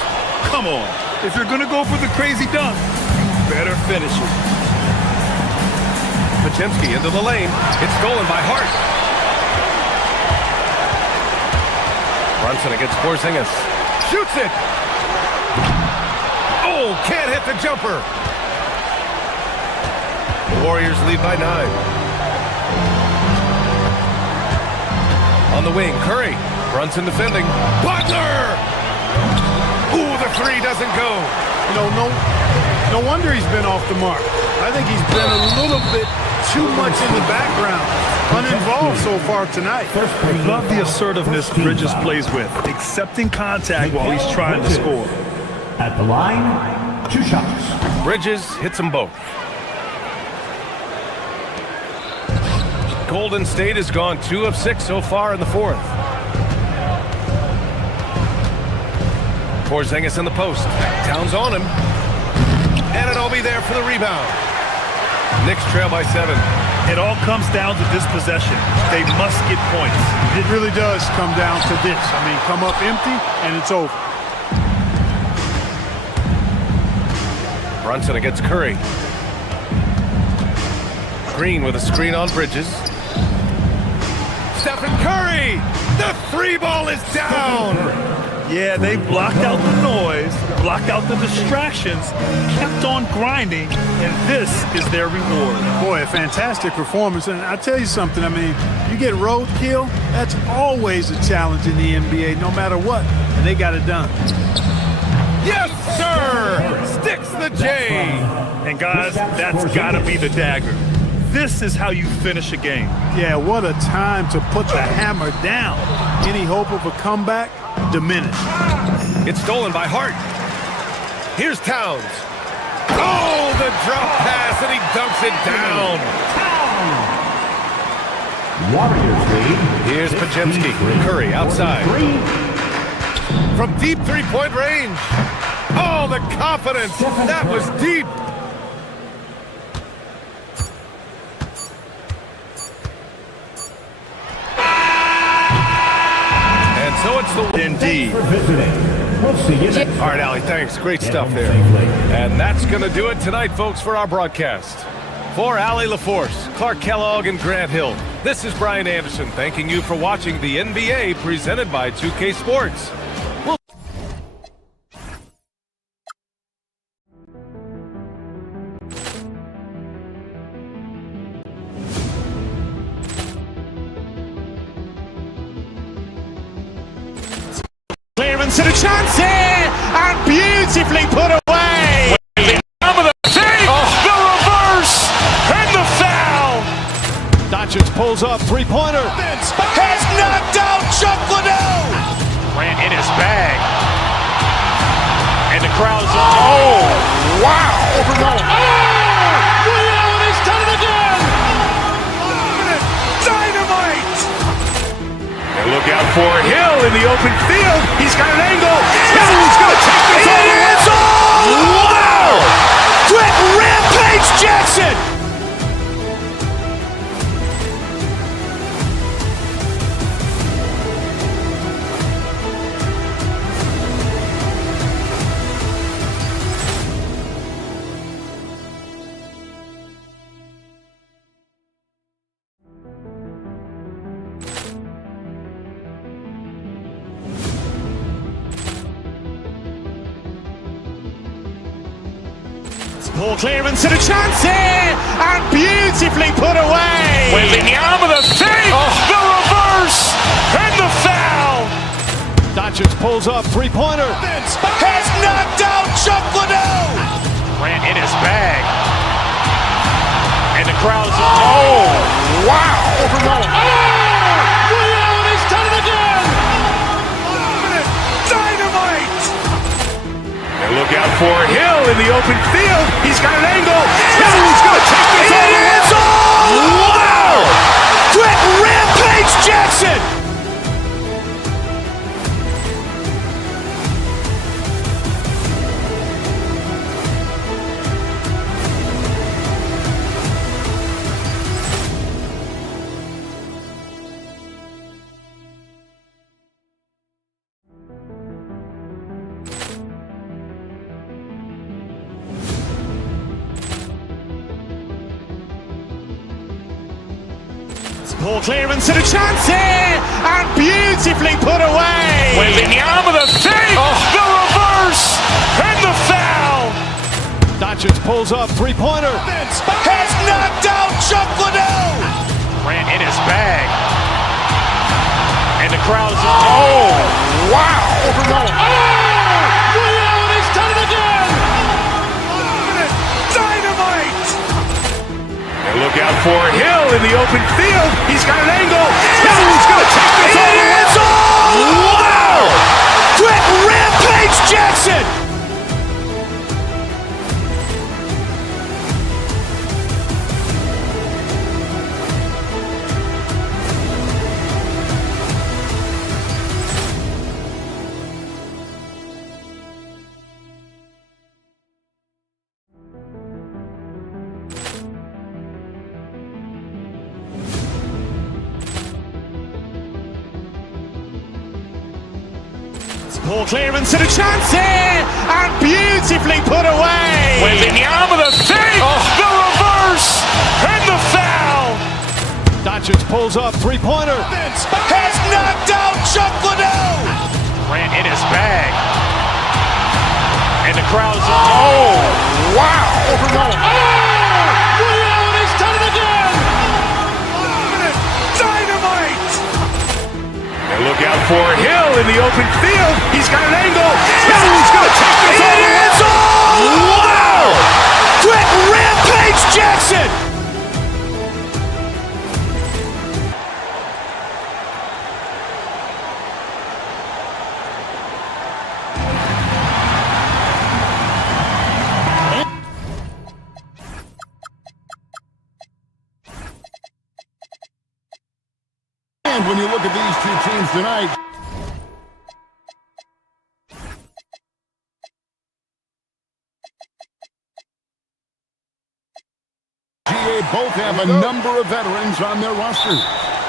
Come on. If you're going to go for the crazy dunk, you better finish it. Pajemski into the lane. It's stolen by Hart. Brunson against Porzingis. Shoots it. Oh, can't hit the jumper. The Warriors lead by 9. On the wing, Curry. Brunson defending. Butler! Ooh, the 3 doesn't go. You know, no wonder he's been off the mark. I think he's been a little bit too much in the background, uninvolved so far tonight. I love the assertiveness Bridges plays with, accepting contact while he's trying to score. At the line, 2 shots. Bridges hits them both. Golden State has gone 2 of 6 so far in the fourth. Porzingis in the post. Towns on him. And it'll be there for the rebound. Knicks trail by 7. It all comes down to this possession. They must get points. It really does come down to this. I mean, come up empty, and it's over. Brunson against Curry. Green with a screen on Bridges. Stephen Curry! The 3 ball is down! Yeah, they blocked out the noise, blocked out the distractions, kept on grinding, and this is their reward. Boy, a fantastic performance. And I tell you something, I mean, you get roadkill, that's always a challenge in the NBA, no matter what, and they got it done. Yes, sir! Sticks the J! And guys, that's got to be the dagger. This is how you finish a game. Yeah, what a time to put the hammer down. Any hope of a comeback? Diminished. It's stolen by Hart. Here's Towns. Oh, the drop pass, and he dunks it down. Warriors lead. Here's Pajemski. Curry outside. From deep 3-point range. Oh, the confidence. That was deep. So it's the indeed. We'll see you next. All right, Allie, thanks. Great stuff there. And that's going to do it tonight, folks, for our broadcast. For Allie LaForce, Clark Kellogg, and Grant Hill, this is Brian Anderson thanking you for watching the NBA presented by 2K Sports. Clearance and a chance here, and beautifully put away. The reverse, and the foul. Doncic pulls up, 3-pointer. Has knocked out Chuck Liddell. Grant in his bag, and the crowd is. Oh, wow. He's done it again. Dynamite. And look out for Hill in the open field. He's got an angle. Hill's going to take this all the way. Wow! Quick Rampage Jackson. Ball clearance and a chance here, and beautifully put away. Wembanyama the save, the reverse, and the foul. Doncic pulls up, three-pointer. Has knocked out Chuck Liddell. Grant in his bag. And the crowd's, oh, wow. He's done it again. Dynamite. And look out for Hill in the open field. He's got an angle. He's going to take this all the way. Wow. Quick Rampage Jackson. Ball clearance and a chance here, and beautifully put away. Wembanyama the save, the reverse, and the foul. Doncic pulls up, three-pointer. Has knocked out Chuck Liddell. Grant in his bag. And the crowd's, oh, wow. He's done it again. Dynamite. And look out for Hill in the open field. He's got an angle. He's going to take this all the way. Wow. Quick Rampage Jackson. Ball clearance and a chance here, and beautifully put away. Wembanyama the save, the reverse, and the foul. Doncic pulls up, three-pointer. Has knocked out Chuck Liddell. Grant in his bag. And the crowd's, oh, wow. He's done it again. Dynamite. And look out for Hill in the open field. He's got an angle. He's going to take this all the way. Wow. Quick Rampage Jackson. And when you look at these two teams tonight, GA both have a number of veterans on their roster.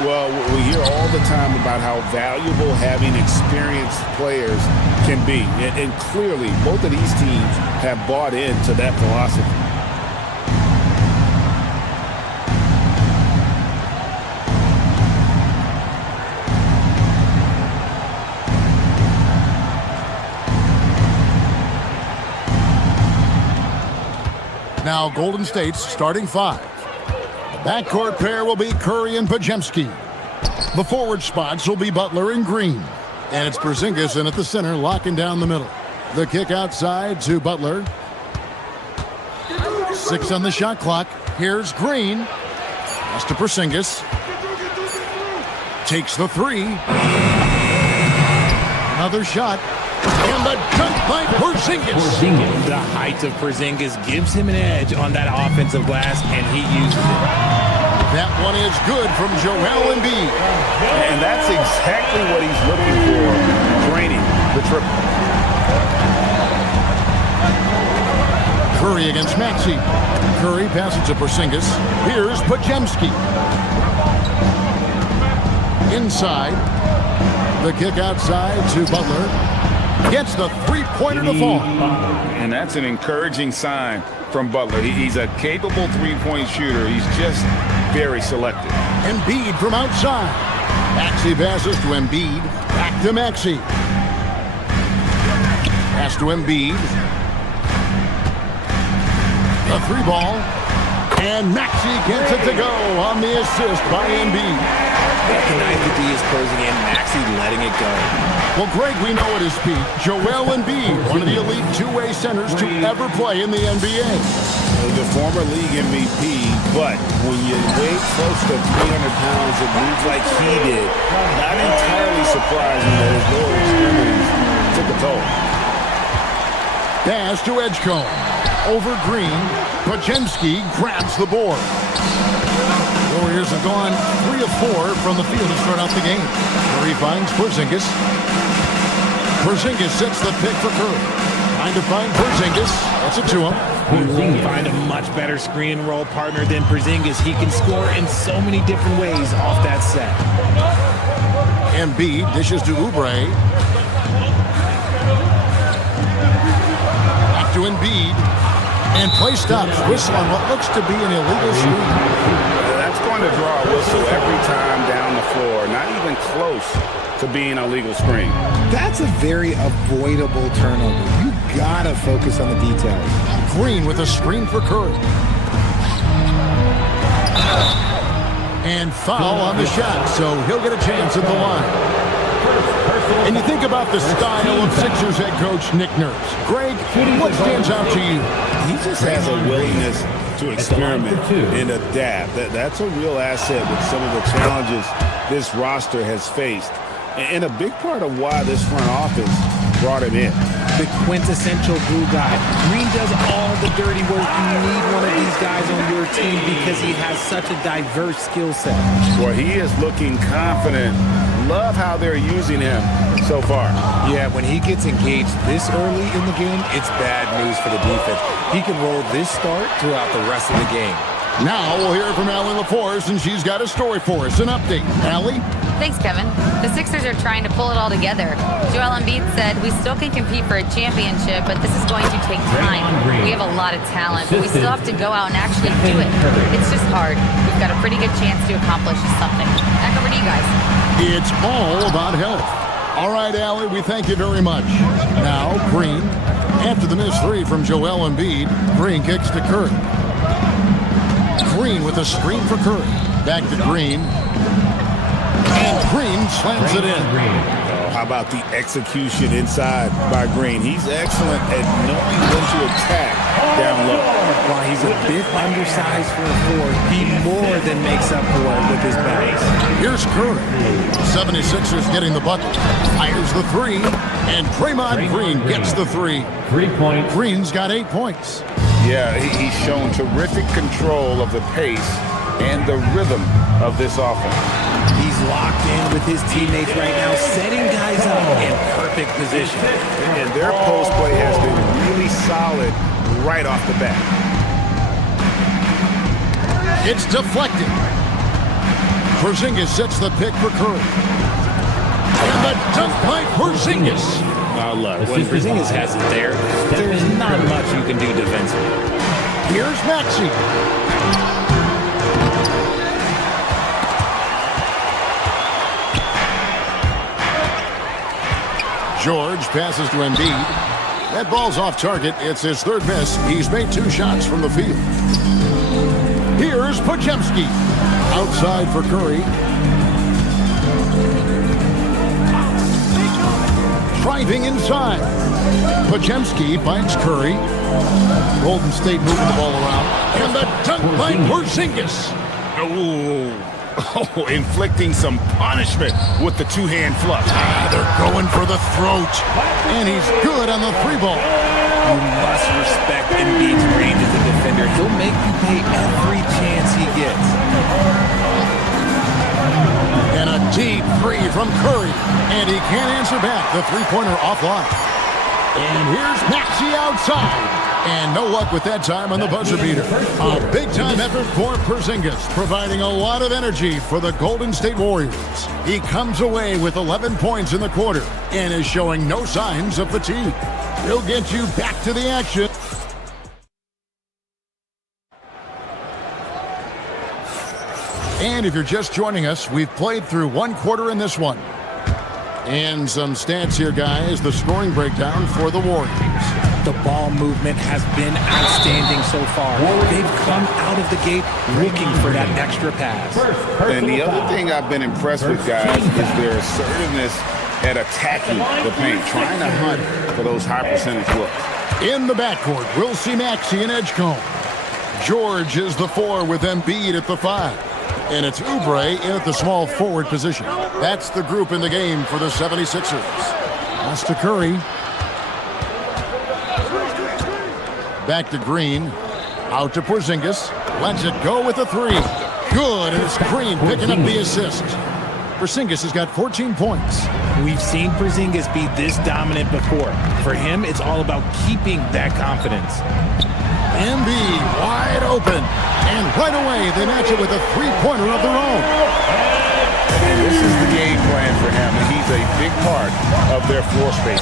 Well, we hear all the time about how valuable having experienced players can be. And clearly, both of these teams have bought into that philosophy. Now Golden State's starting five. The backcourt pair will be Curry and Podziemski. The forward spots will be Butler and Green. And it's Porzingis in at the center, locking down the middle. The kick outside to Butler. 6 on the shot clock. Here's Green. Pass to Porzingis. Takes the three. Another shot. And the dunk by Porzingis. The height of Porzingis gives him an edge on that offensive glass, and he uses it. That one is good from Joel Embiid. And that's exactly what he's looking for, draining the triple. Curry against Maxey. Curry passes to Porzingis. Here's Podziemski. Inside. The kick outside to Butler. Gets the three-pointer to fall. And that's an encouraging sign from Butler. He's a capable three-point shooter. He's just very selective. Embiid from outside. Maxey passes to Embiid. Back to Maxey. Pass to Embiid. The three ball. And Maxey gets it to go on the assist by Embiid. Recognize the D is closing in. Maxey letting it go. Well, Greg, we know at his peak, Joel Embiid, one of the elite two-way centers to ever play in the NBA. The former league MVP, but when you weigh close to 300 pounds and move like he did, not entirely surprising that his lower extremities took a toll. Pass to Edgecombe. Over Green. Podziemski grabs the board. Warriors have gone 3 of 4 from the field to start out the game. Curry finds Porzingis. Porzingis sets the pick for Curry. Trying to find Porzingis. That's it to him. You won't find a much better screen and roll partner than Porzingis. He can score in so many different ways off that set. Embiid dishes to Oubre. Back to Embiid. And play stops. Whistle on what looks to be an illegal screen. That's going to draw a whistle every time down the floor. Not even close to being a legal screen. That's a very avoidable turnover. You gotta focus on the details. Green with a screen for Curry. And foul on the shot, so he'll get a chance at the line. And you think about the style of Sixers head coach Nick Nurse. Greg, what stands out to you? He just has a willingness to experiment and adapt. That's a real asset with some of the challenges this roster has faced. And a big part of why this front office brought him in. The quintessential glue guy. Green does all the dirty work. You need one of these guys on your team because he has such a diverse skill set. Well, he is looking confident. Love how they're using him so far. Yeah, when he gets engaged this early in the game, it's bad news for the defense. He can roll this start throughout the rest of the game. Now we'll hear from Allie LaForce, and she's got a story for us. An update. Allie? Thanks, Kevin. The Sixers are trying to pull it all together. Joel Embiid said, "We still can compete for a championship, but this is going to take time. We have a lot of talent, but we still have to go out and actually do it. It's just hard. We've got a pretty good chance to accomplish something." Back over to you guys. It's all about health. All right, Allie, we thank you very much. Now, Green. After the missed three from Joel Embiid, Green kicks to Curry. Green with a screen for Curry. Back to Green. And Green slams it in. Oh, how about the execution inside by Green? He's excellent at knowing when to attack down low. While he's a bit undersized for a four, he more than makes up for it with his balance. Here's Curry. 76ers getting the bucket. Fires the three. And Draymond Green gets the three. 3 points. Green's got 8 points. Yeah, he's shown terrific control of the pace and the rhythm of this offense. He's locked in with his teammates right now, setting guys up in perfect position. And their post play has been really solid right off the bat. It's deflected. Porzingis sets the pick for Curry. And the dunk by Porzingis. Look, when Porzingis has it there's not much you can do defensively. Here's Maxey. George passes to Embiid. That ball's off target. It's his third miss. He's made 2 shots from the field. Here's Podziemski. Outside for Curry. Driving inside. Podziemski finds Curry. Golden State moving the ball around. And the dunk by Porzingis. Oh, inflicting some punishment with the two-hand flush. They're going for the throat. And he's good on the 3 ball. You must respect Embiid's range as a defender. He'll make you pay every chance he gets. And a deep 3 from Curry. And he can't answer back. The 3-pointer offline. And here's Maxey outside. And no luck with that time on the buzzer beater. A big-time effort for Porzingis, providing a lot of energy for the Golden State Warriors. He comes away with 11 points in the quarter and is showing no signs of fatigue. He'll get you back to the action. And if you're just joining us, we've played through 1 quarter in this one. And some stats here, guys. The scoring breakdown for the Warriors. The ball movement has been outstanding so far. They've come out of the gate looking for that extra pass. And the other thing I've been impressed with, guys, is their assertiveness at attacking the paint, trying to hunt for those high percentage looks. In the backcourt, we'll see Maxey and Edgecombe. George is the 4 with Embiid at the 5. And it's Oubre in at the small forward position. That's the group in the game for the 76ers. Pass to Curry. Back to Green. Out to Porzingis. Lets it go with a 3. Good, and it's Green picking up the assist. Porzingis has got 14 points. We've seen Porzingis be this dominant before. For him, it's all about keeping that confidence. Embiid wide open. And right away, they match it with a three-pointer of their own. And this is the game plan for him, and he's a big part of their floor space.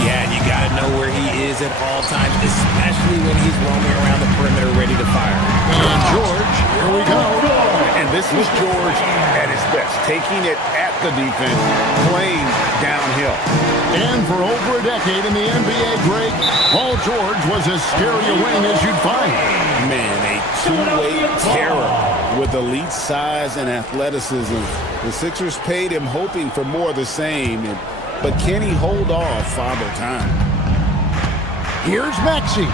Yeah, and you got to know where he is at all times, especially when he's roaming around the perimeter ready to fire. And George, here we go. And this was George at his best, taking it at the defense, playing downhill. And for over a decade in the NBA, Greg, Paul George was as scary a wing as you'd find. Man, a two-way terror with elite size and athleticism. The Sixers paid him hoping for more of the same, but can he hold off Father Time? Here's Maxey.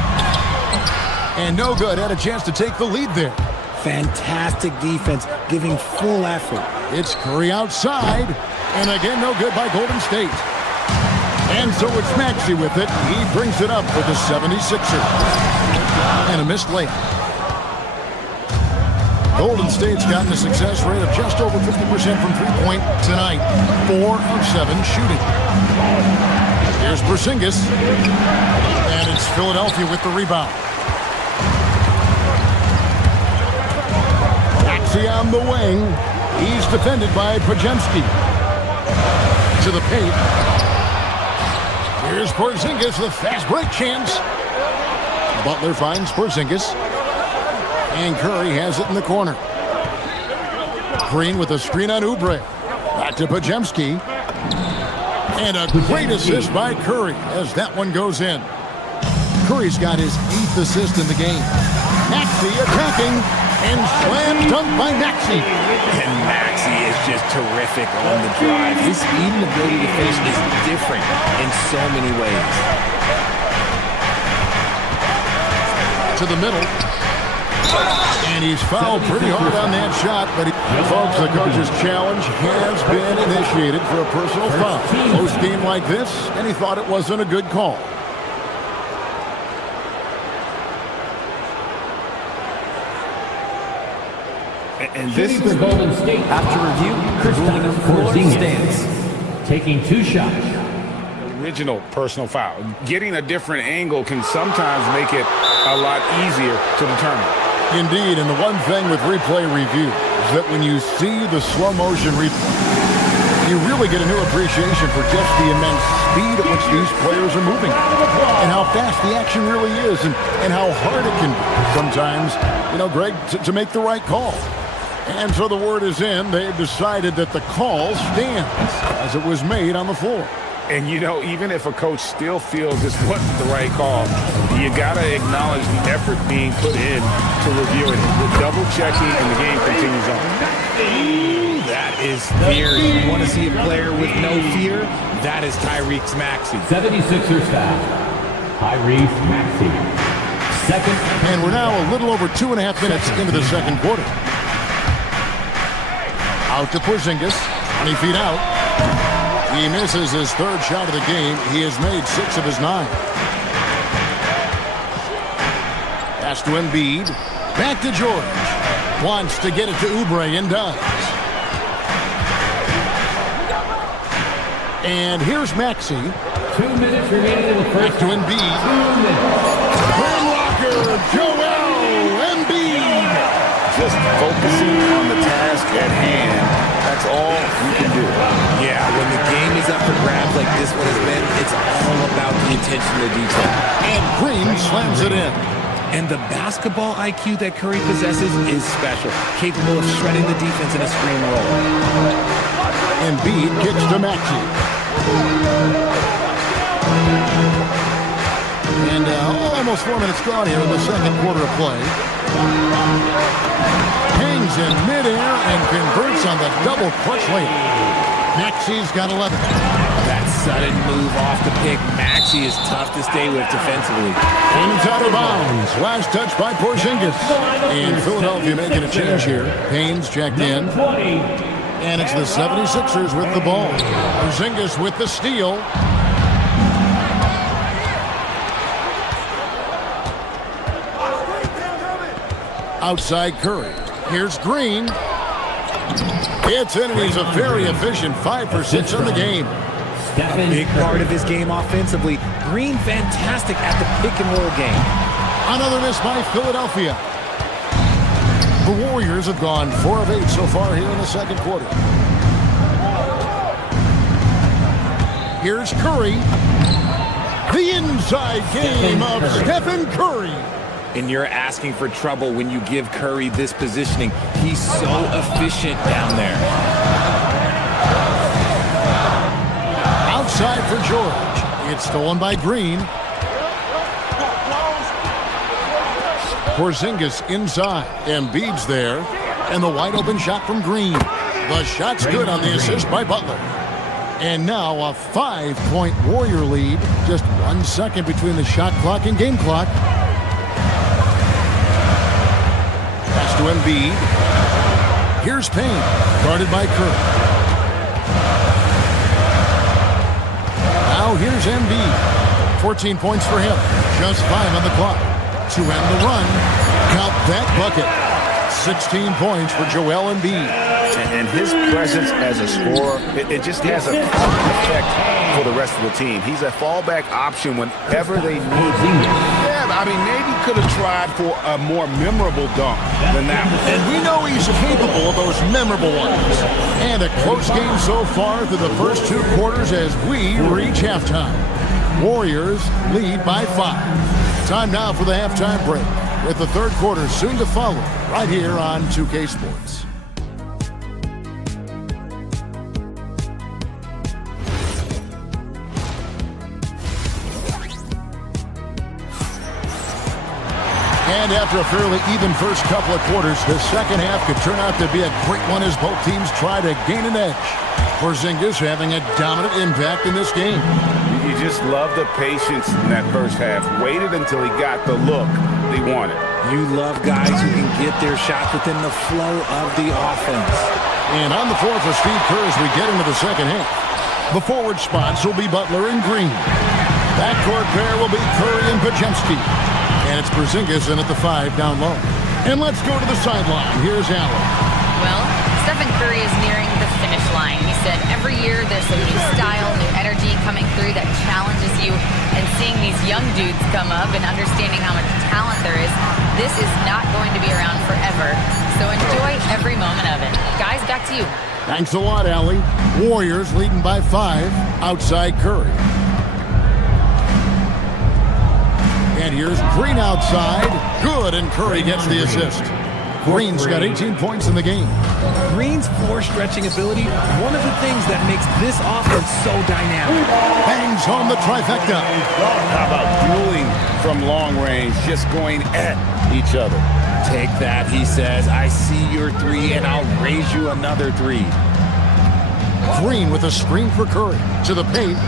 And no good, had a chance to take the lead there. Fantastic defense, giving full effort. It's Curry outside, and again, no good by Golden State. And so it's Maxey with it. He brings it up for the 76ers. And a missed layup. Golden State's gotten a success rate of just over 50% from three-point tonight. 4 of 7 shooting. Here's Porzingis. And it's Philadelphia with the rebound. Maxey on the wing. He's defended by Podziemski. To the paint. Here's Porzingis, the fast break chance. Butler finds Porzingis. And Curry has it in the corner. Green with a screen on Oubre. Back to Podziemski. And a great assist by Curry as that one goes in. Curry's got his 8th assist in the game. Maxey attacking and slam dunk by Maxey. And Maxey is just terrific on the drive. His speed and ability to finish is different in so many ways. To the middle. And he's fouled pretty hard on that shot, but folks, the coach's challenge has been initiated for a personal foul. Close game like this, and he thought it wasn't a good call. And this is Golden State. After review, Kristaps stands, taking 2 shots. Original personal foul. Getting a different angle can sometimes make it a lot easier to determine. Indeed, and the one thing with replay review is that when you see the slow motion replay, you really get a new appreciation for just the immense speed at which these players are moving and how fast the action really is and how hard it can be sometimes, Greg, to make the right call. And so the word is in. They've decided that the call stands as it was made on the floor. And, even if a coach still feels this wasn't the right call, you got to acknowledge the effort being put in to reviewing it. The double checking and the game continues on. That is fear. You want to see a player with no fear? That is Tyrese Maxey. 76ers foul. Tyrese Maxey. Second. And we're now a little over 2.5 minutes into the second quarter. Out to Porzingis. 20 feet out. He misses his 3rd shot of the game. He has made 6 of his 9. Pass to Embiid. Back to George. Wants to get it to Oubre and does. And here's Maxey. 2 minutes remaining in the first. Back to Embiid. 2 minutes. Rim rocker, Joel Embiid. Just focusing on the task at hand. That's all you can do. Yeah, when the game is up for grabs like this one has been, it's all about the attention to detail. And Green slams it in. And the basketball IQ that Curry possesses is special, capable of shredding the defense in a screen roll. Embiid kicks to Maxey. And almost 4 minutes gone here in the second quarter of play. Hangs in midair and converts on the double clutch lane. Maxi's got 11. That sudden move off the pick, Maxi is tough to stay with defensively. And out of bounds. Last touch by Porzingis. And Philadelphia making a change here. Payne's checked in. And it's the 76ers with the ball. Porzingis with the steal. Outside Curry. Here's Green. It's in, and he's a very efficient 5 for 6 on the game. Big part of his game offensively. Green fantastic at the pick and roll game. Another miss by Philadelphia. The Warriors have gone 4 of 8 so far here in the second quarter. Here's Curry. The inside game of Stephen Curry. And you're asking for trouble when you give Curry this positioning. He's so efficient down there. Outside for George. It's stolen by Green. Porzingis inside. Embiid's there. And the wide open shot from Green. The shot's good on the assist by Butler. And now a 5-point Warrior lead. Just 1 second between the shot clock and game clock. Pass to Embiid. Here's Payne. Guarded by Curry. Now here's Embiid. 14 points for him. Just 5 on the clock. To end the run. Count that bucket. 16 points for Joel Embiid. And his presence as a scorer, it just has a effect for the rest of the team. He's a fallback option whenever they need him. Yeah, I mean, maybe could have tried for a more memorable dunk than that one. And we know he's capable of those memorable ones. And a close game so far through the first 2 quarters as we reach halftime. Warriors lead by 5. Time now for the halftime break, with the third quarter soon to follow, right here on 2K Sports. And after a fairly even first couple of quarters, the second half could turn out to be a great one as both teams try to gain an edge. Porzingis having a dominant impact in this game. You just love the patience in that first half. Waited until he got the look he wanted. You love guys who can get their shots within the flow of the offense. And on the floor for Steve Kerr as we get into the second half. The forward spots will be Butler and Green. Backcourt pair will be Curry and Podziemski. And it's Porzingis in at the 5 down low. And let's go to the sideline. Here's Allen. Well, Stephen Curry is nearing the finish line. He said every year there's a new style, new energy coming through that challenges you. And seeing these young dudes come up and understanding how much talent there is, this is not going to be around forever. So enjoy every moment of it. Guys, back to you. Thanks a lot, Allie. Warriors leading by 5 outside Curry. And here's Green outside. Good, and Curry gets the assist. Green's got 18 points in the game. Green's floor stretching ability, one of the things that makes this offense so dynamic. Bangs home the trifecta. How about dueling from long range, just going at each other? Take that, he says. I see your 3, and I'll raise you another 3. Green with a screen for Curry. To the paint.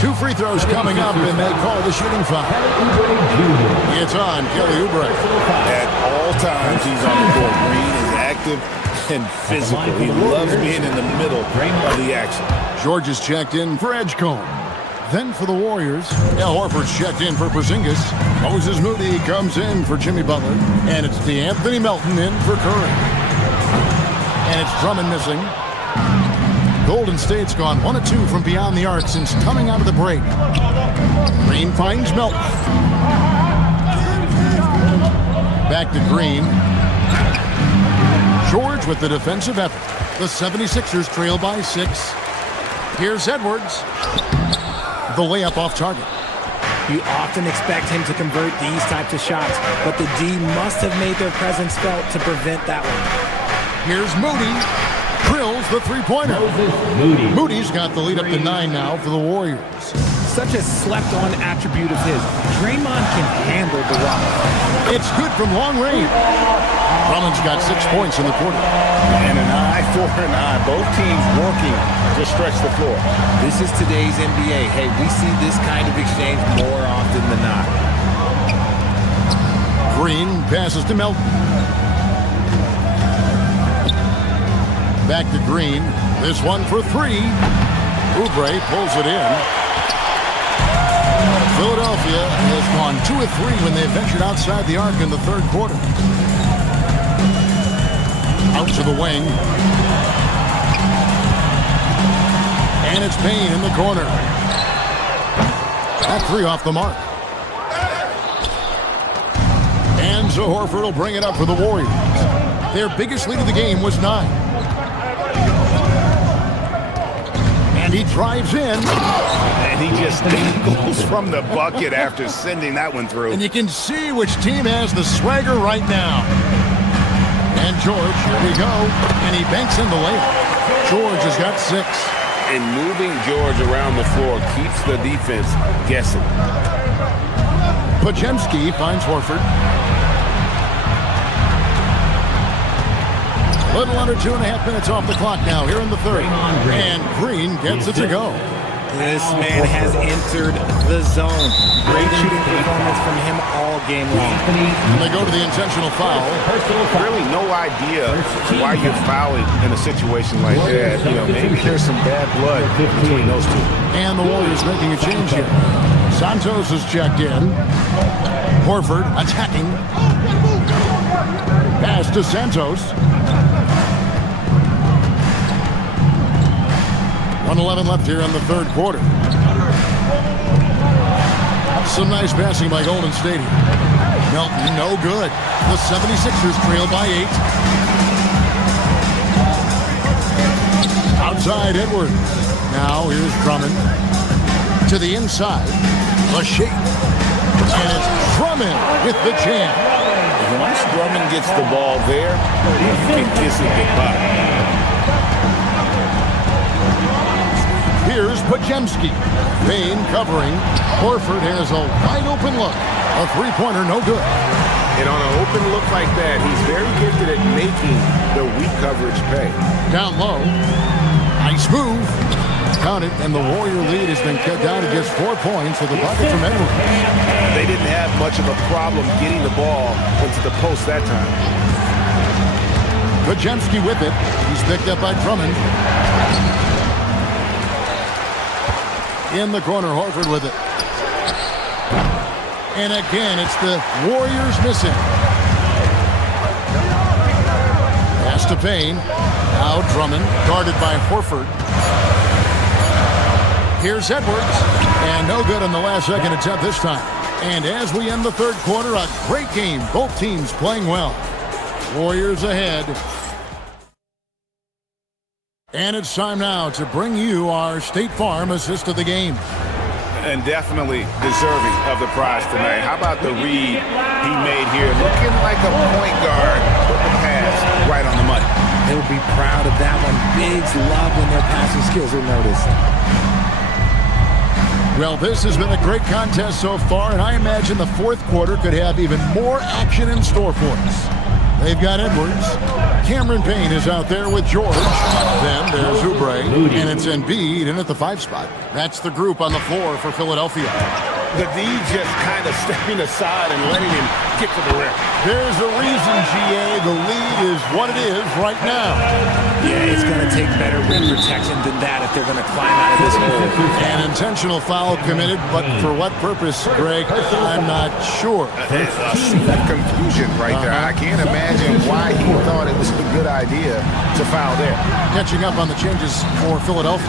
2 free throws coming up, and they call the shooting foul. It's on Kelly Oubre. At all times, he's on the court. Green is active and physical. He loves being in the middle of the action. George is checked in for Edgecombe. Then for the Warriors, Al Horford's checked in for Porzingis. Moses Moody comes in for Jimmy Butler. And it's DeAnthony Melton in for Curry. And it's Drummond missing. Golden State's gone 1 of 2 from beyond the arc since coming out of the break. Green finds Melton. Back to Green. George with the defensive effort. The 76ers trail by 6. Here's Edwards. The layup off target. You often expect him to convert these types of shots, but the D must have made their presence felt to prevent that one. Here's Moody. Drills the 3-pointer. Moody's got the lead up to 9 now for the Warriors. such a slept-on attribute of his. Draymond can handle the rock. It's good from long range. Drummond's got 6 points in the quarter. And an eye for an eye. Both teams working to stretch the floor. This is today's NBA. Hey, we see this kind of exchange more often than not. Green passes to Melton. Back to Green. This one for three. Oubre pulls it in. Philadelphia has gone 2 of 3 when they ventured outside the arc in the third quarter. Out to the wing. And it's Payne in the corner. That 3 off the mark. And Horford will bring it up for the Warriors. Their biggest lead of the game was 9. And he drives in. And he just goes from the bucket after sending that one through. And you can see which team has the swagger right now. And George, here we go. And he banks in the layup. George has got 6. And moving George around the floor keeps the defense guessing. Podziemski finds Horford. Little under 2.5 minutes off the clock now here in the third. And Green gets it to go. This man has entered the zone. Great shooting performance from him all game long. And they go to the intentional foul. Really no idea why you're fouling in a situation like that. You know, maybe there's some bad blood between those two. And the Warriors making a change here. Santos has checked in. Horford attacking. Pass to Santos. 1:11 left here in the third quarter. Some nice passing by Golden State. Melton, no good. The 76ers trail by 8. Outside Edwards. Now here's Drummond. To the inside. The shake. And it's Drummond with the jam. Once Drummond gets the ball there, you can kiss it goodbye. Here's Podziemski. Payne covering. Horford has a wide open look. A three-pointer, no good. And on an open look like that, he's very gifted at making the weak coverage pay. Down low. Nice move. Count it, and the Warrior lead has been cut down to just 4 points with a bucket from Edwards. They didn't have much of a problem getting the ball into the post that time. Podziemski with it. He's picked up by Drummond. In the corner, Horford with it. And again, it's the Warriors missing. Pass to Payne. Now Drummond, guarded by Horford. Here's Edwards. And no good on the last second attempt this time. And as we end the third quarter, a great game. Both teams playing well. Warriors ahead. And it's time now to bring you our State Farm assist of the game. And definitely deserving of the prize tonight. How about the read he made here? Looking like a point guard with the pass right on the money. He'll be proud of that one. Bigs love when their passing skills are noticed. Well, this has been a great contest so far, and I imagine the fourth quarter could have even more action in store for us. They've got Edwards. Cameron Payne is out there with George. Then there's Oubre, and it's Embiid in at the 5 spot. That's the group on the floor for Philadelphia. The D just kind of stepping aside and letting him get to the rim. There's a reason, GA, the lead is what it is right now. Yeah, it's going to take better rim protection than that if they're going to climb out of this hole. An intentional foul committed, but for what purpose, Greg? I'm not sure. There's a scene of confusion right there. I can't imagine why he thought it was a good idea to foul there. Catching up on the changes for Philadelphia.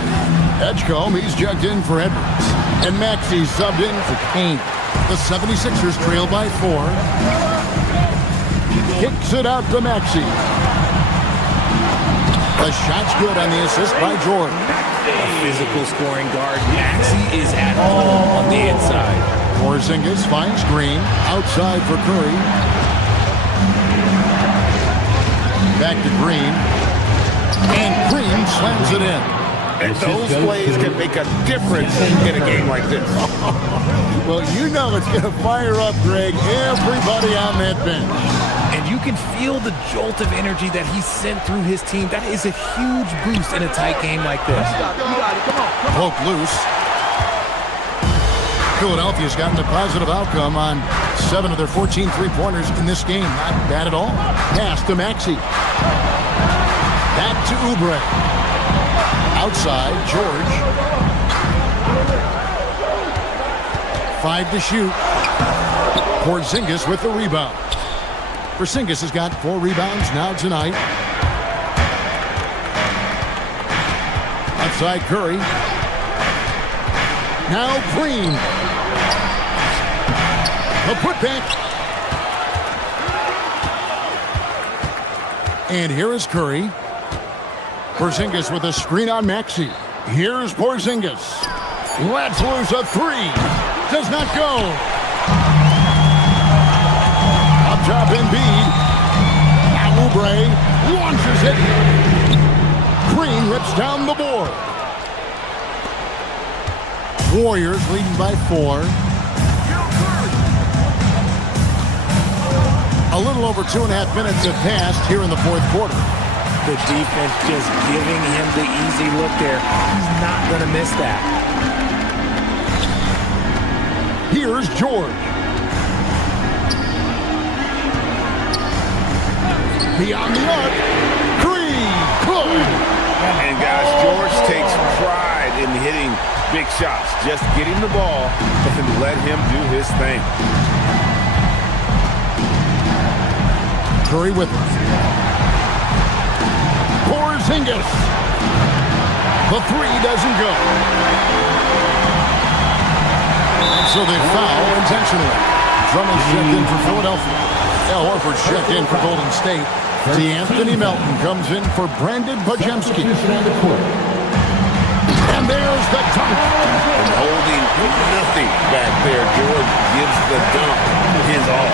Edgecombe, he's checked in for Edwards. And Maxey subbed in for Payne. The 76ers trail by 4. Kicks it out to Maxey. The shot's good on the assist by Jordan. A physical scoring guard. Maxey is at home on the inside. Porzingis finds Green. Outside for Curry. Back to Green. And Green slams it in. And those plays can make a difference in a game like this. Well, you know it's going to fire up, Greg, everybody on that bench. And you can feel the jolt of energy that he sent through his team. That is a huge boost in a tight game like this. Poke loose. Philadelphia's gotten a positive outcome on 7 of their 14 three-pointers in this game. Not bad at all. Pass to Maxey. Back to Oubre. Outside, George. 5 to shoot. Porzingis with the rebound. Porzingis has got 4 rebounds now tonight. Outside Curry. Now Green. The putback. And here is Curry. Porzingis with a screen on Maxey. Here's Porzingis. Lets loose a 3. Does not go. Up top Embiid. Now Oubre launches it. Green rips down the board. Warriors leading by 4. A little over 2.5 minutes have passed here in the fourth quarter. The defense just giving him the easy look there. He's not going to miss that. Here's George. Beyond the arc. 3. Good. And guys, George takes pride in hitting big shots. Just get him the ball and let him do his thing. Curry with him. Porzingis. The 3 doesn't go. And so they foul intentionally. Drummond's checked in for Philadelphia. Al Horford's checked in for Golden State. DeAnthony Melton comes in for Brandon Bajemski. And there's the dunk. And holding nothing back there. George gives the dunk his all.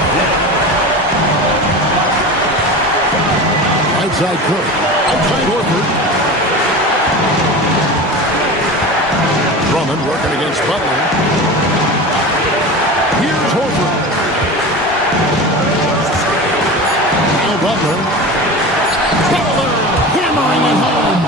Outside Curry. Outside Horford. Drummond working against Butler. Here's Horford. Now Butler. Butler hammering it home.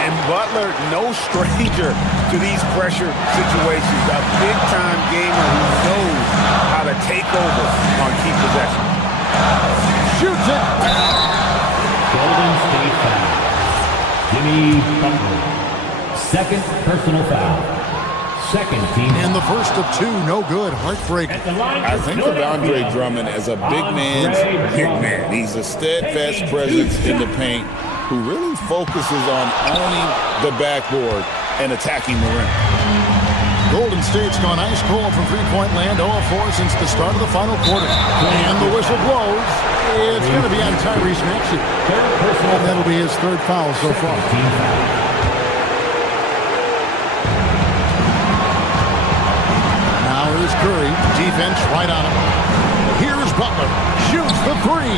And Butler, no stranger to these pressure situations. A big-time gamer who knows how to take over on key possession. Shoots it. Golden State foul. Jimmy Butler. Second personal foul. Second team. And the first of 2, no good. Heartbreak. I think of Andre Drummond as a big man's big man. He's a steadfast presence in the paint who really focuses on owning the backboard and attacking the rim. Golden State's gone ice cold from three-point land, 0-4 since the start of the final quarter. And the whistle blows. It's going to be on Tyrese Maxey. That'll be his 3rd foul so far. Now here's Curry. Defense right on him. Here's Butler. Shoots the 3.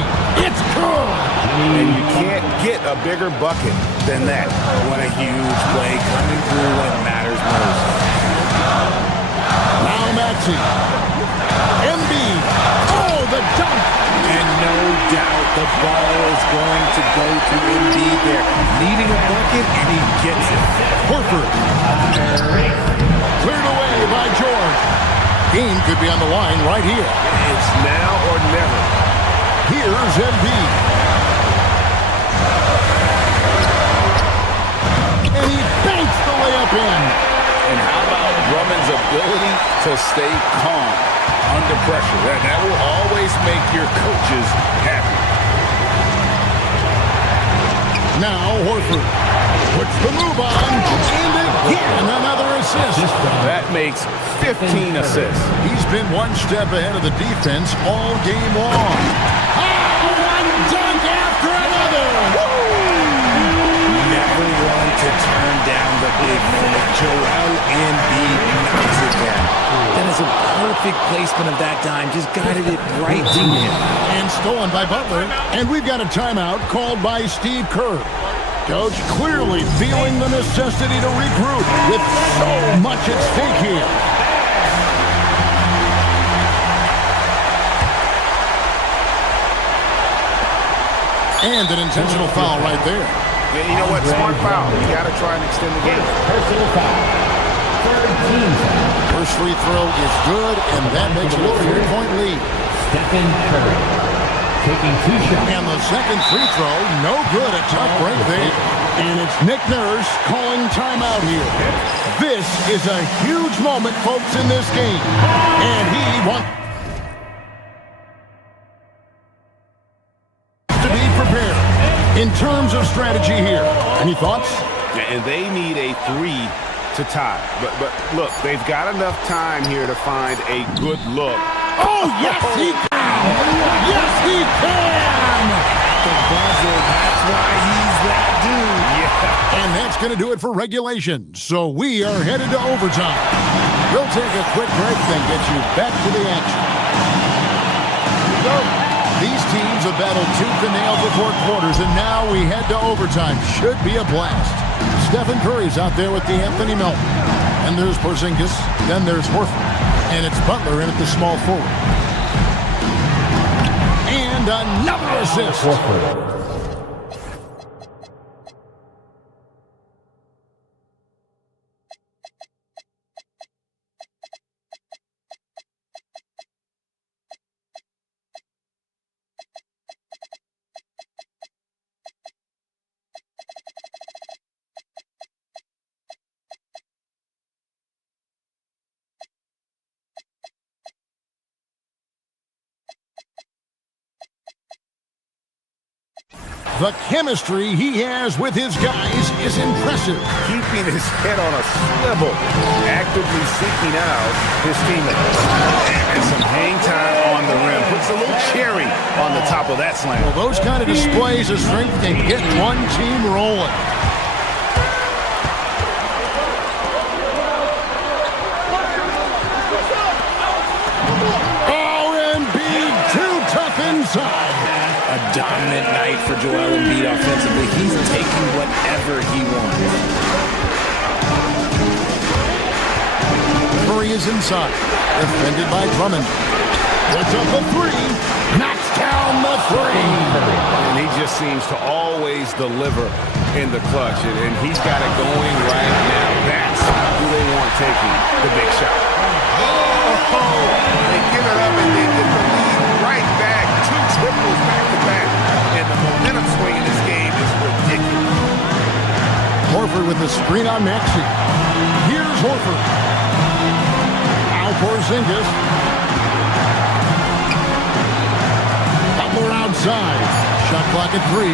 It's good. And you can't get a bigger bucket than that. What a huge play coming through when it matters most. Now Maxey. Embiid. Oh, the dunk. And no doubt the ball is going to go to Embiid there. Needing a bucket, and he gets it. Horford. Cleared away by George. Game could be on the line right here. It's now or never. Here's Embiid. And he banks the layup in. And how about Drummond's ability to stay calm under pressure? That will always make your coaches happy. Now Horford puts the move on. And again, another assist. That makes 15 assists. He's been one step ahead of the defense all game long. One dunk after another. Never one to turn down the big moment. Joel Embiid knocks it down. That is a perfect placement of that dime. Just guided it right to him. And stolen by Butler. And we've got a timeout called by Steve Kerr. Coach clearly feeling the necessity to regroup with so much at stake here. And an intentional foul right there. Yeah, you know what? Smart foul. You got to try and extend the game. Personal foul. First free throw is good, and that makes it a 3-point lead. Stephen Curry taking 2 shots. And the second free throw, no good. A tough break there. And it's Nick Nurse calling timeout here. This is a huge moment, folks, in this game. And he wants to be prepared in terms of strategy here. Any thoughts? And they need a 3 to tie. But look, they've got enough time here to find a good look. Oh, yes, he can! Yes, he can! The buzzer, that's why he's that dude. Yeah. And that's going to do it for regulation. So we are headed to overtime. We'll take a quick break, then get you back to the action. Here we go. These teams have battled tooth and nail for 4 quarters, and now we head to overtime. Should be a blast. Stephen Curry's out there with the Anthony Melton. And there's Porzingis. Then there's Horford. And it's Butler in at the small forward. And another assist. The chemistry he has with his guys is impressive. Keeping his head on a swivel, actively seeking out his teammates. And some hang time on the rim. Puts a little cherry on the top of that slam. Well, those kind of displays of strength can get one team rolling. Oh, Embiid, too tough inside. A dominant night for Joel Embiid offensively. He's taking whatever he wants. Curry is inside. Defended by Drummond. Puts up the 3. Knocks down the 3. And he just seems to always deliver in the clutch. And he's got it going right now. That's who they want taking the big shot. Oh, they give it up and they get the lead right back. 2 triples back to back. And the momentum swing in this game is ridiculous. Horford with the screen on Maxey. Here's Horford. Now Porzingis. Butler outside. Shot clock at 3.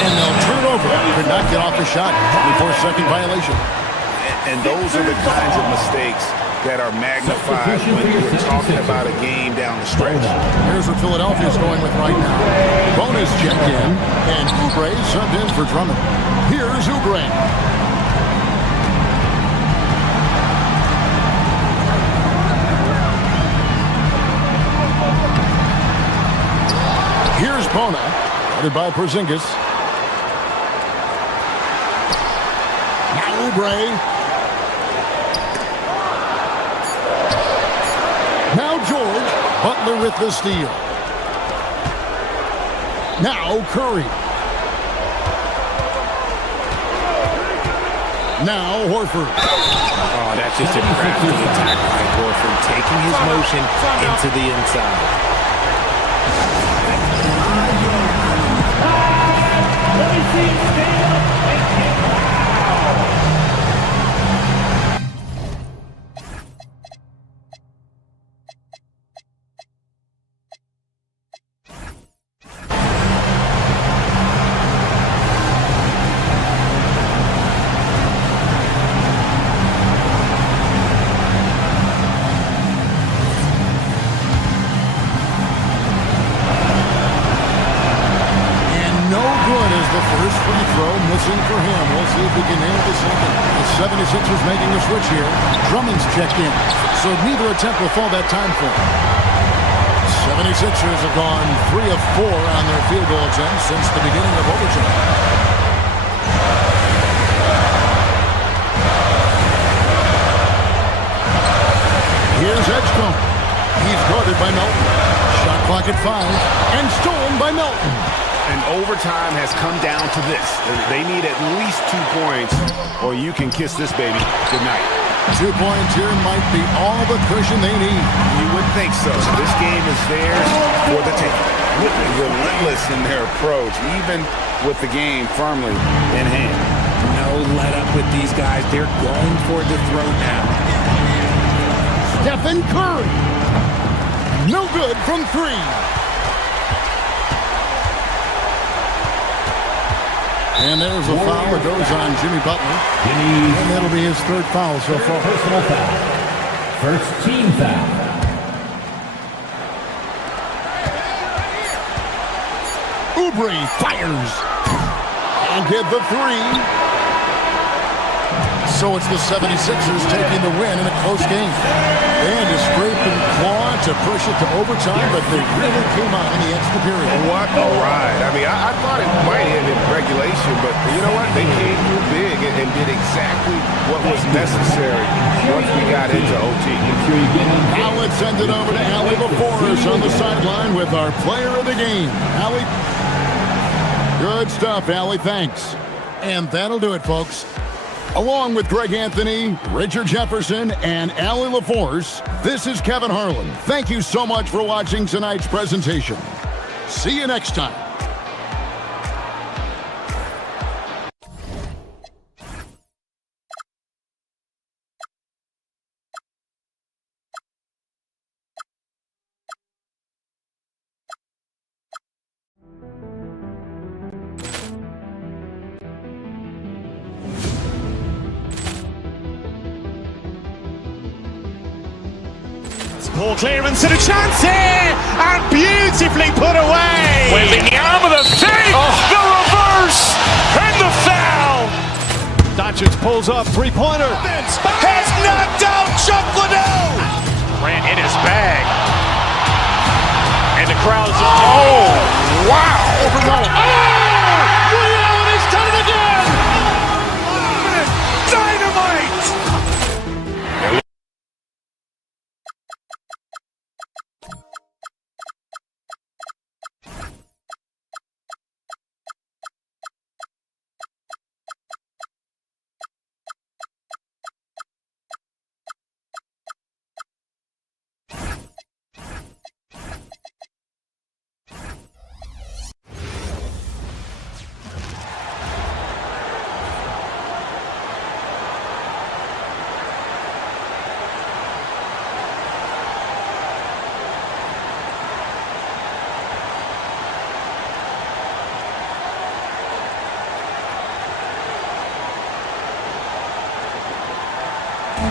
And they'll turn it over. Could not get off the shot. 24-second violation. And those are the kinds of mistakes that are magnified when you're talking about a game down the stretch. Here's what Philadelphia's going with right now. Bonus check in, and Oubre subbed in for Drummond. Here's Oubre. Here's Bona, guarded by Porzingis. Now Oubre. Now George, Butler with the steal. Now Curry. Now Horford. Oh, that's just a crafty attack by Horford, taking his motion into the inside. Let me see you stand up and get loud. Missing for him. We'll see if we can nail the second. The 76ers making a switch here. Drummond's checked in, so neither attempt will fall that time for him. 76ers have gone 3 of 4 on their field goal attempts since the beginning of overtime. Here's Edgecombe. He's guarded by Melton. Shot clock at 5 and stolen by Melton. And overtime has come down to this. They need at least 2 points or you can kiss this baby goodnight. 2 points here might be all the cushion they need. You would think so. This game is theirs for the taking. Relentless in their approach, even with the game firmly in hand. No let up with these guys. They're going for the throat now. Stephen Curry. No good from 3. And there's a foul that goes on Jimmy Butler. And that'll be his 3rd foul so far. Personal foul. First team foul. Oubre fires. And get the 3. So it's the 76ers taking the win in a close game. They had to scrape and claw to push it to overtime, but they really came on in the extra period. What a ride. I mean, I thought it might end in regulation, but you know what? They came through big and did exactly what was necessary once we got into OT. Now let's send it over to Allie LaForce on the sideline with our player of the game. Allie. Good stuff, Allie. Thanks. And that'll do it, folks. Along with Greg Anthony, Richard Jefferson, and Allie LaForce, this is Kevin Harlan. Thank you so much for watching tonight's presentation. See you next time. Poor clearance and a chance here, and beautifully put away. Waving the arm of the fake, the reverse, and the foul. Doncic pulls up, 3-pointer. Has knocked out Chuck Liddell. Ran in his bag. And the crowd's... Oh, wow. He's done it again. Dynamite.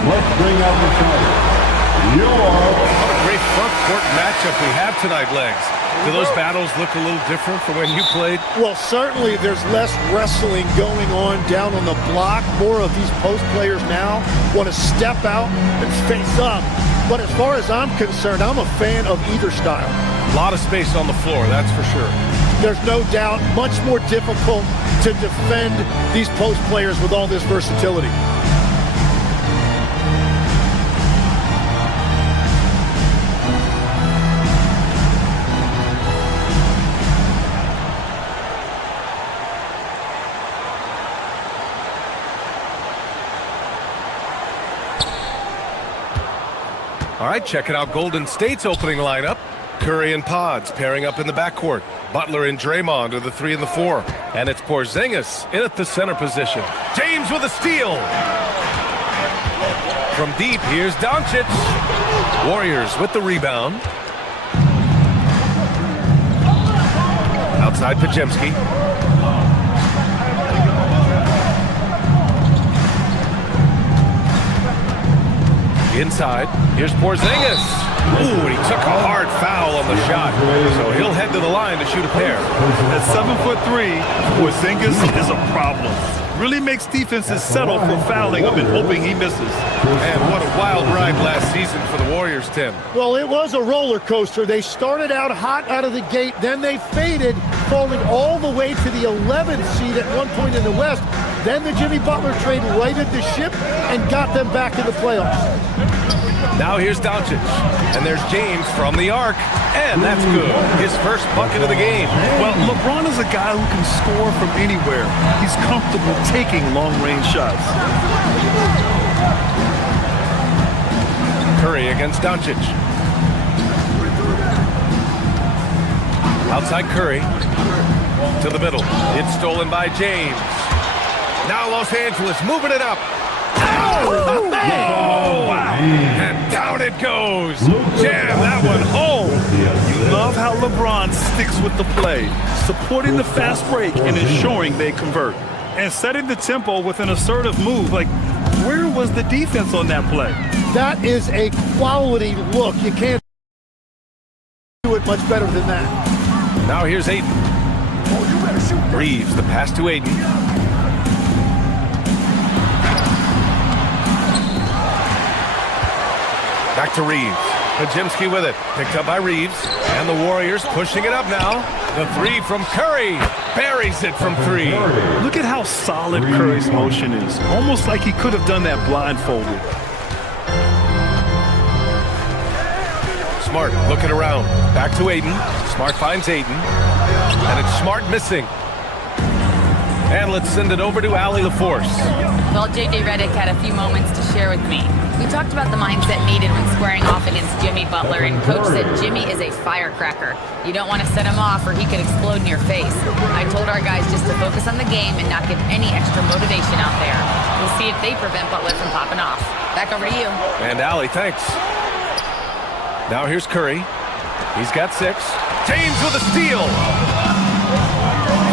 Let's bring out the starter. What a great front court matchup we have tonight, Legs. Do those battles look a little different from when you played? Well, certainly there's less wrestling going on down on the block. More of these post players now want to step out and face up. But as far as I'm concerned, I'm a fan of either style. A lot of space on the floor, that's for sure. There's no doubt much more difficult to defend these post players with all this versatility. All right, checking out Golden State's opening lineup. Curry and Pods pairing up in the backcourt. Butler and Draymond are the 3 and the 4. And it's Porzingis in at the center position. James with a steal. From deep, here's Doncic. Warriors with the rebound. Outside Podziemski. Inside, here's Porzingis. Ooh, and he took a hard foul on the shot. So he'll head to the line to shoot a pair. At 7'3", Porzingis is a problem. really makes defenses settle for fouling him and hoping he misses. And what a wild ride last season for the Warriors, Tim. Well, it was a roller coaster. They started out hot out of the gate, then they faded, falling all the way to the 11th seed at one point in the West. Then the Jimmy Butler trade righted the ship and got them back in the playoffs. Now here's Doncic, and there's James from the arc, and that's good. His first bucket of the game. Well, LeBron is a guy who can score from anywhere. He's comfortable taking long-range shots. Curry against Doncic. Outside Curry to the middle. It's stolen by James. Now Los Angeles moving it up. Oh, wow. And down it goes. Jam that one home. You love how LeBron sticks with the play, supporting the fast break and ensuring they convert. And setting the tempo with an assertive move. Like, where was the defense on that play? That is a quality look. You can't do it much better than that. Now here's Ayton. Reeves, the pass to Ayton. Back to Reeves. Pajimski with it. Picked up by Reeves. And the Warriors pushing it up now. The three from Curry. Buries it from three. Look at how solid Curry's motion is. Almost like he could have done that blindfolded. Smart looking around. Back to Ayton. Smart finds Ayton. And it's Smart missing. And let's send it over to Allie LaForce. Well, J.J. Redick had a few moments to share with me. We talked about the mindset needed when squaring off against Jimmy Butler, and Coach said Jimmy is a firecracker. You don't want to set him off or he could explode in your face. I told our guys just to focus on the game and not give any extra motivation out there. We'll see if they prevent Butler from popping off. Back over to you. And Allie, thanks. Now here's Curry. He's got 6. James with a steal.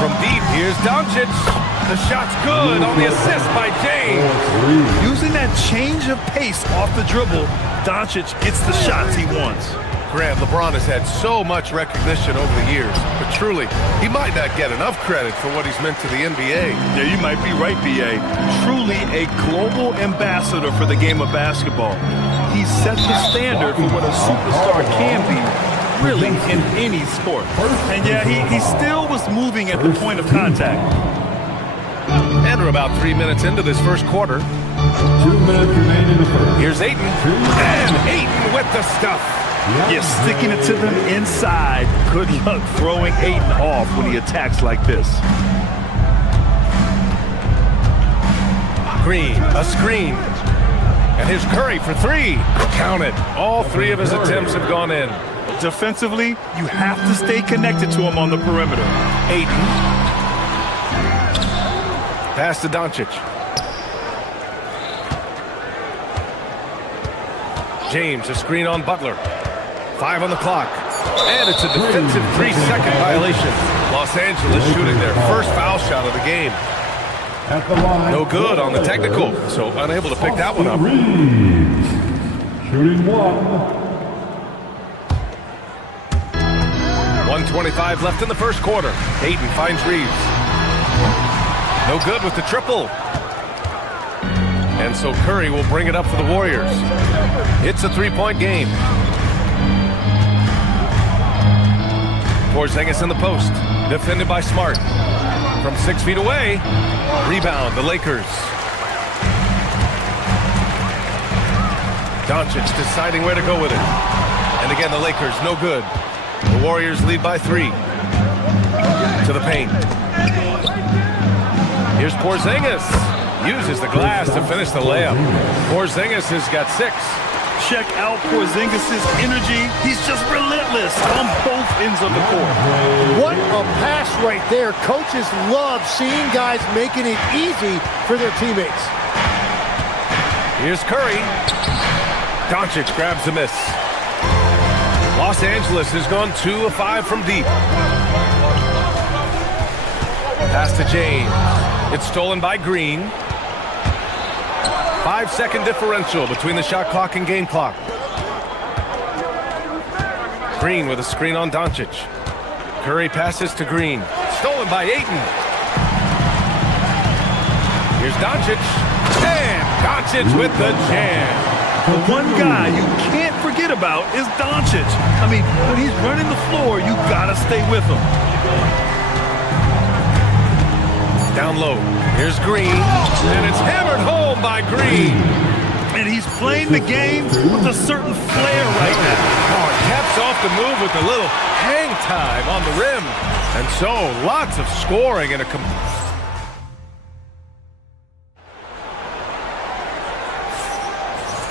From deep, here's Doncic. The shot's good on the assist by James. Using that change of pace off the dribble, Doncic gets the shots he wants. Grant, LeBron has had so much recognition over the years, but truly, he might not get enough credit for what he's meant to the NBA. Yeah, you might be right, B.A. Truly a global ambassador for the game of basketball. He set the standard for what a superstar can be, really, in any sport. And yeah, he still was moving at the point of contact. And we're about 3 minutes into this first quarter. 2 minutes remain in the first. Here's Ayton. And Ayton with the stuff. Yeah, sticking it to them inside. Good luck throwing Ayton off when he attacks like this. Green, a screen. And here's Curry for 3. Count it. All 3 of his attempts have gone in. Defensively, you have to stay connected to him on the perimeter. Ayton. Pass to Doncic. James, a screen on Butler. 5 on the clock. And it's a defensive 3-second violation. Los Angeles shooting their first foul shot of the game. At the line. No good on the technical, so unable to pick that one up. Reeves. Shooting 1. 1:25 left in the first quarter. Ayton finds Reeves. No good with the triple. And so Curry will bring it up for the Warriors. It's a 3-point game. Porzingis in the post. Defended by Smart. From 6 feet away. Rebound, the Lakers. Doncic deciding where to go with it. And again, the Lakers, no good. The Warriors lead by 3. To the paint. Here's Porzingis. Uses the glass to finish the layup. Porzingis has got 6. Check out Porzingis' energy. He's just relentless on both ends of the court. What a pass right there. Coaches love seeing guys making it easy for their teammates. Here's Curry. Doncic grabs the miss. Los Angeles has gone 2 of 5 from deep. Pass to James. It's stolen by Green. 5-second differential between the shot clock and game clock. Green with a screen on Doncic. Curry passes to Green. Stolen by Ayton. Here's Doncic. And Doncic with the jam. The one guy you can't forget about is Doncic. I mean, when he's running the floor, you gotta stay with him. Down low. Here's Green. And it's hammered home by Green. And he's playing the game with a certain flair right now. Oh, Caps off the move with a little hang time on the rim. And so, lots of scoring in a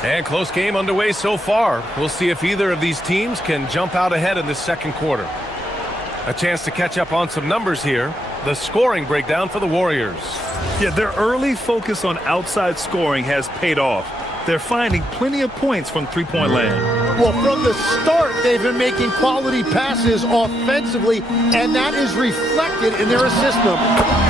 And close game underway so far. We'll see if either of these teams can jump out ahead in the second quarter. A chance to catch up on some numbers here. The scoring breakdown for the Warriors. Yeah, their early focus on outside scoring has paid off. They're finding plenty of points from three-point land. Well, from the start, they've been making quality passes offensively, and that is reflected in their assist number.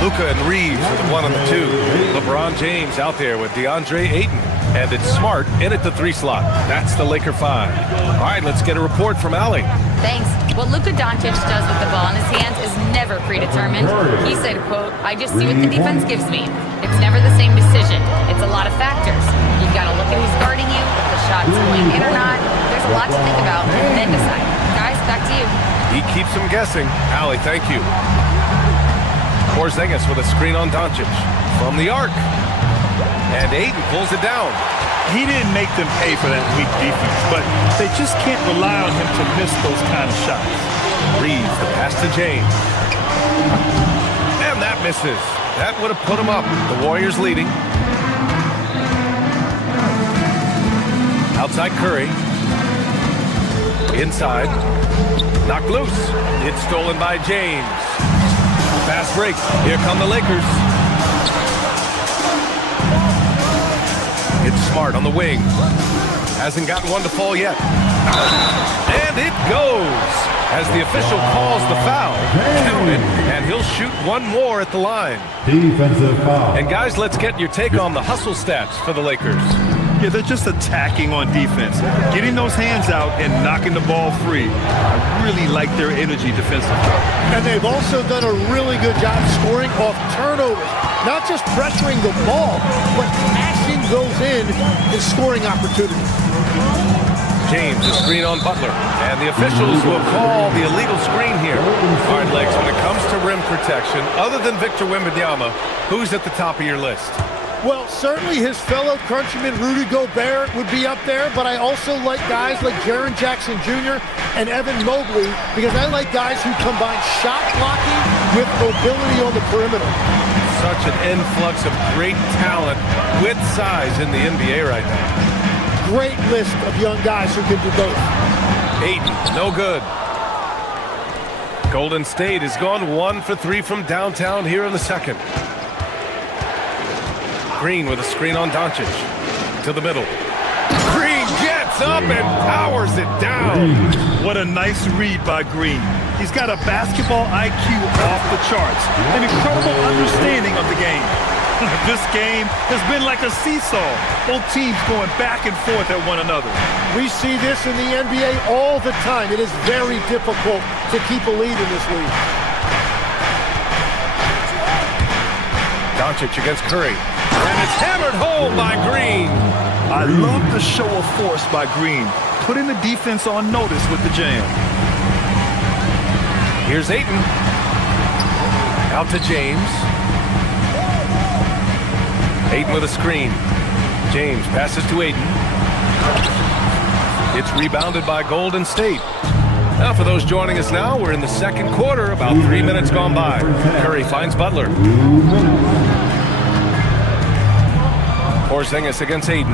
Luka and Reeves are the 1 and the 2. LeBron James out there with DeAndre Ayton. And it's Smart in at the 3 slot. That's the Laker 5. All right, let's get a report from Allie. Thanks. What Luka Doncic does with the ball in his hands is never predetermined. He said, quote, "I just see what the defense gives me. It's never the same decision. It's a lot of factors. You've got to look at who's guarding you, if the shot's going in or not. There's a lot to think about, and then decide." Guys, back to you. He keeps them guessing. Allie, thank you. Porzingis with a screen on Doncic. From the arc. And Ayton pulls it down. He didn't make them pay for that weak defense, but they just can't rely on him to miss those kind of shots. Reeves, the pass to James. And that misses. That would have put him up. The Warriors leading. Outside Curry. Inside. Knocked loose. It's stolen by James. Fast break. Here come the Lakers. It's Smart on the wing. Hasn't gotten one to fall yet. And it goes as the official calls the foul. Count it, and he'll shoot one more at the line. Defensive foul. And guys, let's get your take on the hustle stats for the Lakers. Yeah, they're just attacking on defense, getting those hands out and knocking the ball free. I really like their energy defensively. And they've also done a really good job scoring off turnovers. Not just pressuring the ball, but ashing those in and scoring opportunities. James, a screen on Butler. And the officials will call the illegal screen here. All right, Legs, when it comes to rim protection, other than Victor Wembanyama, who's at the top of your list? Well, certainly his fellow countryman Rudy Gobert would be up there, but I also like guys like Jaren Jackson Jr. and Evan Mobley because I like guys who combine shot blocking with mobility on the perimeter. Such an influx of great talent with size in the NBA right now. Great list of young guys who can do both. Ayton, no good. Golden State has gone 1 for 3 from downtown here in the second. Green with a screen on Doncic. To the middle. Green gets up and powers it down. What a nice read by Green. He's got a basketball IQ off the charts. An incredible understanding of the game. This game has been like a seesaw. Both teams going back and forth at one another. We see this in the NBA all the time. It is very difficult to keep a lead in this league. Doncic against Curry. And it's hammered home by Green. I love the show of force by Green, putting the defense on notice with the jam. Here's Ayton. Out to James. Ayton with a screen. James passes to Ayton. It's rebounded by Golden State. Now for those joining us now, we're in the second quarter, about 3 minutes gone by. Curry finds Butler. Porzingis against Ayton.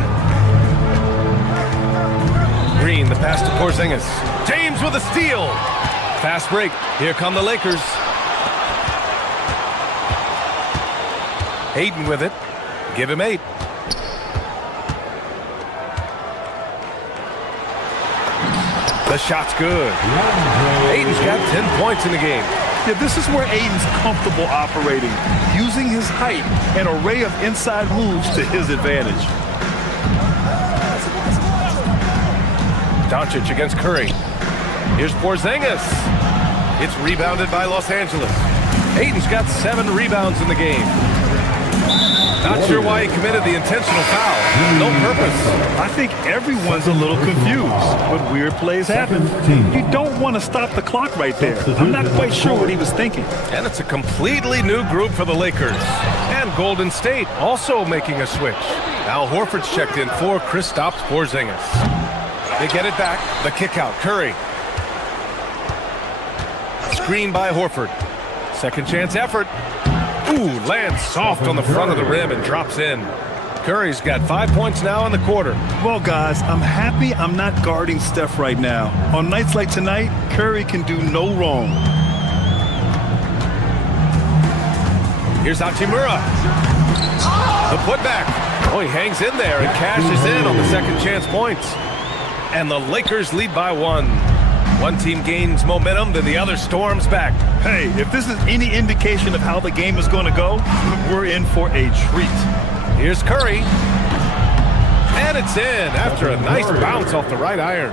Green, the pass to Porzingis. James with a steal. Fast break. Here come the Lakers. Ayton with it. Give him 8. The shot's good. Ayton's got 10 points in the game. Yeah, this is where Ayton's comfortable operating, using his height and array of inside moves to his advantage. Doncic against Curry. Here's Porzingis. It's rebounded by Los Angeles. Ayton's got 7 rebounds in the game. Not Not sure why he committed the intentional foul. No purpose. I think everyone's a little confused, but weird plays happen. You don't want to stop the clock right there. I'm not quite sure what he was thinking. And it's a completely new group for the Lakers. And Golden State also making a switch. Al Horford's checked in for Kristaps Porzingis. They get it back. The kick out. Curry. Screen by Horford. Second chance effort. Ooh, lands soft on the front of the rim and drops in. Curry's got 5 points now in the quarter. Well, guys, I'm happy I'm not guarding Steph right now. On nights like tonight, Curry can do no wrong. Here's Hachimura. The putback. Oh, he hangs in there and cashes in on the second chance points. And the Lakers lead by 1. One team gains momentum, then the other storms back. Hey, if this is any indication of how the game is going to go, we're in for a treat. Here's Curry. And it's in after a nice bounce off the right iron.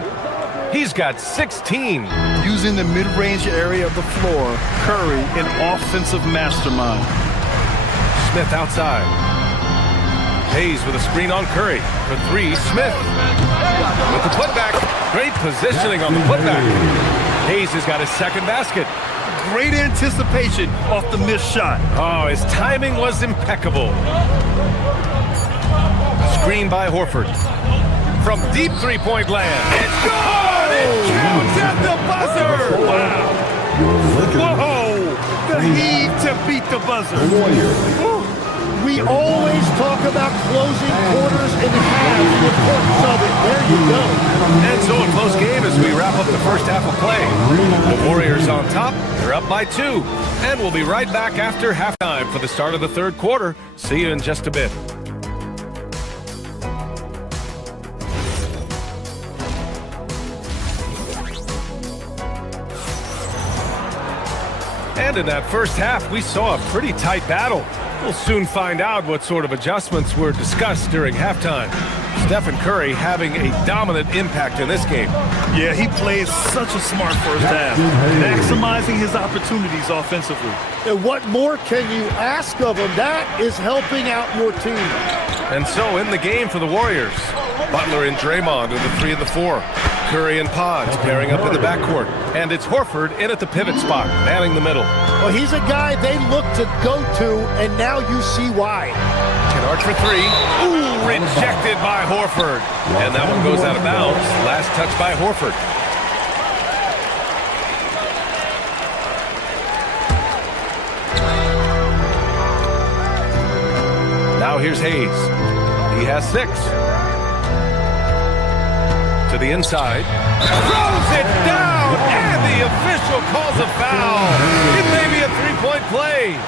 He's got 16. Using the mid-range area of the floor, Curry, an offensive mastermind. Smith outside. Hayes with a screen on Curry. For 3, Smith. With the putback. Great positioning on the putback. Hayes has got his second basket. Great anticipation off the missed shot. Oh, his timing was impeccable. Screen by Horford. From deep three-point land. It's good! It counts at the buzzer! Wow. Whoa! The heave to beat the buzzer. We always talk about closing quarters and halves, the importance of it. There you go. And so a close game as we wrap up the first half of play. The Warriors on top. They're up by 2. And we'll be right back after halftime for the start of the third quarter. See you in just a bit. And in that first half, we saw a pretty tight battle. We'll soon find out what sort of adjustments were discussed during halftime. Stephen Curry having a dominant impact in this game. Yeah, he played such a smart first half, maximizing his opportunities offensively. And what more can you ask of him? That is helping out your team. And so in the game for the Warriors, Butler and Draymond in the 3 and the 4. Curry and Pods pairing up in the backcourt. And it's Horford in at the pivot spot, manning the middle. Well, he's a guy they look to go to, and now you see why. Kennard for 3. Ooh, rejected by Horford. And that one goes out of bounds. Last touch by Horford. Now here's Hayes. He has 6. To the inside. Throws it down! And the official calls a foul. It may be a 3-point play.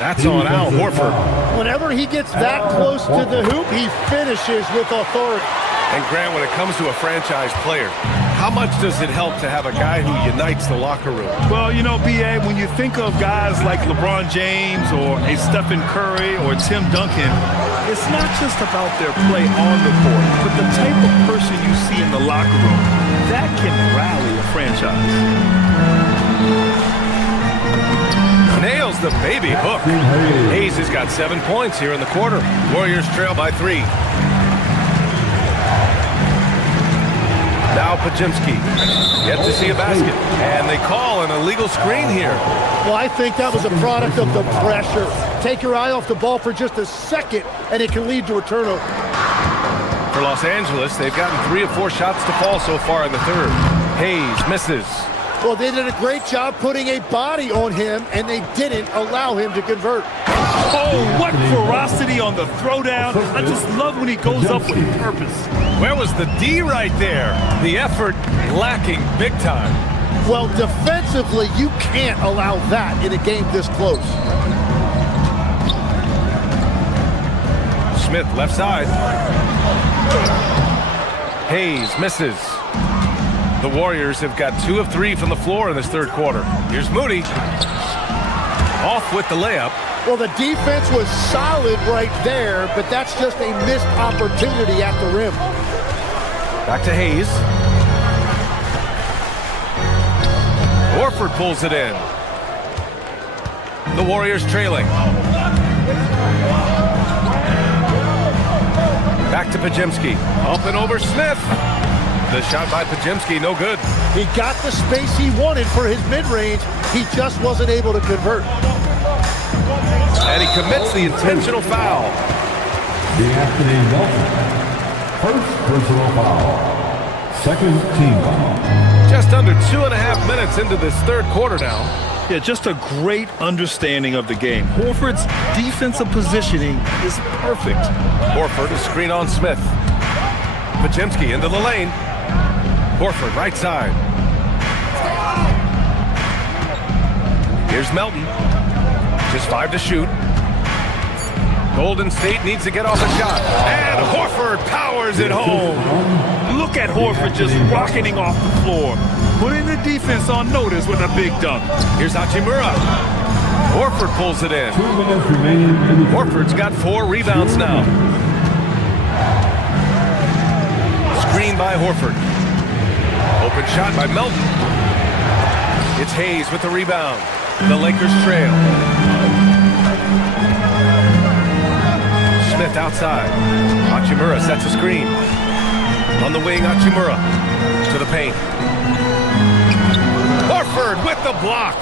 That's on Al Horford. Whenever he gets that close to the hoop, he finishes with authority. And Grant, when it comes to a franchise player, how much does it help to have a guy who unites the locker room? Well, you know, B.A., when you think of guys like LeBron James or a Stephen Curry or Tim Duncan, it's not just about their play on the court, but the type of person you see in the locker room. That can rally a franchise. Nails the baby hook. Hayes has got 7 points here in the quarter. Warriors trail by 3. Now Pajimski, yet to see a basket. And they call an illegal screen here. Well, I think that was a product of the pressure. Take your eye off the ball for just a second, and it can lead to a turnover. For Los Angeles, they've gotten 3 of 4 shots to fall so far in the third. Hayes misses. Well, they did a great job putting a body on him, and they didn't allow him to convert. Oh, what ferocity on the throwdown. I just love when he goes up with purpose. Where was the D right there? The effort lacking big time. Well, defensively, you can't allow that in a game this close. Smith left side. Hayes misses. The Warriors have got 2 of 3 from the floor in this third quarter. Here's Moody. Off with the layup. Well, the defense was solid right there, but that's just a missed opportunity at the rim. Back to Hayes. Horford pulls it in. The Warriors trailing. Back to Pajemski. Up and over Smith. The shot by Pajemski, no good. He got the space he wanted for his mid-range. He just wasn't able to convert. And he commits the intentional foul. Anthony Nelson. First personal foul. Second team foul. Just under 2.5 minutes into this third quarter now. Yeah, just a great understanding of the game. Horford's defensive positioning is perfect. Horford, a screen on Smith. Pajemski into the lane. Horford, right side. Here's Melton. Just 5 to shoot. Golden State needs to get off a shot. And Horford powers it home. Look at Horford just rocketing off the floor. Putting the defense on notice with a big dunk. Here's Hachimura. Horford pulls it in. 2 minutes remaining. Horford's got 4 rebounds now. Screen by Horford. Open shot by Melton. It's Hayes with the rebound. The Lakers trail. Smith outside. Hachimura sets a screen. On the wing, Hachimura to the paint. Horford with the block.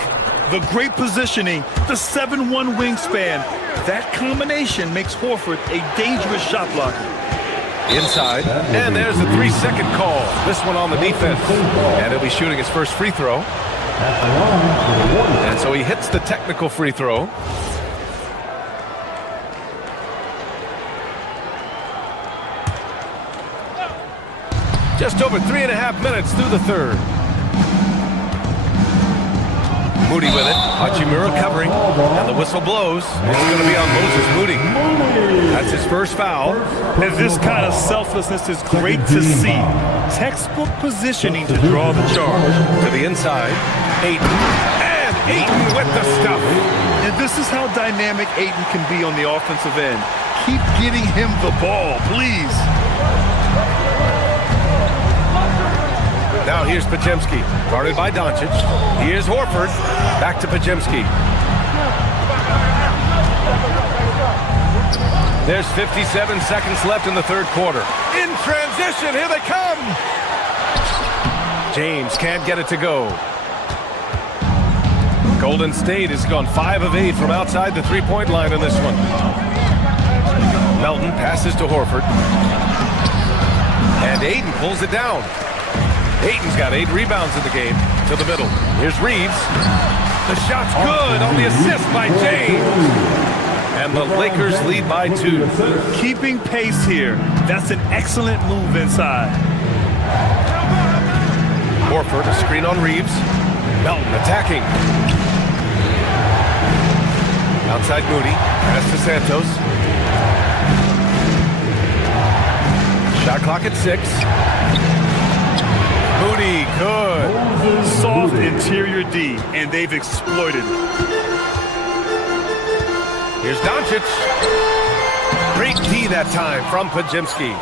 The great positioning, the 7'1" wingspan. That combination makes Horford a dangerous shot blocker. Inside, and there's a 3-second call. This one on the defense. And he'll be shooting his first free throw. And so he hits the technical free throw. Just over 3.5 minutes through the third. Moody with it. Hachimura covering. And the whistle blows. It's going to be on Moses Moody. That's his first foul. And this kind of selflessness is great to see. Textbook positioning to draw the charge. To the inside. Ayton. And Ayton with the stuff. And this is how dynamic Ayton can be on the offensive end. Keep getting him the ball, please. Now here's Pajemski, guarded by Doncic. Here's Horford, back to Pajemski. There's 57 seconds left in the third quarter. In transition, here they come! James can't get it to go. Golden State has gone 5 of 8 from outside the three-point line in this one. Melton passes to Horford. And Ayton pulls it down. Ayton's got 8 rebounds in the game. To the middle. Here's Reeves. The shot's good on the assist by James. And the Lakers lead by 2. Keeping pace here. That's an excellent move inside. Horford, a screen on Reeves. Melton attacking. Outside Moody. Pass to Santos. Shot clock at 6. Moody, good. Soft interior D, and they've exploited it. Here's Doncic. Great D that time from Pajemski.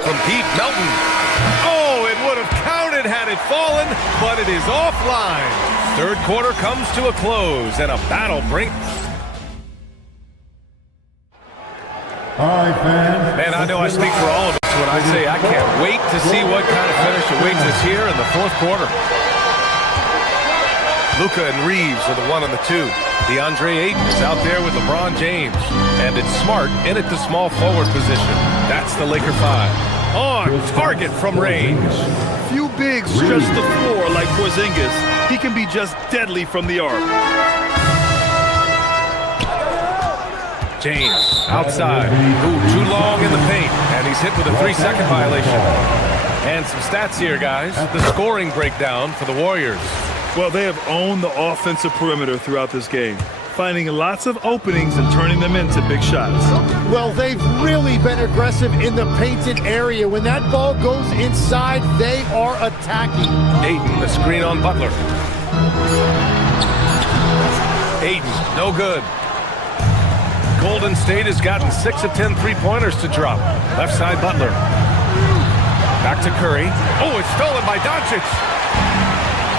From deep, Melton. Oh, it would have counted had it fallen, but it is offline. Third quarter comes to a close, and a battle brings. All right, fans. Man, I know I speak for all of us when I say I can't wait to see what kind of finish awaits us here in the fourth quarter. Luka and Reeves are the 1 and the 2. DeAndre Ayton is out there with LeBron James. And it's Smart in at the small forward position. That's the Laker 5. On target from range. Few bigs stretch the floor like Porzingis. He can be just deadly from the arc. James outside. Ooh, too long in the paint. And he's hit with a 3-second violation. And some stats here, guys. The scoring breakdown for the Warriors. Well, they have owned the offensive perimeter throughout this game, finding lots of openings and turning them into big shots. Well, they've really been aggressive in the painted area. When that ball goes inside, they are attacking. Ayton, the screen on Butler. Ayton, no good. Golden State has gotten 6 of 10 three-pointers to drop. Left side, Butler. Back to Curry. Oh, it's stolen by Doncic.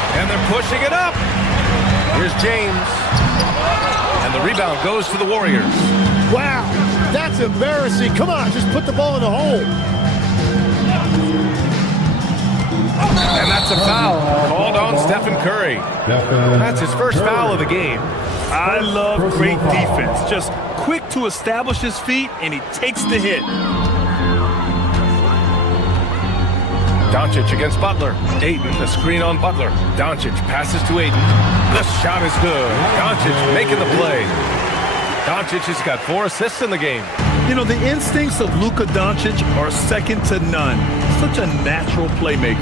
And they're pushing it up. Here's James. And the rebound goes to the Warriors. Wow, that's embarrassing. Come on, just put the ball in the hole. And that's a foul called on Stephen Curry. That's his first foul of the game. I love great defense. Just quick to establish his feet, and he takes the hit. Doncic against Butler. Ayton, the screen on Butler. Doncic passes to Ayton. The shot is good. Doncic making the play. Doncic has got 4 assists in the game. You know, the instincts of Luka Doncic are second to none. Such a natural playmaker.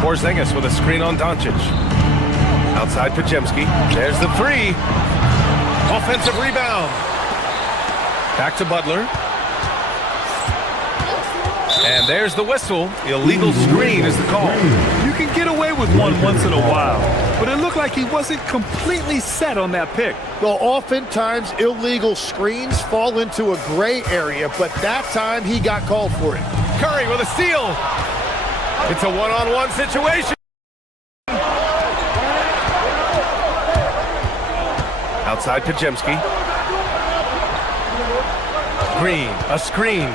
Porzingis with a screen on Doncic. Outside Pajemski. There's the 3. Offensive rebound. Back to Butler. And there's the whistle. Illegal screen is the call. You can get away with one once in a while, but it looked like he wasn't completely set on that pick. Well, oftentimes illegal screens fall into a gray area, but that time he got called for it. Curry with a steal. It's a one-on-one situation. Outside Pajemski. Green, a screen.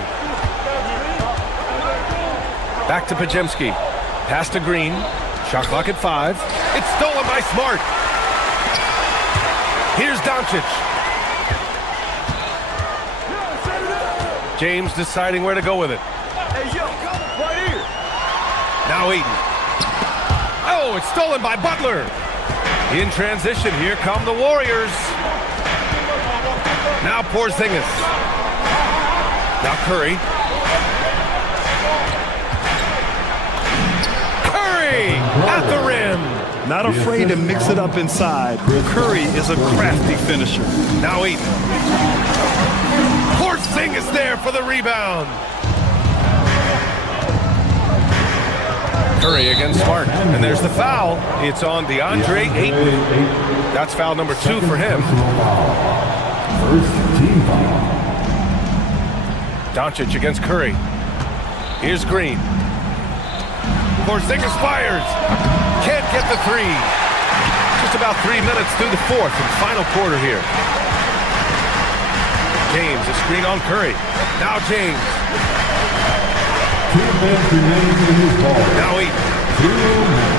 Back to Pajemski. Pass to Green. Shot clock at 5. It's stolen by Smart. Here's Doncic. James deciding where to go with it. Hey, yo, right here. Now Ayton. Oh, it's stolen by Butler. In transition, here come the Warriors. Now Porzingis. Now Curry. At the rim. Not afraid to mix it up inside. Curry is a crafty finisher. Now Ayton. Porzingis there for the rebound. Curry against Smart. And there's the foul. It's on DeAndre Ayton. That's foul number 2 for him. First team foul. Doncic against Curry. Here's Green. Porzingis fires. Can't get the 3. Just about 3 minutes through the 4th and final quarter here. James, a screen on Curry. Now James. 2 minutes remaining in this ball. Now Ayton. 2 minutes.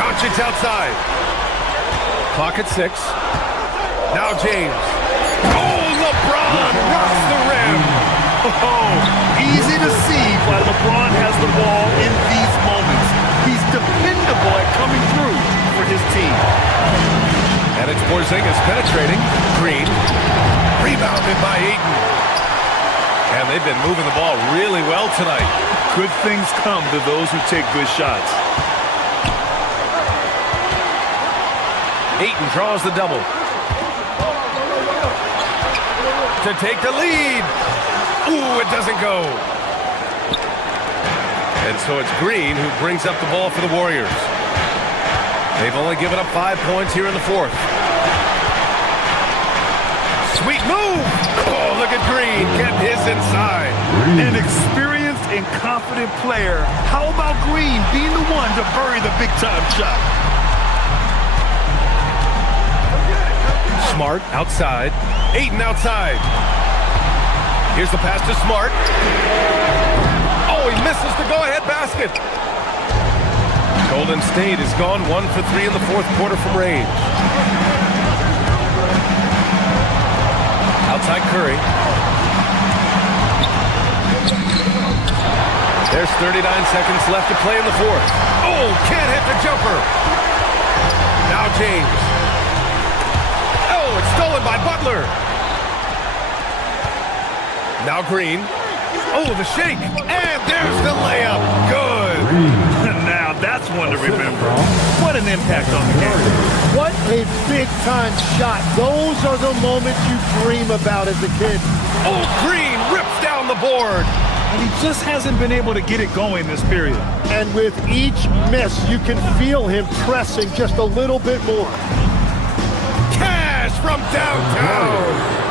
Doncic outside. Clock at 6. Now James. Oh, LeBron rocks the rim. Oh, easy to see why LeBron has the ball in these moments. He's dependable at coming through for his team. And it's Porzingis penetrating. Green. Rebounded by Ayton. And they've been moving the ball really well tonight. Good things come to those who take good shots. Ayton draws the double. To take the lead. Ooh, it doesn't go. And so it's Green who brings up the ball for the Warriors. They've only given up 5 points here in the 4th. Sweet move. Oh, look at Green. Get his inside. An experienced and confident player. How about Green being the one to bury the big-time shot? Smart outside. Ayton outside. Here's the pass to Smart. Oh, he misses the go-ahead basket. Golden State has gone 1 for 3 in the 4th quarter from range. Outside Curry. There's 39 seconds left to play in the 4th. Oh, can't hit the jumper. Now James. Oh, it's stolen by Butler. Now Green. Oh, the shake. And there's the layup. Good. Now that's one to remember. What an impact on the game. What a big-time shot. Those are the moments you dream about as a kid. Oh, Green rips down the board. And he just hasn't been able to get it going this period. And with each miss, you can feel him pressing just a little bit more. Cash from downtown.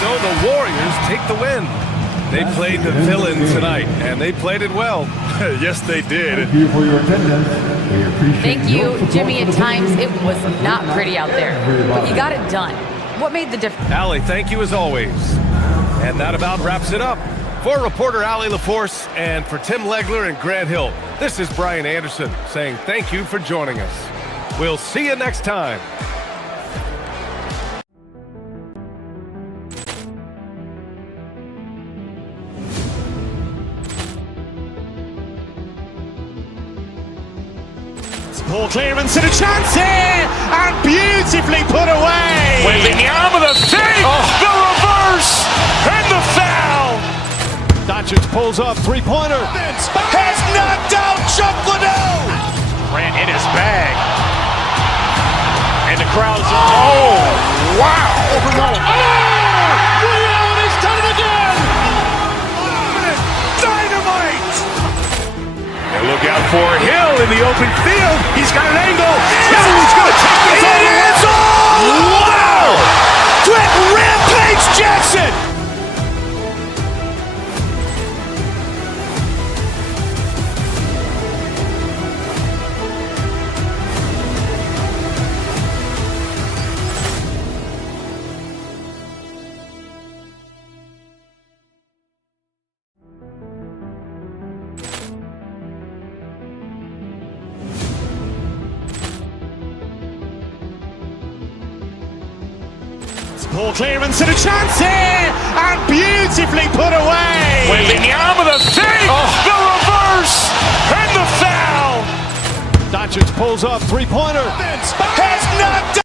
So the Warriors take the win. They played the villain tonight, and they played it well. Yes, they did. Thank you for your attendance. We appreciate Thank your you, support Jimmy. for At the times, video. it was not pretty out there, but you got it done. What made the difference? Allie, thank you as always. And that about wraps it up. For reporter Allie LaForce and for Tim Legler and Grant Hill, this is Brian Anderson saying thank you for joining us. We'll see you next time. Poor clearance and a chance here, and beautifully put away. Waving the arm of the fake, the reverse, and the foul. Doncic pulls up, three-pointer. Has knocked out Chuck Liddell. Grant in his bag. And the crowd's, oh, wow. He's done it again. Dynamite. And look out for Hill in the open field. He's got an angle. He's going to take this all the way. Wow! Quick Rampage Jackson. Poor clearance and a chance here, and beautifully put away. Waving the arm of the fake, the reverse, and the foul. Doncic pulls up, three-pointer. Has knocked out.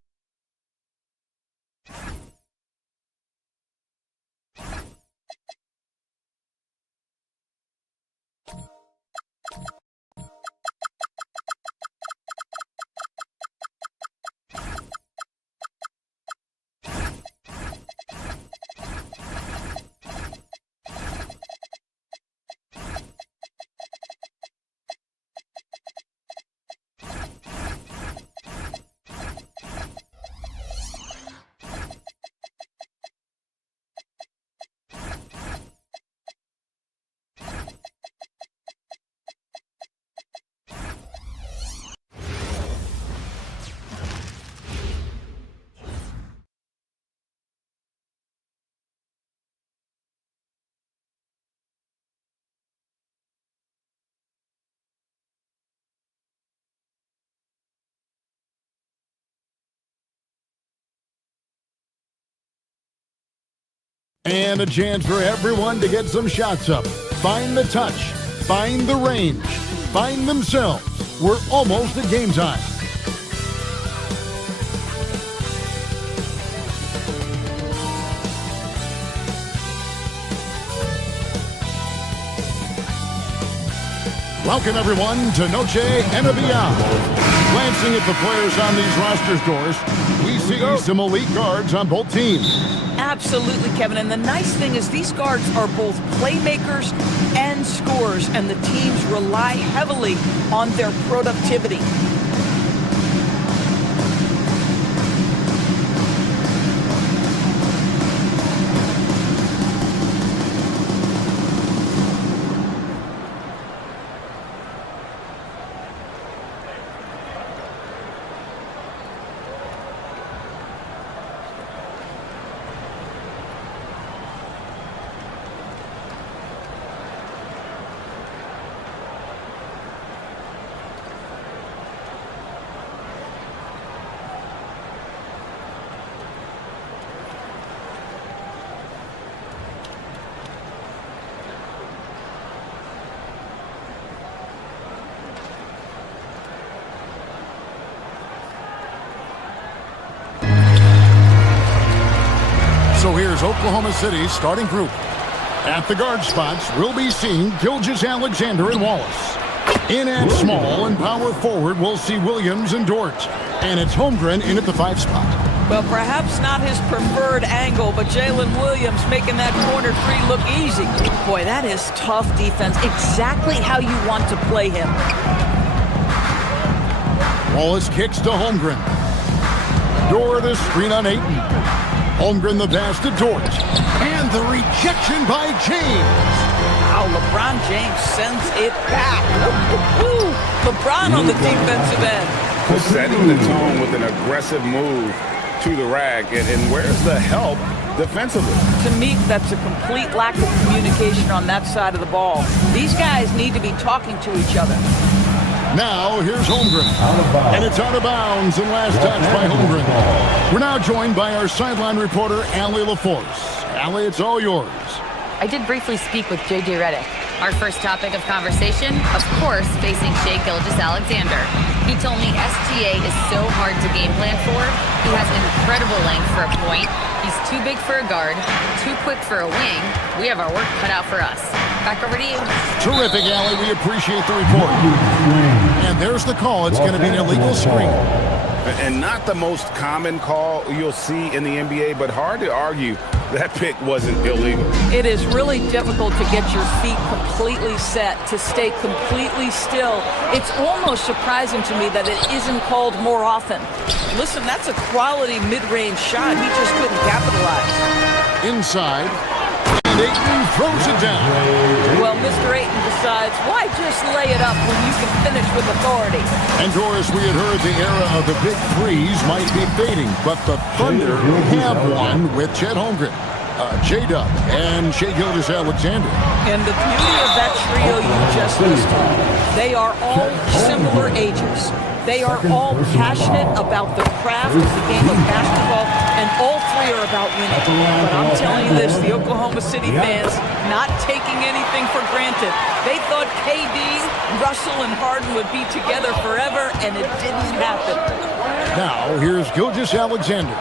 And a chance for everyone to get some shots up. Find the touch. Find the range. Find themselves. We're almost at game time. Welcome, everyone, to Noche NBA. Glancing at the players on these roster scores, we see some elite guards on both teams. Absolutely, Kevin. And the nice thing is these guards are both playmakers and scorers, and the teams rely heavily on their productivity. So here's Oklahoma City's starting group. At the guard spots, we'll be seeing Gilgeous-Alexander and Wallace. In at small and power forward, we'll see Williams and Dort. And it's Holmgren in at the 5 spot. Well, perhaps not his preferred angle, but Jalen Williams making that corner three look easy. Boy, that is tough defense. Exactly how you want to play him. Wallace kicks to Holmgren. Dort the screen on Ayton. Holmgren the pass to Dort. And the rejection by James. Wow, LeBron James sends it back. Woo-hoo-hoo. LeBron on the defensive end. Setting the tone with an aggressive move to the rack. And where's the help defensively? To me, that's a complete lack of communication on that side of the ball. These guys need to be talking to each other. Now, here's Holmgren. And it's out of bounds and last touch by Holmgren. We're now joined by our sideline reporter, Allie LaForce. Allie, it's all yours. I did briefly speak with J.J. Redick. Our first topic of conversation, of course, facing Shai Gilgeous-Alexander. He told me SGA is so hard to game plan for. He has incredible length for a point. He's too big for a guard, too quick for a wing. We have our work cut out for us. Back over to you. Terrific, Allie. We appreciate the report. And there's the call. It's going to be an illegal screen. And not the most common call you'll see in the NBA, but hard to argue that pick wasn't illegal. It is really difficult to get your feet completely set, to stay completely still. It's almost surprising to me that it isn't called more often. Listen, that's a quality mid-range shot. He just couldn't capitalize. Inside. And Ayton throws it down. Well, Mr. Ayton decides, why just lay it up when you can finish with authority? And Doris, we had heard the era of the big threes might be fading, but the Thunder have one with Chet Holmgren, J-Dub, and Shai Gilgeous-Alexander. And the beauty of that trio you just listed, they are all similar ages. They are all passionate about the craft of the game of basketball, and all three are about winning. But I'm telling you this, the Oklahoma City fans not taking anything for granted. They thought KD, Russell, and Harden would be together forever, and it didn't happen. Now, here's Gilgeous-Alexander.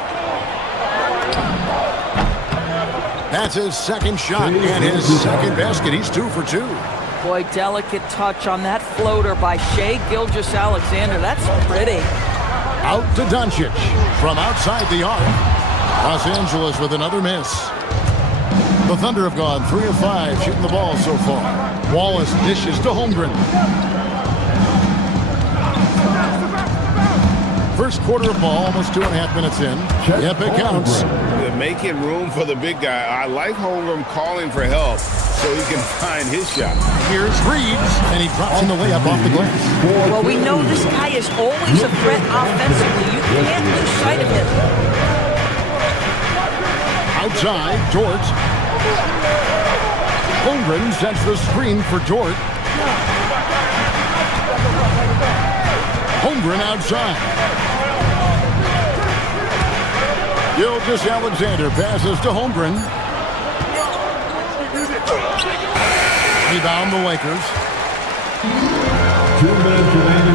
That's his second shot and his second basket. He's 2 for 2. Boy, delicate touch on that floater by Shai Gilgeous-Alexander. That's pretty. Out to Doncic from outside the arc. Los Angeles with another miss. The Thunder have gone 3 of 5 shooting the ball so far. Wallace dishes to Holmgren. First quarter of ball, almost 2.5 minutes in. Yep, it counts. They're making room for the big guy. I like Holmgren calling for help so he can find his shot. Here's Reeves, and he drops in the layup off the glass. Well, we know this guy is always a threat offensively. You can't lose sight of him. Outside, George. Holmgren sets the screen for George. Holmgren outside. Gilgeous-Alexander passes to Holmgren. Rebound the Lakers.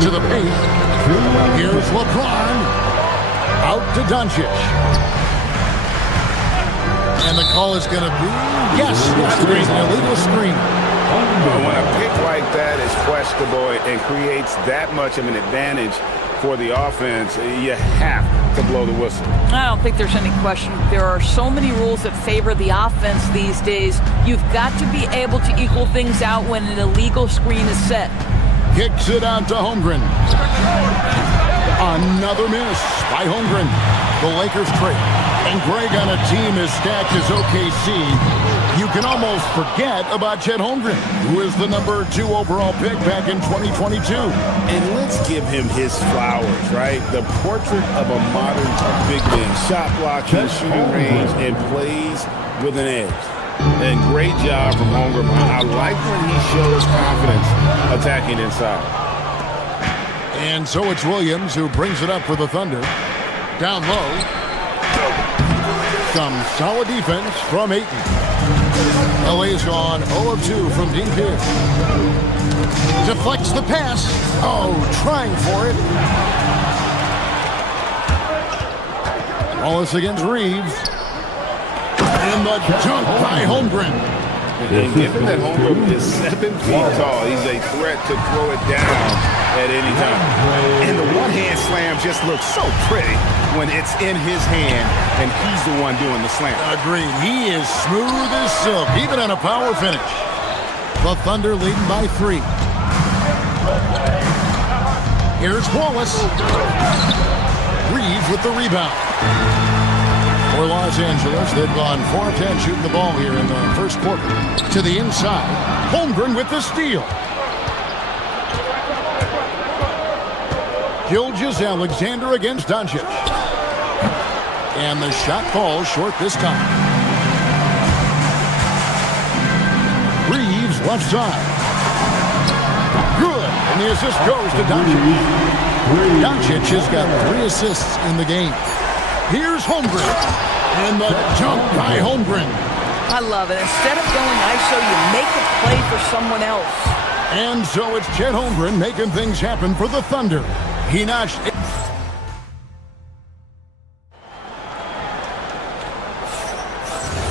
To the paint. Here's LeBron. Out to Doncic. And the call is going to be, yes, it's an illegal screen. When a pick like that is questionable and creates that much of an advantage for the offense, you have to blow the whistle. I don't think there's any question. There are so many rules that favor the offense these days. You've got to be able to equal things out when an illegal screen is set. Kicks it out to Holmgren. Another miss by Holmgren. The Lakers trade. And Greg, on a team as stacked as OKC, you can almost forget about Chet Holmgren, who is the number 2 overall pick back in 2022. And let's give him his flowers, right? The portrait of a modern big man. Shot blocking, shooting range, and plays with an edge. And great job from Holmgren. I like when he shows confidence attacking inside. And so it's Williams who brings it up for the Thunder. Down low. Some solid defense from Ayton. LA's gone 0 of 2 from deep here. Deflects the pass. Oh, trying for it. Wallace against Reeves. And the jump by Holmgren. And given that Holmgren is 7 feet tall, he's a threat to throw it down at any time. And the one-hand slam just looks so pretty when it's in his hand and he's the one doing the slam. Agreed. He is smooth as silk, even on a power finish. The Thunder leading by 3. Here's Wallace. Reeves with the rebound. For Los Angeles, they've gone 4 of 10 shooting the ball here in the first quarter. To the inside, Holmgren with the steal. Gilgeous-Alexander against Doncic. And the shot falls short this time. Reeves left side. Good. And the assist goes to Doncic. Doncic has got 3 assists in the game. Here's Holmgren. And the jump by Holmgren. I love it. Instead of going ISO, you make a play for someone else. And so it's Chet Holmgren making things happen for the Thunder. He notched.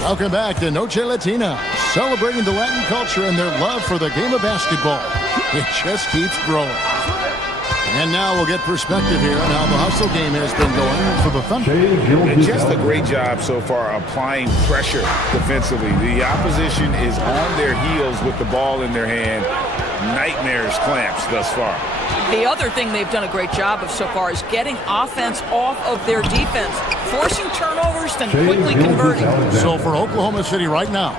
Welcome back to Noche Latina, celebrating the Latin culture and their love for the game of basketball. It just keeps growing. And now we'll get perspective here on how the hustle game has been going for the Thunder. And just a great job so far applying pressure defensively. The opposition is on their heels with the ball in their hand. Nightmares clamps thus far. The other thing they've done a great job of so far is getting offense off of their defense, forcing turnovers, then quickly converting. So for Oklahoma City right now,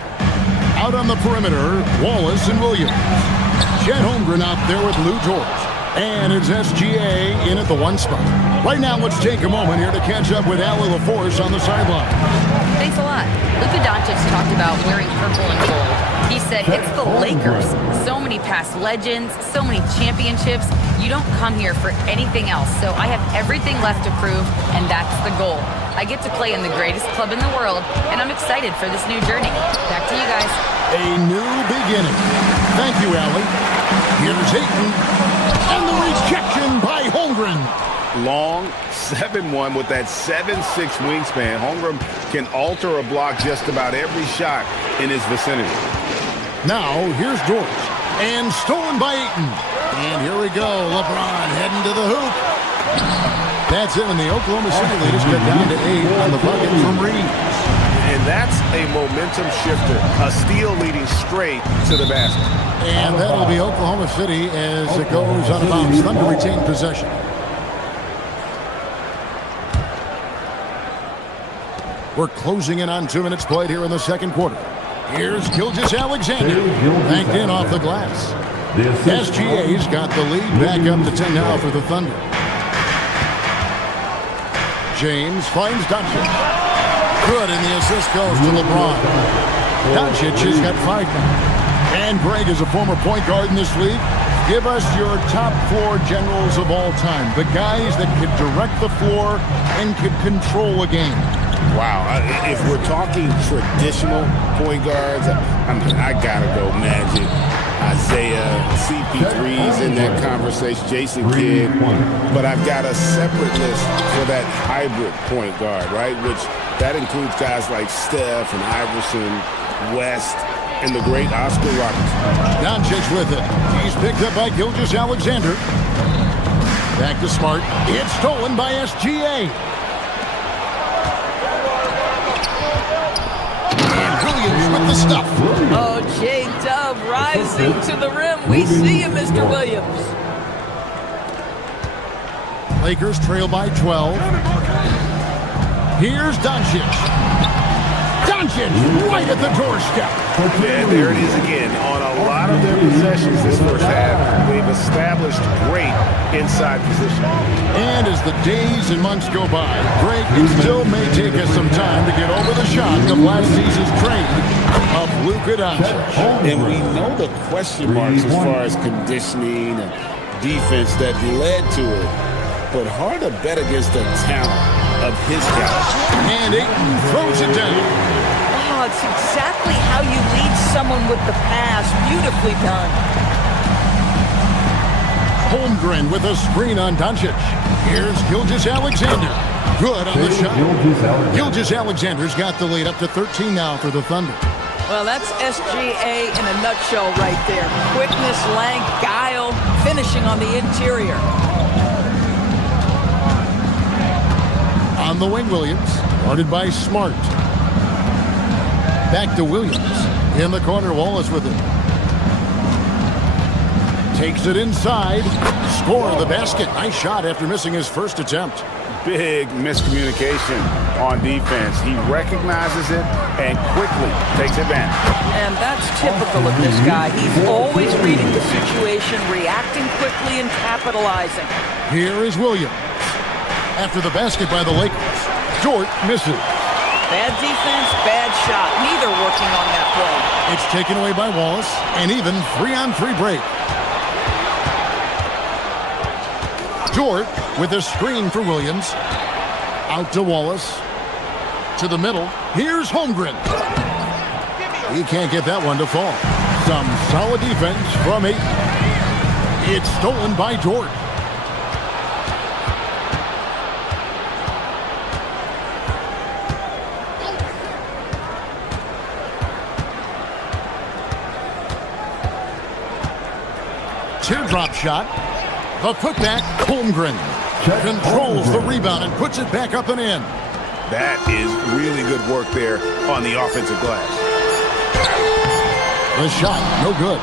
out on the perimeter, Wallace and Williams. Chet Holmgren out there with Lou George. And it's SGA in at the 1 spot. Right now, let's take a moment here to catch up with Allie LaForce on the sideline. Thanks a lot. Luka Doncic talked about wearing purple and gold. He said, it's the Lakers. So many past legends, so many championships. You don't come here for anything else. So I have everything left to prove, and that's the goal. I get to play in the greatest club in the world, and I'm excited for this new journey. Back to you guys. A new beginning. Thank you, Allie. Here's Ayton. And the rejection by Holmgren. Long 7-1 with that 7'6" wingspan. Holmgren can alter a block just about every shot in his vicinity. Now, here's George. And stolen by Ayton. And here we go. LeBron heading to the hoop. That's it, and the Oklahoma City leaders cut down to 8 on the bucket from Reeves. And that's a momentum shifter. A steal leading straight to the basket. And that'll be Oklahoma City as it goes out of bounds. Thunder retain possession. We're closing in on 2 minutes played here in the second quarter. Here's Gilgeous-Alexander. Banked in off the glass. SGA's got the lead back up to 10 now for the Thunder. James finds Doncic. Good, and the assist goes to LeBron. Doncic has got 5 now. And Greg is a former point guard in this league. Give us your top 4 generals of all time. The guys that could direct the floor and could control a game. Wow, if we're talking traditional point guards, I gotta go Magic, Isaiah, CP3's in that conversation, Jason Kidd. But I've got a separate list for that hybrid point guard, right? Which that includes guys like Steph and Iverson, West, and the great Oscar Robertson. Doncic with it. He's picked up by Gilgeous-Alexander. Back to Smart. It's stolen by SGA. And Williams with the stuff. Oh, J-Dub rising to the rim. We see you, Mr. Williams. Lakers trail by 12. Here's Doncic. Doncic right at the doorstep. And there it is again. On a lot of their possessions this first half, they've established great inside position. And as the days and months go by, Greg, it still may take us some time to get over the shock of last season's trade of Luka Doncic. And we know the question marks as far as conditioning and defense that led to it. But hard to bet against the talent of his caliber. And Ayton throws it down. Oh, it's exactly how you lead someone with the pass. Beautifully done. Holmgren with a screen on Doncic. Here's Gilgeous-Alexander. Good on the shot. Gilgeous-Alexander's got the lead up to 13 now for the Thunder. Well, that's SGA in a nutshell right there. Quickness, length, guile, finishing on the interior. On the wing, Williams, guarded by Smart. Back to Williams. In the corner, Wallace with it. Takes it inside. Score the basket. Nice shot after missing his first attempt. big miscommunication on defense. He recognizes it and quickly takes advantage. And that's typical of this guy. He's always reading the situation, reacting quickly and capitalizing. Here is Williams. After the basket by the Lakers, Dort misses. Bad defense, bad shot. Neither working on that play. It's taken away by Wallace, and even 3-on-3 break. Dort with a screen for Williams. Out to Wallace. To the middle. Here's Holmgren. He can't get that one to fall. Some solid defense from Ayton. It's stolen by Dort. Teardrop shot. The putback, Holmgren controls the rebound and puts it back up and in. That is really good work there on the offensive glass. The shot, no good.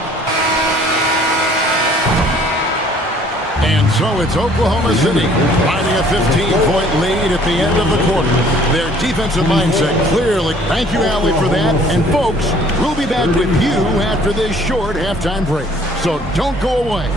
And so it's Oklahoma City riding a 15-point lead at the end of the quarter. Their defensive mindset clearly. Thank you, Allie, for that. And folks, we'll be back with you after this short halftime break. So don't go away.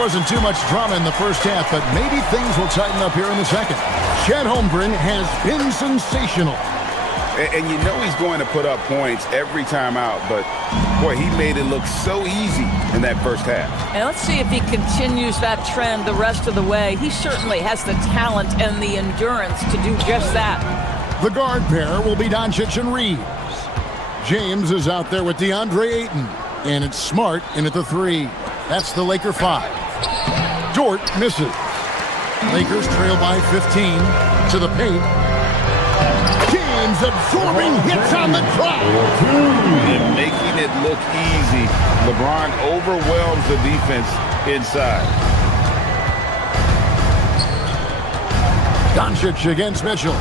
Wasn't too much drama in the first half, but maybe things will tighten up here in the second. Chet Holmgren has been sensational. And you know he's going to put up points every time out, but boy, he made it look so easy in that first half. And let's see if he continues that trend the rest of the way. He certainly has the talent and the endurance to do just that. The guard pair will be Doncic and Reeves. James is out there with DeAndre Ayton, and it's Smart in at the 3. That's the Laker 5. Dort misses. Lakers trail by 15 to the paint. James absorbing hits on the drive. And making it look easy. LeBron overwhelms the defense inside. Doncic against Mitchell.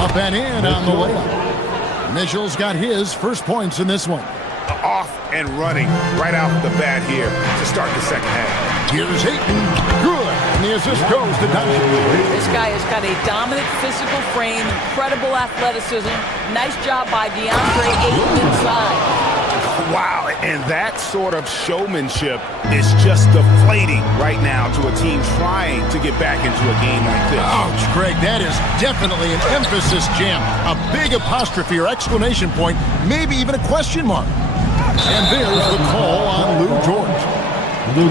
Up and in on the layup. Mitchell's got his first points in this one. Off and running right out the bat here to start the second half. Here's Ayton. Good. And the assist goes to Doncic. This guy has got a dominant physical frame, incredible athleticism. Nice job by DeAndre Ayton inside. Wow, and that sort of showmanship is just deflating right now to a team trying to get back into a game like this. Ouch, Greg, that is definitely an emphasis jam. A big apostrophe or exclamation point, maybe even a question mark. And there's the call on Lou George.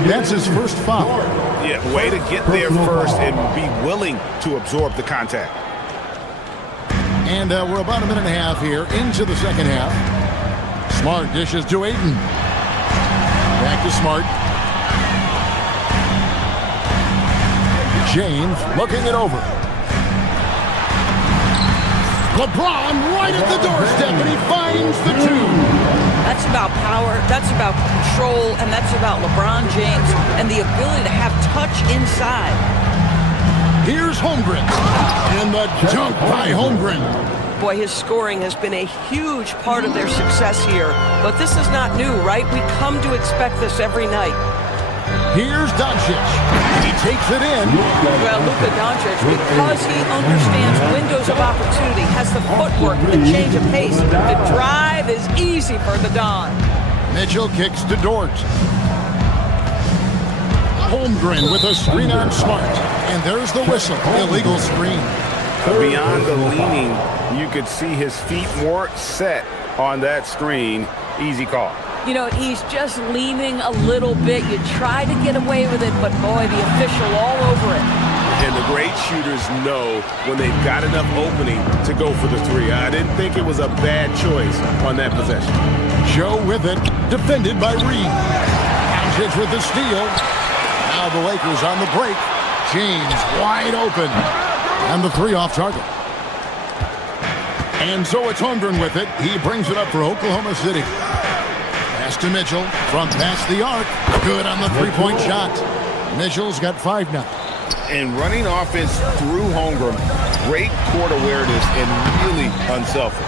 That's his first foul. Yeah, way to get there first and be willing to absorb the contact. And we're about a minute and a half here into the second half. Smart dishes to Ayton. Back to Smart. James looking it over. LeBron right at the doorstep, and he finds the 2. That's about power, that's about control, and that's about LeBron James and the ability to have touch inside. Here's Holmgren. And the dunk by Holmgren. Boy, his scoring has been a huge part of their success here. But this is not new, right? We come to expect this every night. Here's Doncic. He takes it in. Well, Luka Doncic, because he understands windows of opportunity, has the footwork, the change of pace. The drive is easy for the Don. Mitchell kicks to Dort. Holmgren with a screen on Smart. And there's the whistle. Illegal screen. Beyond the leaning, you could see his feet weren't set on that screen. Easy call. You know, he's just leaning a little bit. You try to get away with it, but boy, the official all over it. And the great shooters know when they've got enough opening to go for the 3. I didn't think it was a bad choice on that possession. Joe with it, defended by Reed. Doncic with the steal. Now the Lakers on the break. James wide open. And the 3 off target. And so it's Holmgren with it. He brings it up for Oklahoma City. Pass to Mitchell from past the arc. Good on the three-point shot. Mitchell's got 5 now. And running offense through Holmgren, great court awareness and really unselfish.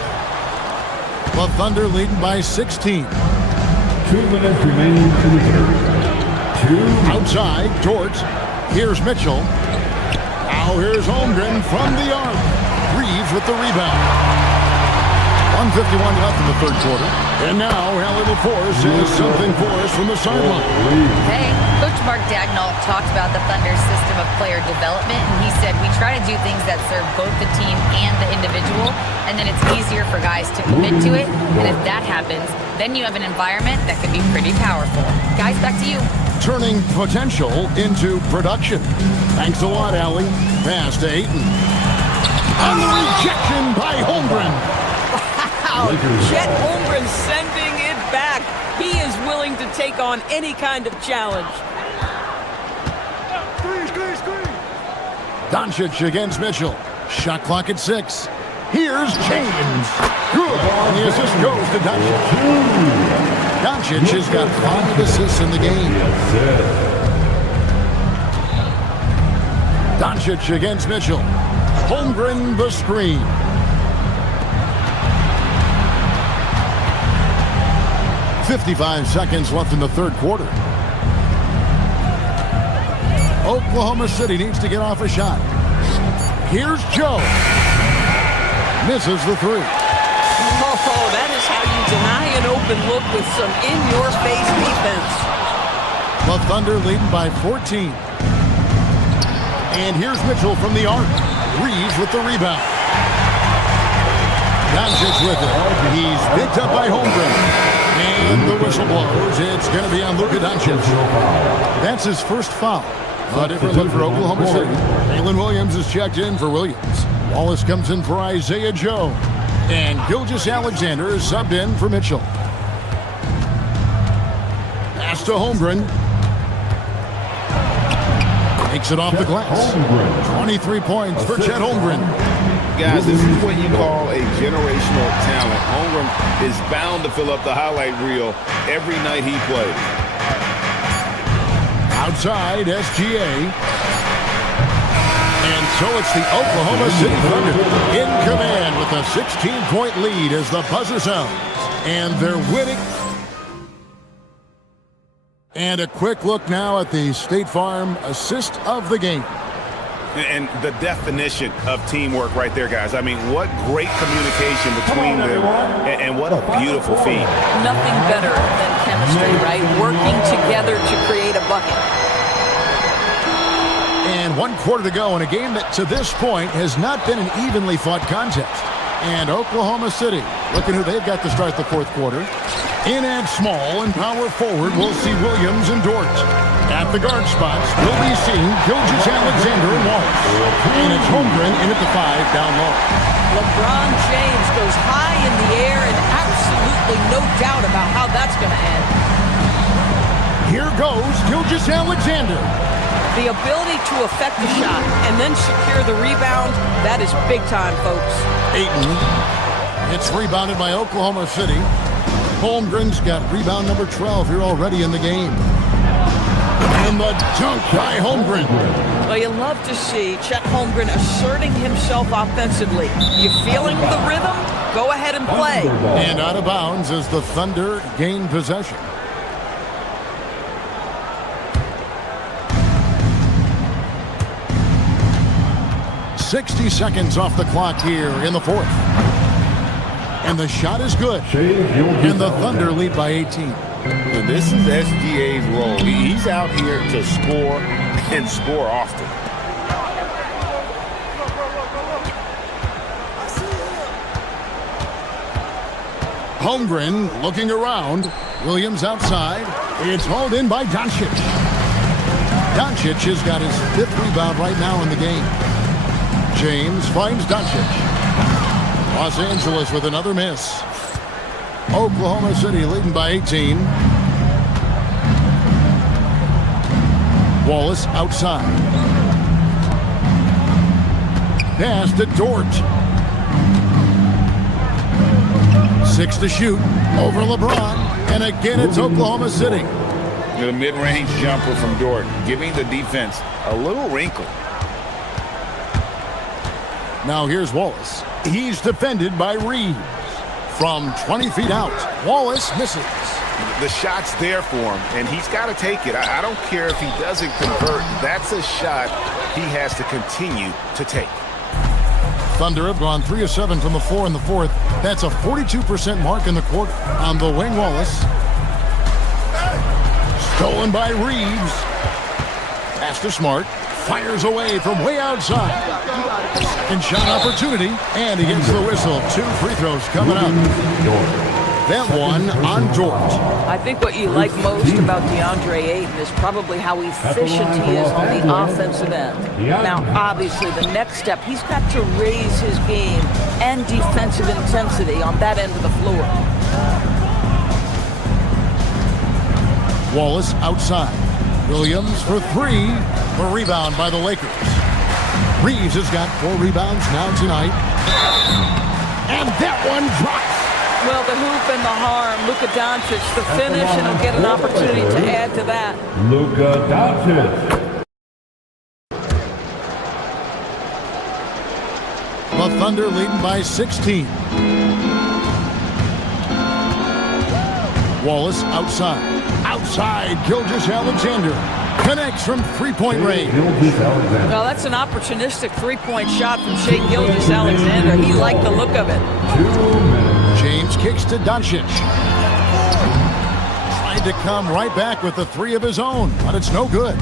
The Thunder leading by 16. 2 minutes remaining to the third. Outside, Dort. Here's Mitchell. Now here's Holmgren from the arc. Reeves with the rebound. 1:51 left in the third quarter. And now Hallie LaForce has something for us from the sideline. Hey, Coach Mark Dagnall talked about the Thunder's system of player development, and he said, we try to do things that serve both the team and the individual, and then it's easier for guys to commit to it. And if that happens, then you have an environment that can be pretty powerful. Guys, back to you. Turning potential into production. Thanks a lot, Allie. Pass to Ayton. On the rejection by Holmgren. Wow, Chet Holmgren sending it back. He is willing to take on any kind of challenge. Doncic against Mitchell. Shot clock at 6. Here's James. Good. And the assist goes to Doncic. Doncic has got 5 assists in the game. Doncic against Mitchell. Holmgren the screen. .55 seconds left in the third quarter. Oklahoma City needs to get off a shot. Here's Joe. Misses the 3. Oh, that is how you deny an open look with some in-your-face defense. The Thunder leading by 14. And here's Mitchell from the arc. Reeves with the rebound. Doncic with it. He's picked up by Holmgren. And the whistle blows. It's going to be on Luka Doncic. That's his first foul. A different look for Oklahoma City. Jalen Williams is checked in for Williams. Wallace comes in for Isaiah Joe. And Gilgeous-Alexander is subbed in for Mitchell. Pass to Holmgren. Takes it off the glass. 23 points for Chet Holmgren. Guys, this is what you call a generational talent. Holmgren is bound to fill up the highlight reel every night he plays. Outside, SGA. And so it's the Oklahoma City Thunder in command with a 16-point lead as the buzzer sounds. And they're winning. And a quick look now at the State Farm assist of the game. And the definition of teamwork right there, guys. I mean, what great communication between them, and what a beautiful feat. Nothing better than chemistry, right? Working together to create a bucket. And 1 quarter to go in a game that to this point has not been an evenly fought contest. And Oklahoma City, looking who they've got to start the fourth quarter. In at small and power forward, we'll see Williams and Dort. At the guard spots, we'll be seeing Gilgeous-Alexander and Wallace. And it's Holmgren in at the 5 down low. LeBron James goes high in the air and absolutely no doubt about how that's going to end. Here goes Gilgeous-Alexander. The ability to affect the shot and then secure the rebound, that is big time, folks. Ayton. It's rebounded by Oklahoma City. Holmgren's got rebound number 12 here already in the game. And the dunk by Holmgren. Well, you love to see Chet Holmgren asserting himself offensively. You feeling the rhythm? Go ahead and play. And out of bounds as the Thunder gain possession. .60 seconds off the clock here in the fourth. And the shot is good. And the Thunder lead by 18. And this is SGA's role. He's out here to score and score often. Holmgren looking around. Williams outside. It's hauled in by Doncic. Doncic has got his 5th rebound right now in the game. James finds Doncic. Los Angeles with another miss. Oklahoma City leading by 18. Wallace outside. Pass to Dort. 6 to shoot over LeBron. And again, it's Oklahoma City. The mid-range jumper from Dort, giving the defense a little wrinkle. Now here's Wallace. He's defended by Reeves. From 20 feet out, Wallace misses. The shot's there for him, and he's got to take it. I don't care if he doesn't convert. That's a shot he has to continue to take. Thunder have gone 3 of 7 from the floor in the fourth. That's a 42% mark in the quarter. On the wing, Wallace. Stolen by Reeves. Pass to Smart. Fires away from way outside. Second shot opportunity, and he gets the whistle. 2 free throws coming up. That one on Dort. I think what you like most about DeAndre Ayton is probably how efficient he is on the offensive end. Now, obviously, the next step, he's got to raise his game and defensive intensity on that end of the floor. Wallace outside. Williams for 3. The rebound by the Lakers. Reeves has got 4 rebounds now tonight. And that one drops. Well, the hoop and the harm. Luka Doncic, the finish, and he'll get an opportunity to add to that. Luka Doncic. The Thunder leading by 16. Wallace outside. Outside, Gilgeous-Alexander connects from three-point range. Well, that's an opportunistic three-point shot from Shai Gilgeous-Alexander. He liked the look of it. James kicks to Doncic. Tried to come right back with the 3 of his own, but it's no good.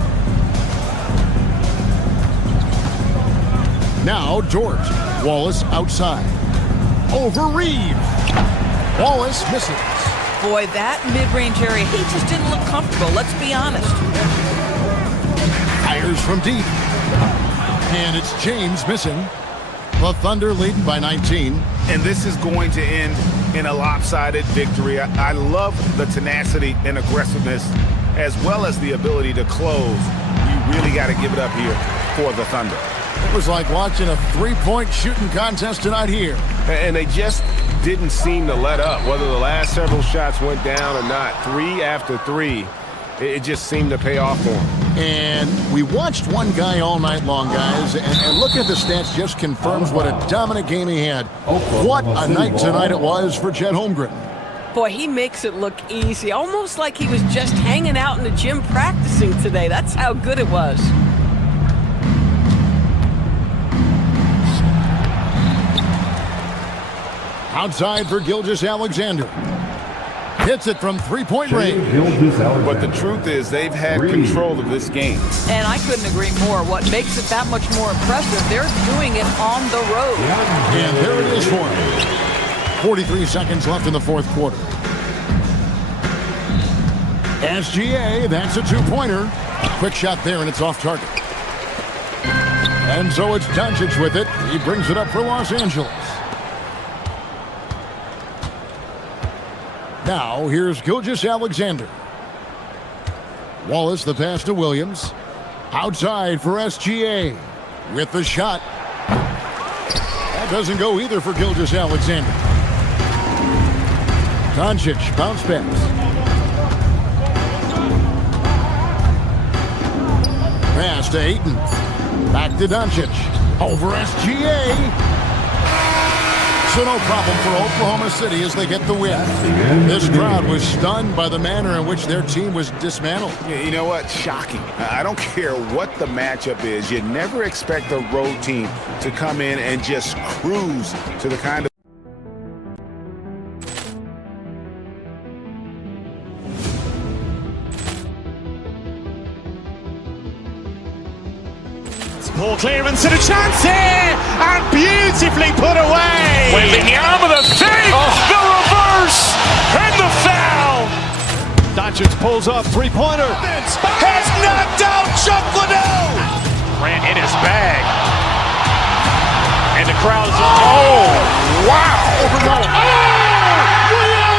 Now Dort. Wallace outside. Over Reeves. Wallace misses. Boy, that mid-range area, he just didn't look comfortable, let's be honest. Fires from deep. And it's James missing. The Thunder leading by 19. And this is going to end in a lopsided victory. I love the tenacity and aggressiveness as well as the ability to close. You really got to give it up here for the Thunder. It was like watching a three-point shooting contest tonight here. And they just didn't seem to let up, whether the last several shots went down or not. 3 after 3, it just seemed to pay off for them. And we watched one guy all night long, guys, and looking at the stats just confirms what a dominant game he had. What a night tonight it was for Chet Holmgren. Boy, he makes it look easy, almost like he was just hanging out in the gym practicing today. That's how good it was. Outside for Gilgeous-Alexander. Hits it from three-point range. But the truth is they've had control of this game. And I couldn't agree more. What makes it that much more impressive, they're doing it on the road. And there it is for him. 43 seconds left in the fourth quarter. SGA, that's a two-pointer. Quick shot there, and it's off target. And so it's Doncic with it. He brings it up for Los Angeles. Now, here's Gilgeous-Alexander. Wallace, the pass to Williams. Outside for SGA. With the shot. That doesn't go either for Gilgeous-Alexander. Doncic, bounce pass. Pass to Ayton. Back to Doncic. Over SGA. So no problem for Oklahoma City as they get the win. This crowd was stunned by the manner in which their team was dismantled. You know what? Shocking. I don't care what the matchup is. You never expect a road team to come in and just cruise to the kind of Poor clearance and a chance here, and beautifully put away. Wembanyama the save, the reverse, and the foul. Doncic pulls up, three-pointer. Has knocked out Chuck Liddell. Ran in his bag. And the crowd is, oh, wow.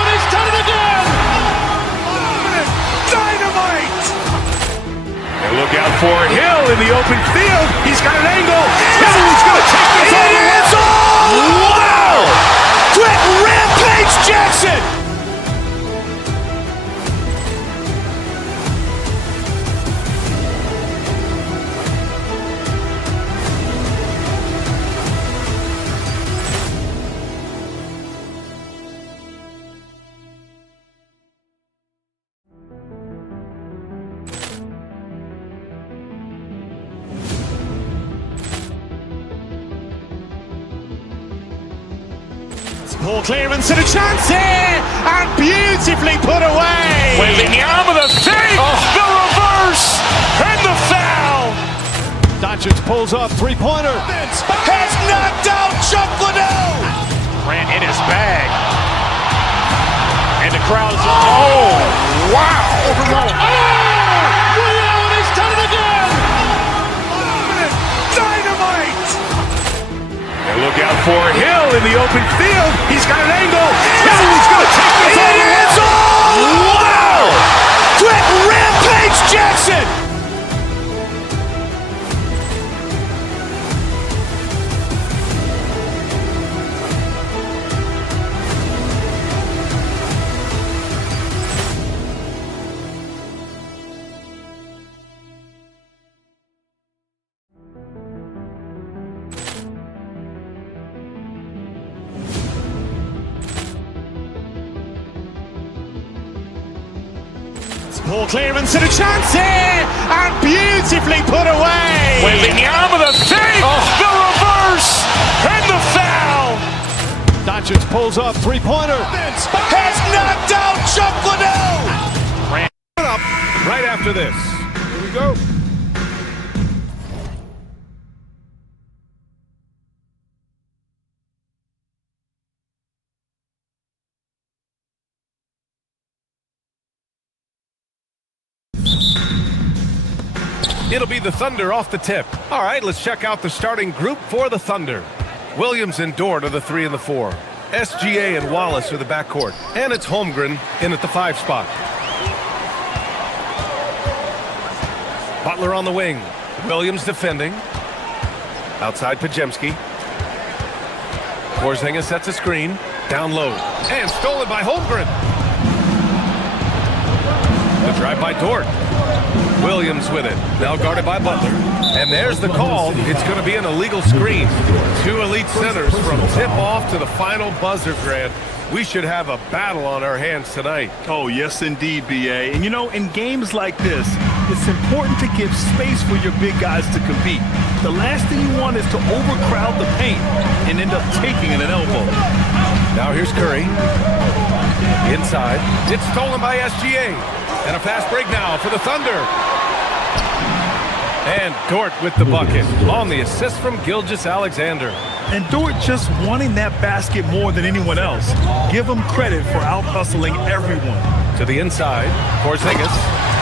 He's done it again. Dynamite. And look out for Hill in the open field. He's got an angle. Hill's going to take this all the way. Wow! Quick rampage Poor clearance and a chance here, and beautifully put away. Wembanyama the save, the reverse, and the foul. Doncic pulls up, three-pointer. Has knocked out Chuck Liddell. Ran in his bag. And the crowd is, oh, wow. Williams has done it again. Dynamite. And look out for Hill in the open field. He's got an angle. He's going to take this all the way. Wow. Quick Rampage Jackson. Poor clearance and a chance here, and beautifully put away. Wembanyama the save, the reverse, and the foul. Doncic pulls up, three-pointer. Has knocked out Chuck Liddell. Ran up right after this. Here we go. It'll be the Thunder off the tip. All right, let's check out the starting group for the Thunder. Williams and Dort are the 3 and the 4. SGA and Wallace are the backcourt. And it's Holmgren in at the 5 spot. Butler on the wing. Williams defending. Outside Pajemski. Porzingis sets a screen. Down low. And stolen by Holmgren. The drive by Dort. Williams with it, now guarded by Butler. And there's the call. It's going to be an illegal screen. 2 elite centers from tip-off to the final buzzer, Grant. We should have a battle on our hands tonight. Oh, yes, indeed, BA. And, you know, in games like this, it's important to give space for your big guys to compete. The last thing you want is to overcrowd the paint and end up taking an elbow. Now here's Curry. Inside. It's stolen by SGA. And a fast break now for the Thunder. And Dort with the bucket on the assist from Gilgeous-Alexander. And Dort just wanting that basket more than anyone else. Give him credit for out-hustling everyone. To the inside, Porzingis.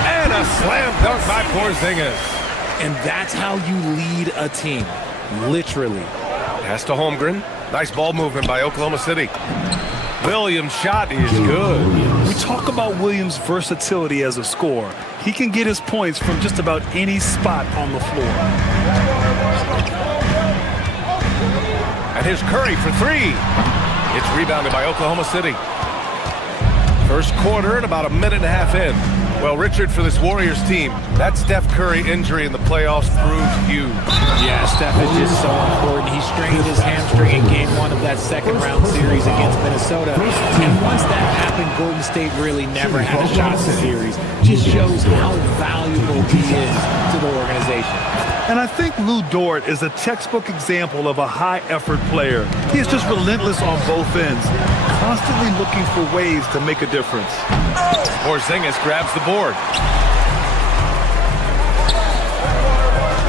And a slam dunk by Porzingis. And that's how you lead a team, literally. Pass to Holmgren. Nice ball movement by Oklahoma City. Williams' shot is good. We talk about Williams' versatility as a scorer. He can get his points from just about any spot on the floor. And here's Curry for 3. It's rebounded by Oklahoma City. First quarter and about a minute and a half in. Well, Richard, for this Warriors team, that Steph Curry injury in the playoffs proved huge. Yeah, Steph is just so important. He strained his hamstring in Game 1 of that second-round series against Minnesota. And once that happened, Golden State really never had a shot in the series. Just shows how valuable he is to the organization. And I think Lou Dort is a textbook example of a high-effort player. He is just relentless on both ends, constantly looking for ways to make a difference. Porzingis grabs the board.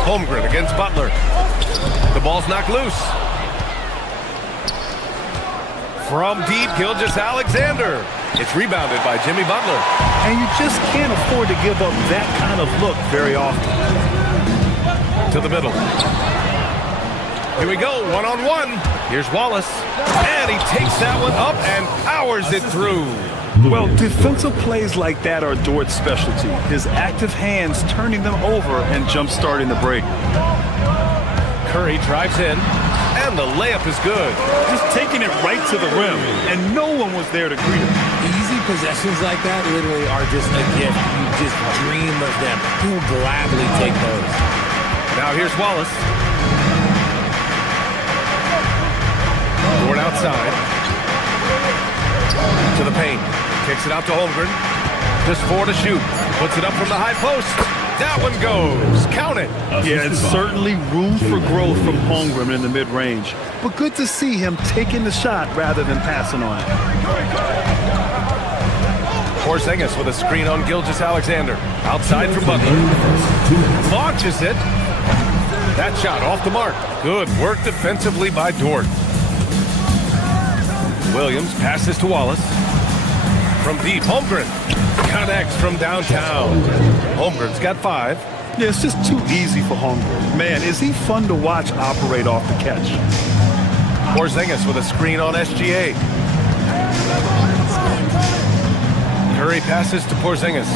Holmgren against Butler. The ball's knocked loose. From deep, Gilgeous-Alexander. It's rebounded by Jimmy Butler. And you just can't afford to give up that kind of look very often. To the middle. Here we go, one-on-one. Here's Wallace. And he takes that one up and powers it through. Well, defensive plays like that are Dort's specialty. His active hands turning them over and jump-starting the break. Curry drives in, and the layup is good. Just taking it right to the rim, and no one was there to greet him. Easy possessions like that literally are just a gift. You just dream of them. He'll gladly take those. Now here's Wallace. Dort outside. To the paint. Kicks it out to Holmgren. Just 4 to shoot. Puts it up from the high post. That one goes. Count it. Yeah, it's certainly room for growth from Holmgren in the mid-range. But good to see him taking the shot rather than passing on it. Porzingis with a screen on Gilgeous-Alexander. Outside for Butler. Launches it. That shot off the mark. Good work defensively by Dort. Williams passes to Wallace. From deep, Holmgren connects from downtown. Holmgren's got 5. Yeah, it's just too easy for Holmgren. Man, is he fun to watch operate off the catch. Porzingis with a screen on SGA. Curry passes to Porzingis.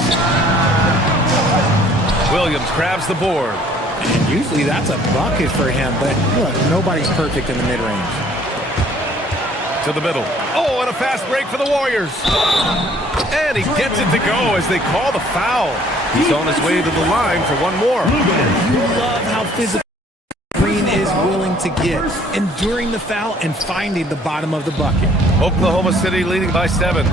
Williams grabs the board. And usually that's a bucket for him, but look, nobody's perfect in the mid-range. To the middle. Oh, and a fast break for the Warriors. And he gets it to go as they call the foul. He's on his way to the line for one more. You love how physical Green is willing to get, enduring the foul and finding the bottom of the bucket. Oklahoma City leading by 7.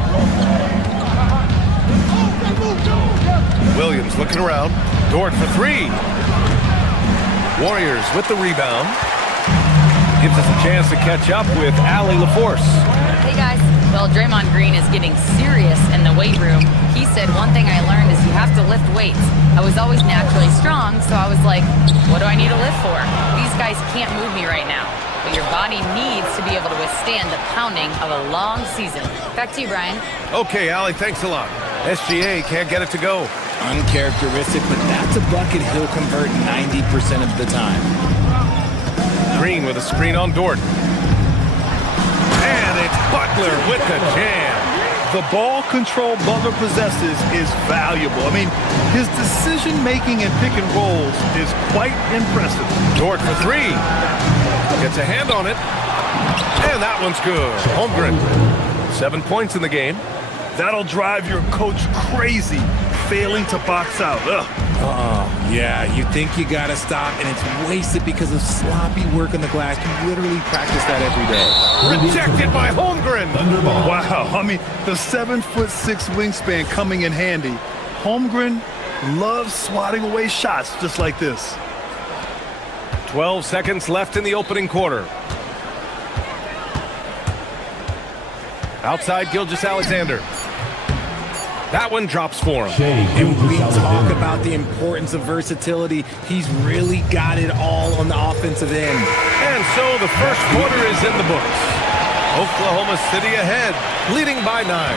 Williams looking around. Dort for 3. Warriors with the rebound. Gives us a chance to catch up with Allie LaForce. Hey guys. Well, Draymond Green is getting serious in the weight room. He said one thing I learned is you have to lift weights. I was always naturally strong, so I was like, what do I need to lift for? These guys can't move me right now. But your body needs to be able to withstand the pounding of a long season. Back to you, Brian. Okay, Allie, thanks a lot. SGA can't get it to go. Uncharacteristic, but that's a bucket he'll convert 90% of the time. Green with a screen on Dort. And it's Butler with the jam. The ball control Butler possesses is valuable. I mean, his decision-making and pick and rolls is quite impressive. Dort for 3. Gets a hand on it. And that one's good. Holmgren. 7 points in the game. That'll drive your coach crazy, failing to box out. Ugh. Yeah, you think you gotta stop, and it's wasted because of sloppy work on the glass. You literally practice that every day. Rejected by Holmgren. Wow, I mean, the 7'6" wingspan coming in handy. Holmgren loves swatting away shots just like this. 12 seconds left in the opening quarter. Outside Gilgeous-Alexander. That one drops for him. And we talk about the importance of versatility. He's really got it all on the offensive end. And so the first quarter is in the books. Oklahoma City ahead, leading by 9.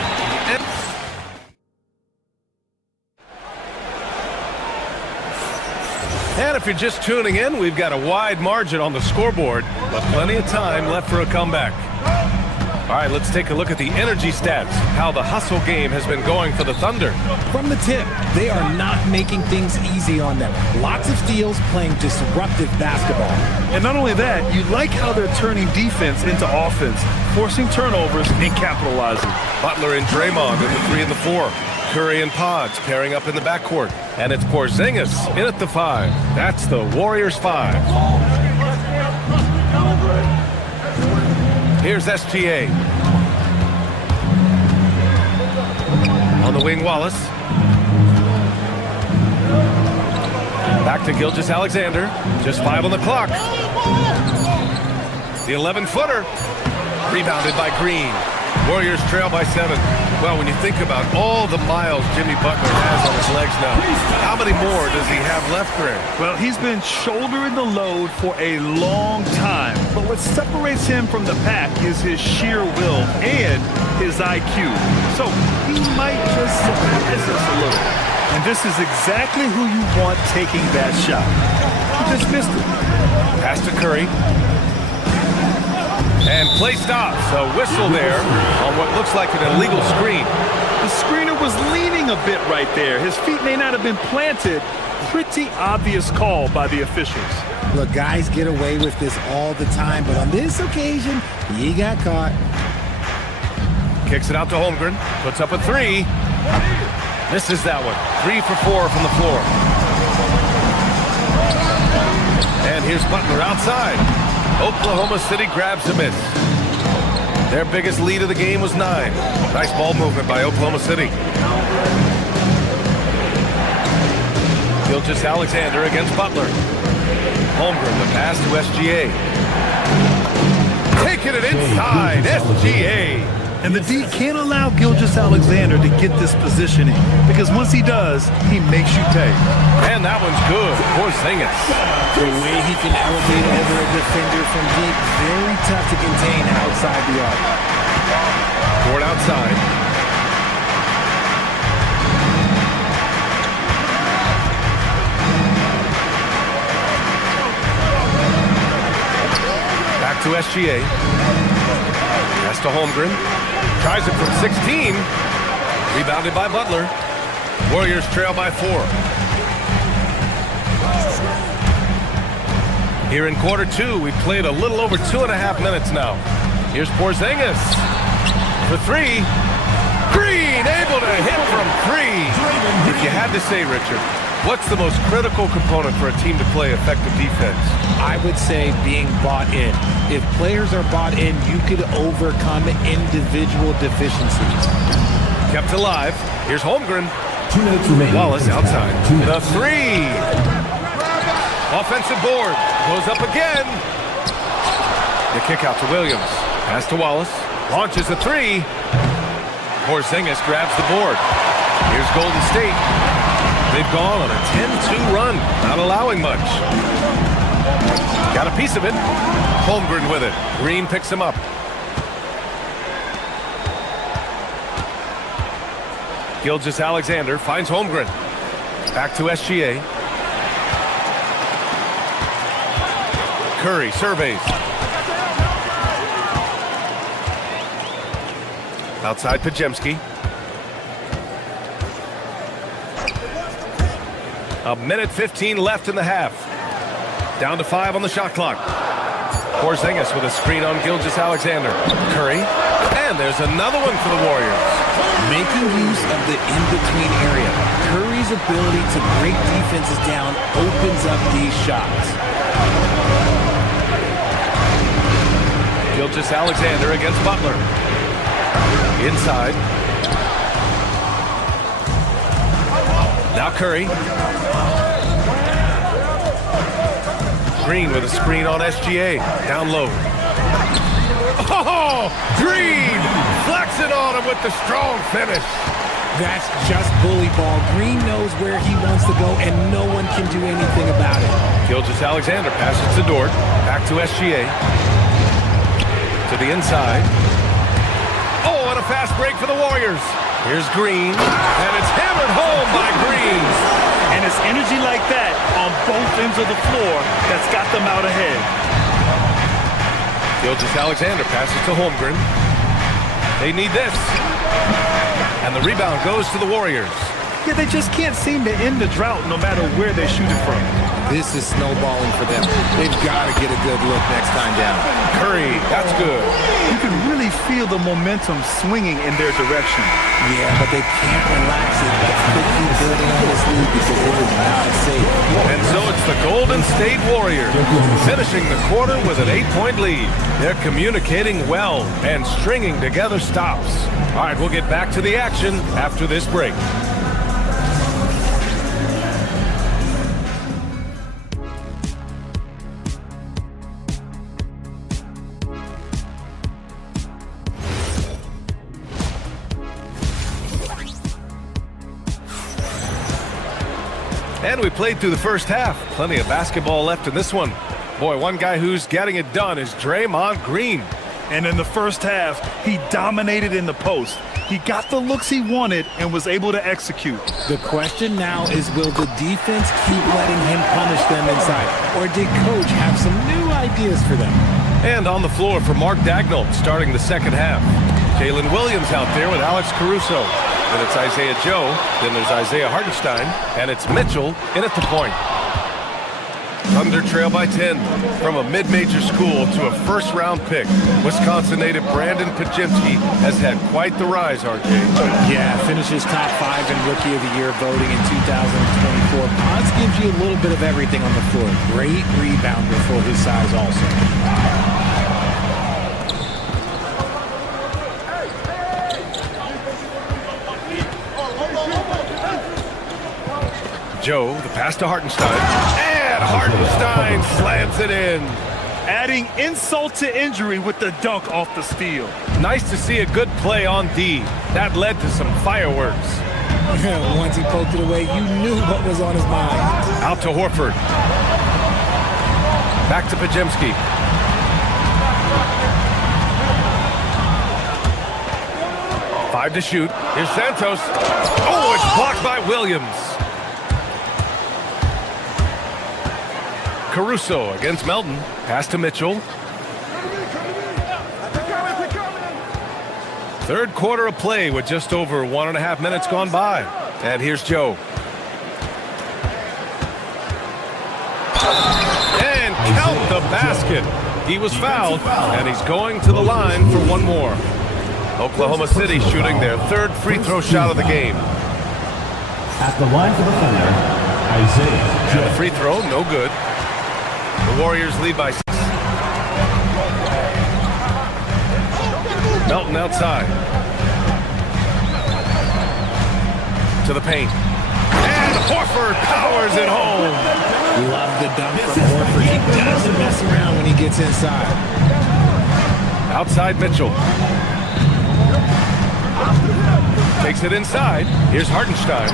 And if you're just tuning in, we've got a wide margin on the scoreboard, but plenty of time left for a comeback. All right, let's take a look at the energy stats, how the hustle game has been going for the Thunder. From the tip, they are not making things easy on them. Lots of steals, playing disruptive basketball. And not only that, you like how they're turning defense into offense, forcing turnovers and capitalizing. Butler and Draymond in the 3 and the 4. Curry and Pods pairing up in the backcourt. And it's Porzingis in at the 5. That's the Warriors 5. Here's SGA. On the wing, Wallace. Back to Gilgeous-Alexander. Just 5 on the clock. The 11-footer. Rebounded by Green. Warriors trail by 7. Well, when you think about all the miles Jimmy Butler has on his legs now, how many more does he have left there? Well, he's been shouldering the load for a long time. But what separates him from the pack is his sheer will and his IQ. So he might just surprise us a little. And this is exactly who you want taking that shot. He just missed it. Pass to Curry. And play stops. A whistle there on what looks like an illegal screen. The screener was leaning a bit right there. His feet may not have been planted. Pretty obvious call by the officials. Look, guys get away with this all the time, but on this occasion, he got caught. Kicks it out to Holmgren. Puts up a 3. Misses that one. 3 for 4 from the floor. And here's Butler outside. Oklahoma City grabs a miss. Their biggest lead of the game was 9. Nice ball movement by Oklahoma City. Gilgeous Alexander against Butler. Holmgren, the pass to SGA. Taking it inside, SGA. And the D can't allow Gilgeous Alexander to get this positioning, because once he does, he makes you pay. And that one's good. Porzingis. The way he can elevate over a defender from deep, very tough to contain outside the arc. Ford outside. Back to SGA. Pass to Holmgren. Tries it from 16. Rebounded by Butler. Warriors trail by 4. Here in quarter 2, we played a little over 2.5 minutes now. Here's Porzingis for 3. Green able to hit from 3. If you had to say, Richard, what's the most critical component for a team to play effective defense? I would say being bought in. If players are bought in, you could overcome individual deficiencies. Kept alive. Here's Holmgren. 2 minutes remaining. Wallace outside. The 3. Offensive board. Goes up again. The kick out to Williams. Pass to Wallace. Launches the 3. Porzingis grabs the board. Here's Golden State. They've gone on a 10-2 run, not allowing much. Got a piece of it. Holmgren with it. Green picks him up. Gilgeous Alexander finds Holmgren. Back to SGA. Curry surveys. Outside Pajemski. A minute 15 left in the half. Down to 5 on the shot clock. Porzingis with a screen on Gilgeous Alexander. Curry. And there's another one for the Warriors. Making use of the in-between area. Curry's ability to break defenses down opens up these shots. Gilgeous Alexander against Butler. Inside. Now Curry. Green with a screen on SGA. Down low. Oh! Green! Flexing on him with the strong finish. That's just bully ball. Green knows where he wants to go, and no one can do anything about it. Gilgeous Alexander passes to Dort. Back to SGA. To the inside. Oh, and a fast break for the Warriors. Here's Green. And it's hammered home by Green. And it's energy like that on both ends of the floor that's got them out ahead. Gilgeous Alexander passes to Holmgren. They need this. And the rebound goes to the Warriors. Yeah, they just can't seem to end the drought no matter where they shoot it from. This is snowballing for them. They've got to get a good look next time down. Curry, that's good. You can really feel the momentum swinging in their direction. Yeah, but they can't relax it. Let's keep building on this lead because it is not safe. And so it's the Golden State Warriors finishing the quarter with an 8-point lead. They're communicating well and stringing together stops. All right, we'll get back to the action after this break. And we played through the first half. Plenty of basketball left in this one. Boy, one guy who's getting it done is Draymond Green. And in the first half, he dominated in the post. He got the looks he wanted and was able to execute. The question now is, will the defense keep letting him punish them inside? Or did Coach have some new ideas for them? And on the floor for Mark Daigneault starting the second half. Jalen Williams out there with Alex Caruso. Then it's Isaiah Joe. Then there's Isaiah Hartenstein. And it's Mitchell in at the point. Thunder trail by 10 from a mid-major school to a first-round pick. Wisconsin native Brandon Pajemski has had quite the rise, RJ. Yeah, finishes top 5 in Rookie of the Year voting in 2024. Pons gives you a little bit of everything on the floor. Great rebounder for his size also. Joe, the pass to Hartenstein. And Hartenstein slams it in. Adding insult to injury with the dunk off the steal. Nice to see a good play on D. That led to some fireworks. Once he poked it away, you knew what was on his mind. Out to Horford. Back to Pajemski. Five to shoot. Here's Santos. Oh, it's blocked by Williams. Caruso against Melton. Pass to Mitchell. Third quarter of play with just over 1.5 minutes gone by. And here's Joe. And count the basket. He was fouled, and he's going to the line for one more. Oklahoma City shooting their third free throw shot of the game. At the line for the Thunder, Isaiah. And the free throw, no good. The Warriors lead by 6. Melton outside. To the paint. And Horford powers it home. Love the dunk from Horford. He doesn't mess around when he gets inside. Outside Mitchell. Takes it inside. Here's Hartenstein.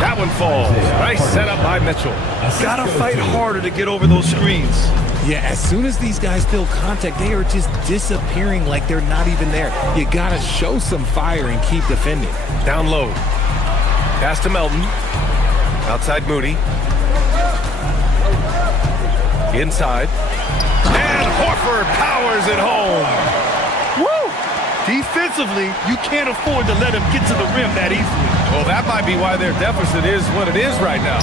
That one falls. Nice setup by Mitchell. Gotta fight harder to get over those screens. Yeah, as soon as these guys feel contact, they are just disappearing like they're not even there. You gotta show some fire and keep defending. Down low. Pass to Melton. Outside Moody. Inside. And Horford powers it home. Woo! Defensively, you can't afford to let him get to the rim that easily. Well, that might be why their deficit is what it is right now.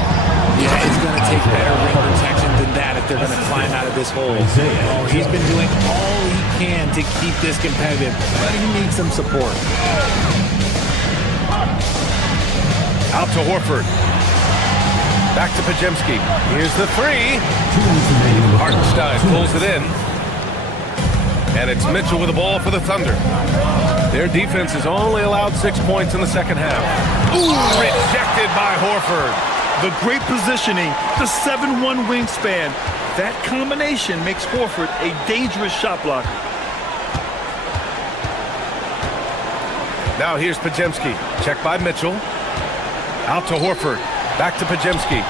Yeah, it's going to take better rim protection than that if they're going to climb out of this hole. Oh, he's been doing all he can to keep this competitive, but he needs some support. Out to Horford. Back to Pajemski. Here's the three. Hartenstein pulls it in. And it's Mitchell with the ball for the Thunder. Their defense has only allowed 6 points in the second half. Ooh, rejected by Horford. The great positioning, the 7'1" wingspan. That combination makes Horford a dangerous shot blocker. Now here's Pajemski. Check by Mitchell. Out to Horford. Back to Pajemski.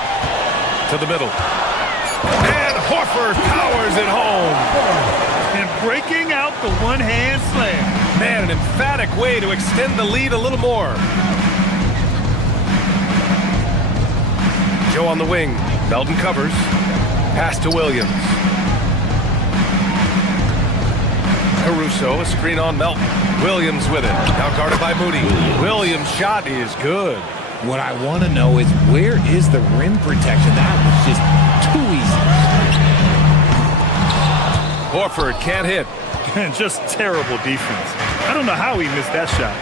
To the middle. And Horford powers it home. And breaking out the one-hand slam. Man, an emphatic way to extend the lead a little more. Joe on the wing. Melton covers. Pass to Williams. Caruso, a screen on Melton. Williams with it. Now guarded by Moody. Williams' shot is good. What I want to know is where is the rim protection? That was just too easy. Horford can't hit. Just terrible defense. I don't know how he missed that shot.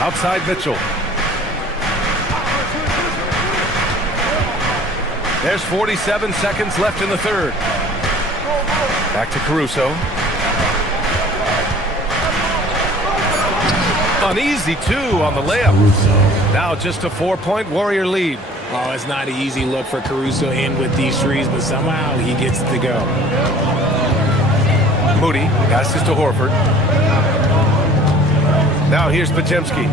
Outside Mitchell. There's 47 seconds left in the third. Back to Caruso. Uneasy two on the layup. Now just a 4-point Warrior lead. Oh, it's not an easy look for Caruso in with these threes, but somehow he gets it to go. Moody passes to Horford. Now here's Pajemski.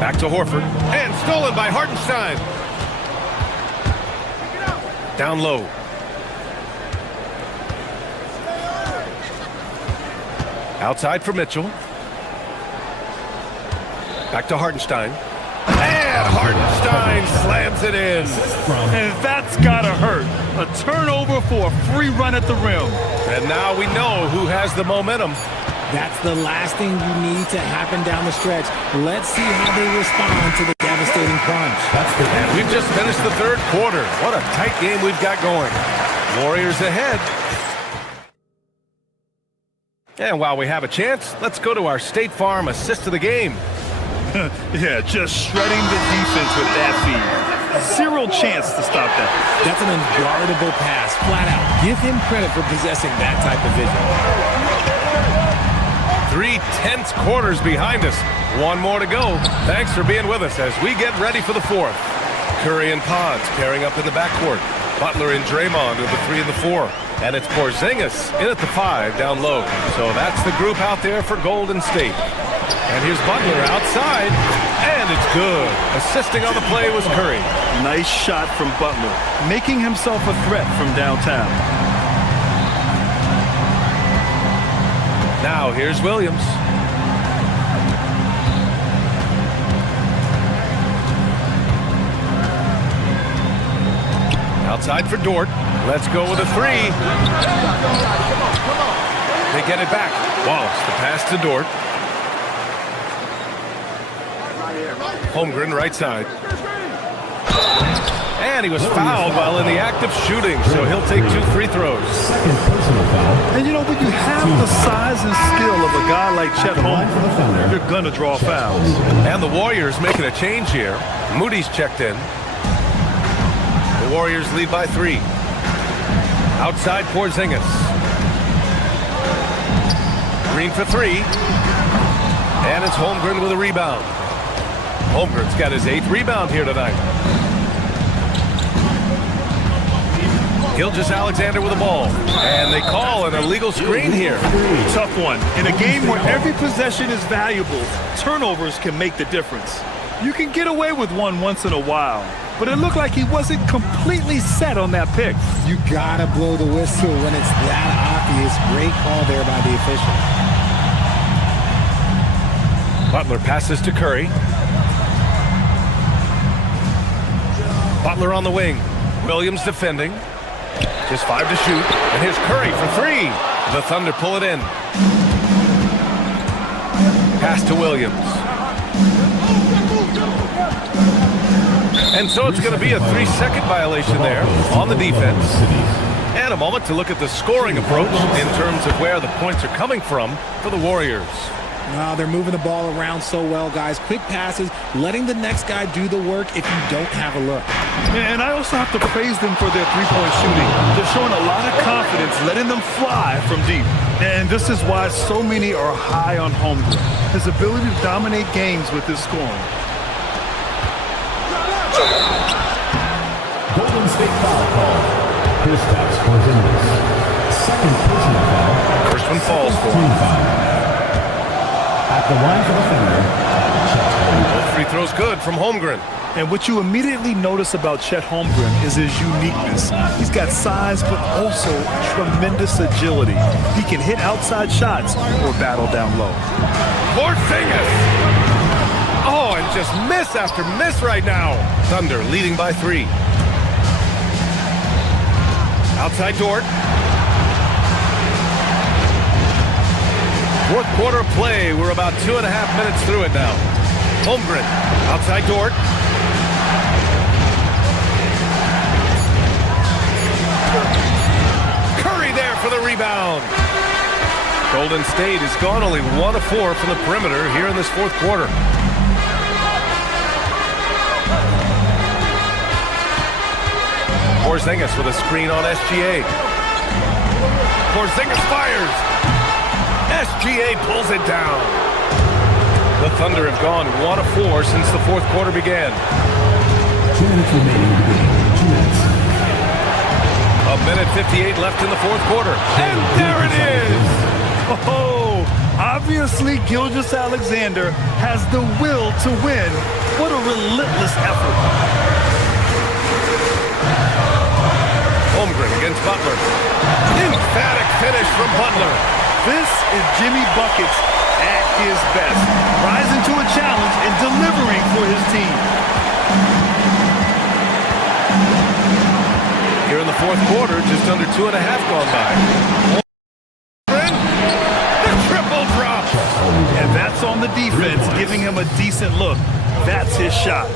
Back to Horford. And stolen by Hartenstein. Down low. Outside for Mitchell. Back to Hartenstein. And Hartenstein slams it in. And that's gotta hurt. A turnover for a free run at the rim. And now we know who has the momentum. That's the last thing you need to happen down the stretch. Let's see how they respond to the devastating crunch. And we've just finished the third quarter. What a tight game we've got going. Warriors ahead. And while we have a chance, let's go to our State Farm assist of the game. Yeah, just shredding the defense with that feed. Zero chance to stop that. That's an unguardable pass, flat out. Give him credit for possessing that type of vision. 3 tense quarters behind us. One more to go. Thanks for being with us as we get ready for the fourth. Curry and Pods pairing up in the backcourt. Butler and Draymond are the 3 and the 4. And it's Porzingis in at the 5 down low. So that's the group out there for Golden State. And here's Butler outside, and it's good. Assisting on the play was Curry. Nice shot from Butler, making himself a threat from downtown. Now here's Williams. Outside for Dort. Let's go with a 3. They get it back. Wallace, the pass to Dort. Holmgren right side. And he was fouled while in the act of shooting, so he'll take 2 free throws. And you know, when you have the size and skill of a guy like Chet Holmgren, you're going to draw fouls. And the Warriors making a change here. Moody's checked in. The Warriors lead by 3. Outside Porzingis. Green for 3. And it's Holmgren with a rebound. Holmgren's got his 8th rebound here tonight. Gilgeous-Alexander with the ball. And they call an illegal screen here. Tough one. In a game where every possession is valuable, turnovers can make the difference. You can get away with one once in a while, but it looked like he wasn't completely set on that pick. You gotta blow the whistle when it's that obvious. Great call there by the official. Butler passes to Curry. Butler on the wing. Williams defending. Just 5 to shoot. And here's Curry for 3. The Thunder pull it in. Pass to Williams. And so it's going to be a 3-second violation there on the defense. And a moment to look at the scoring approach in terms of where the points are coming from for the Warriors. Wow, they're moving the ball around so well, guys. Quick passes, letting the next guy do the work if you don't have a look. And I also have to praise them for their three-point shooting. They're showing a lot of confidence, letting them fly from deep. And this is why so many are high on Holmgren. His ability to dominate games with his scoring. Golden State foul call. Kristaps Porzingis. Second personal foul. First one falls for him. At the line for the finger. Both free throws good from Holmgren. And what you immediately notice about Chet Holmgren is his uniqueness. He's got size, but also tremendous agility. He can hit outside shots or battle down low. Porzingis! Oh, and just miss after miss right now. Thunder leading by 3. Outside Dort. Fourth quarter of play. We're about 2.5 minutes through it now. Holmgren outside Dort. Curry there for the rebound. Golden State has gone only 1 of 4 from the perimeter here in this fourth quarter. Porzingis with a screen on SGA. Porzingis fires. SGA pulls it down. The Thunder have gone 1 of 4 since the fourth quarter began. 2 minutes remaining in the game. 2 minutes. A minute 58 left in the fourth quarter. And there it is! Oh, obviously Gilgeous-Alexander has the will to win. What a relentless effort. Holmgren against Butler. Emphatic finish from Butler. This is Jimmy Buckets at his best, rising to a challenge and delivering for his team. Here in the fourth quarter, just under 2.5 gone by. The triple drop. And that's on the defense, giving him a decent look. That's his shot.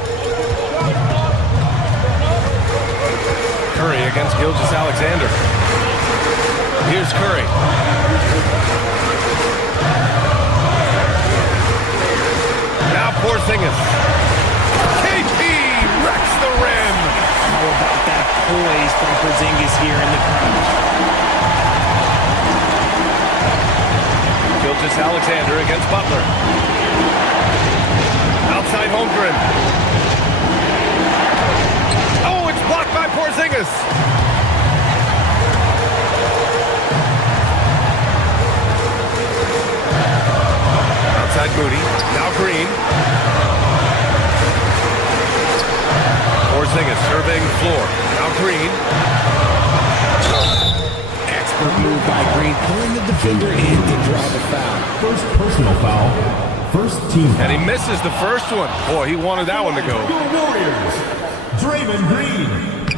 Curry against Gilgeous-Alexander. Here's Curry. Now Porzingis. KP wrecks the rim. How about that poise from Porzingis here in the crunch? Gilgeous-Alexander against Butler. Outside Holmgren. Oh, it's blocked by Porzingis. Outside Moody. Now Green. Porzingis surveying the floor. Now Green. Expert move by Green, pulling the defender in to draw the foul. First personal foul. First team foul. And he misses the first one. Boy, he wanted that one to go. Warriors, Draymond Green.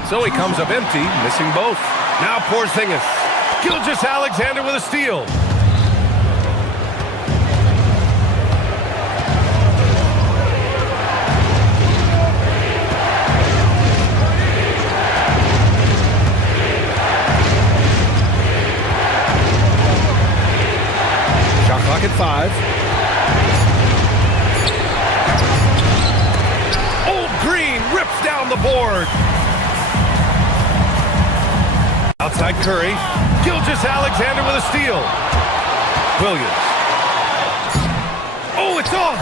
So he comes up empty, missing both. Now Porzingis. Gilgeous-Alexander with a steal. Shot clock at 5. Old Green rips down the board. Outside Curry. Gilgeous-Alexander with a steal. Williams. Oh, it's off.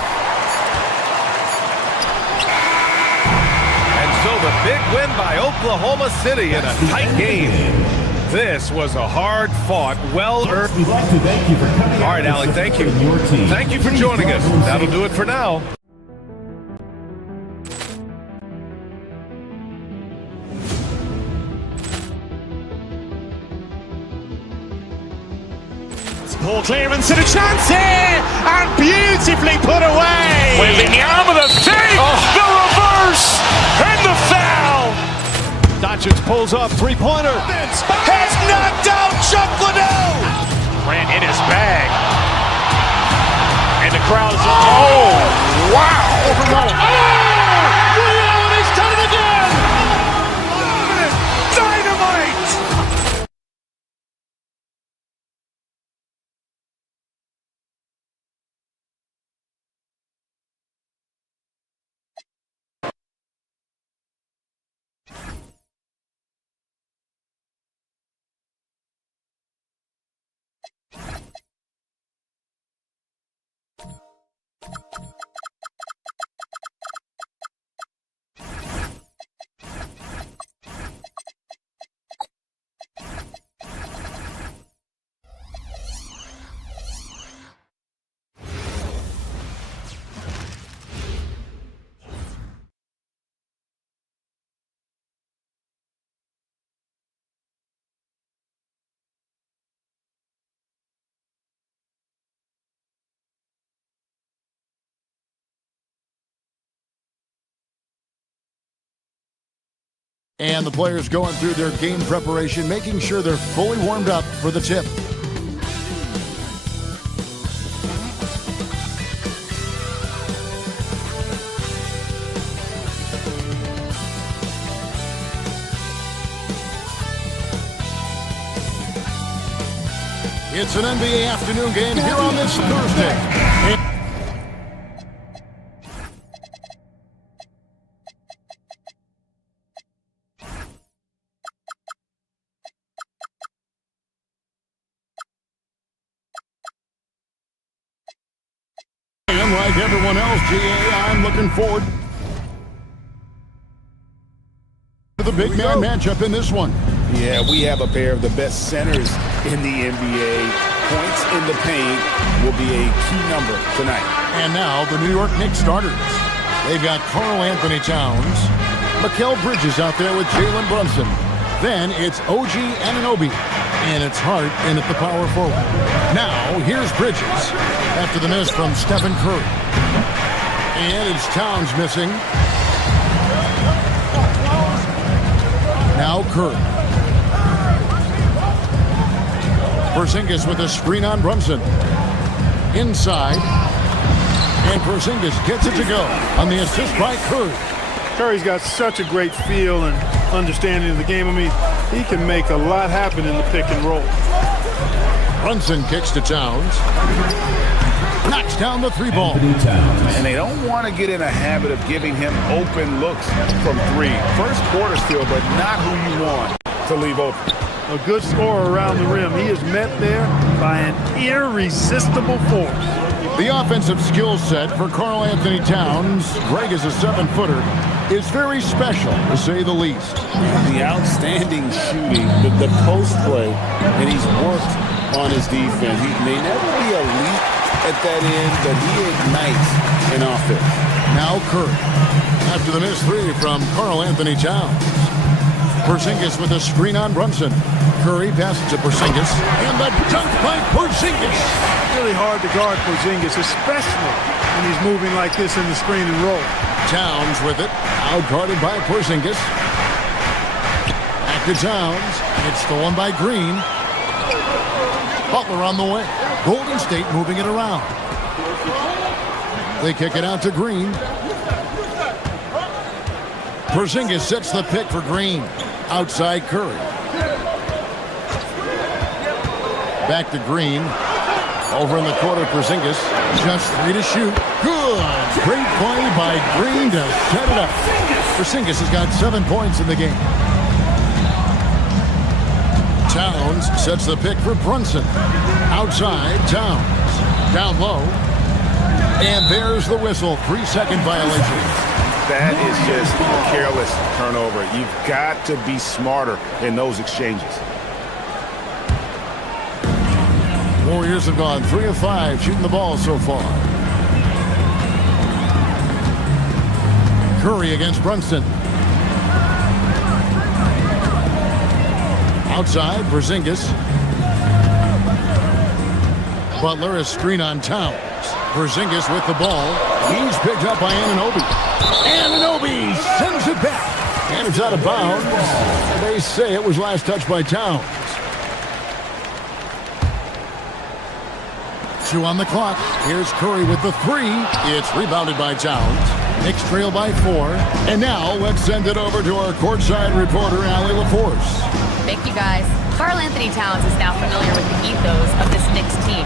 And so the big win by Oklahoma City in a tight game. This was a hard-fought, well-earned... We'd like to thank you for coming. All right, Alec, thank you. Your team. Thank you for joining us. That'll do it for now. Poor clearance and a chance here, and beautifully put away. With the arm of the fake, the reverse, and the foul. Doncic pulls up, three-pointer. Has knocked out Chuck Liddell. Ran in his bag. And the crowd is, oh, wow. Oh, he's done it again. Dynamite. And the players going through their game preparation, making sure they're fully warmed up for the tip. It's an NBA afternoon game here on this Thursday. And like everyone else, GA, I'm looking forward to the big man matchup in this one. Yeah, we have a pair of the best centers in the NBA. Points in the paint will be a key number tonight. And now the New York Knicks starters. They've got Karl Anthony Towns, Mikal Bridges out there with Jalen Brunson. Then it's OG Anunoby, and it's Hart in at the power forward. Now here's Bridges after the miss from Stephen Curry. And it's Towns missing. Now Curry. Porzingis with a screen on Brunson. Inside. And Porzingis gets it to go on the assist by Curry. Curry's got such a great feel and understanding of the game. I mean, he can make a lot happen in the pick and roll. Brunson kicks to Towns. Knocks down the three ball. And they don't want to get in a habit of giving him open looks from three. First quarter still, but not who you want to leave open. a good scorer around the rim. He is met there by an irresistible force. The offensive skill set for Karl Anthony Towns, Greg is a 7-footer, is very special, to say the least. The outstanding shooting, the post play, and he's worked on his defense. He may never be elite at that end, but he ignites an offense. Now Curry, after the missed three from Karl Anthony Towns. Porzingis with a screen on Brunson. Curry passes to Porzingis, and the dunk by Porzingis. Really hard to guard Porzingis, especially when he's moving like this in the screen and roll. Towns with it, out-guarded by Porzingis. Back to Towns, it's stolen by Green. Butler on the way. Golden State moving it around. They kick it out to Green. Porzingis sets the pick for Green. Outside Curry. Back to Green. Over in the corner, Porzingis. Just 3 to shoot. Good. Great play by Green to set it up. Porzingis has got 7 points in the game. Towns sets the pick for Brunson. Outside, Towns. Down low. And there's the whistle. 3-second violation. That is just a careless turnover. You've got to be smarter in those exchanges. Warriors have gone 3 of 5 shooting the ball so far. Curry against Brunson. Outside, Porzingis. Butler is screen on Towns. Porzingis with the ball. He's picked up by Anunoby. Anunoby sends it back. And it's out of bounds. They say it was last touched by Towns. 2 on the clock. Here's Curry with the 3. It's rebounded by Towns. Knicks trail by 4. And now let's send it over to our courtside reporter, Allie LaForce. Thank you, guys. Karl Anthony Towns is now familiar with the ethos of this Knicks team.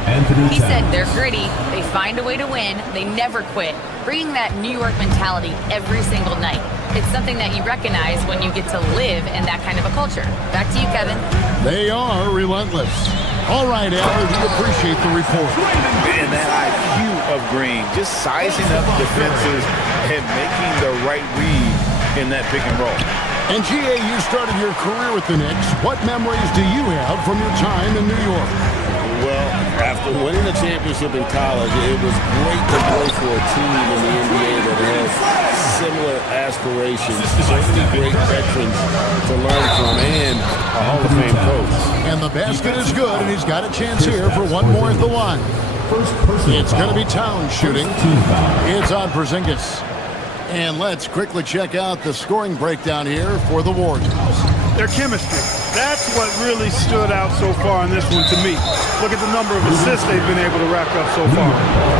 He said they're gritty, they find a way to win, they never quit, bringing that New York mentality every single night. It's something that you recognize when you get to live in that kind of a culture. Back to you, Kevin. They are relentless. All right, Allie, we appreciate the report. And that IQ of Green, just sizing up defenses and making the right read in that pick and roll. And G.A., you started your career with the Knicks. What memories do you have from your time in New York? Well, after winning the championship in college, it was great to play for a team in the NBA that has similar aspirations. So many great veterans to learn from and a Hall of Fame coach. And the basket is good, and he's got a chance here for one more at the line. It's going to be Towns shooting. It's on Porzingis. And let's quickly check out the scoring breakdown here for the Warriors. Their chemistry. That's what really stood out so far in this one to me. Look at the number of assists they've been able to rack up so far.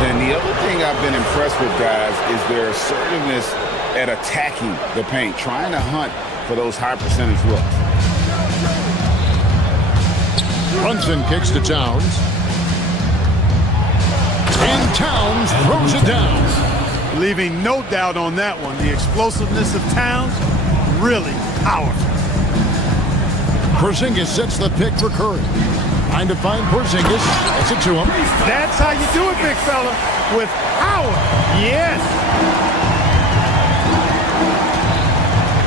And the other thing I've been impressed with, guys, is their assertiveness at attacking the paint, trying to hunt for those high percentage looks. Brunson kicks to Towns. And Towns throws it down. Leaving no doubt on that one. The explosiveness of Towns, really powerful. Porzingis sets the pick for Curry. Trying to find Porzingis. Gets it to him. That's how you do it, big fella. With power. Yes.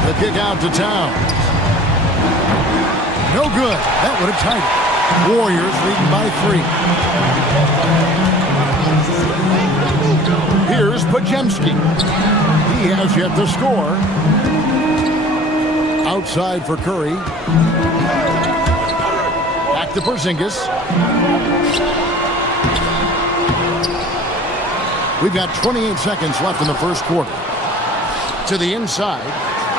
The kick out to Towns. No good. That would have tied it. Warriors leading by 3. Here's Pajemski. He has yet to score. Outside for Curry. Back to Porzingis. We've got 28 seconds left in the first quarter. To the inside.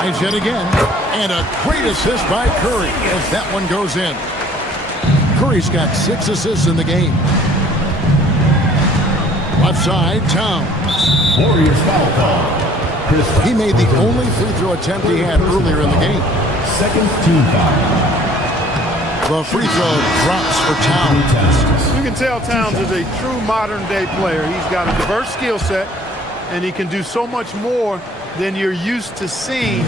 And yet again. And a great assist by Curry as that one goes in. Curry's got 6 assists in the game. Left side, Towns. Warriors foul call. He made the only free throw attempt he had earlier in the game. Second team foul. The free throw drops for Towns. You can tell Towns is a true modern-day player. He's got a diverse skill set, and he can do so much more than you're used to seeing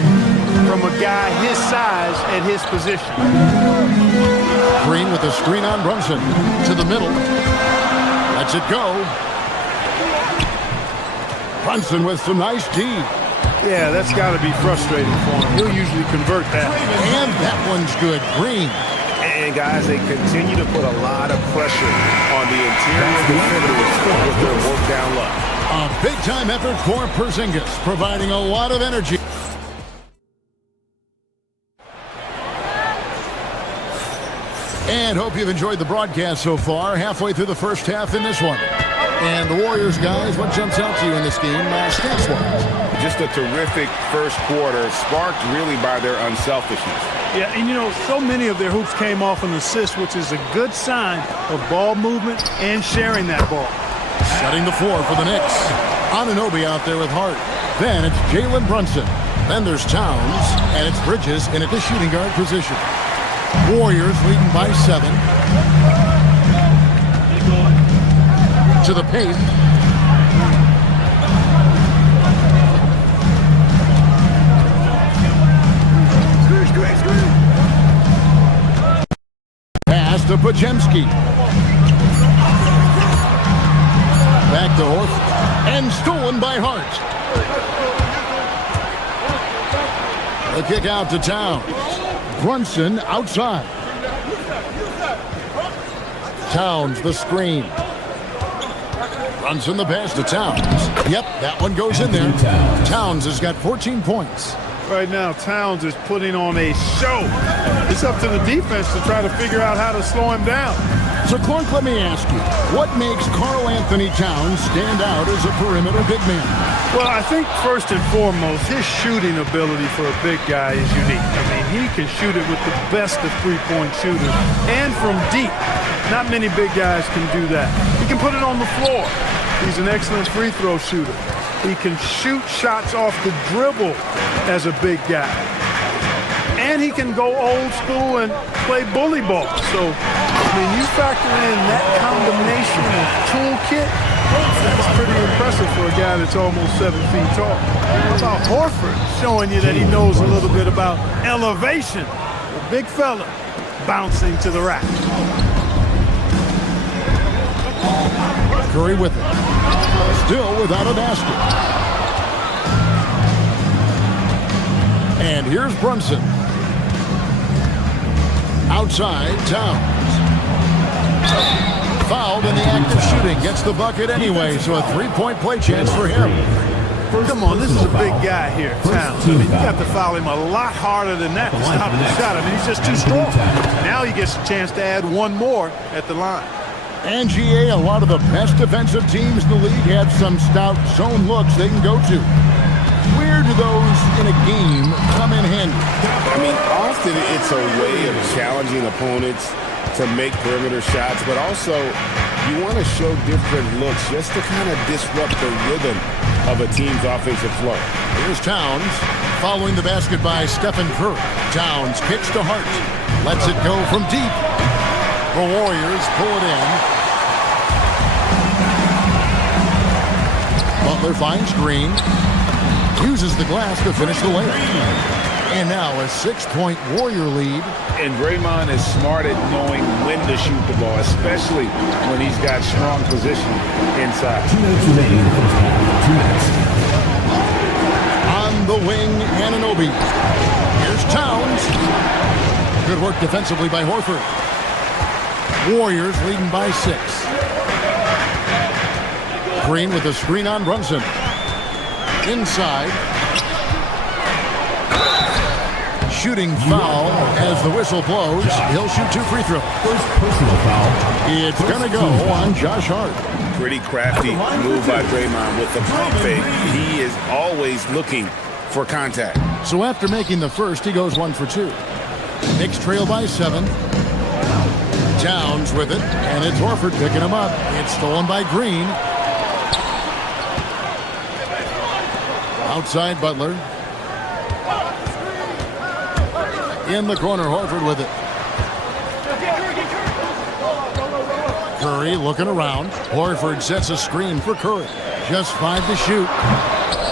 from a guy his size at his position. Green with a screen on Brunson. To the middle. Lets it go. Brunson with some nice D. Yeah, that's got to be frustrating for him. He'll usually convert that. And that one's good. Green. And guys, they continue to put a lot of pressure on the interior defenders with their work down low. A big-time effort for Porzingis, providing a lot of energy. And hope you've enjoyed the broadcast so far. Halfway through the first half in this one. And the Warriors, guys, what jumps out to you in this game, stats-wise? Just a terrific first quarter, sparked really by their unselfishness. Yeah, and you know, so many of their hoops came off an assist, which is a good sign of ball movement and sharing that ball. Setting the floor for the Knicks. Anunoby out there with Hart. Then it's Jalen Brunson. Then there's Towns, and it's Bridges in at the shooting guard position. Warriors leading by 7. To the paint. Pass to Podziemski. Back to Horford. And stolen by Hart. The kick out to Towns. Brunson outside. Towns the screen. Brunson the pass to Towns. Yep, that one goes in there. Towns has got 14 points. Right now, Towns is putting on a show. It's up to the defense to try to figure out how to slow him down. So, Clark, let me ask you, what makes Karl Anthony Towns stand out as a perimeter big man? Well, I think first and foremost, his shooting ability for a big guy is unique. I mean, he can shoot it with the best of three-point shooters and from deep. Not many big guys can do that. He can put it on the floor. He's an excellent free throw shooter. He can shoot shots off the dribble as a big guy. And he can go old school and play bully ball. So, when you factor in that combination of toolkit, that's pretty impressive for a guy that's almost 7 feet tall. How about Horford showing you that he knows a little bit about elevation? A big fella bouncing to the rack. Curry with it. Still without a basket. And here's Brunson. Outside, Towns. Fouled in the act of shooting. Gets the bucket anyway, so a three-point play chance for him. Come on, this is a big guy here, Towns. I mean, you got to foul him a lot harder than that to stop the shot. I mean, he's just too strong. Now he gets a chance to add one more at the line. And GA, a lot of the best defensive teams in the league have some stout zone looks they can go to. Where do those in a game come in handy? I mean, often it's a way of challenging opponents to make perimeter shots, but also you want to show different looks just to kind of disrupt the rhythm of a team's offensive flow. Here's Towns following the basket by Stephen Curry. Towns kicks to Hart. Lets it go from deep. The Warriors pull it in. Butler finds Green. Uses the glass to finish the layup. And now a 6-point Warrior lead. And Draymond is smart at knowing when to shoot the ball, especially when he's got strong position inside. 2 minutes remaining in the first half. 2 minutes. On the wing, Anunoby. Here's Towns. Good work defensively by Horford. Warriors leading by 6. Green with a screen on Brunson. Inside. Shooting foul as the whistle blows. He'll shoot 2 free throws. First personal foul. It's going to go on Josh Hart. Pretty crafty move by Draymond with the pump fake. He is always looking for contact. So after making the first, he goes 1 for 2. Knicks trail by 7. Towns with it, and it's Horford picking him up. It's stolen by Green. Outside Butler. In the corner, Horford with it. Curry looking around. Horford sets a screen for Curry. Just 5 to shoot.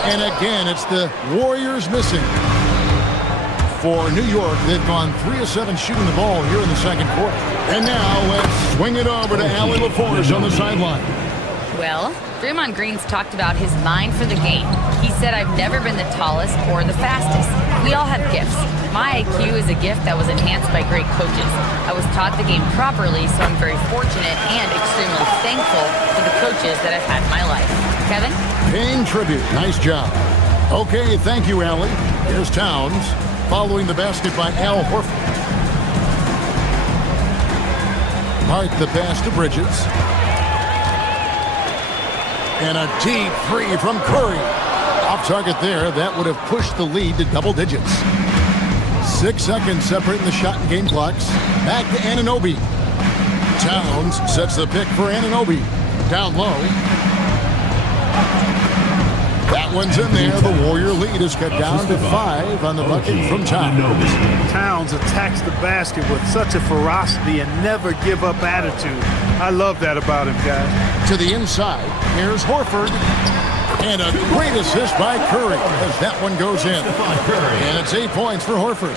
And again, it's the Warriors missing. For New York, they've gone 3 of 7 shooting the ball here in the second quarter. And now let's swing it over to Allie LaForge on the sideline. Well, Draymond Green's talked about his mind for the game. He said, "I've never been the tallest or the fastest. We all have gifts. My IQ is a gift that was enhanced by great coaches. I was taught the game properly, so I'm very fortunate and extremely thankful for the coaches that I've had in my life." Kevin? Paying tribute. Nice job. Okay, thank you, Allie. Here's Towns following the basket by Al Horford. Hart the pass to Bridges. And a deep three from Curry. Off target there. That would have pushed the lead to double digits. 6 seconds separating the shot and game clocks. Back to Anunoby. Towns sets the pick for Anunoby. Down low. That one's in there. The Warrior lead is cut down to 5 on the bucket from Towns. Towns attacks the basket with such a ferocity and never give up attitude. I love that about him, guys. To the inside, here's Horford. And a great assist by Curry as that one goes in. And it's 8 points for Horford.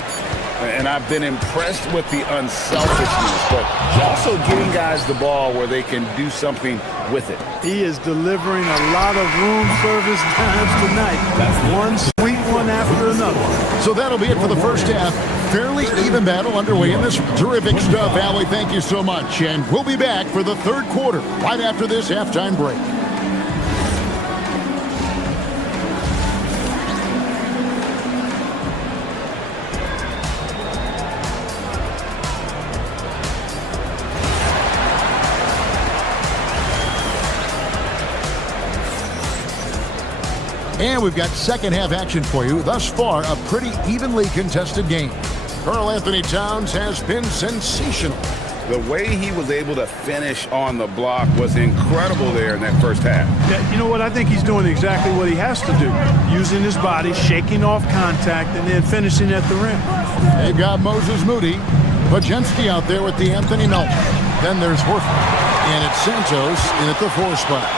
And I've been impressed with the unselfishness, but also getting guys the ball where they can do something with it. He is delivering a lot of room service times tonight. That's one sweet one after another. So that'll be it for the first half. Fairly even battle underway in this. Terrific stuff, Allie. Thank you so much. And we'll be back for the third quarter right after this halftime break. And we've got second half action for you. Thus far, a pretty evenly contested game. Karl Anthony Towns has been sensational. The way he was able to finish on the block was incredible there in that first half. Yeah, you know what? I think he's doing exactly what he has to do. Using his body, shaking off contact, and then finishing at the rim. They've got Moses Moody. Pajemski out there with the Anthony Melton. Then there's Horford. And it's Santos in at the 4 spot.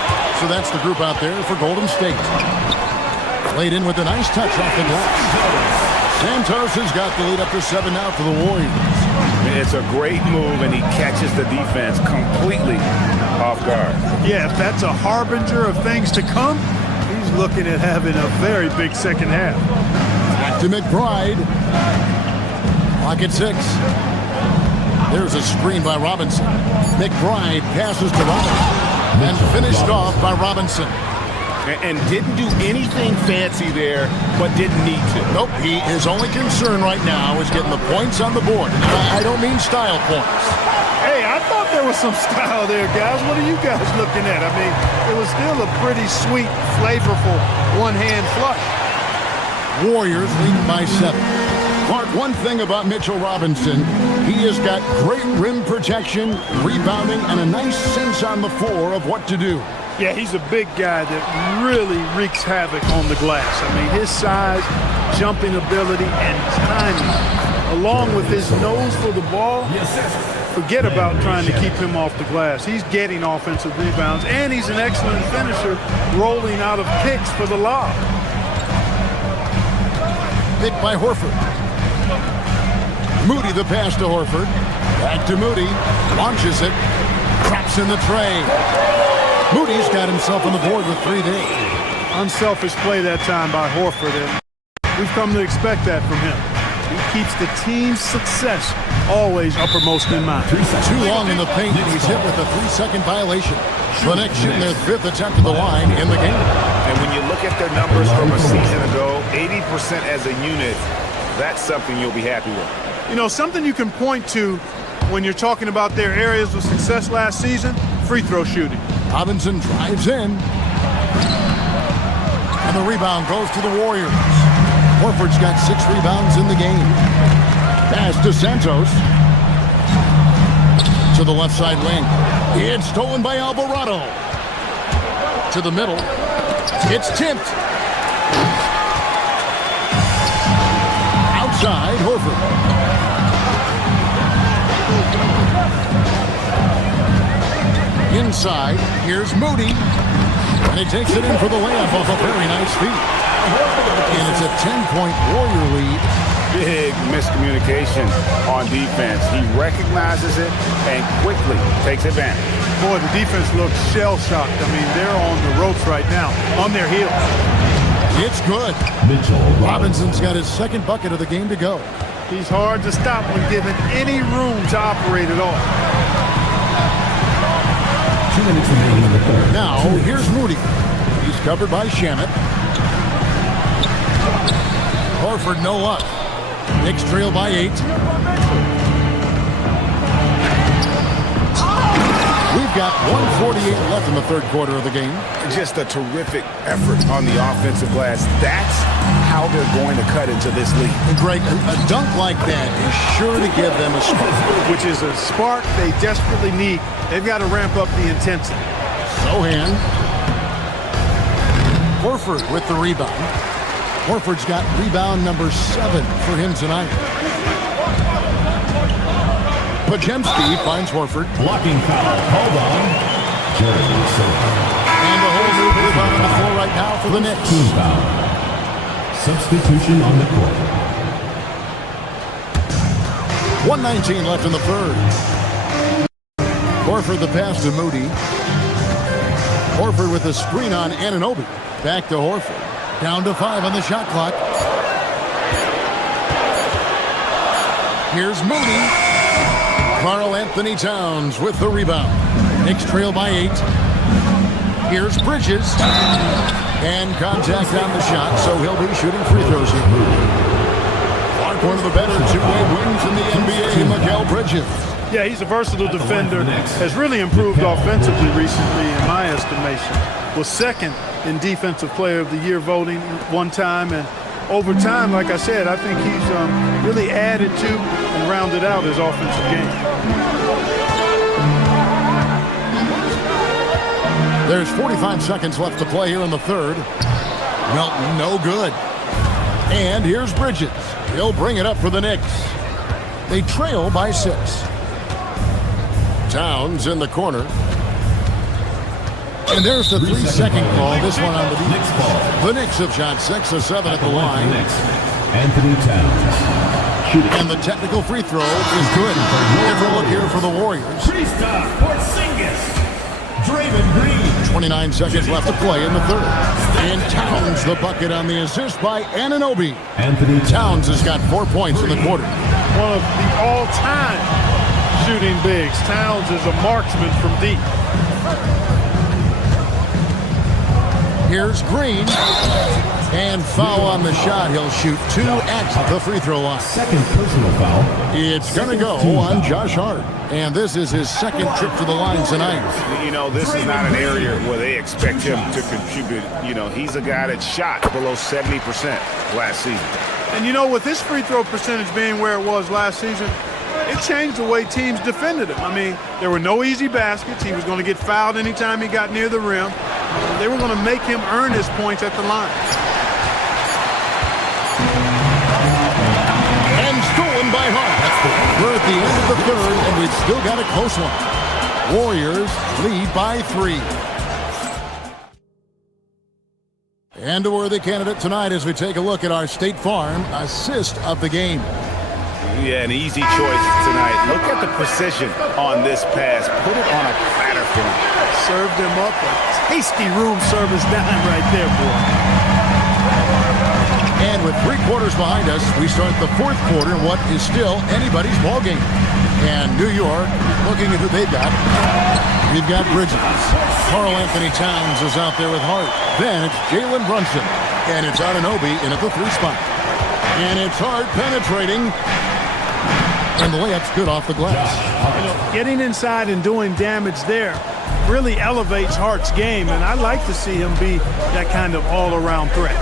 So that's the group out there for Golden State. Laid in with a nice touch off the glass. Santos has got the lead up to 7 now for the Warriors. It's a great move, and he catches the defense completely off guard. Yeah, if that's a harbinger of things to come, he's looking at having a very big second half. Back to McBride. Clock at 6. There's a screen by Robinson. McBride passes to Robinson. And finished off by Robinson. And didn't do anything fancy there, but didn't need to. Nope, his only concern right now is getting the points on the board. I don't mean style points. Hey, I thought there was some style there, guys. What are you guys looking at? I mean, it was still a pretty sweet, flavorful one-hand flush. Warriors leading by 7. Clark, one thing about Mitchell Robinson, he has got great rim protection, rebounding, and a nice sense on the floor of what to do. Yeah, he's a big guy that really wreaks havoc on the glass. I mean, his size, jumping ability, and timing, along with his nose for the ball, forget about trying to keep him off the glass. He's getting offensive rebounds, and he's an excellent finisher, rolling out of picks for the lob. Pick by Horford. Moody the pass to Horford. Back to Moody. Launches it. Traps in the tray. Moody's got himself on the board with 3 there. Unselfish play that time by Horford, and we've come to expect that from him. He keeps the team's success always uppermost in mind. Too long in the paint, and he's hit with a 3-second violation. The next shooting their 5th attempt at the line in the game. And when you look at their numbers from a season ago, 80% as a unit, that's something you'll be happy with. You know, something you can point to when you're talking about their areas of success last season, free throw shooting. Robinson drives in. And the rebound goes to the Warriors. Horford's got 6 rebounds in the game. Pass to Santos. To the left side wing. It's stolen by Alvarado. To the middle. It's tipped. Outside, Horford. Inside, here's Moody. And he takes it in for the layup off a very nice feed. And it's a 10-point Warrior lead big miscommunication on defense. He recognizes it and quickly takes advantage. Boy, the defense looks shell-shocked. I mean, they're on the ropes right now, on their heels. It's good. Robinson's got his second bucket of the game to go. He's hard to stop when given any room to operate at all. 2 minutes remaining in the third. Now, here's Moody. He's covered by Shamet. Horford, no luck. Knicks trail by 8. We've got 1:48 left in the third quarter of the game. Just a terrific effort on the offensive glass. That's how they're going to cut into this league. Greg, a dunk like that is sure to give them a spark. Which is a spark they desperately need. They've got to ramp up the intensity. Sohan. Horford with the rebound. Horford's got rebound number 7 for him tonight. Pajemski finds Horford. Blocking foul called on Jeremy Sohan. And the whole group rebound on the floor right now for the Knicks. Team foul. Substitution on the court. 1:19 left in the third. Horford the pass to Moody. Horford with a screen on Anunoby. Back to Horford. Down to 5 on the shot clock. Here's Moody. Karl Anthony Towns with the rebound. Knicks trail by 8. Here's Bridges. And contact on the shot, so he'll be shooting free throws here. Clark, one of the better two-way wings in the NBA, Mikal Bridges. Yeah, he's a versatile defender. Has really improved offensively recently, in my estimation. Was second in Defensive Player of the Year voting one time, and over time, like I said, I think he's really added to and rounded out his offensive game. There's 45 seconds left to play here in the third. Melton, no good. And here's Bridges. He'll bring it up for the Knicks. They trail by 6. Towns in the corner. And there's the 3-second call. This one on the Knicks ball. The Knicks have shot 6 of 7 at the line. Anthony Towns. And the technical free throw is good. Here's a look here for the Warriors. 29 seconds left to play in the third. And Towns the bucket on the assist by Anunoby. Anthony Towns has got 4 points in the quarter. One of the all-time shooting bigs. Towns is a marksman from deep. Here's Green. And foul on the shot. He'll shoot 2 at the free throw line. Second personal foul. It's going to go on Josh Hart. And this is his second trip to the line tonight. You know, this is not an area where they expect him to contribute. You know, he's a guy that shot below 70% last season. And you know, with his free throw percentage being where it was last season, it changed the way teams defended him. I mean, there were no easy baskets. He was going to get fouled anytime he got near the rim. They were going to make him earn his points at the line. And stolen by Hart. We're at the end of the third, and we've still got a close one. Warriors lead by 3. And a worthy candidate tonight as we take a look at our State Farm assist of the game. Yeah, an easy choice tonight. Look at the precision on this pass. Put it on a platter for him. Served him up a tasty room service dime right there, boy. And with 3 quarters behind us, we start the fourth quarter in what is still anybody's ball game. And New York, looking at who they've got, we've got Bridges. Karl Anthony Towns is out there with Hart. Then it's Jalen Brunson. And it's Anunoby in at the 3 spot. And it's Hart penetrating. And the layup's good off the glass. You know, getting inside and doing damage there really elevates Hart's game. And I'd like to see him be that kind of all-around threat.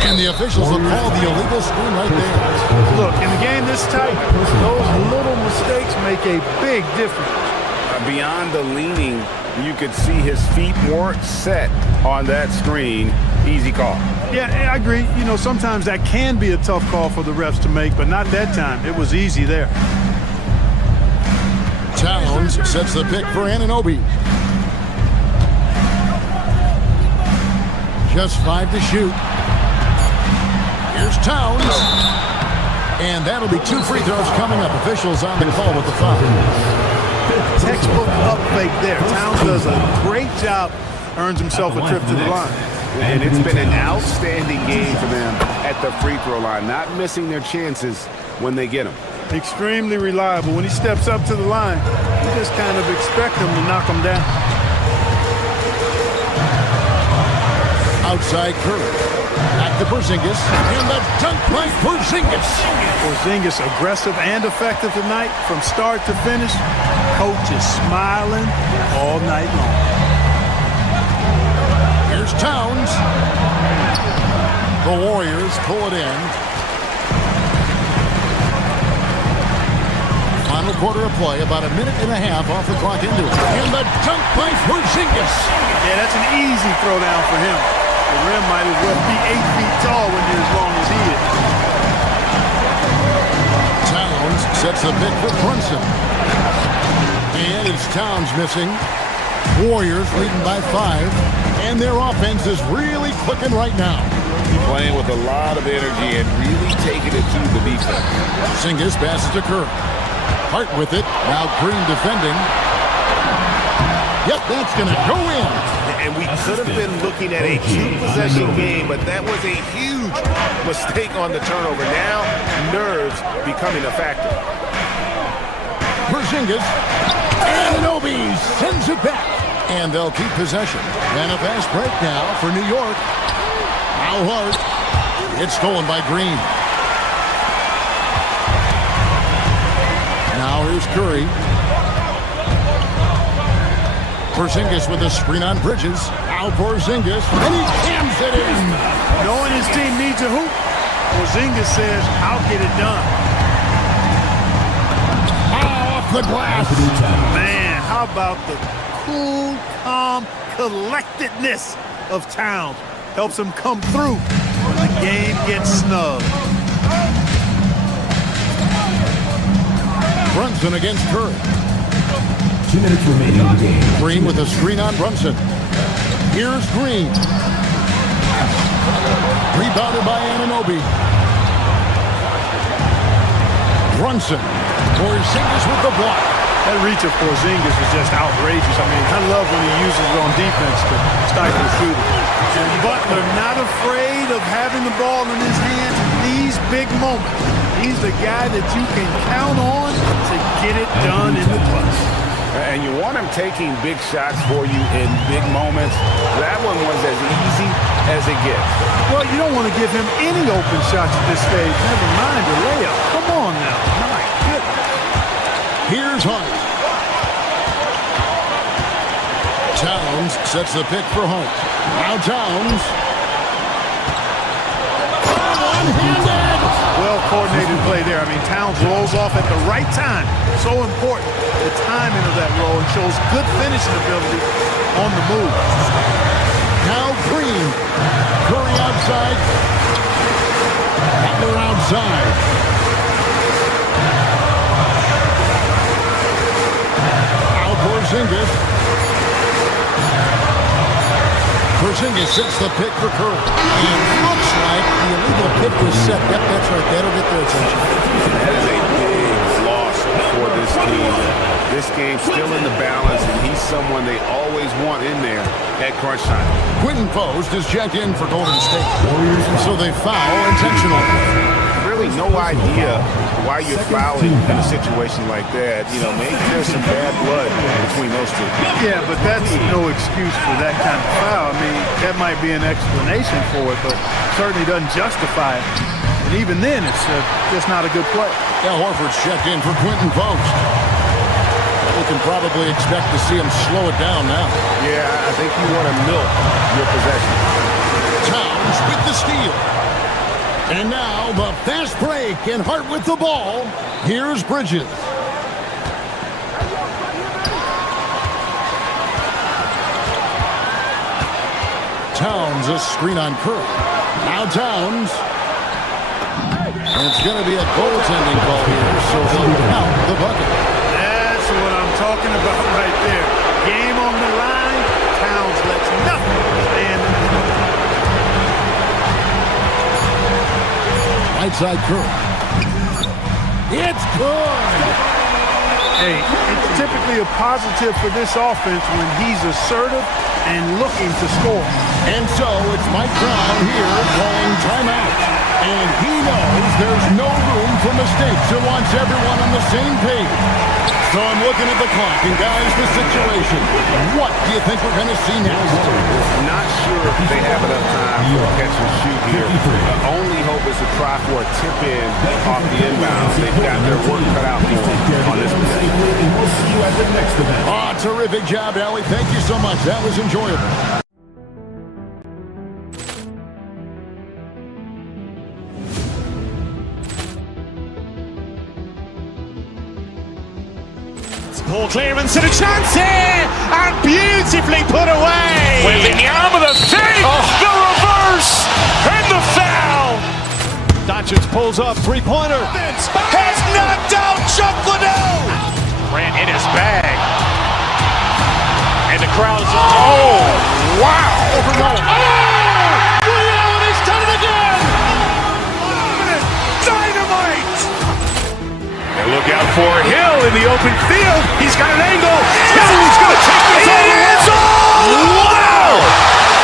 And the officials will call the illegal screen right there. Look, in a game this tight, those little mistakes make a big difference. Beyond the leaning, you could see his feet weren't set on that screen. Easy call. Yeah, I agree. You know, sometimes that can be a tough call for the refs to make, but not that time. It was easy there. Towns sets the pick for Anunoby. Just 5 to shoot. Here's Towns. And that'll be 2 free throws coming up. Officials on the call with the foul. Textbook up fake there. Towns does a great job, earns himself a trip to the line. And it's been an outstanding game for them at the free throw line, not missing their chances when they get them. Extremely reliable. When he steps up to the line, you just kind of expect him to knock him down. Outside Curry. Back to Porzingis. And the dunk by Porzingis. Porzingis aggressive and effective tonight from start to finish. Coach is smiling all night long. Here's Towns. The Warriors pull it in. Final quarter of play, about a minute and a half off the clock into it. And the dunk by Porzingis. Yeah, that's an easy throw down for him. The rim might as well be 8 feet tall when you're as long as he is. Towns sets the pick for Brunson. And it's Towns missing. Warriors leading by 5. And their offense is really clicking right now. Playing with a lot of energy and really taking it to the defense. Porzingis passes to Curry. Hart with it. Now Green defending. Yep, that's going to go in. And we could have been looking at a 2-possession game, but that was a huge mistake on the turnover. Now, nerves becoming a factor. Porzingis. Anunoby sends it back. And they'll keep possession. And a fast break now for New York. Now Hart. It's stolen by Green. Now here's Curry. Porzingis with a screen on Bridges. Now Porzingis. And he jams it in. Knowing his team needs a hoop, Porzingis says, I'll get it done. Off the glass. Man, how about the cool, calm collectedness of Towns? Helps him come through when the game gets snug. Brunson against Curry. 2 minutes remaining in the game. Green with a screen on Brunson. Here's Green. Rebounded by Anunoby. Brunson. Porzingis with the block. That reach of Porzingis is just outrageous. I mean, I love when he uses it on defense to stifle the shooter. And Butler not afraid of having the ball in his hands in these big moments. He's the guy that you can count on to get it done in the clutch. And you want him taking big shots for you in big moments. That one was as easy as it gets. Well, you don't want to give him any open shots at this stage. Never mind a layup. Come on now. My goodness. Here's Hunt. Towns sets the pick for Hunt. Now Towns. One-handed. Well-coordinated play there. I mean, Towns rolls off at the right time. So important, the timing of that roll, and shows good finishing ability on the move. Now Green. Curry outside. Butler outside. Now Porzingis. Porzingis sets the pick for Curry. And looks like the illegal pick was set. Yep, that's right. That'll get their attention. That is a big loss for this team. This game's still in the balance, and he's someone they always want in there at crunch time. Quentin Post is checked in for Golden State. So they foul intentionally. Really no idea why you're fouling in a situation like that. You know, maybe there's some bad blood between those two. Yeah, but that's no excuse for that kind of foul. I mean, that might be an explanation for it, but certainly doesn't justify it. And even then, it's just not a good play. Al Horford's checked in for Quentin Post. We can probably expect to see him slow it down now. Yeah, I think you want to milk your possession. Towns with the steal. And now the fast break, and Hart with the ball. Here's Bridges. Towns a screen on Curry. Now Towns. And it's going to be a goaltending call here, so they'll count the bucket. That's what I'm talking about right there. Game on the line. Towns lets nothing stand in his way. Right side Curry. it's good. Hey, it's typically a positive for this offense when he's assertive and looking to score. And so it's Mike Brown here calling timeout. And he knows there's no room for mistakes. He wants everyone on the same page. So I'm looking at the clock, and guys, the situation. What do you think we're going to see next? Not sure if they have enough time for a catch and shoot here. The only hope is to try for a tip in off the inbound. They've got their work cut out for them on this possession. We'll see you at the next event. Terrific job, Allie. Thank you so much. That was enjoyable. Ball clearance and a chance here, and beautifully put away. Wembanyama the fake, the reverse, and the foul. Doncic pulls up, three-pointer. Has knocked out Chuck Liddell. Ran in his bag. And the crowd is, oh, wow. He's done it again. Dynamite. And look out for Hill in the open field. He's got an angle. He's going to take this all the way. Wow!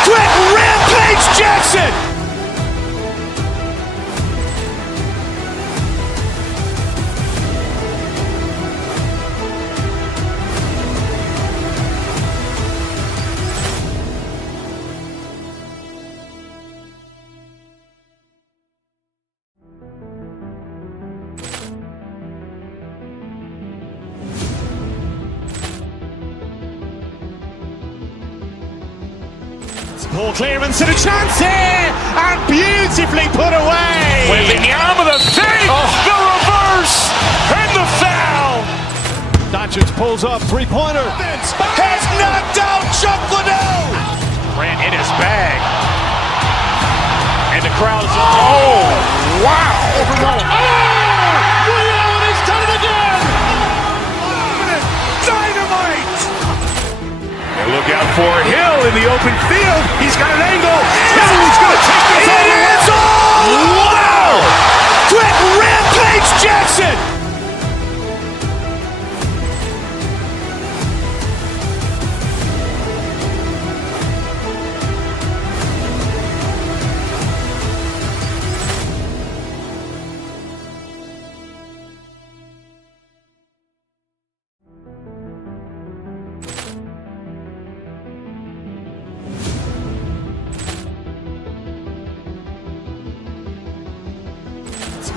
Quick Rampage Jackson. Ball clearance and a chance here, and beautifully put away. Wembanyama the fake, the reverse, and the foul. Doncic pulls up, three-pointer. Has knocked out Chuck Liddell. Ran in his bag. And the crowd is, oh, wow. He's done it again. Dynamite. And look out for Hill in the open field. He's got an angle. He's going to take this all the way. Wow! Quick Rampage Jackson.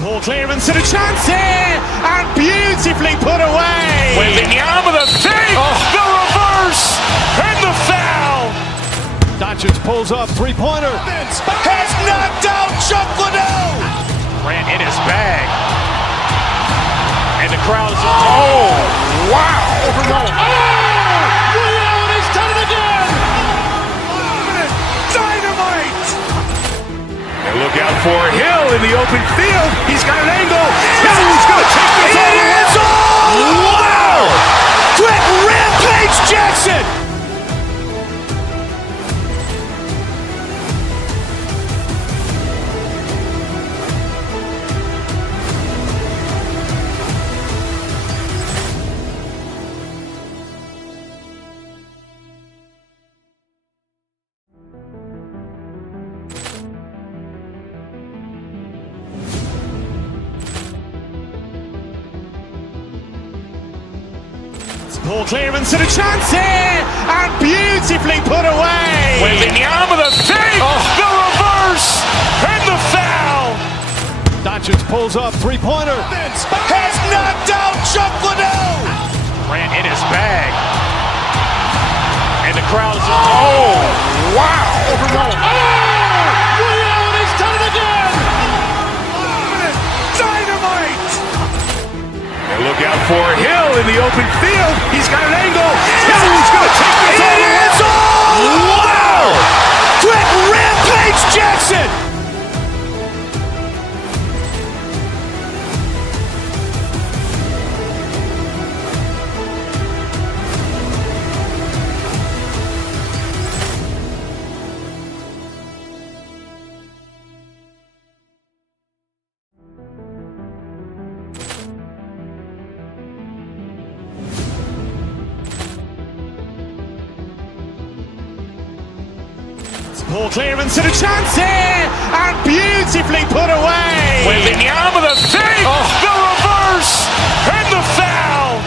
Ball clearance and a chance here, and beautifully put away. Wembanyama the fake, the reverse, and the foul. Doncic pulls up, three-pointer. Has knocked out Chuck Liddell. Ran in his bag. And the crowd is, oh, wow. He's done it again. Dynamite. And look out for Hill in the open field. He's got an angle. He's going to take this all the way. Wow! Quick Rampage Jackson. Ball clearance and a chance here, and beautifully put away. Wembanyama the fake, the reverse, and the foul. Doncic pulls up, three-pointer. Has knocked out Chuck Liddell. Ran in his bag. And the crowd is, oh, wow. He's done it again. Dynamite. And look out for Hill in the open field. He's got an angle. He's going to take this all the way. Wow! Quick Rampage Jackson. Poor clearance and a chance here, and beautifully put away. Wembanyama the fake, the reverse, and the foul.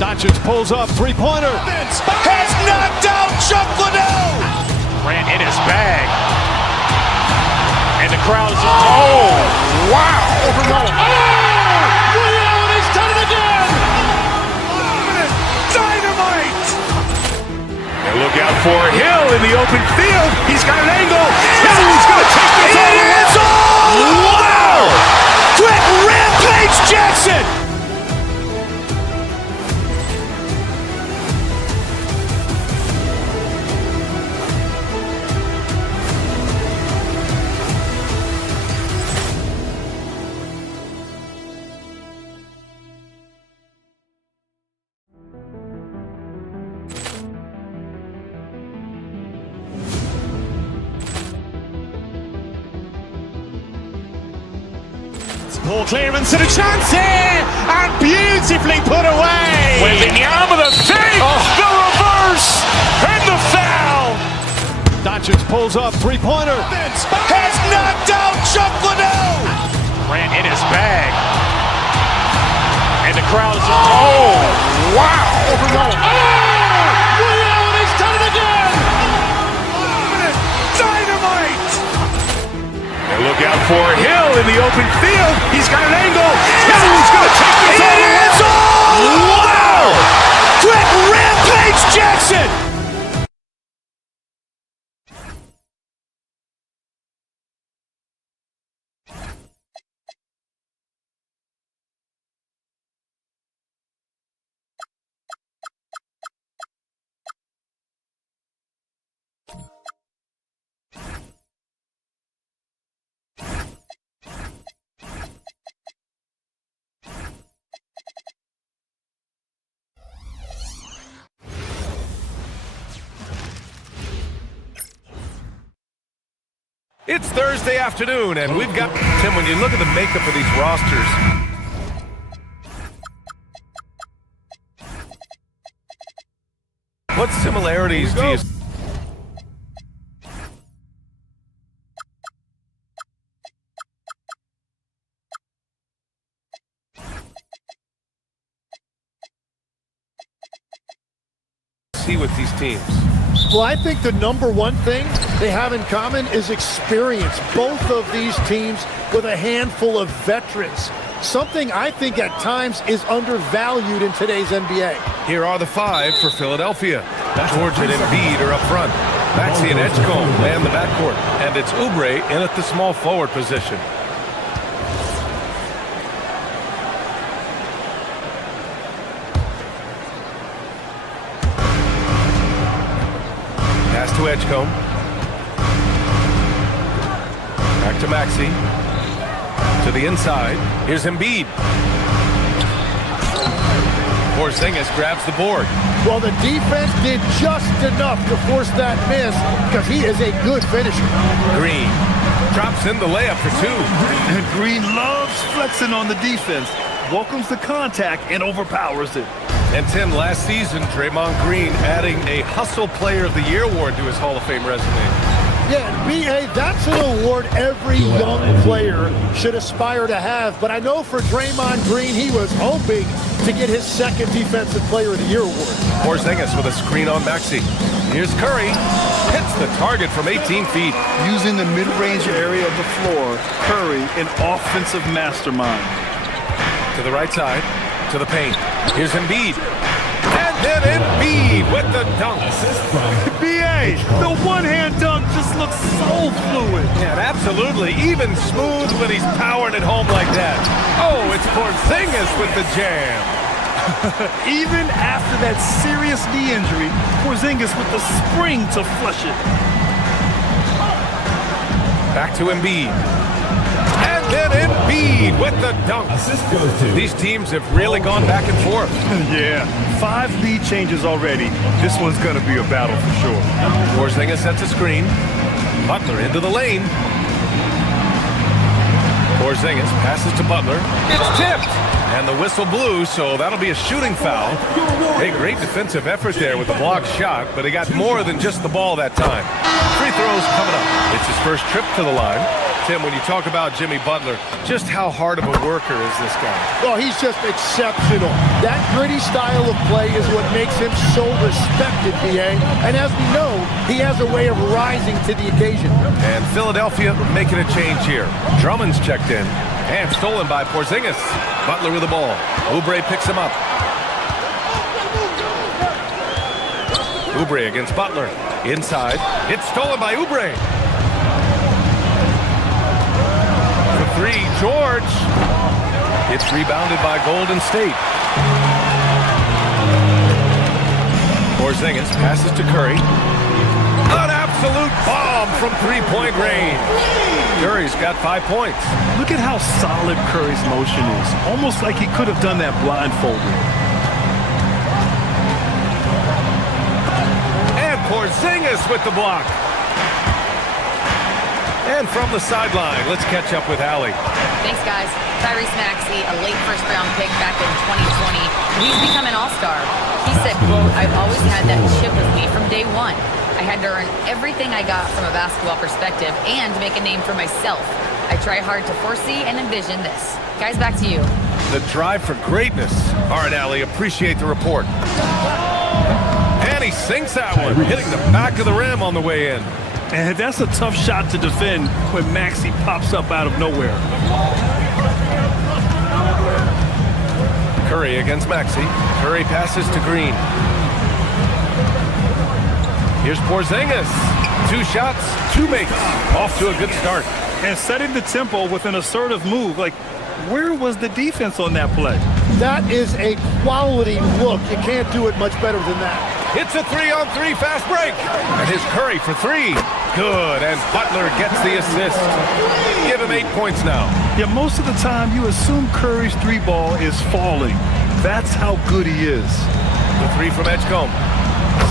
Doncic pulls up, three-pointer. Has knocked out Chuck Liddell. Grant in his bag. And the crowd is, oh, wow. Williams has done it again. Dynamite. And look out for Hill in the open field. He's got an angle. Hill's going to take this all the way. Wow. Quick Rampage Jackson. Poor clearance and a chance here, and beautifully put away. Wembanyama the fake, the reverse, and the foul. Doncic pulls up, three-pointer. Has knocked out Chuck Liddell. Grant in his bag. And the crowd is, oh, wow. Williams has done it again. Dynamite. And look out for Hill in the open field. He's got an angle. Hill's going to take this all the way. Wow. Quick Rampage Jackson. It's Thursday afternoon, and we've got, Tim, when you look at the makeup of these rosters, what similarities do you see with these teams? Well, I think the number one thing they have in common is experience. Both of these teams with a handful of veterans. Something I think at times is undervalued in today's NBA. Here are the five for Philadelphia. George and Embiid are up front. Maxey and Edgecombe man the backcourt. And it's Oubre in at the small forward position. Pass to Edgecombe. Back to Maxey. To the inside. Here's Embiid. Porzingis grabs the board. Well, the defense did just enough to force that miss because he is a good finisher. Green drops in the layup for two. And Green loves flexing on the defense. Welcomes the contact and overpowers it. And Tim, last season, Draymond Green adding a Hustle Player of the Year award to his Hall of Fame resume. Yeah, B.A., that's an award every young player should aspire to have. But I know for Draymond Green, he was hoping to get his second Defensive Player of the Year award. Porzingis with a screen on Maxey. Here's Curry. Hits the target from 18 feet. Using the mid-range area of the floor, Curry, an offensive mastermind. To the right side, to the paint. Here's Embiid. And then Embiid with the dunk. B.A., the one-hand dunk just looks so fluid. Yeah, absolutely. Even smooth when he's powering it home like that. Oh, it's Porzingis with the jam. Even after that serious knee injury, Porzingis with the spring to flush it. Back to Embiid. And then Embiid with the dunk. These teams have really gone back and forth. Yeah, 5 lead changes already. This one's going to be a battle for sure. Porzingis sets a screen. Butler into the lane. Porzingis passes to Butler. It's tipped. And the whistle blew, so that'll be a shooting foul. Hey, great defensive effort there with the blocked shot, but he got more than just the ball that time. free throws coming up. It's his first trip to the line. Tim, when you talk about Jimmy Butler, just how hard of a worker is this guy? Well, he's just exceptional. That gritty style of play is what makes him so respected, B.A. And as we know, he has a way of rising to the occasion. And Philadelphia making a change here. Drummond's checked in. And stolen by Porzingis. Butler with the ball. Oubre picks him up. Oubre against Butler. Inside. It's stolen by Oubre. For three, George. It's rebounded by Golden State. Porzingis passes to Curry. An absolute bomb from three-point range. Curry's got 5 points. Look at how solid Curry's motion is. Almost like he could have done that blindfolded. And Porzingis with the block. And from the sideline, let's catch up with Allie. Thanks, guys. Tyrese Maxey, a late first-round pick back in 2020. He's become an all-star. He said, quote, "I've always had that chip with me from day one. I had to earn everything I got from a basketball perspective and make a name for myself. I try hard to foresee and envision this." Guys, back to you. The drive for greatness. All right, Allie, appreciate the report. And he sinks that one, hitting the back of the rim on the way in. And that's a tough shot to defend when Maxey pops up out of nowhere. Curry against Maxey. Curry passes to Green. Here's Porzingis. 2 shots, 2 makes. Off to a good start. And setting the tempo with an assertive move. Like, where was the defense on that play? That is a quality look. You can't do it much better than that. It's a 3-on-3 fast break. And his Curry for 3. Good, and Butler gets the assist. Give him 8 points now. Yeah, most of the time you assume Curry's 3 ball is falling. That's how good he is. The 3 from Edgecombe.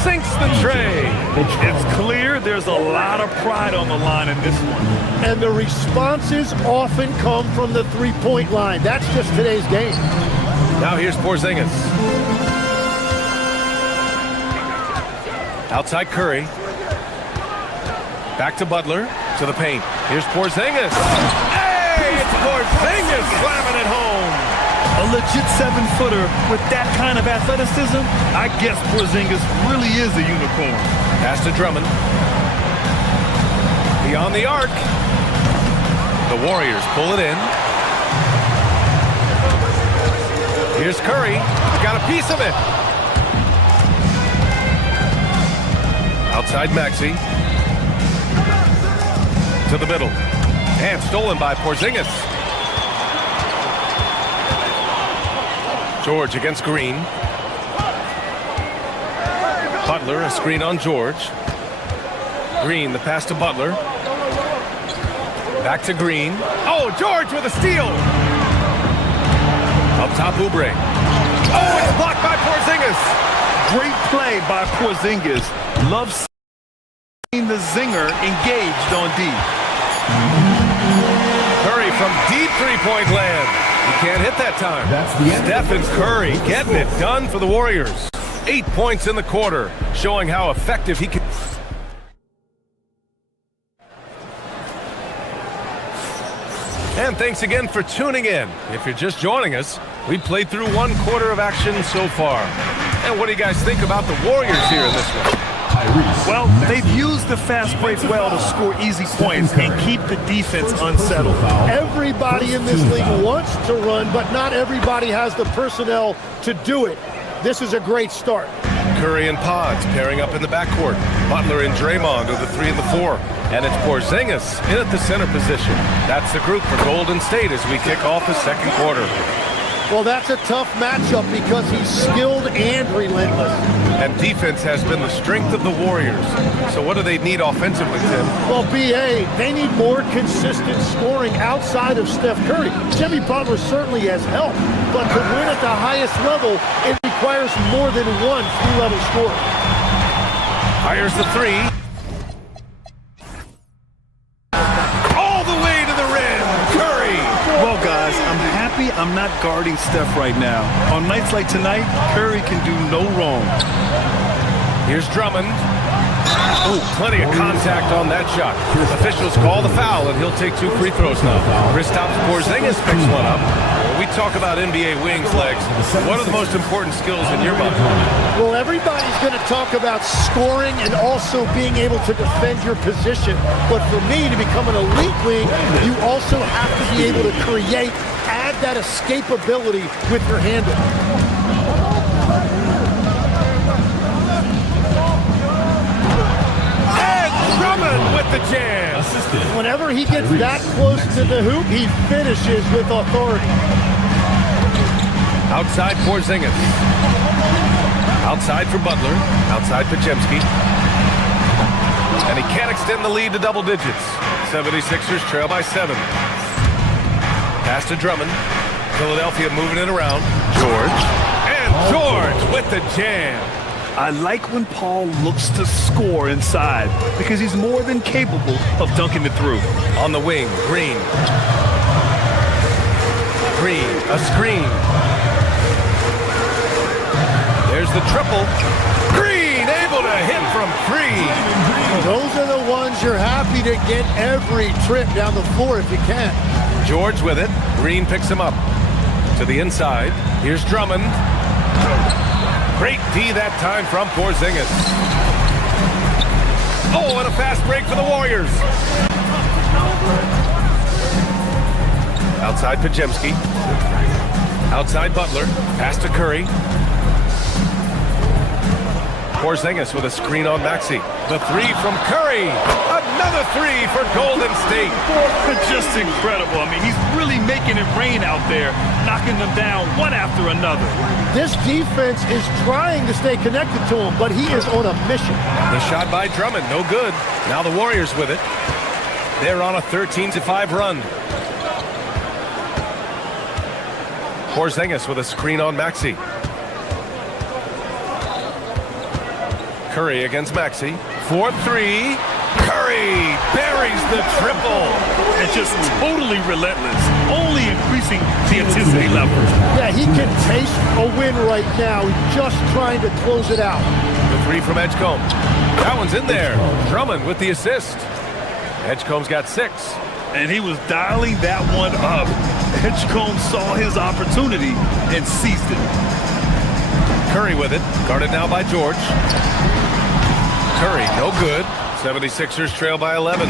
Sinks the tray. It's clear there's a lot of pride on the line in this one. And the responses often come from the three-point line. That's just today's game. Now here's Porzingis. Outside Curry. Back to Butler. To the paint. Here's Porzingis. Hey, it's Porzingis slamming it home. A legit 7-footer with that kind of athleticism, I guess Porzingis really is a unicorn. Pass to Drummond. Beyond the arc. The Warriors pull it in. Here's Curry. Got a piece of it. Outside Maxey. To the middle. And stolen by Porzingis. George against Green. Butler, a screen on George. Green, the pass to Butler. Back to Green. Oh, George with a steal. Up top, Oubre. Oh, it's blocked by Porzingis. Great play by Porzingis. Loves seeing the zinger engaged on D. Curry from deep three-point land. He can't hit that time. Stephen Curry getting it done for the Warriors. 8 points in the quarter, showing how effective he can. And thanks again for tuning in. If you're just joining us, we played through 1 quarter of action so far. And what do you guys think about the Warriors here in this one? Well, they've used the fast break well to score easy points and keep the defense unsettled. Everybody in this league wants to run, but not everybody has the personnel to do it. This is a great start. Curry and Pods pairing up in the backcourt. Butler and Draymond are the 3 and the 4. And it's Porzingis in at the center position. That's the group for Golden State as we kick off the second quarter. Well, that's a tough matchup because he's skilled and relentless. And defense has been the strength of the Warriors. So what do they need offensively, Tim? Well, B.A., they need more consistent scoring outside of Steph Curry. Jimmy Butler certainly has helped, but to win at the highest level, it requires more than one three-level scorer. Fires the 3. All the way to the rim. Curry. Well, guys, I'm happy I'm not guarding Steph right now. On nights like tonight, Curry can do no wrong. Here's Drummond. Ooh, plenty of contact on that shot. Officials call the foul, and he'll take 2 free throws now. Kristaps Porzingis picks one up. When we talk about NBA wings, Legs, what are the most important skills in your mind? Well, everybody's going to talk about scoring and also being able to defend your position. But for me, to become an elite wing, you also have to be able to create, add that escapability with your handle. With the jam. Whenever he gets that close to the hoop, he finishes with authority. Outside Porzingis. Outside for Butler. Outside Pajemski. And he can't extend the lead to double digits. 76ers trail by 7. Pass to Drummond. Philadelphia moving it around. George. And George with the jam. I like when Paul looks to score inside because he's more than capable of dunking it through. On the wing, Green. Green, a screen. There's the triple. Green able to hit from 3. Those are the ones you're happy to get every trip down the floor if you can. George with it. Green picks him up. To the inside. Here's Drummond. Great D that time from Porzingis. Oh, and a fast break for the Warriors. Outside Pajemski. Outside Butler. Pass to Curry. Porzingis with a screen on Maxey. The 3 from Curry. Another 3 for Golden State. Just incredible. I mean, he's really making it rain out there, knocking them down one after another. This defense is trying to stay connected to him, but he is on a mission. The shot by Drummond, no good. Now the Warriors with it. They're on a 13-5 run. Porzingis with a screen on Maxey. Curry against Maxey. 4-3. Curry buries the triple. And just totally relentless, only increasing the intensity level. Yeah, he can taste a win right now. He's just trying to close it out. The 3 from Edgecombe. That one's in there. Drummond with the assist. Edgecombe's got 6. And he was dialing that one up. Edgecombe saw his opportunity and seized it. Curry with it. Guarded now by George. Curry, no good. 76ers trail by 11.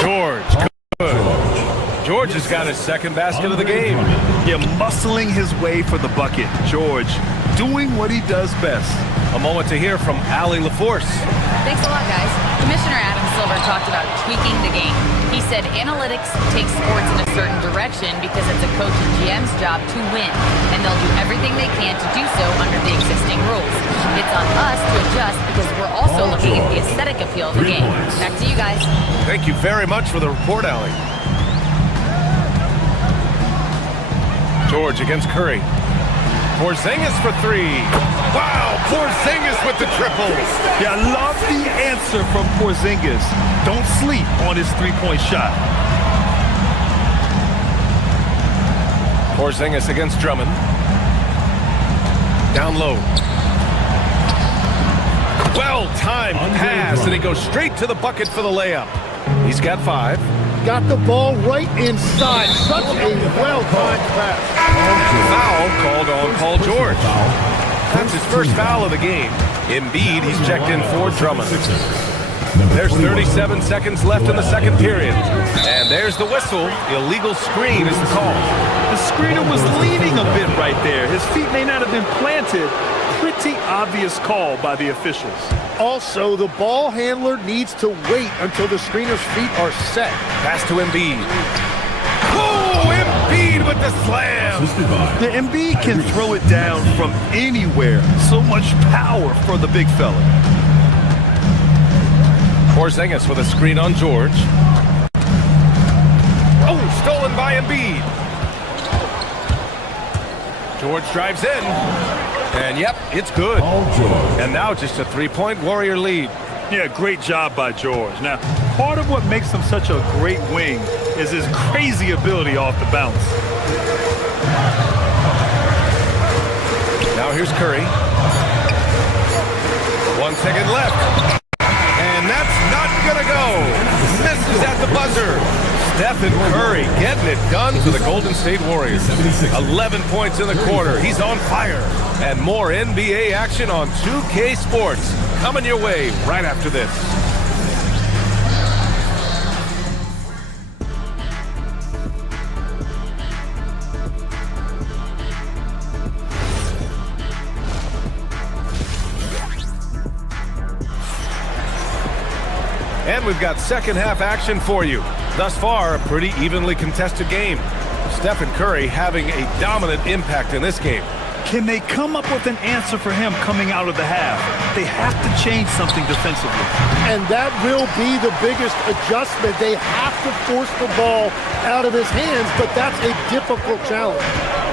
George, good. George has got his second basket of the game. Yeah, muscling his way for the bucket. George doing what he does best. A moment to hear from Allie LaForce. Thanks a lot, guys. Commissioner Adam Silver talked about tweaking the game. He said analytics takes sports in a certain direction because it's a coach and GM's job to win, and they'll do everything they can to do so under the existing rules. It's on us to adjust because we're also looking at the aesthetic appeal of the game. Back to you guys. Thank you very much for the report, Allie. George against Curry. Porzingis for 3. Wow, Porzingis with the triple. Yeah, I love the answer from Porzingis. Don't sleep on his three-point shot. Porzingis against Drummond. Down low. Well-timed pass, and he goes straight to the bucket for the layup. He's got 5. Got the ball right inside. Such a well-timed pass. Foul called on Paul George. That's his first foul of the game. Embiid, he's checked in for Drummond. There's 37 seconds left in the second period. And there's the whistle. Illegal screen is the call. The screener was leaning a bit right there. His feet may not have been planted. Pretty obvious call by the officials. Also, the ball handler needs to wait until the screener's feet are set. Pass to Embiid. Oh, Embiid with the slam. The Embiid can throw it down from anywhere. So much power for the big fella. Porzingis with a screen on George. Oh, stolen by Embiid. George drives in. And yep, it's good. And now just a 3-point Warrior lead. Yeah, great job by George. Now, part of what makes him such a great wing is his crazy ability off the bounce. Now here's Curry. 1 second left. And that's not going to go. Misses at the buzzer. Stephen Curry getting it done for the Golden State Warriors. 11 points in the quarter. He's on fire. And more NBA action on 2K Sports coming your way right after this. And we've got second half action for you. Thus far, a pretty evenly contested game. Stephen Curry having a dominant impact in this game. Can they come up with an answer for him coming out of the half? They have to change something defensively. And that will be the biggest adjustment. They have to force the ball out of his hands, but that's a difficult challenge.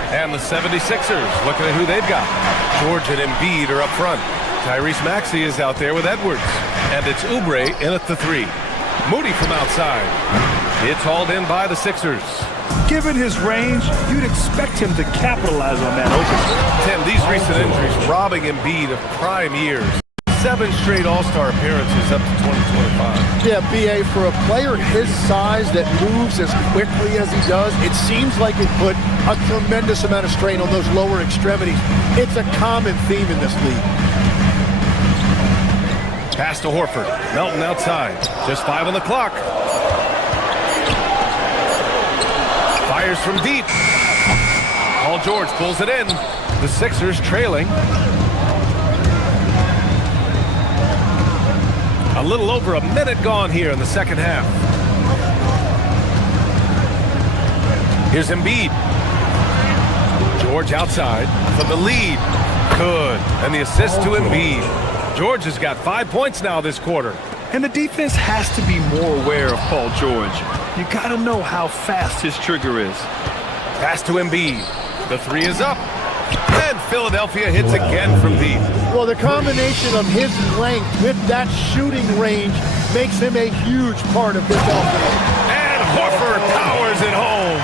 And the 76ers, looking at who they've got. George and Embiid are up front. Tyrese Maxey is out there with Edwards. And it's Oubre in at the 3. Moody from outside. It's hauled in by the Sixers. Given his range, you'd expect him to capitalize on that opening. Tim, these recent injuries robbing Embiid of prime years. 7 straight All-Star appearances up to 2025. Yeah, B.A., for a player his size that moves as quickly as he does, it seems like it put a tremendous amount of strain on those lower extremities. It's a common theme in this league. Pass to Horford. Melton outside. Just 5 on the clock. Fires from deep. Paul George pulls it in. The Sixers trailing. A little over a minute gone here in the second half. Here's Embiid. George outside for the lead. Good. And the assist to Embiid. George has got 5 points now this quarter. And the defense has to be more aware of Paul George. You got to know how fast his trigger is. Pass to Embiid. The 3 is up. And Philadelphia hits again from deep. Well, the combination of his length with that shooting range makes him a huge part of this offense. And Horford powers it home.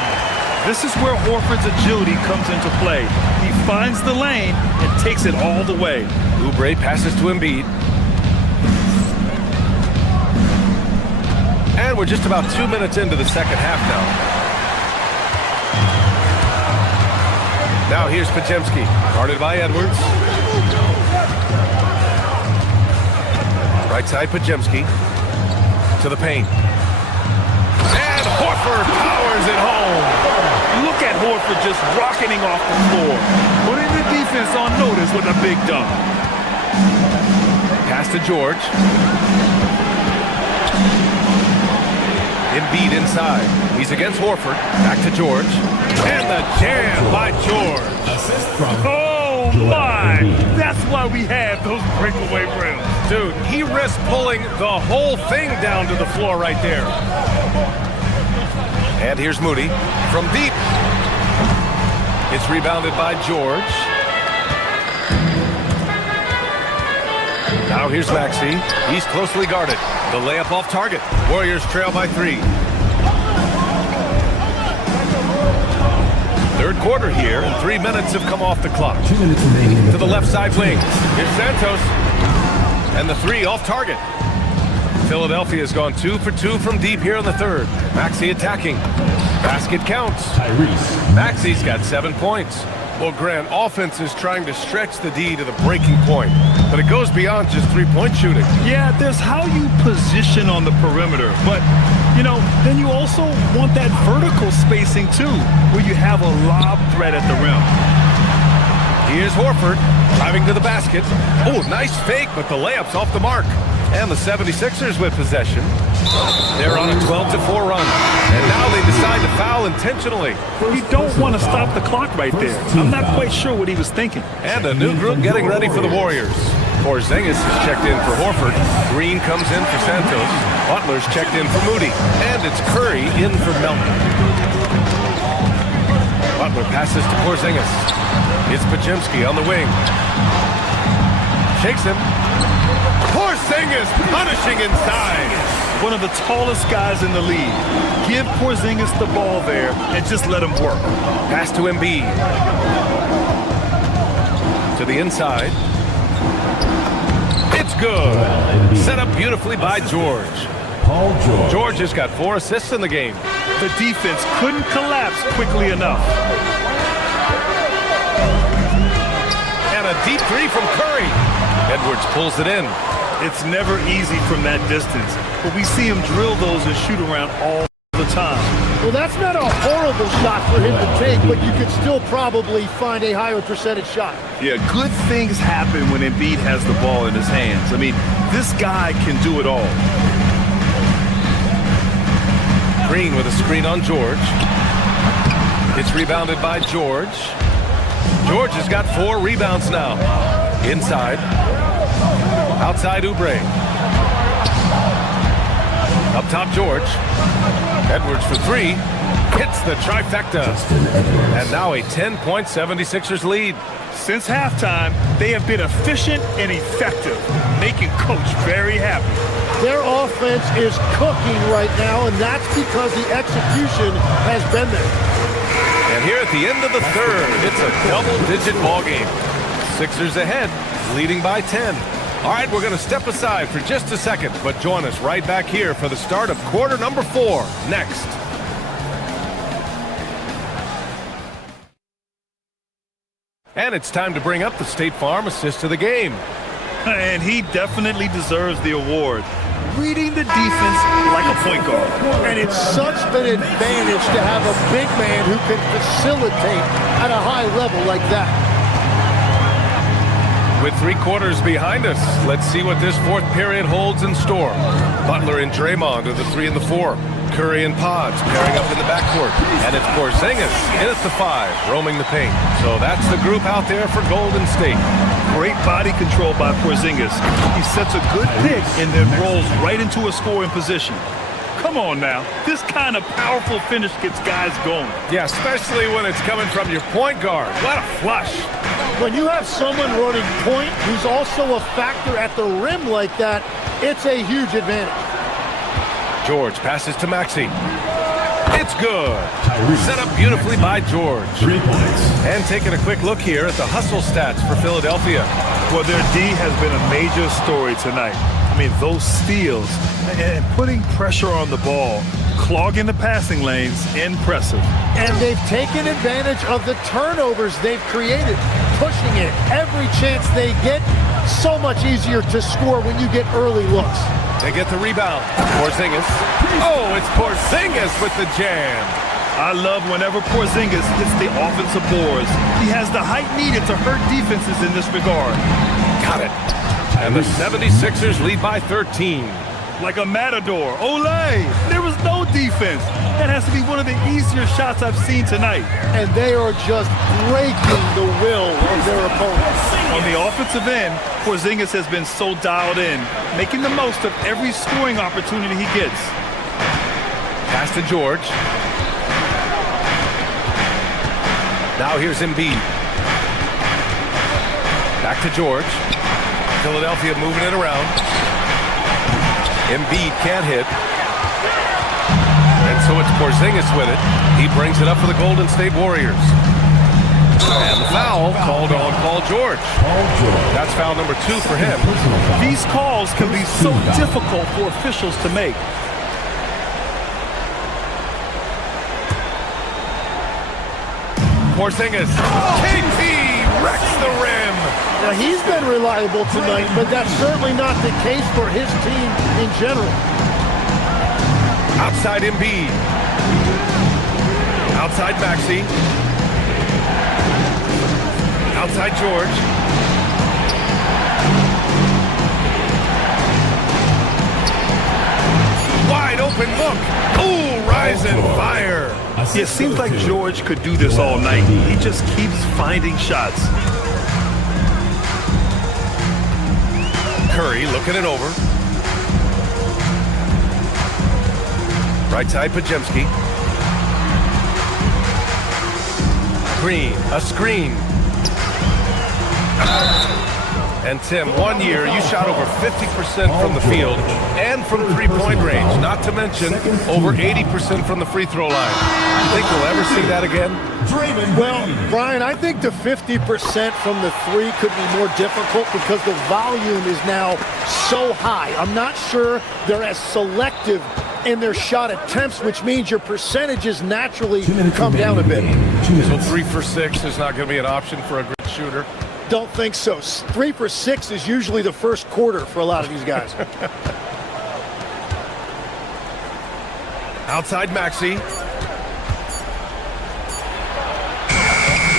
This is where Horford's agility comes into play. He finds the lane and takes it all the way. Oubre passes to Embiid. And we're just about 2 minutes into the second half now. Now here's Podziemski, guarded by Edwards. Right side Podziemski to the paint. And Horford powers it home. Look at Horford just rocketing off the floor, putting the defense on notice with a big dunk. Pass to George. Embiid inside. He's against Horford. Back to George. And the jam by George. Oh my! That's why we have those breakaway rims. Dude, he risked pulling the whole thing down to the floor right there. And here's Moody from deep. It's rebounded by George. Now here's Maxey. He's closely guarded. The layup off target. Warriors trail by 3. Third quarter here, and 3 minutes have come off the clock. 2 minutes remaining. To the left side wing. Here's Santos. And the 3 off target. Philadelphia has gone 2 for 2 from deep here in the third. Maxey attacking. Basket counts. Maxey's got 7 points. Well, Grant, offense is trying to stretch the D to the breaking point, but it goes beyond just three-point shooting. Yeah, there's how you position on the perimeter, but, you know, then you also want that vertical spacing, too, where you have a lob threat at the rim. Here's Horford driving to the basket. Oh, nice fake, but the layup's off the mark. And the 76ers with possession. They're on a 12-4 run. And now they decide to foul intentionally. You don't want to stop the clock right there. I'm not quite sure what he was thinking. And a new group getting ready for the Warriors. Porzingis is checked in for Horford. Green comes in for Santos. Butler's checked in for Moody. And it's Curry in for Melton. Butler passes to Porzingis. It's Podziemski on the wing. Shakes him. Porzingis punishing inside. One of the tallest guys in the league. Give Porzingis the ball there and just let him work. Pass to Embiid. To the inside. It's good. Set up beautifully by George. George has got 4 assists in the game. The defense couldn't collapse quickly enough. And a deep 3 from Curry. Edwards pulls it in. It's never easy from that distance, but we see him drill those and shoot around all the time. Well, that's not a horrible shot for him to take, but you could still probably find a higher percentage shot. Yeah, good things happen when Embiid has the ball in his hands. I mean, this guy can do it all. Green with a screen on George. It's rebounded by George. George has got 4 rebounds now. Inside. Outside Oubre. Up top George. Edwards for 3. Hits the trifecta. And now a 10-point 76ers lead. Since halftime, they have been efficient and effective, making Coach very happy. Their offense is cooking right now, and that's because the execution has been there. And here at the end of the third, it's a double-digit ball game. Sixers ahead, leading by 10. All right, we're going to step aside for just a second, but join us right back here for the start of quarter number 4 next. And it's time to bring up the State Farm assist of the game. And he definitely deserves the award. Reading the defense like a point guard. And it's such an advantage to have a big man who can facilitate at a high level like that. With 3 quarters behind us, let's see what this 4th period holds in store. Butler and Draymond are the 3 and the 4. Curry and Pods pairing up in the backcourt. And it's Porzingis in at the 5, roaming the paint. So that's the group out there for Golden State. Great body control by Porzingis. He sets a good pick and then rolls right into a scoring position. Come on now. This kind of powerful finish gets guys going. Yeah, especially when it's coming from your point guard. What a flush. When you have someone running point who's also a factor at the rim like that, it's a huge advantage. George passes to Maxey. It's good. Set up beautifully by George. 3 points. And taking a quick look here at the hustle stats for Philadelphia. Well, their D has been a major story tonight. I mean, those steals and putting pressure on the ball, clogging the passing lanes, impressive. And they've taken advantage of the turnovers they've created, pushing it every chance they get. So much easier to score when you get early looks. They get the rebound. Porzingis. Oh, it's Porzingis with the jam. I love whenever Porzingis hits the offensive boards. He has the height needed to hurt defenses in this regard. Got it. And the 76ers lead by 13. Like a matador. Olay! There was no defense. That has to be one of the easier shots I've seen tonight. And they are just breaking the will of their opponents. On the offensive end, Porzingis has been so dialed in, making the most of every scoring opportunity he gets. Pass to George. Now here's Embiid. Back to George. Philadelphia moving it around. Embiid can't hit. And so it's Porzingis with it. He brings it up for the Golden State Warriors. And the foul called on Paul George. That's foul number 2 for him. These calls can be so difficult for officials to make. Porzingis. KP wrecks the rim. Now, he's been reliable tonight, but that's certainly not the case for his team in general. Outside Embiid. Outside Maxey. Outside George. Wide open look. Ooh, rise and fire. It seems like George could do this all night. He just keeps finding shots. Curry looking it over. Right side, Pajemski. Green, a screen. And Tim, 1 year you shot over 50% from the field and from three-point range, not to mention over 80% from the free throw line. You think we'll ever see that again? Well, Brian, I think the 50% from the three could be more difficult because the volume is now so high. I'm not sure they're as selective in their shot attempts, which means your percentages naturally come down a bit. So 3 for 6 is not going to be an option for a great shooter? Don't think so. 3 for 6 is usually the first quarter for a lot of these guys. Outside Maxey.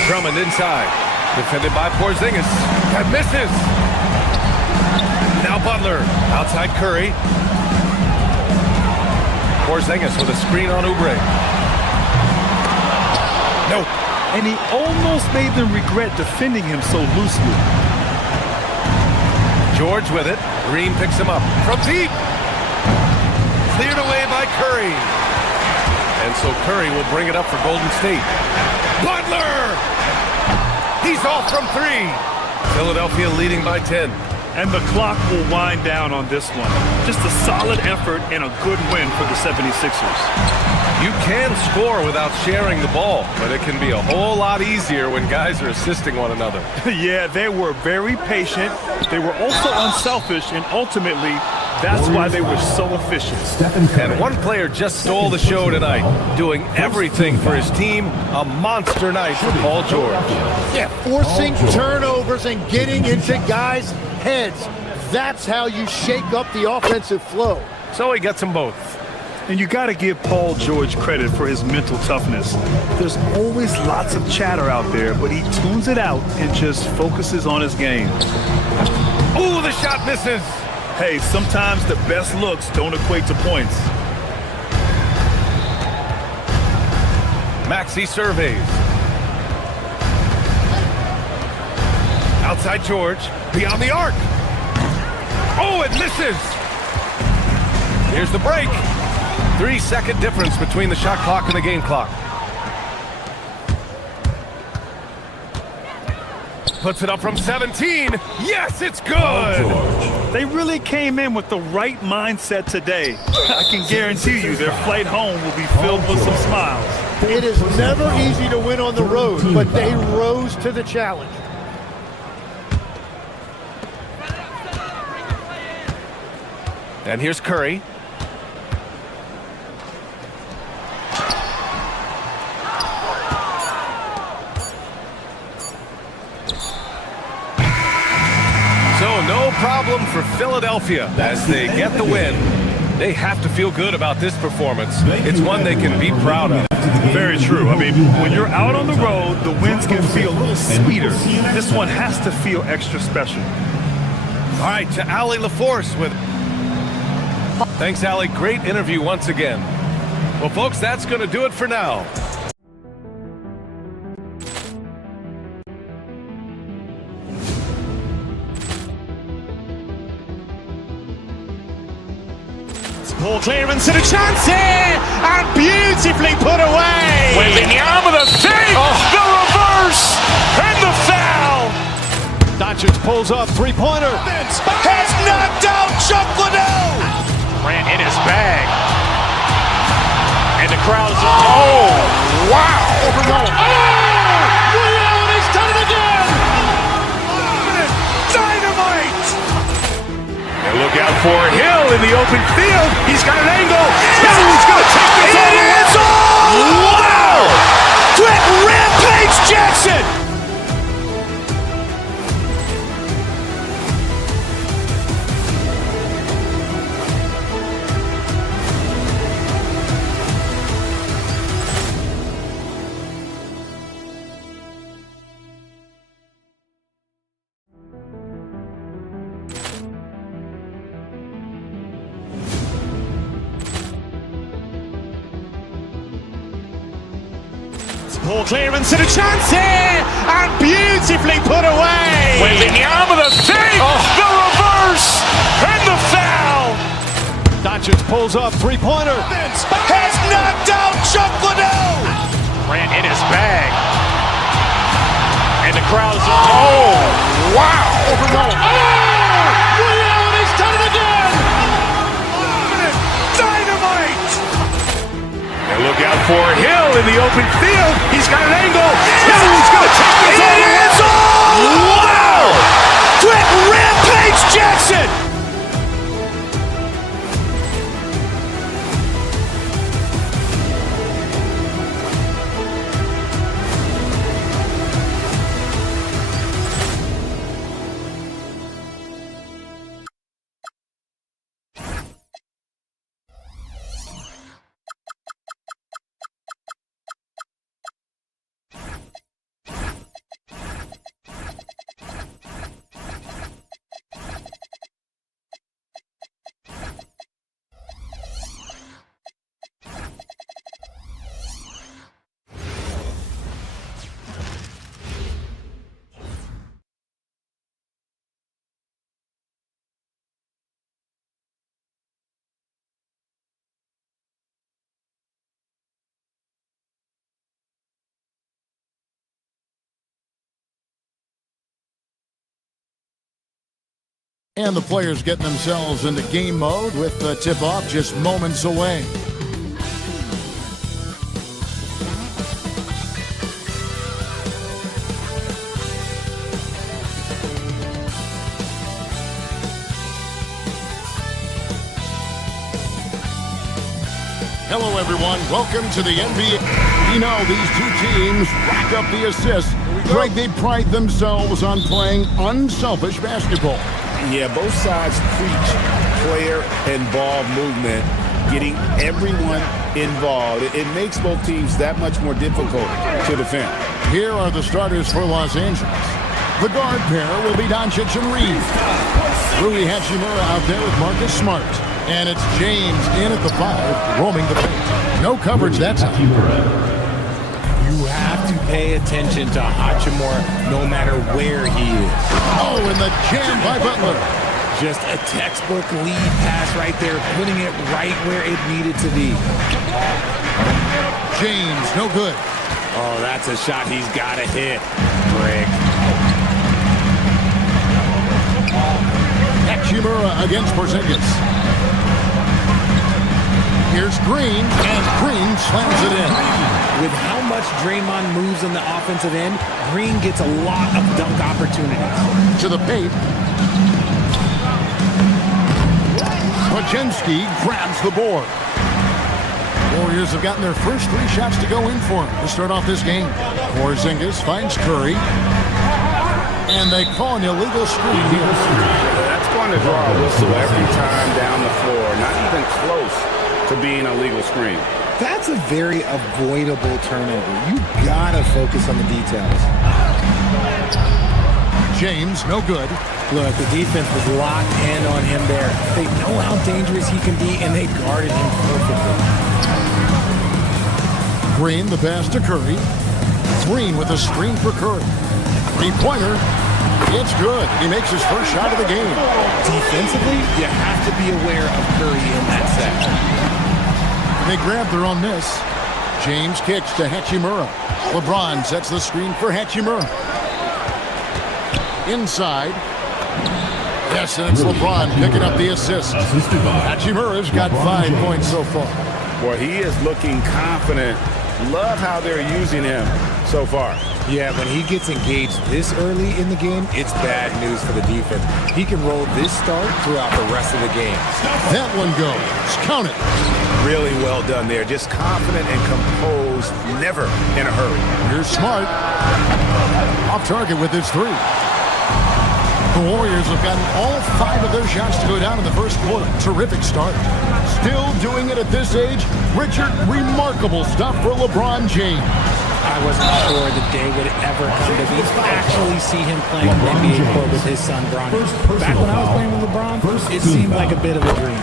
Drummond inside. Defended by Porzingis. That misses. Now Butler. Outside Curry. Porzingis with a screen on Oubre. No. And he almost made them regret defending him so loosely. George with it. Green picks him up from deep. Cleared away by Curry. And so Curry will bring it up for Golden State. Butler! He's off from 3. Philadelphia leading by 10. And the clock will wind down on this one. Just a solid effort and a good win for the 76ers. You can score without sharing the ball, but it can be a whole lot easier when guys are assisting one another. Yeah, they were very patient. They were also unselfish, and ultimately, that's why they were so efficient. And one player just stole the show tonight, doing everything for his team. A monster night for Paul George. Yeah, forcing turnovers and getting into guys' heads. That's how you shake up the offensive flow. So he gets them both. And you got to give Paul George credit for his mental toughness. There's always lots of chatter out there, but he tunes it out and just focuses on his game. Ooh, the shot misses. Hey, sometimes the best looks don't equate to points. Maxey surveys. Outside George, beyond the arc. Oh, it misses. Here's the break. 3-second difference between the shot clock and the game clock. Puts it up from 17. Yes, it's good. They really came in with the right mindset today. I can guarantee you their flight home will be filled with some smiles. It is never easy to win on the road, but they rose to the challenge. And here's Curry. So no problem for Philadelphia as they get the win. They have to feel good about this performance. It's one they can be proud of. Very true. I mean, when you're out on the road, the wins can feel a little sweeter. This one has to feel extra special. All right, to Allie LaForce with... Thanks, Allie. Great interview once again. Well, folks, that's going to do it for now. Ball clearance and a chance here, and beautifully put away. Wembanyama the save, the reverse, and the foul. Doncic pulls up, three-pointer. Has knocked out Chuck Liddell. Ran in his bag. And the crowd is... Oh, wow. He's done it again. Dynamite. And look out for Hill in the open field. He's got an angle. He's going to take this all the way. Wow! Quick Rampage Jackson. Ball clearance and a chance here, and beautifully put away. Wembanyama the save, the reverse, and the foul. Doncic pulls up, three-pointer. Has knocked out Chuck Liddell. Ran in his bag. And the crowd is... Oh, wow! Reality's done it again! Dynamite! And look out for Hill in the open field. He's got an angle. Hill's going to take this all the way. Wow! Quick Rampage Jackson! And the players getting themselves into game mode with the tip-off just moments away. Hello, everyone. Welcome to the NBA. You know, these two teams rack up the assists. Greg, they pride themselves on playing unselfish basketball. Yeah, both sides preach player and ball movement, getting everyone involved. It makes both teams that much more difficult to defend. Here are the starters for Los Angeles. The guard pair will be Doncic and Reed. Rui Hachimura out there with Marcus Smart. And it's James in at the 5, roaming the paint. No coverage that time. You have to pay attention to Hachimura no matter where he is. Oh, and the jam by Butler. Just a textbook lead pass right there, putting it right where it needed to be. James, no good. Oh, that's a shot he's got to hit. Brick. Hachimura against Porzingis. Here's Green, and Green slams it in. With how much Draymond moves on the offensive end, Green gets a lot of dunk opportunities. To the paint. Podziemski grabs the board. Warriors have gotten their first 3 shots to go in for him to start off this game. Porzingis finds Curry. And they call an illegal screen here. That's going to draw a whistle every time down the floor. Not even close to being a legal screen. That's a very avoidable turnover. You gotta focus on the details. James, no good. Look, the defense was locked in on him there. They know how dangerous he can be, and they guarded him perfectly. Green, the pass to Curry. Green with a screen for Curry. Three-pointer. It's good. He makes his first shot of the game. Defensively, you have to be aware of Curry in that set. They grab their own miss. James kicks to Hachimura. LeBron sets the screen for Hachimura. Inside. Yes, and it's LeBron picking up the assist. Hachimura's got 5 points so far. Well, he is looking confident. Love how they're using him so far. Yeah, when he gets engaged this early in the game, it's bad news for the defense. He can roll this start throughout the rest of the game. That one goes. Count it. Really well done there. Just confident and composed, never in a hurry. Here's Smart. Off target with his 3. The Warriors have gotten all 5 of their shots to go down in the first quarter. Terrific start. Still doing it at this age. Richard, remarkable stuff for LeBron James. I wasn't sure the day would ever come to actually see him playing on the NBA court with his son, Bronny. Back when I was playing with LeBron, it seemed like a bit of a dream.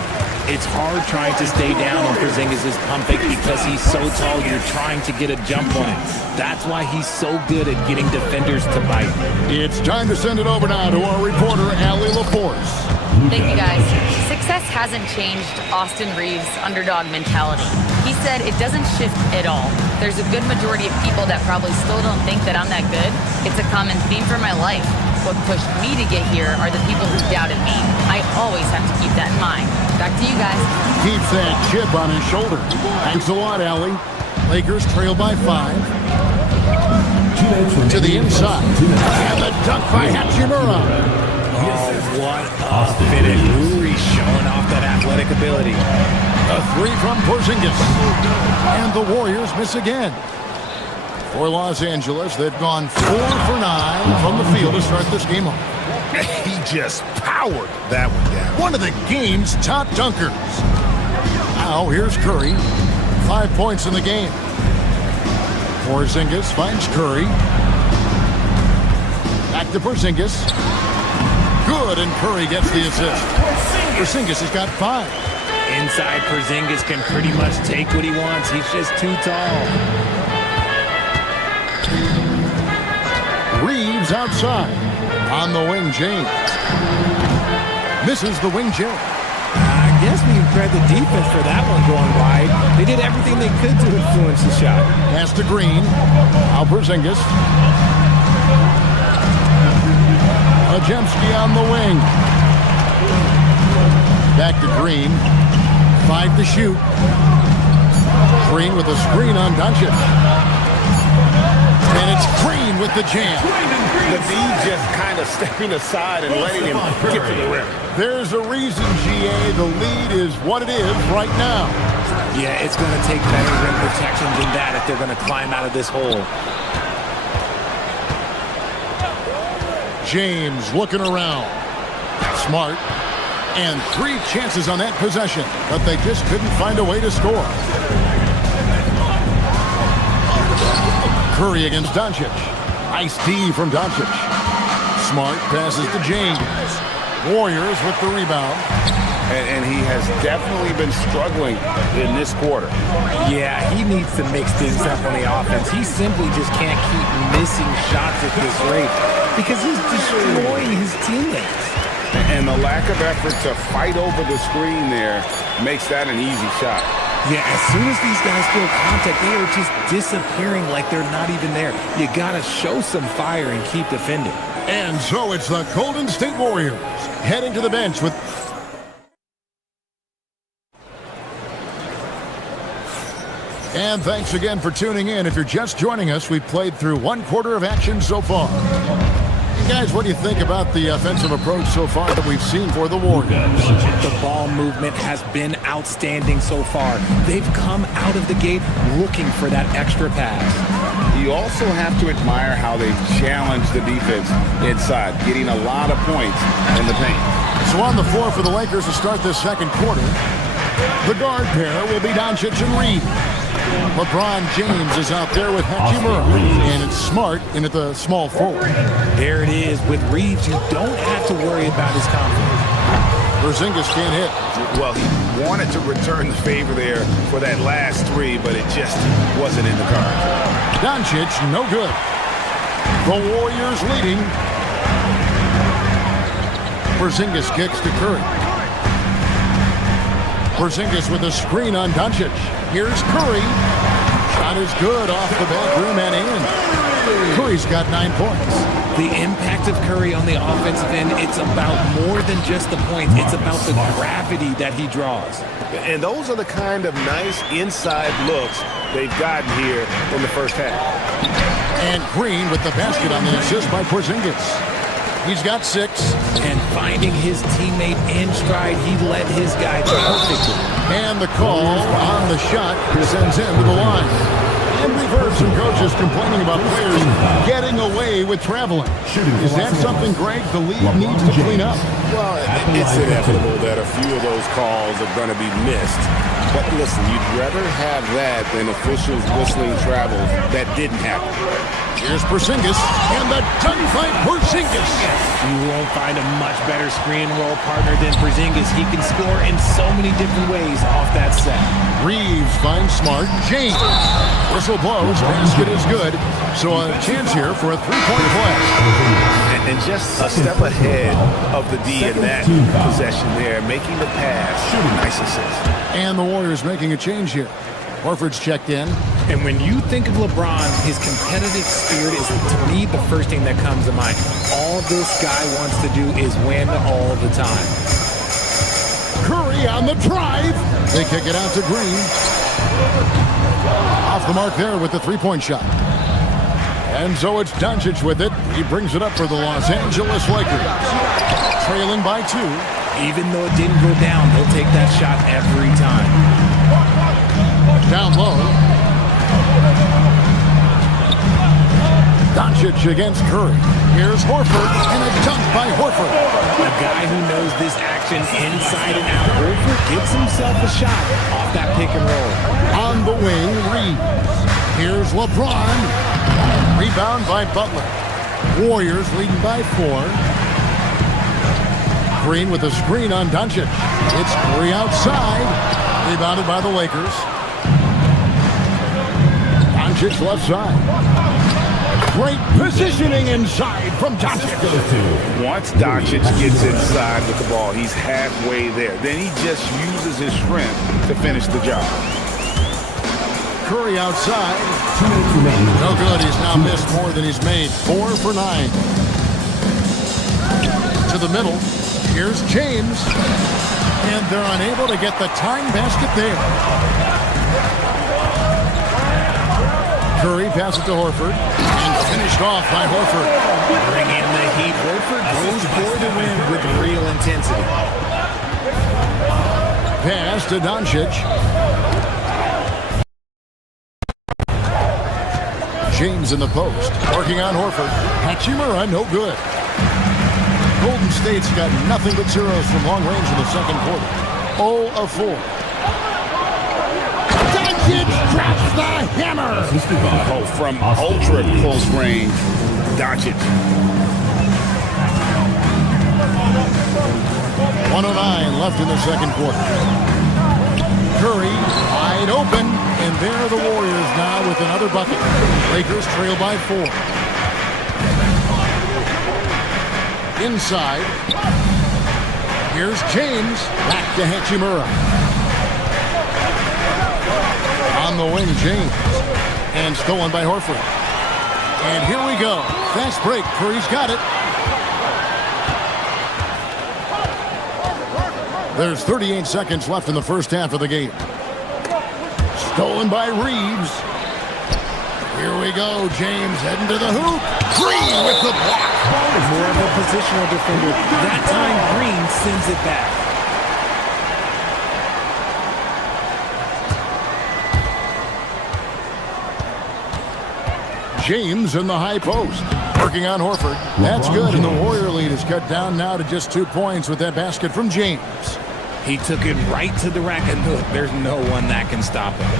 It's hard trying to stay down on Porzingis' pump fake because he's so tall, you're trying to get a jump on it. That's why he's so good at getting defenders to bite. It's time to send it over now to our reporter, Allie LaForce. Thank you, guys. Success hasn't changed Austin Reeves' underdog mentality. He said it doesn't shift at all. There's a good majority of people that probably still don't think that I'm that good. It's a common theme for my life. What pushed me to get here are the people who doubted me. I always have to keep that in mind. Back to you guys. Keeps that chip on his shoulder. Thanks a lot, Allie. Lakers trail by 5. To the inside. And the dunk by Hachimura. Oh, what a finish. Uri showing off that athletic ability. A 3 from Porzingis. And the Warriors miss again. For Los Angeles, they've gone 4 for 9 from the field to start this game off. He just powered that one down. One of the game's top dunkers. Now here's Curry. 5 points in the game. Porzingis finds Curry. Back to Porzingis. Good, and Curry gets the assist. Porzingis has got 5. Inside, Porzingis can pretty much take what he wants. He's just too tall. Reeves outside. On the wing, James. Misses the wing, James. I guess we can credit the defense for that one going wide. They did everything they could to influence the shot. Pass to Green. Now Porzingis. Ajemski on the wing. Back to Green. 5 to shoot. Green with a screen on Doncic. And it's Green with the jam. The D just kind of stepping aside and letting him get to the rim. There's a reason, GA. The lead is what it is right now. Yeah, it's going to take better rim protection than that if they're going to climb out of this hole. James looking around. Smart. And 3 chances on that possession, but they just couldn't find a way to score. Curry against Doncic. Nice D from Doncic. Smart passes to James. Warriors with the rebound. And he has definitely been struggling in this quarter. Yeah, he needs to mix things up on the offense. He simply just can't keep missing shots at this rate because he's destroying his teammates. And the lack of effort to fight over the screen there makes that an easy shot. Yeah, as soon as these guys feel contact, they are just disappearing like they're not even there. You gotta show some fire and keep defending. And so it's the Golden State Warriors heading to the bench with... And thanks again for tuning in. If you're just joining us, we've played through 1 quarter of action so far. Guys, what do you think about the offensive approach so far that we've seen for the Warriors? The ball movement has been outstanding so far. They've come out of the gate looking for that extra pass. You also have to admire how they've challenged the defense inside, getting a lot of points in the paint. So on the floor for the Lakers to start this second quarter, the guard pair will be Doncic and Reed. LeBron James is out there with Hachimura, and it's Smart in at the small forward. There it is. With Reeves, you don't have to worry about his confidence. Porzingis can't hit. Well, he wanted to return the favor there for that last 3, but it just wasn't in the cards. Doncic, no good. The Warriors leading. Porzingis kicks to Curry. Porzingis with a screen on Doncic. Here's Curry. Shot is good off the back rim and in. Curry's got 9 points. The impact of Curry on the offensive end, it's about more than just the points. It's about the gravity that he draws. And those are the kind of nice inside looks they've gotten here in the first half. And Green with the basket on the assist by Porzingis. He's got 6. And finding his teammate in stride, he led his guy perfectly. And the call on the shot sends him to the line. And we've heard some coaches complaining about players getting away with traveling. Is that something, Greg, the league needs to clean up? Well, it's inevitable that a few of those calls are going to be missed. But listen, you'd rather have that than officials whistling travel that didn't happen. Here's Porzingis, and the dunk by Porzingis. You won't find a much better screen roll partner than Porzingis. He can score in so many different ways off that set. Reeves finds Smart. James. Whistle blows. Basket is good. So a chance here for a 3-point play. And just a step ahead of the D key in that possession there, making the pass. Nice assist. And the Warriors making a change here. Horford's checked in. And when you think of LeBron, his competitive spirit is, to me, the first thing that comes to mind. All this guy wants to do is win all the time. Curry on the drive. They kick it out to Green. Off the mark there with the three-point shot. And so it's Doncic with it. He brings it up for the Los Angeles Lakers. Trailing by 2. Even though it didn't go down, they'll take that shot every time. Down low. Doncic against Curry. Here's Horford, and a dunk by Horford. A guy who knows this action inside and out. Horford gives himself a shot off that pick and roll. On the wing, Reeves. Here's LeBron. Rebound by Butler. Warriors leading by 4. Green with a screen on Doncic. It's Curry outside. Rebounded by the Lakers. Doncic left side. Great positioning inside from Doncic. Once Doncic gets inside with the ball, he's halfway there. Then he just uses his strength to finish the job. Curry outside. No good. He's now missed more than he's made. 4 for 9. To the middle. Here's James. And they're unable to get the time basket there. Curry passes to Horford. And finished off by Horford. Bring in the heat. Horford goes for the win with real intensity. Pass to Doncic. James in the post. Working on Horford. Hachimura, no good. Golden State's got nothing but zeros from long range in the second quarter. 0 of 4. Doncic drops the hammer. Oh, from ultra close range, Doncic. 1:09 left in the second quarter. Curry wide open, and there are the Warriors now with another bucket. Lakers trail by 4. Inside. Here's James. Back to Hachimura. On the wing, James. And stolen by Horford. And here we go. Fast break. Curry's got it. There's 38 seconds left in the first half of the game. Stolen by Reeves. Here we go. James heading to the hoop. Green with the block. More of a positional defender. That time, Green sends it back. James in the high post. Working on Horford. That's good, and the Warrior lead is cut down now to just 2 points with that basket from James. He took it right to the rack, and look, there's no one that can stop him.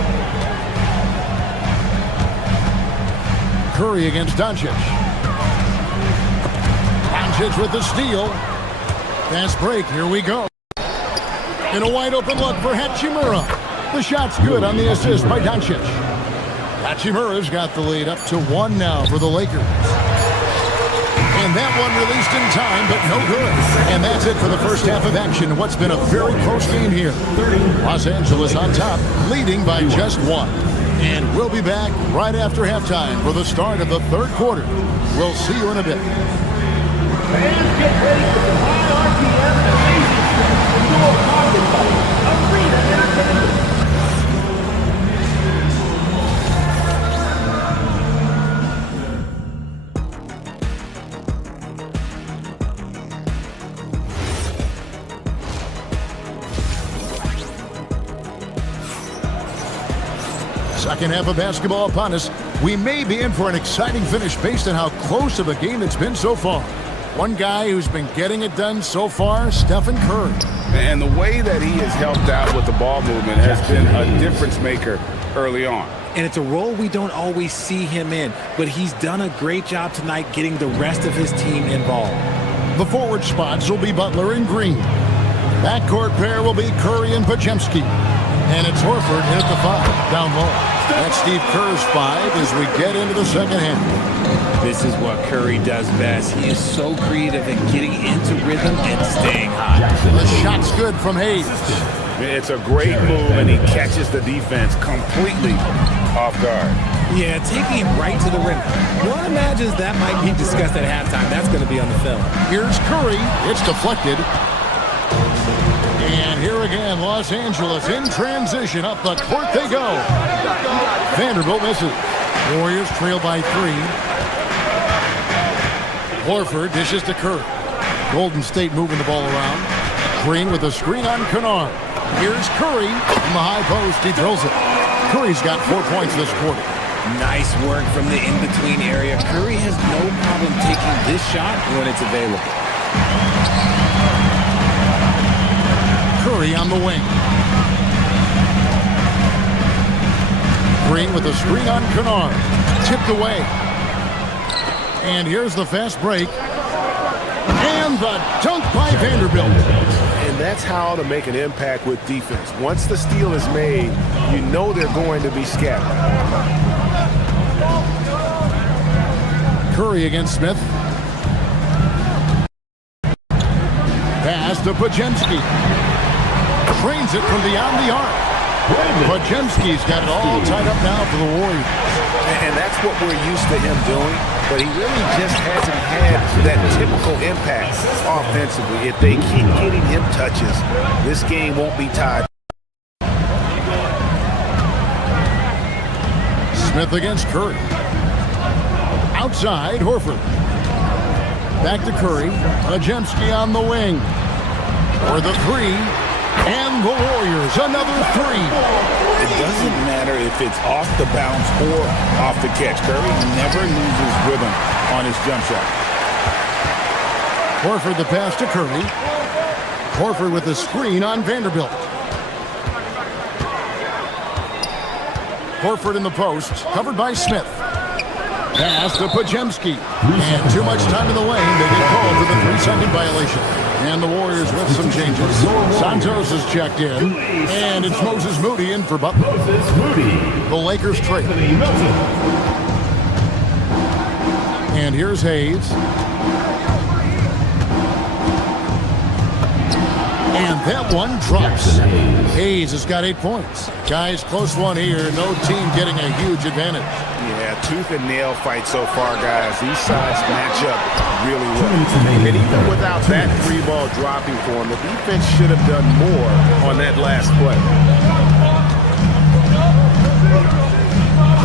Curry against Doncic. Doncic with the steal. Fast break. Here we go. And a wide open look for Hachimura. The shot's good on the assist by Doncic. Hachimura's got the lead up to 1 now for the Lakers. And that one released in time, but no good. And that's it for the first half of action. What's been a very close game here. Los Angeles on top, leading by just 1. And we'll be back right after halftime for the start of the third quarter. We'll see you in a bit. Fans, get ready for the high RPM and amazing dual target fight. Arena Entertainment. Second half of basketball upon us. We may be in for an exciting finish based on how close of a game it's been so far. One guy who's been getting it done so far, Stephen Curry. And the way that he has helped out with the ball movement has been a difference maker early on. And it's a role we don't always see him in, but he's done a great job tonight getting the rest of his team involved. The forward spots will be Butler and Green. Backcourt pair will be Curry and Podziemski. And it's Horford in at the 5, down low. That's Steve Kerr's 5 as we get into the second half. This is what Curry does best. He is so creative in getting into rhythm and staying hot. The shot's good from Hayes. It's a great move, and he catches the defense completely off guard. Yeah, taking him right to the rim. One imagines that might be discussed at halftime. That's going to be on the film. Here's Curry. It's deflected. And here again, Los Angeles in transition. Up the court they go. Vanderbilt misses. Warriors trail by 3. Horford dishes to Curry. Golden State moving the ball around. Green with a screen on Kennard. Here's Curry from the high post. He drills it. Curry's got 4 points this quarter. Nice work from the in-between area. Curry has no problem taking this shot when it's available. Curry on the wing. Green with a screen on Kennard. Tipped away. And here's the fast break. And the dunk by Vanderbilt. And that's how to make an impact with defense. Once the steal is made, you know they're going to be scattered. Curry against Smith. Pass to Podziemski. Trains it from beyond the arc. Podziemski's got it all tied up now for the Warriors. And that's what we're used to him doing, but he really just hasn't had that typical impact offensively. If they keep getting him touches, this game won't be tied. Smith against Curry. Outside, Horford. Back to Curry. Podziemski on the wing. For the 3. And the Warriors, another 3. It doesn't matter if it's off the bounce or off the catch. Curry never loses rhythm on his jump shot. Horford the pass to Curry. Horford with a screen on Vanderbilt. Horford in the post, covered by Smith. Pass to Podziemski. And too much time in the lane. They get called for the 3-second violation. And the Warriors with some changes. Santos is checked in. And it's Moses Moody in for Butler. The Lakers trade. And here's Hayes. And that one drops. Hayes has got 8 points. Guys, close one here. No team getting a huge advantage. Yeah, tooth and nail fight so far, guys. These sides match up really well. And even without that 3-ball dropping for him, the defense should have done more on that last play.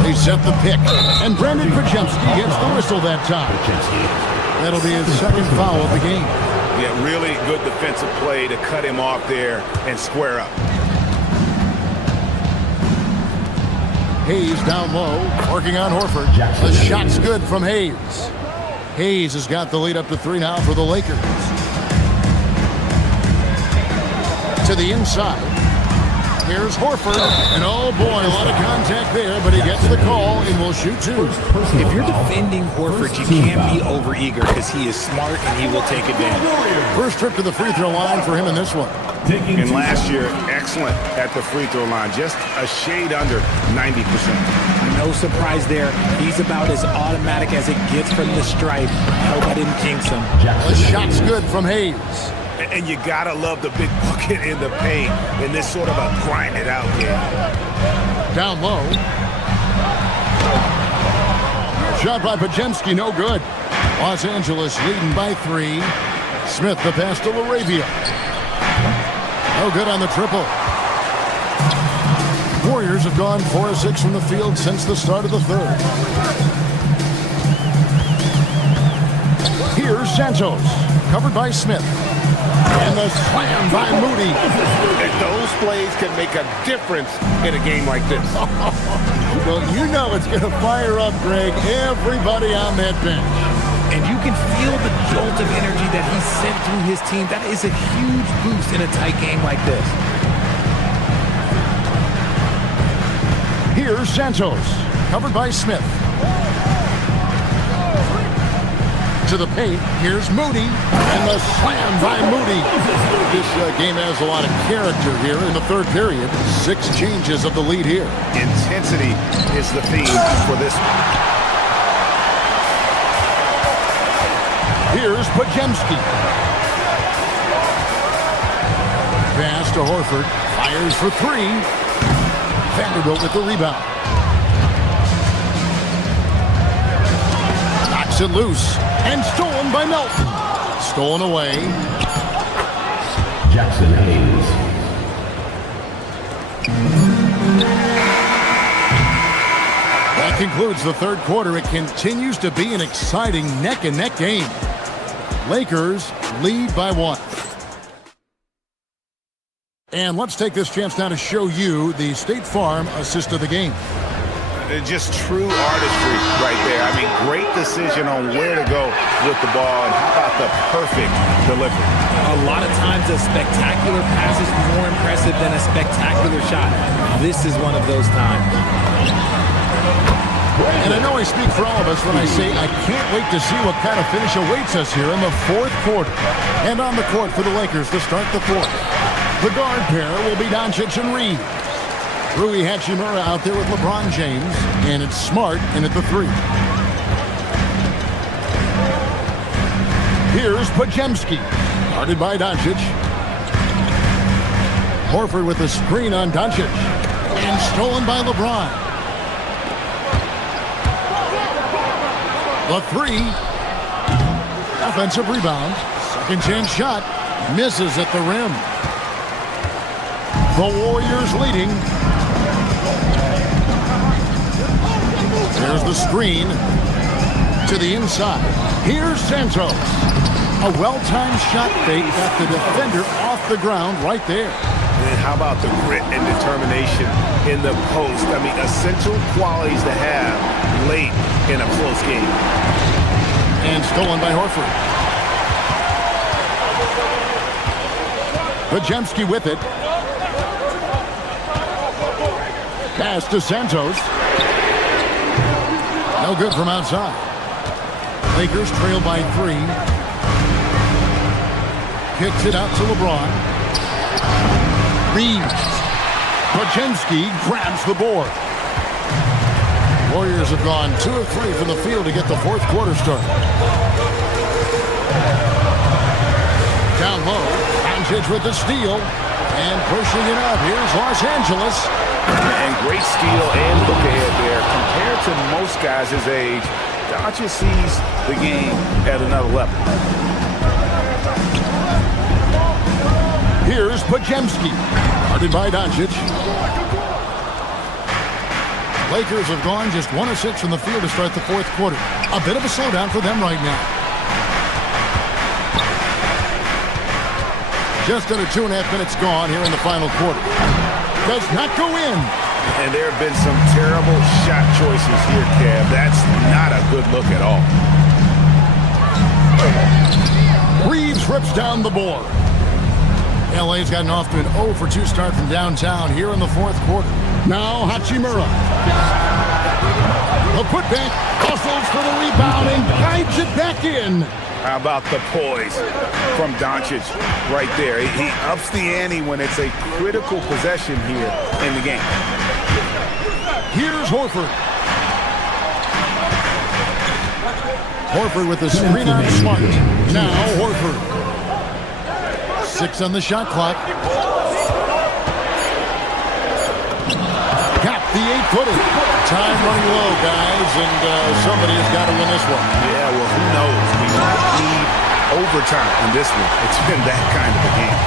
They set the pick. And Brandon Podziemski gets the whistle that time. That'll be his second foul of the game. Yeah, really good defensive play to cut him off there and square up. Hayes down low, working on Horford. The shot's good from Hayes. Hayes has got the lead up to 3 now for the Lakers. To the inside. Here's Horford. And oh boy, a lot of contact there, but he gets the call and will shoot 2. If you're defending Horford, you can't be overeager because he is smart and he will take advantage. First trip to the free throw line for him in this one. And last year, excellent at the free throw line, just a shade under 90%. No surprise there. He's about as automatic as it gets from the stripe. Hope I didn't jinx him. The shot's good from Hayes. And you gotta love the big bucket in the paint in this sort of a grind it out game. Down low. Shot by Podziemski, no good. Los Angeles leading by 3. Smith the pass to LaRavia. No good on the triple. Warriors have gone 4 of 6 from the field since the start of the third. Here's Santos, covered by Smith. And the slam by Moody. Those plays can make a difference in a game like this. Well, you know it's going to fire up, Greg, everybody on that bench. And you can feel the jolt of energy that he sent through his team. That is a huge boost in a tight game like this. Here's Santos, covered by Smith. To the paint, here's Moody, and the slam by Moody. This game has a lot of character here in the third period. 6 changes of the lead here. Intensity is the theme for this one. Here's Pajemski. Pass to Horford. Fires for 3. Vanderbilt with the rebound. Knocks it loose. And stolen by Melton. Stolen away. Jackson Hayes. That concludes the third quarter. It continues to be an exciting neck-and-neck game. Lakers lead by 1. And let's take this chance now to show you the State Farm assist of the game. Just true artistry right there. I mean, great decision on where to go with the ball, and how about the perfect delivery? A lot of times a spectacular pass is more impressive than a spectacular shot. This is one of those times. And I know I speak for all of us when I say I can't wait to see what kind of finish awaits us here in the fourth quarter. And on the court for the Lakers to start the fourth. The guard pair will be Doncic and Reed. Rui Hachimura out there with LeBron James, and it's Smart in at the 3. Here's Pajemski, guarded by Doncic. Horford with the screen on Doncic, and stolen by LeBron. The 3, offensive rebound, second chance shot, misses at the rim. The Warriors leading. There's the screen to the inside. Here's Santos. A well-timed shot fake got the defender off the ground right there. And how about the grit and determination in the post? I mean, essential qualities to have late in a close game. And stolen by Horford. Pajemski with it. Pass to Santos. No good from outside. Lakers trail by 3. Kicks it out to LeBron. Reeves. Pajemski grabs the board. Warriors have gone 2 of 3 from the field to get the fourth quarter started. Down low. Doncic with the steal. And pushing it up. Here's Los Angeles. And great steal and look ahead there. Compared to most guys his age, Doncic sees the game at another level. Here's Pajemski, guarded by Doncic. Lakers have gone just 1 of 6 from the field to start the fourth quarter. A bit of a slowdown for them right now. Just under 2.5 minutes gone here in the final quarter. Does not go in. And there have been some terrible shot choices here, Kev. That's not a good look at all. Reeves rips down the board. LA's gotten off to an 0 for 2 start from downtown here in the fourth quarter. Now Hachimura. The putback, hustles for the rebound and guides it back in. How about the poise from Doncic right there? He ups the ante when it's a critical possession here in the game. Here's Horford. Horford with the screen on Smart. Now Horford. 6 on the shot clock. Got the 8-footer. Time running low, guys, and somebody has got to win this one. Yeah, well, who knows? We might need overtime in this one. It's been that kind of a game.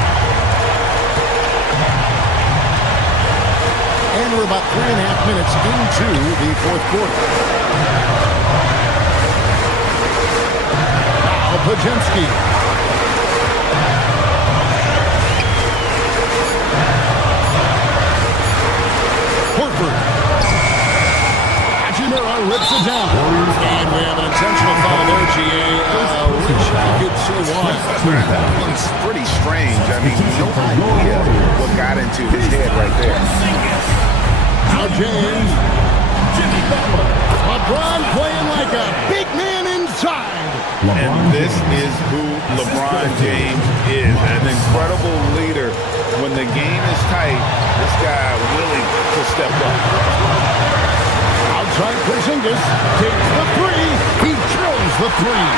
And we're about 3.5 minutes into the fourth quarter. Now Pajemski. Horford. Hachimura rips it down. And we have an intentional foul there, GA. Wish I could say why. It's pretty strange. I mean, no idea what got into his head right there. Now James. LeBron playing like a big man inside. And this is who LeBron James is, an incredible leader. When the game is tight, this guy willing to step up. Outside Porzingis takes the three. He drills the three.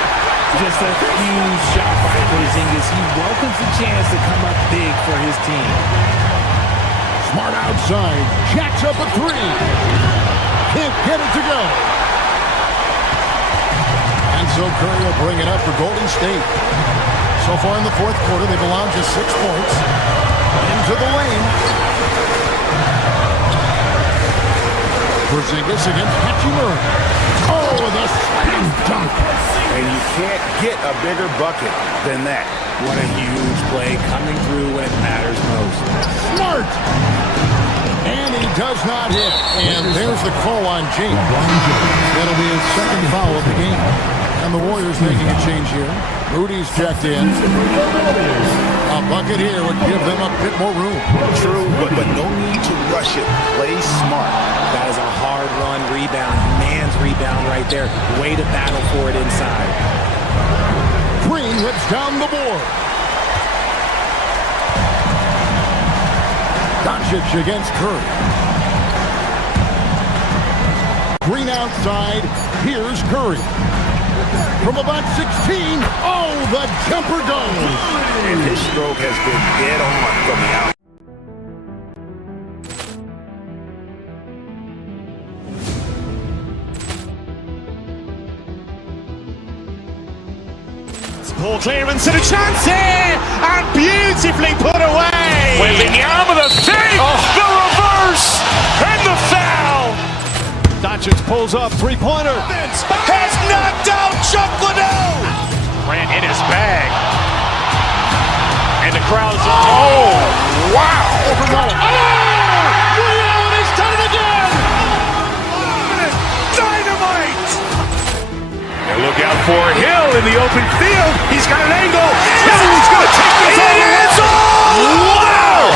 Just a huge shot by Porzingis. He welcomes the chance to come up big for his team. Smart outside. Jacks up a three. Can't get it to go. And so Curry will bring it up for Golden State. So far in the fourth quarter, they've allowed just 6 points. Into the lane. Porzingis against Hachimura. Oh, the slam dunk. And you can't get a bigger bucket than that. What a huge play coming through when it matters most. Smart. And he does not hit. And there's the call on James. That'll be his second foul of the game. And the Warriors making a change here. Rudy's checked in. A bucket here would give them a bit more room. True, but no need to rush it. Play smart. That is a hard-run rebound. Man's rebound right there. Way to battle for it inside. Green whips down the board. Doncic against Curry. Green outside. Here's Curry. From about 16. Oh, the jumper goes. And his stroke has been dead on from the out. Poor clearance and a chance here, and beautifully put away. Wembanyama the save, the reverse, and the foul. Doncic pulls up, three-pointer. Has knocked out Chuck Liddell. Grant in his bag. And the crowd's, oh, wow. Ray Allen has done it again. Dynamite. And look out for Hill in the open field. He's got an angle. Hill's going to take this all the way. Wow.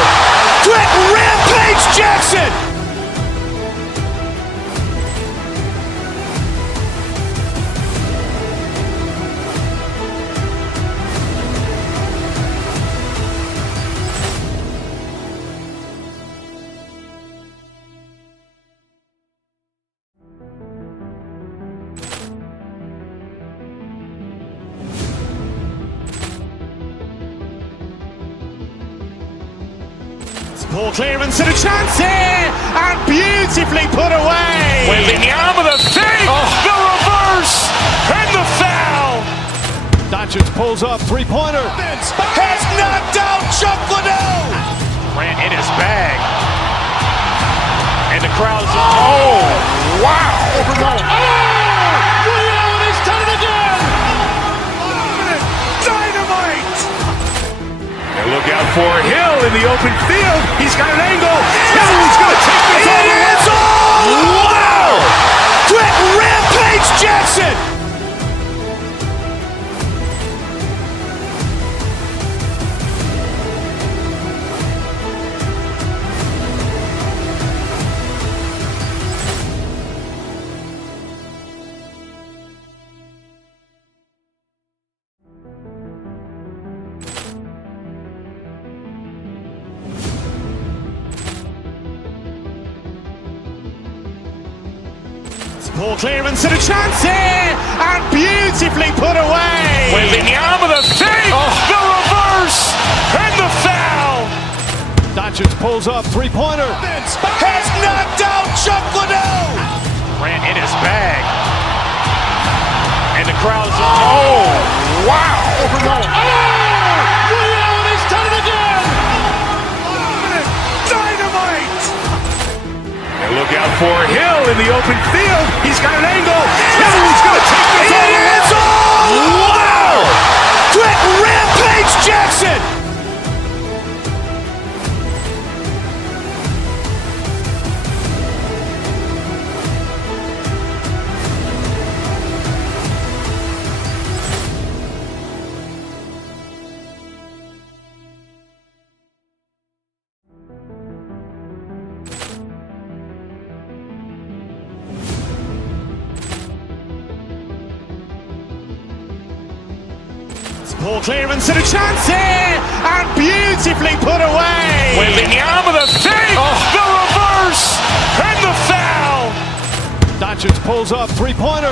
Quick Rampage Jackson. Poor clearance and a chance here, and beautifully put away. Wembanyama the save, the reverse, and the foul. Doncic pulls up, three-pointer. Has knocked out Chuck Liddell. Grant in his bag. And the crowd's, oh, wow. Ray Allen has done it again. Dynamite. And look out for Hill in the open field. He's got an angle. Hill's going to take this all the way. Wow. Quick Rampage Jackson. Poor clearance and a chance here, and beautifully put away. Wembanyama the save, the reverse, and the foul. Doncic pulls up, three-pointer. Has knocked out Chuck Liddell. Grant in his bag. And the crowd's, oh, wow. Ray Allen has done it again. Dynamite. And look out for Hill in the open field. He's got an angle. Hill's going to take this all the way. Wow. Quick Rampage Jackson. Poor clearance and a chance here, and beautifully put away. Wembanyama the fake, the reverse, and the foul. Doncic pulls up, three-pointer.